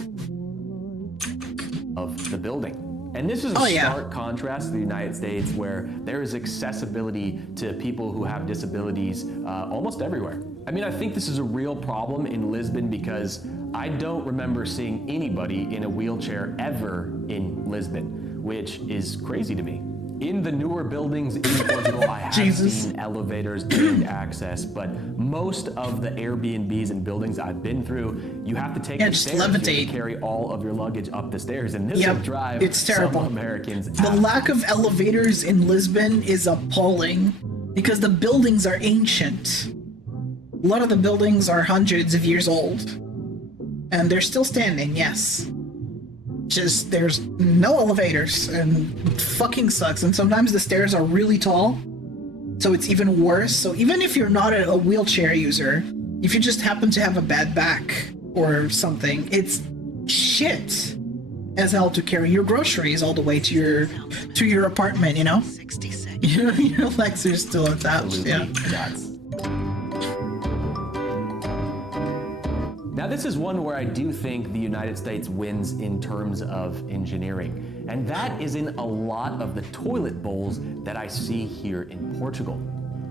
Of the building. And this is a stark contrast to the United States, where there is accessibility to people who have disabilities almost everywhere. I mean, I think this is a real problem in Lisbon because I don't remember seeing anybody in a wheelchair ever in Lisbon, which is crazy to me. In the newer buildings in Portugal, I have seen elevators gained access, but most of the Airbnbs and buildings I've been through, you have to take the stairs to carry all of your luggage up the stairs, and this will drive some Americans out. The lack of elevators in Lisbon is appalling because the buildings are ancient. A lot of the buildings are hundreds of years old, and they're still standing, yes. Just there's no elevators, and it fucking sucks. And sometimes the stairs are really tall, so it's even worse. So even if you're not a wheelchair user, if you just happen to have a bad back or something, it's shit as hell to carry your groceries all the way to your apartment, you know? 60 seconds. Your legs are still attached. Absolutely nuts. Now this is one where I do think the United States wins in terms of engineering, and that is in a lot of the toilet bowls that I see here in Portugal.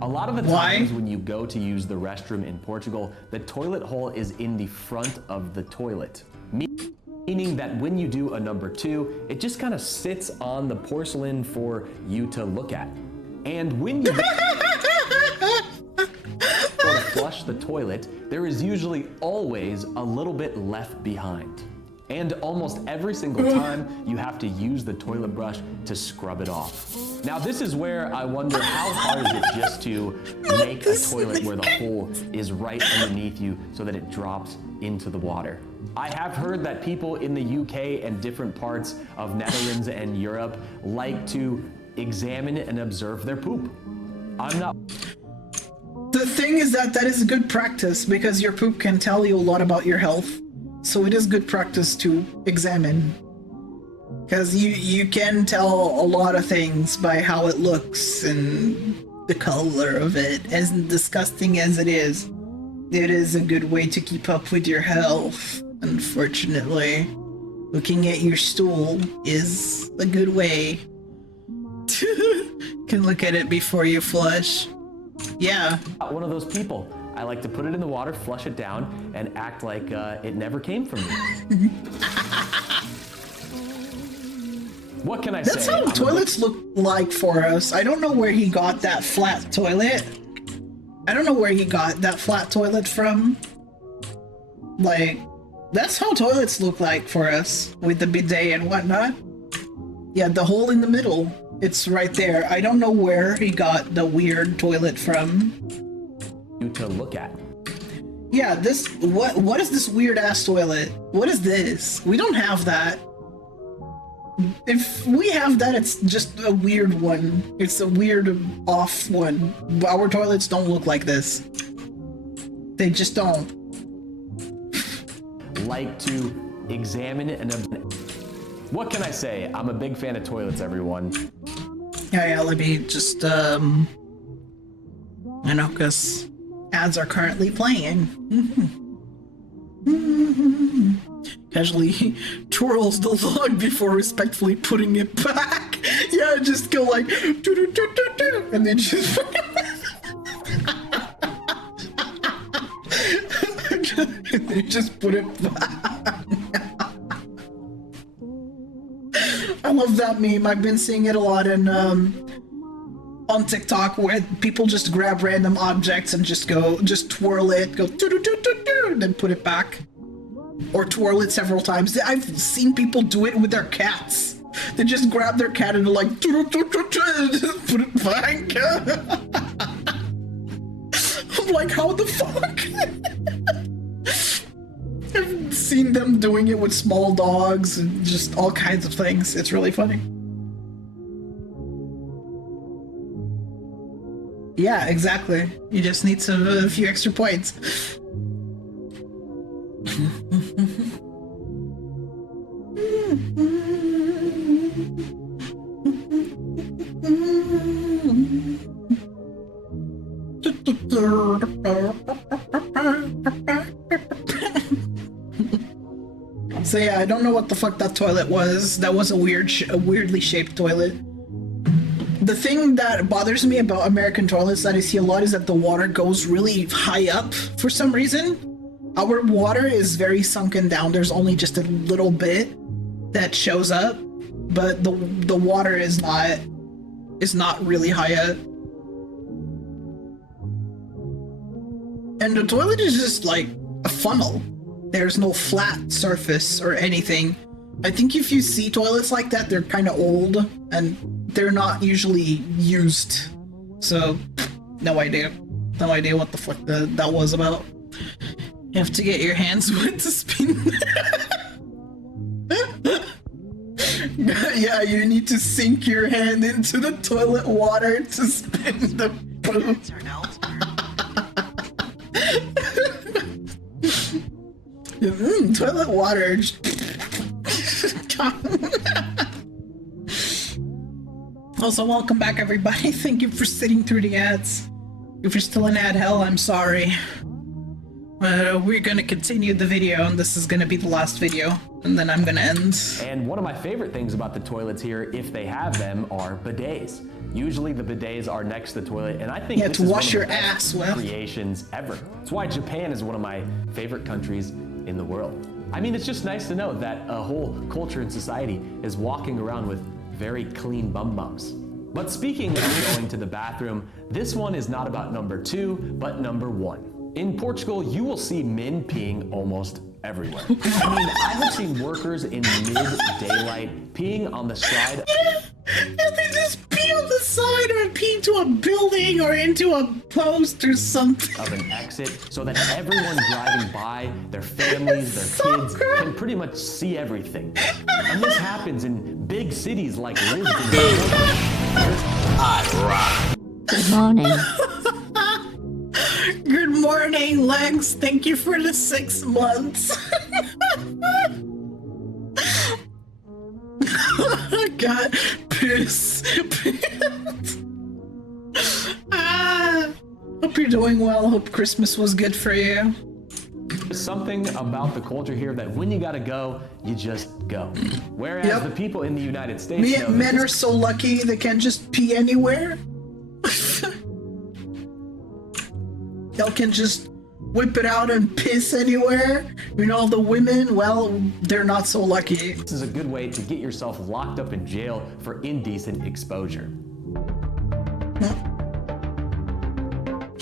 A lot of the times when you go to use the restroom in Portugal, the toilet hole is in the front of the toilet. Meaning that when you do a number 2, it just kind of sits on the porcelain for you to look at. And when you flush the toilet, there is usually always a little bit left behind. And almost every single time, you have to use the toilet brush to scrub it off. Now this is where I wonder how hard is it just to make a toilet where the hole is right underneath you so that it drops into the water. I have heard that people in the UK and different parts of Netherlands and Europe like to examine and observe their poop. I'm not. The thing is that is a good practice because your poop can tell you a lot about your health. So it is good practice to examine. Because you can tell a lot of things by how it looks and the color of it. As disgusting as it is a good way to keep up with your health. Unfortunately, looking at your stool is a good way. Can look at it before you flush. Yeah. One of those people. I like to put it in the water, flush it down, and act like it never came from me. What can I say? That's how toilets look like for us. I don't know where he got that flat toilet. I don't know where he got that flat toilet from. Like, that's how toilets look like for us, with the bidet and whatnot. Yeah, the hole in the middle. It's right there. I don't know where he got the weird toilet from. To look at. Yeah, this what is this weird ass toilet? What is this? We don't have that. If we have that, it's just a weird one. It's a weird off one. Our toilets don't look like this. They just don't. Like to examine it and what can I say? I'm a big fan of toilets, everyone. Yeah, let me just I know, cause ads are currently playing. Casually twirls the log before respectfully putting it back. Yeah, just go like and then just and then just put it back. I love that meme. I've been seeing it a lot in on TikTok where people just grab random objects and just twirl it, go and then put it back. Or twirl it several times. I've seen people do it with their cats. They just grab their cat and like just put it back. I'm like, how the fuck? I've seen them doing it with small dogs and just all kinds of things. It's really funny. Yeah, exactly. You just need a few extra points. So yeah, I don't know what the fuck that toilet was. That was a weirdly shaped toilet. The thing that bothers me about American toilets that I see a lot is that the water goes really high up for some reason. Our water is very sunken down. There's only just a little bit that shows up, but the water is not really high up. And the toilet is just like a funnel. There's no flat surface or anything. I think if you see toilets like that, they're kind of old and they're not usually used. So, no idea. No idea what the fuck that was about. You have to get your hands wet to spin. Yeah, you need to sink your hand into the toilet water to spin the poop. Toilet water. Also, welcome back, everybody. Thank you for sitting through the ads. If you're still in ad hell, I'm sorry. We're gonna continue the video, and this is gonna be the last video, and then I'm gonna end. And one of my favorite things about the toilets here, if they have them, are bidets. Usually the bidets are next to the toilet, and I think Yeah, this to is wash one your of the best ass with. creations ever. That's why Japan is one of my favorite countries in the world. I mean, it's just nice to know that a whole culture and society is walking around with very clean bum bums. But speaking of going to the bathroom, this one is not about number 2, but number 1. In Portugal, you will see men peeing almost everywhere. I mean, I have seen workers in mid-daylight peeing on the side. And they just pee on the side or pee into a building or into a post or something. Of an exit so that everyone driving by, their families, their kids, can pretty much see everything. And this happens in big cities like Lisbon. Good morning. Good morning, Lex. Thank you for the 6 months. God, piss. Hope you're doing well. Hope Christmas was good for you. There's something about the culture here that when you gotta go, you just go. Whereas the people in the United States know Men are so lucky they can just pee anywhere. Y'all can just whip it out and piss anywhere. You know, the women, well, they're not so lucky. this is a good way to get yourself locked up in jail for indecent exposure.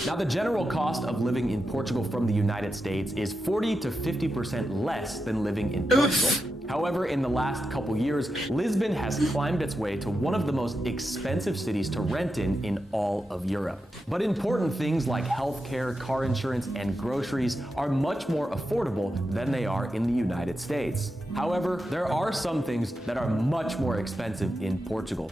Now, the general cost of living in Portugal from the United States is 40 to 50% less than living in Portugal. However, in the last couple years, Lisbon has climbed its way to one of the most expensive cities to rent in all of Europe. But important things like healthcare, car insurance, and groceries are much more affordable than they are in the United States. However, there are some things that are much more expensive in Portugal.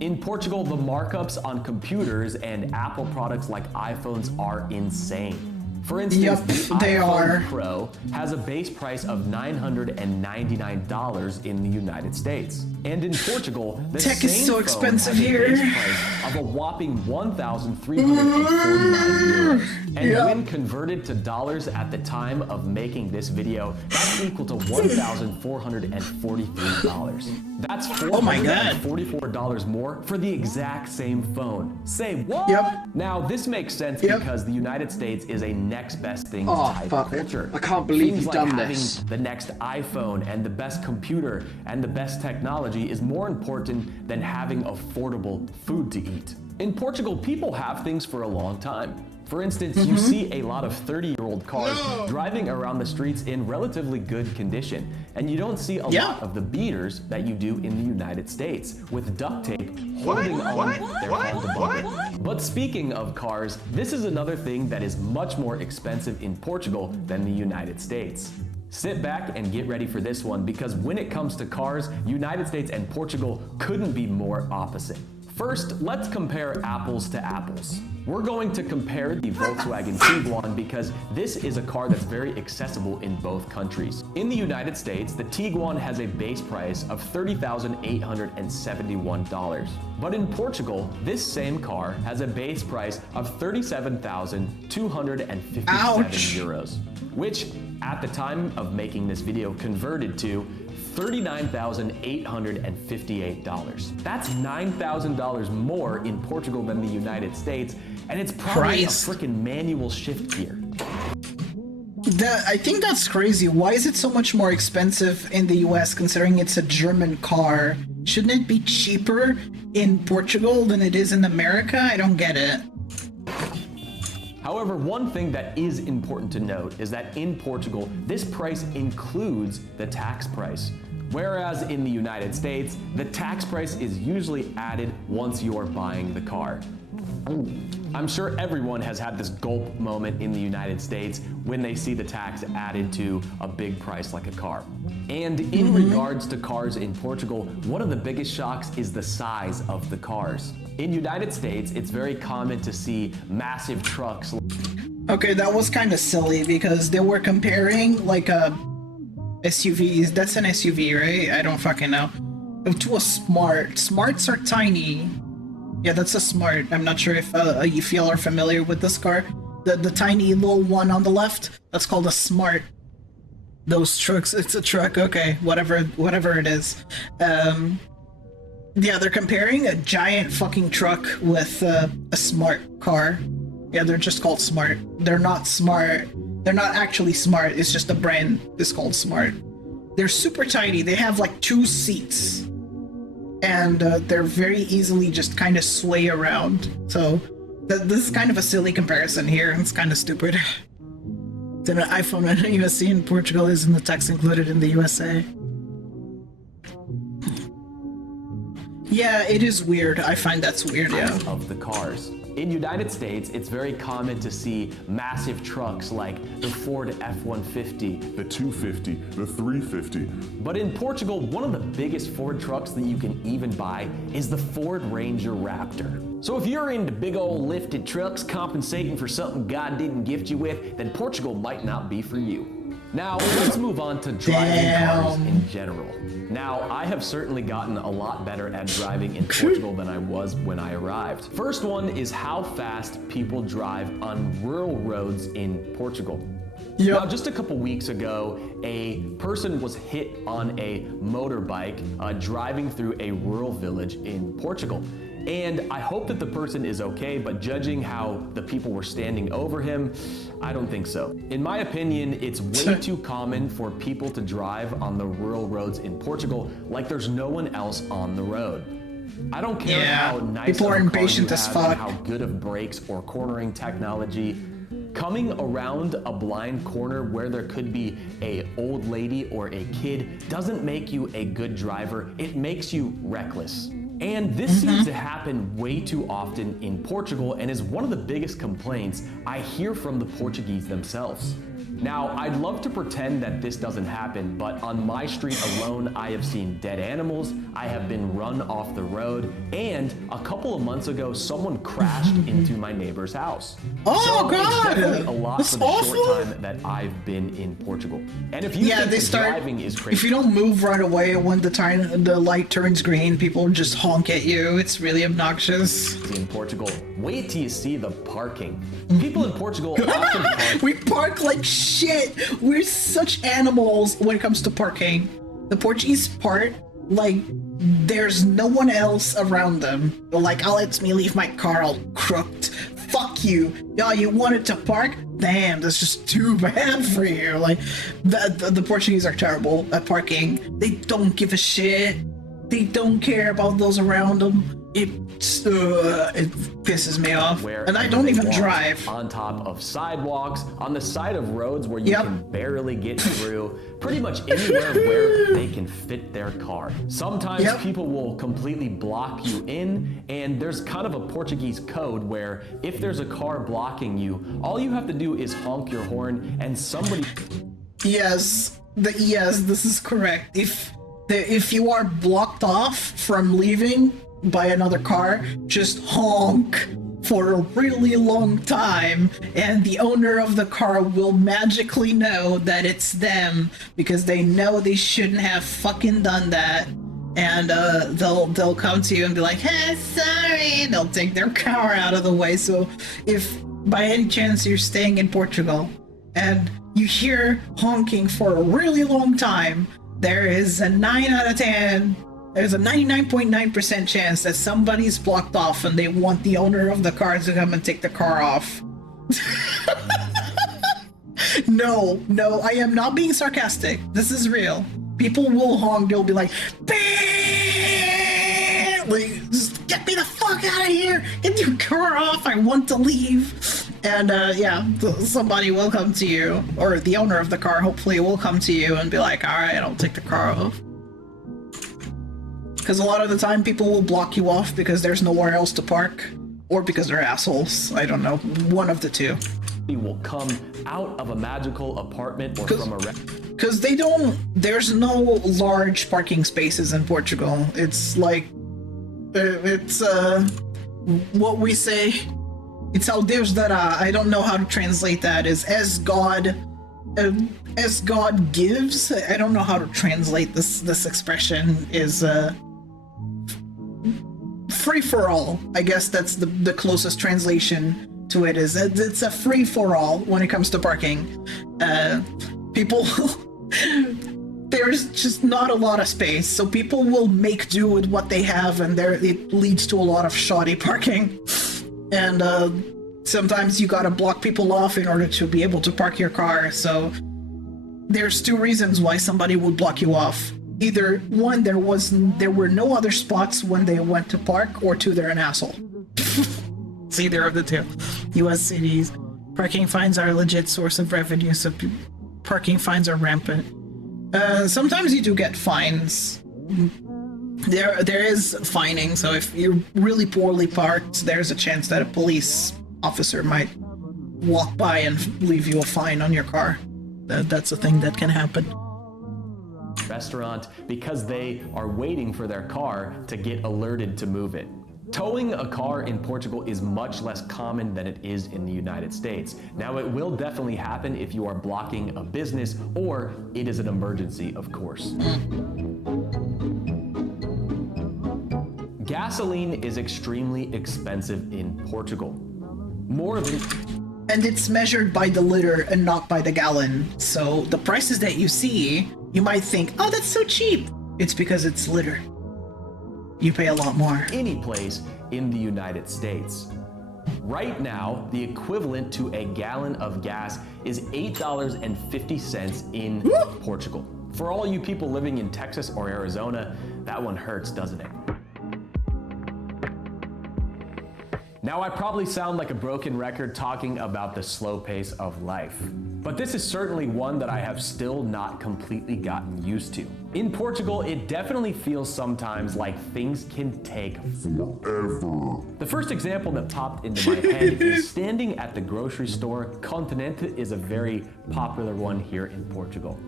In Portugal, the markups on computers and Apple products like iPhones are insane. For instance, the iPhone Pro has a base price of $999 in the United States. And in Portugal, the Tech same is so phone expensive has a here. base price of a whopping 1,349 euros. And when converted to dollars at the time of making this video, that's equal to $1,443. That's $444 more for the exact same phone. Say what? Now, this makes sense because the United States is a next best thing type culture. I can't believe Things you've like done having this. the next iPhone and the best computer and the best technology is more important than having affordable food to eat. In Portugal, people have things for a long time. For instance, you see a lot of 30-year-old cars driving around the streets in relatively good condition, and you don't see a lot of the beaters that you do in the United States, with duct tape holding on their handlebars. But speaking of cars, this is another thing that is much more expensive in Portugal than the United States. Sit back and get ready for this one, because when it comes to cars, United States and Portugal couldn't be more opposite. First, let's compare apples to apples. We're going to compare the Volkswagen Tiguan because this is a car that's very accessible in both countries. In the United States, the Tiguan has a base price of $30,871. But in Portugal, this same car has a base price of 37,257 euros, which at the time of making this video converted to $39,858. That's $9,000 more in Portugal than the United States, and it's probably a freaking manual shift gear. I think that's crazy. Why is it so much more expensive in the US considering it's a German car? Shouldn't it be cheaper in Portugal than it is in America? I don't get it. However, one thing that is important to note is that in Portugal, this price includes the tax price. Whereas in the United States, the tax price is usually added once you're buying the car. I'm sure everyone has had this gulp moment in the United States when they see the tax added to a big price like a car. And in regards to cars in Portugal, one of the biggest shocks is the size of the cars. In United States, it's very common to see massive trucks. Okay, that was kind of silly because they were comparing like SUVs. That's an SUV, right? I don't fucking know. To a Smart. Smarts are tiny. Yeah, that's a Smart. I'm not sure if you feel are familiar with this car. The tiny little one on the left, that's called a smart. Those trucks, it's a truck, okay, whatever it is. Yeah, they're comparing a giant fucking truck with a smart car. Yeah, they're just called smart. They're not smart. They're not actually smart. It's just the brand is called smart. They're super tiny. They have like 2 seats. And they're very easily just kind of sway around. So this is kind of a silly comparison here. It's kind of stupid. Then an iPhone and a USC in Portugal is in the tax included in the USA. Yeah, it is weird. I find that's weird, yeah. Of the cars. In United States, it's very common to see massive trucks like the Ford F-150, The 250, the 350. but in Portugal, one of the biggest Ford trucks that you can even buy is the Ford Ranger Raptor. So if you're into big old lifted trucks compensating for something God didn't gift you with, then Portugal might not be for you. Now, let's move on to driving cars in general. Now, I have certainly gotten a lot better at driving in Portugal than I was when I arrived. First one is how fast people drive on rural roads in Portugal. Yep. Now, just a couple weeks ago, a person was hit on a motorbike driving through a rural village in Portugal. And I hope that the person is okay, but judging how the people were standing over him, I don't think so. In my opinion, it's way too common for people to drive on the rural roads in Portugal like there's no one else on the road. I don't care how nice people are of a car impatient you as have fuck. and how good of brakes or cornering technology. Coming around a blind corner where there could be a old lady or a kid doesn't make you a good driver. It makes you reckless. And this seems to happen way too often in Portugal and is one of the biggest complaints I hear from the Portuguese themselves. Now, I'd love to pretend that this doesn't happen, but on my street alone, I have seen dead animals, I have been run off the road, and a couple of months ago, someone crashed into my neighbor's house. Oh, so God! It's definitely a lot That's for the awful. short time that I've been in Portugal. And if you think they that start. driving is crazy, If you don't move right away when the light turns green, people just honk at you. It's really obnoxious. in Portugal, wait till you see the parking. People in Portugal often park. We park like shit. We're such animals when it comes to parking. The Portuguese part, like, there's no one else around them. They're like, oh, let me leave my car all crooked. Fuck you. Yeah, you wanted to park? Damn, that's just too bad for you. Like, the Portuguese are terrible at parking. They don't give a shit. They don't care about those around them. It pisses me off. And I don't even drive. On top of sidewalks, on the side of roads where you can barely get through, pretty much anywhere where they can fit their car. Sometimes people will completely block you in, and there's kind of a Portuguese code where if there's a car blocking you, all you have to do is honk your horn and somebody... Yes, this is correct. If you are blocked off from leaving by another car, just honk for a really long time, and the owner of the car will magically know that it's them because they know they shouldn't have fucking done that, and they'll come to you and be like, hey, sorry, and they'll take their car out of the way. So if by any chance you're staying in Portugal and you hear honking for a really long time, there is a 9 out of 10. There's a 99.9% chance that somebody's blocked off and they want the owner of the car to come and take the car off. No, I am not being sarcastic. This is real. People will honk. They'll be like, like, just get me the fuck out of here. Get your car off. I want to leave. And somebody will come to you, or the owner of the car hopefully will come to you and be like, all right, I'll take the car off. Because a lot of the time people will block you off because there's nowhere else to park, or because they're assholes. I don't know, one of the two. He will come out of a magical apartment or from a... Because there's no large parking spaces in Portugal. It's like, it's what we say, it's ao Deus dará. I don't know how to translate that. Is as God gives. I don't know how to translate this expression. Is free for all. I guess that's the closest translation to it is it's a free for all when it comes to parking. People, there's just not a lot of space, so people will make do with what they have, and it leads to a lot of shoddy parking. And sometimes you gotta block people off in order to be able to park your car. So there's two reasons why somebody would block you off. Either one, there were no other spots when they went to park, or two, they're an asshole. It's either of the two. U.S. cities, parking fines are a legit source of revenue, so parking fines are rampant. Sometimes you do get fines. There is fining, so if you're really poorly parked, there's a chance that a police officer might walk by and leave you a fine on your car. That's a thing that can happen. Restaurant because they are waiting for their car to get alerted to move it. Towing a car in Portugal is much less common than it is in the United States. Now, it will definitely happen if you are blocking a business or it is an emergency, of course. Gasoline is extremely expensive in Portugal. And it's measured by the liter and not by the gallon. So the prices that you see, you might think, oh, that's so cheap. It's because it's liter. You pay a lot more. Any place in the United States. Right now, the equivalent to a gallon of gas is $8.50 in Portugal. For all you people living in Texas or Arizona, that one hurts, doesn't it? Now, I probably sound like a broken record talking about the slow pace of life, but this is certainly one that I have still not completely gotten used to. In Portugal, it definitely feels sometimes like things can take forever. The first example that popped into my head is standing at the grocery store. Continente is a very popular one here in Portugal.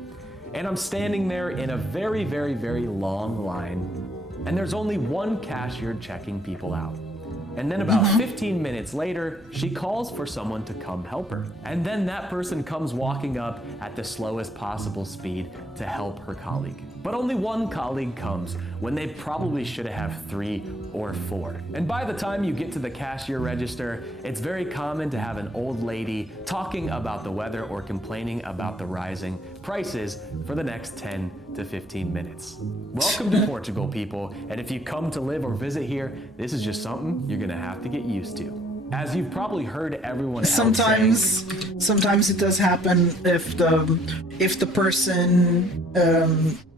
And I'm standing there in a very, very, very long line, and there's only one cashier checking people out. And then about 15 minutes later, she calls for someone to come help her. And then that person comes walking up at the slowest possible speed to help her colleague. But only one colleague comes when they probably should have 3 or 4. And by the time you get to the cashier register, it's very common to have an old lady talking about the weather or complaining about the rising prices for the next 10 to 15 minutes. Welcome to Portugal, people. And if you come to live or visit here, this is just something you're gonna have to get used to. As you've probably heard everyone else sometimes it does happen if the person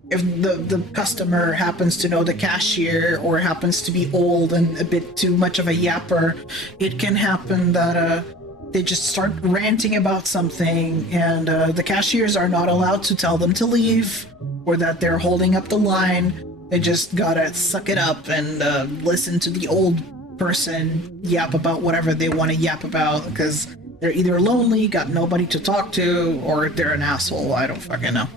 if the customer happens to know the cashier or happens to be old and a bit too much of a yapper, it can happen that they just start ranting about something, and the cashiers are not allowed to tell them to leave or that they're holding up the line. They just gotta suck it up and listen to the old person yap about whatever they want to yap about, because they're either lonely, got nobody to talk to, or they're an asshole. I don't fucking know.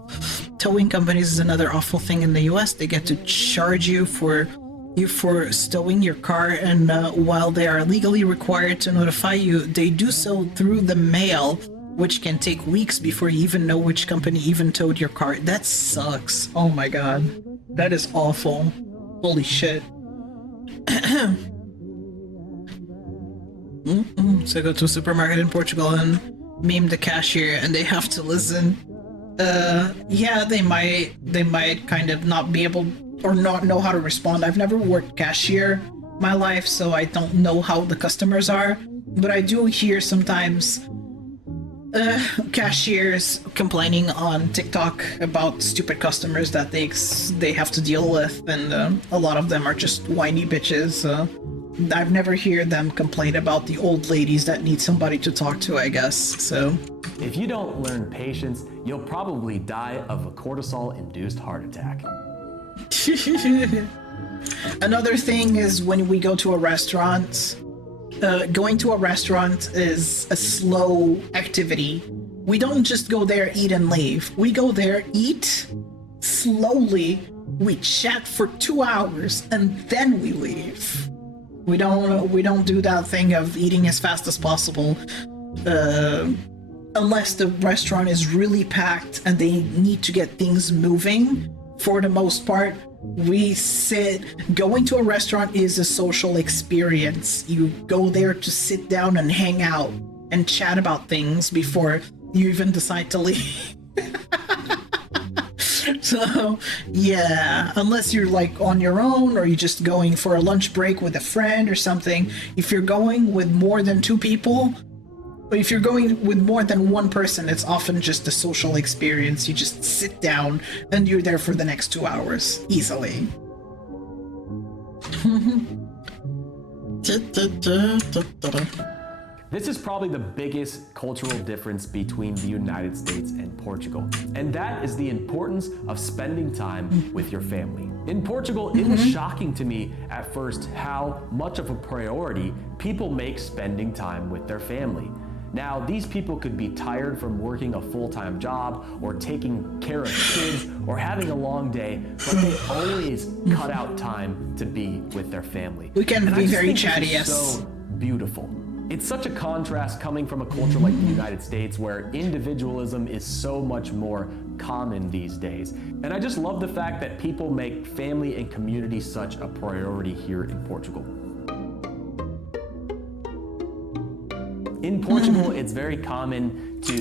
Towing companies is another awful thing in the US. They get to charge you for stowing your car, and while they are legally required to notify you, they do so through the mail, which can take weeks before you even know which company even towed your car. That sucks. Oh my god. That is awful. Holy shit. So I go to a supermarket in Portugal and meme the cashier, and they have to listen. Yeah, they might kind of not be able or not know how to respond. I've never worked cashier my life, so I don't know how the customers are, but I do hear sometimes cashiers complaining on TikTok about stupid customers that they have to deal with, and a lot of them are just whiny bitches. I've never heard them complain about the old ladies that need somebody to talk to, I guess. So if you don't learn patience, you'll probably die of a cortisol-induced heart attack. Another thing is when we go to a restaurant, going to a restaurant is a slow activity. We don't just go there, eat, and leave. We go there, eat slowly, we chat for 2 hours, and then we leave. We don't do that thing of eating as fast as possible, unless the restaurant is really packed and they need to get things moving. For the most part, We sit. Going to a restaurant is a social experience. You go there to sit down and hang out and chat about things before you even decide to leave. So, yeah, unless you're like on your own or you're just going for a lunch break with a friend or something, if you're going with more than two people, or if you're going with more than one person, it's often just a social experience. You just sit down and you're there for the next 2 hours, easily. This is probably the biggest cultural difference between the United States and Portugal, and that is the importance of spending time with your family. In Portugal, it was shocking to me at first how much of a priority people make spending time with their family. Now, these people could be tired from working a full-time job or taking care of kids or having a long day, but they always cut out time to be with their family. We can be very chatty, yes. So beautiful. It's such a contrast coming from a culture like the United States where individualism is so much more common these days. And I just love the fact that people make family and community such a priority here in Portugal. In Portugal, it's very common to...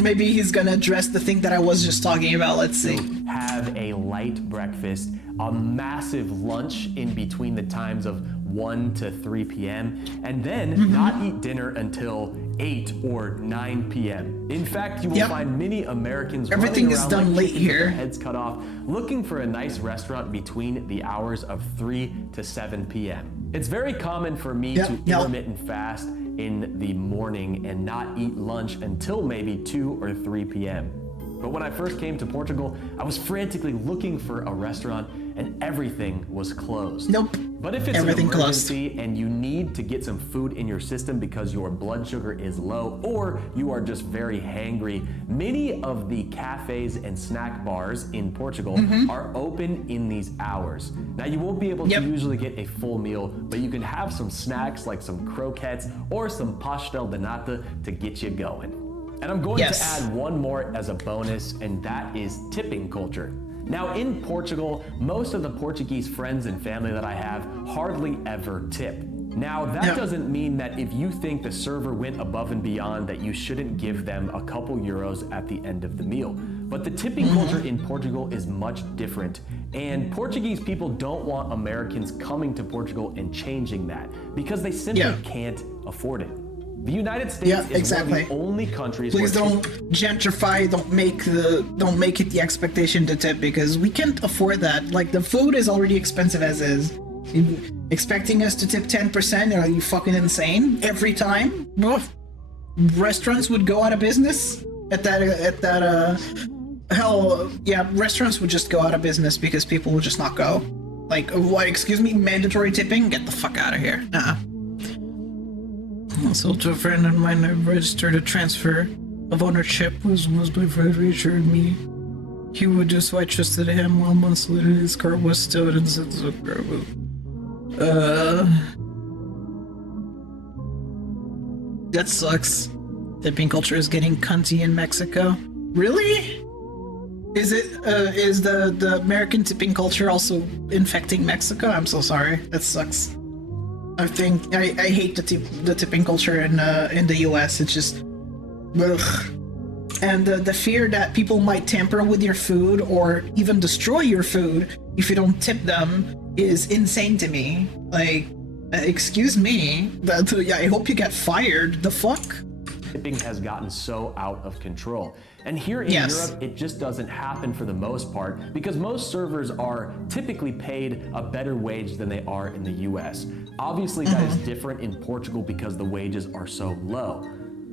Maybe he's gonna address the thing that I was just talking about, let's see. Have a light breakfast, a massive lunch in between the times of 1 to 3 p.m., and then not eat dinner until 8 or 9 p.m. In fact, you will find many Americans everything is done late here, their heads cut off, looking for a nice restaurant between the hours of 3 to 7 p.m. It's very common for me to intermittent fast in the morning and not eat lunch until maybe 2 or 3 p.m. But when I first came to Portugal, I was frantically looking for a restaurant and everything was closed. Nope. But if it's everything an emergency and you need to get some food in your system because your blood sugar is low or you are just very hangry, many of the cafes and snack bars in Portugal are open in these hours. Now you won't be able to usually get a full meal, but you can have some snacks like some croquettes or some pastel de nata to get you going. And I'm going to add one more as a bonus, and that is tipping culture. Now in Portugal, most of the Portuguese friends and family that I have hardly ever tip. Now that doesn't mean that if you think the server went above and beyond that you shouldn't give them a couple euros at the end of the meal. But the tipping culture in Portugal is much different, and Portuguese people don't want Americans coming to Portugal and changing that because they simply can't afford it. The United States is one of the only countries Please don't gentrify, don't make it the expectation to tip because we can't afford that. Like the food is already expensive as is. Expecting us to tip 10%? Are you fucking insane? Every time? Restaurants would go out of business hell, yeah, restaurants would just go out of business because people would just not go. Like, what, excuse me, mandatory tipping? Get the fuck out of here. Also, to a friend of mine, I registered a transfer of ownership was my friend reassured me he would do, so I trusted him. 1 month later, his car was stowed and said the car was... That sucks. Tipping culture is getting cunty in Mexico. Really? Is it, is the American tipping culture also infecting Mexico? I'm so sorry. That sucks. I think I hate the tipping culture in the US. It's just, ugh. And the fear that people might tamper with your food or even destroy your food if you don't tip them is insane to me. Like, excuse me. I hope you get fired. The fuck? Tipping has gotten so out of control. And here in Europe, it just doesn't happen for the most part because most servers are typically paid a better wage than they are in the US. Obviously, that is different in Portugal because the wages are so low.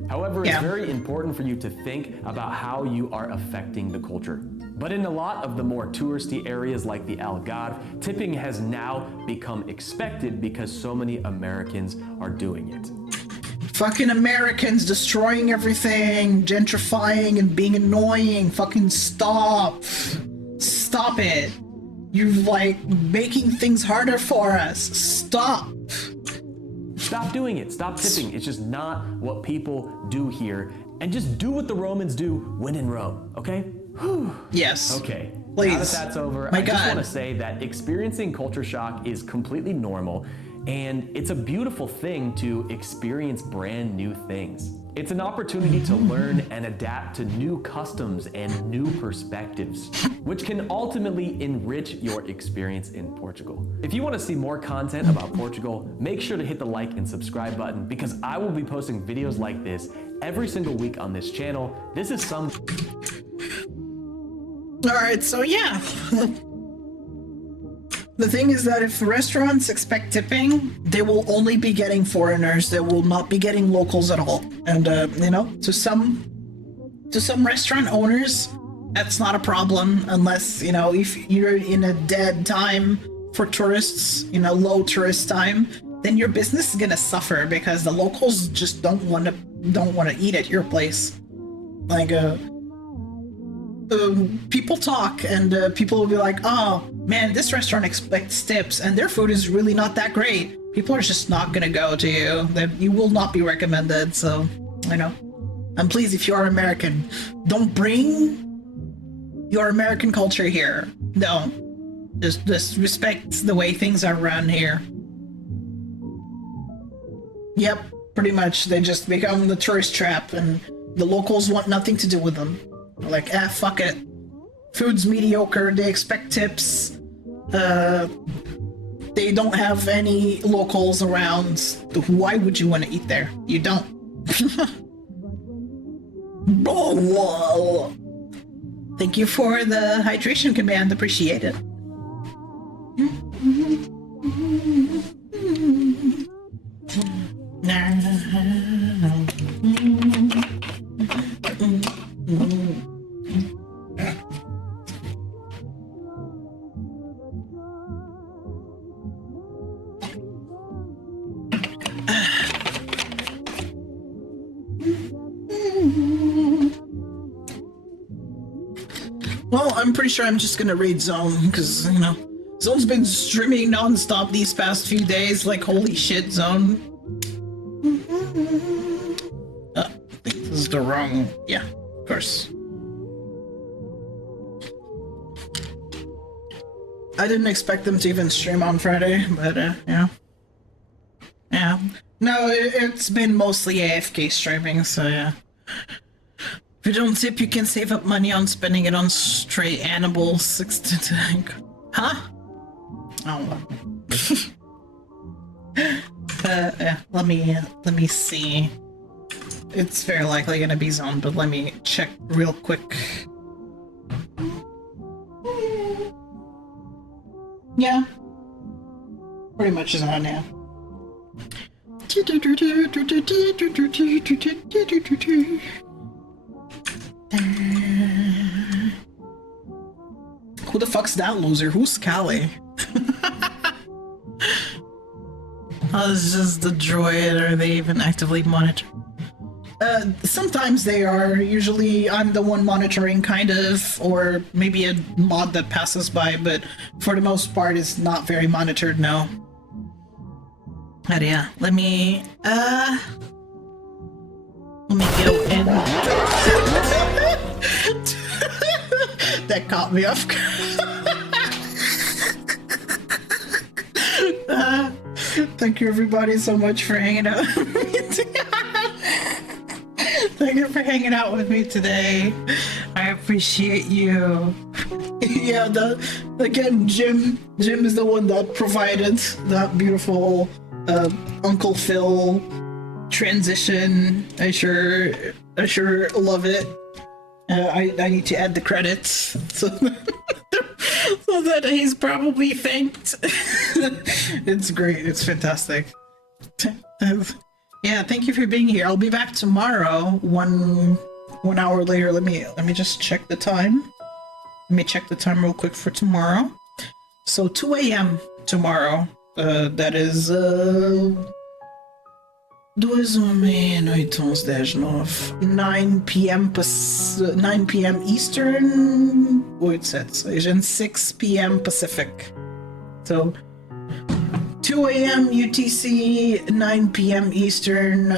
However, it's very important for you to think about how you are affecting the culture. But in a lot of the more touristy areas like the Algarve, tipping has now become expected because so many Americans are doing it. Fucking Americans destroying everything, gentrifying and being annoying. Fucking stop. Stop it. You're like making things harder for us. Stop. Stop doing it. Stop tipping. It's just not what people do here. And just do what the Romans do when in Rome, okay? Yes. Okay. Please. Now that that's over, My I just God. want to say that experiencing culture shock is completely normal, and it's a beautiful thing to experience brand new things. It's an opportunity to learn and adapt to new customs and new perspectives, which can ultimately enrich your experience in Portugal. If you want to see more content about Portugal, make sure to hit the like and subscribe button, because I will be posting videos like this every single week on this channel. This is some... Alright, so yeah. The thing is that if restaurants expect tipping, they will only be getting foreigners. They will not be getting locals at all. And you know, to some restaurant owners, that's not a problem unless, you know, if you're in a dead time for tourists, you know, low tourist time, then your business is gonna suffer because the locals just don't want to eat at your place. Like people talk and people will be like, oh man, this restaurant expects tips and their food is really not that great. People are just not gonna go to you. You will not be recommended. So, you know, and please, if you are American, don't bring your American culture here. No, just respect the way things are run here. Yep, pretty much. They just become the tourist trap and the locals want nothing to do with them. Like, fuck it. Food's mediocre, they expect tips. They don't have any locals around. Why would you want to eat there? You don't. Oh, whoa. Thank you for the hydration command, appreciate it. Well, I'm pretty sure I'm just gonna raid Zone, because, you know, Zone's been streaming non-stop these past few days, like, holy shit, Zone. I think this is the wrong... yeah, of course. I didn't expect them to even stream on Friday, but, yeah. Yeah. No, it's been mostly AFK streaming, so yeah. If you don't tip, you can save up money on spending it on stray animals. Huh? Oh. Yeah, let me see. It's very likely gonna be Zone, but let me check real quick. Yeah. Pretty much Zone, yeah. Who the fuck's that loser? Who's Callie? Oh, it's just the droid. Are they even actively monitored? Sometimes they are. Usually I'm the one monitoring, kind of, or maybe a mod that passes by, but for the most part it's not very monitored, no. But yeah, let me go in. That caught me off guard. Thank you everybody so much for hanging out with me today. Thank you for hanging out with me today. I appreciate you. Yeah, again, Jim is the one that provided that beautiful Uncle Phil transition. I sure love it. I need to add the credits so that he's probably thanked. It's great. It's fantastic. Yeah, thank you for being here. I'll be back tomorrow. One hour later. Let me just check the time. Let me check the time real quick for tomorrow. So 2 a.m. tomorrow. That is 9 p.m. Eastern. Wait, it's 6 p.m. Pacific. So 2 a.m. UTC, 9 p.m. Eastern,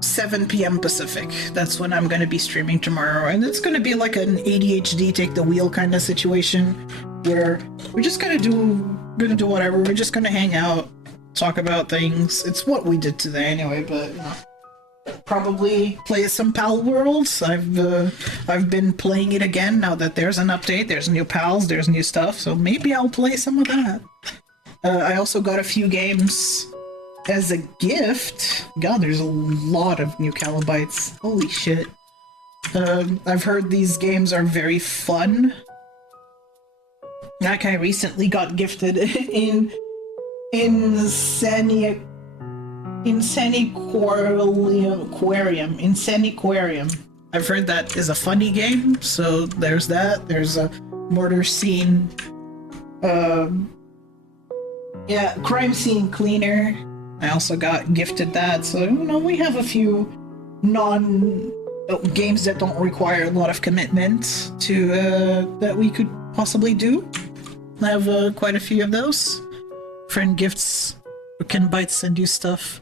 6 7 p.m. Pacific. That's when I'm gonna be streaming tomorrow, and it's gonna be like an ADHD take the wheel kind of situation, where we're just gonna do whatever. We're just gonna hang out, talk about things. It's what we did today anyway, but you know, probably play some Pal Worlds. I've been playing it again now that there's an update. There's new pals. There's new stuff. So maybe I'll play some of that. I also got a few games as a gift. God, there's a lot of new Calibites. Holy shit. I've heard these games are very fun. Like I recently got gifted Insaniquarium. I've heard that is a funny game, so there's that. There's a murder scene. Yeah, crime scene cleaner. I also got gifted that, so you know, we have a few games that don't require a lot of commitment to that we could possibly do. I have quite a few of those. Friend gifts, can bite send you stuff.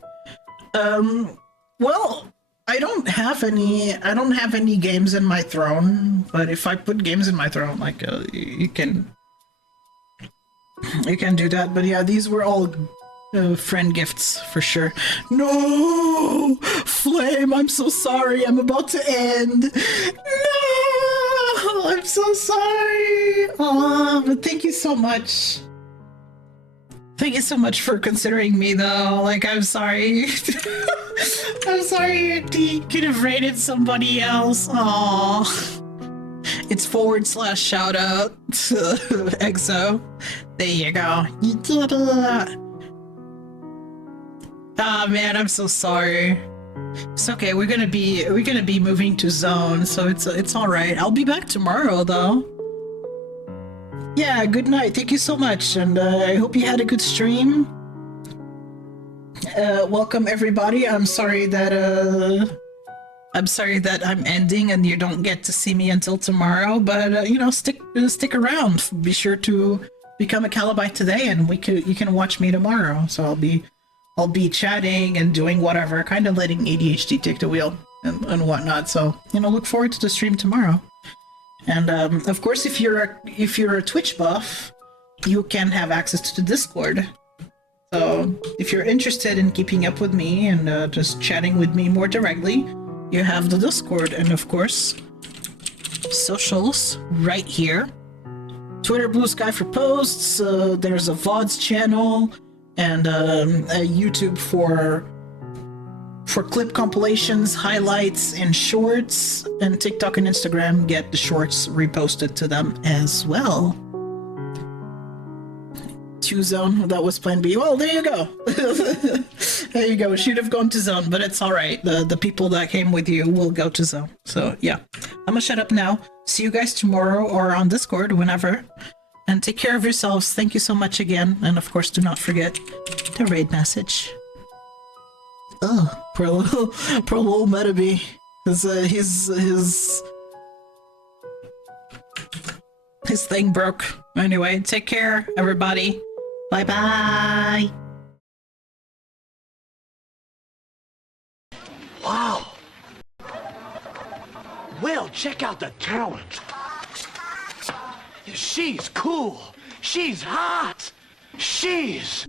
Well, I don't have any games in my throne, but if I put games in my throne, like you can do that. But yeah, these were all friend gifts for sure. No, Flame, I'm so sorry. I'm about to end. No, I'm so sorry. Oh, but thank you so much. Thank you so much for considering me, though. Like, I'm sorry. I'm sorry you could have rated somebody else. Aww. It's / shout out to EXO. There you go. You did it. Ah, man, I'm so sorry. It's okay. We're gonna be moving to Zone, so it's all right. I'll be back tomorrow, though. Yeah, good night. Thank you so much, and I hope you had a good stream. Welcome everybody. I'm sorry that I'm ending and you don't get to see me until tomorrow, but you know, stick around. Be sure to become a Calibite today, and you can watch me tomorrow. So I'll be chatting and doing whatever, kind of letting ADHD take the wheel and whatnot. So you know, look forward to the stream tomorrow. And of course, if you're a Twitch buff, you can have access to the Discord. So if you're interested in keeping up with me and just chatting with me more directly, you have the Discord, and of course, socials right here. Twitter, Blue Sky for posts. There's a VODs channel and a YouTube for clip compilations, highlights, and shorts, and TikTok and Instagram get the shorts reposted to them as well. 2 Zone, that was plan B. Well, there you go. There you go. Should have gone to Zone, but it's all right. The people that came with you will go to Zone. So yeah, I'm gonna shut up now. See you guys tomorrow or on Discord, whenever. And take care of yourselves. Thank you so much again. And of course, do not forget the raid message. Oh, poor little Metabee. His thing broke. Anyway, take care, everybody. Bye bye. Wow. Will, check out the talent. She's cool. She's hot. She's...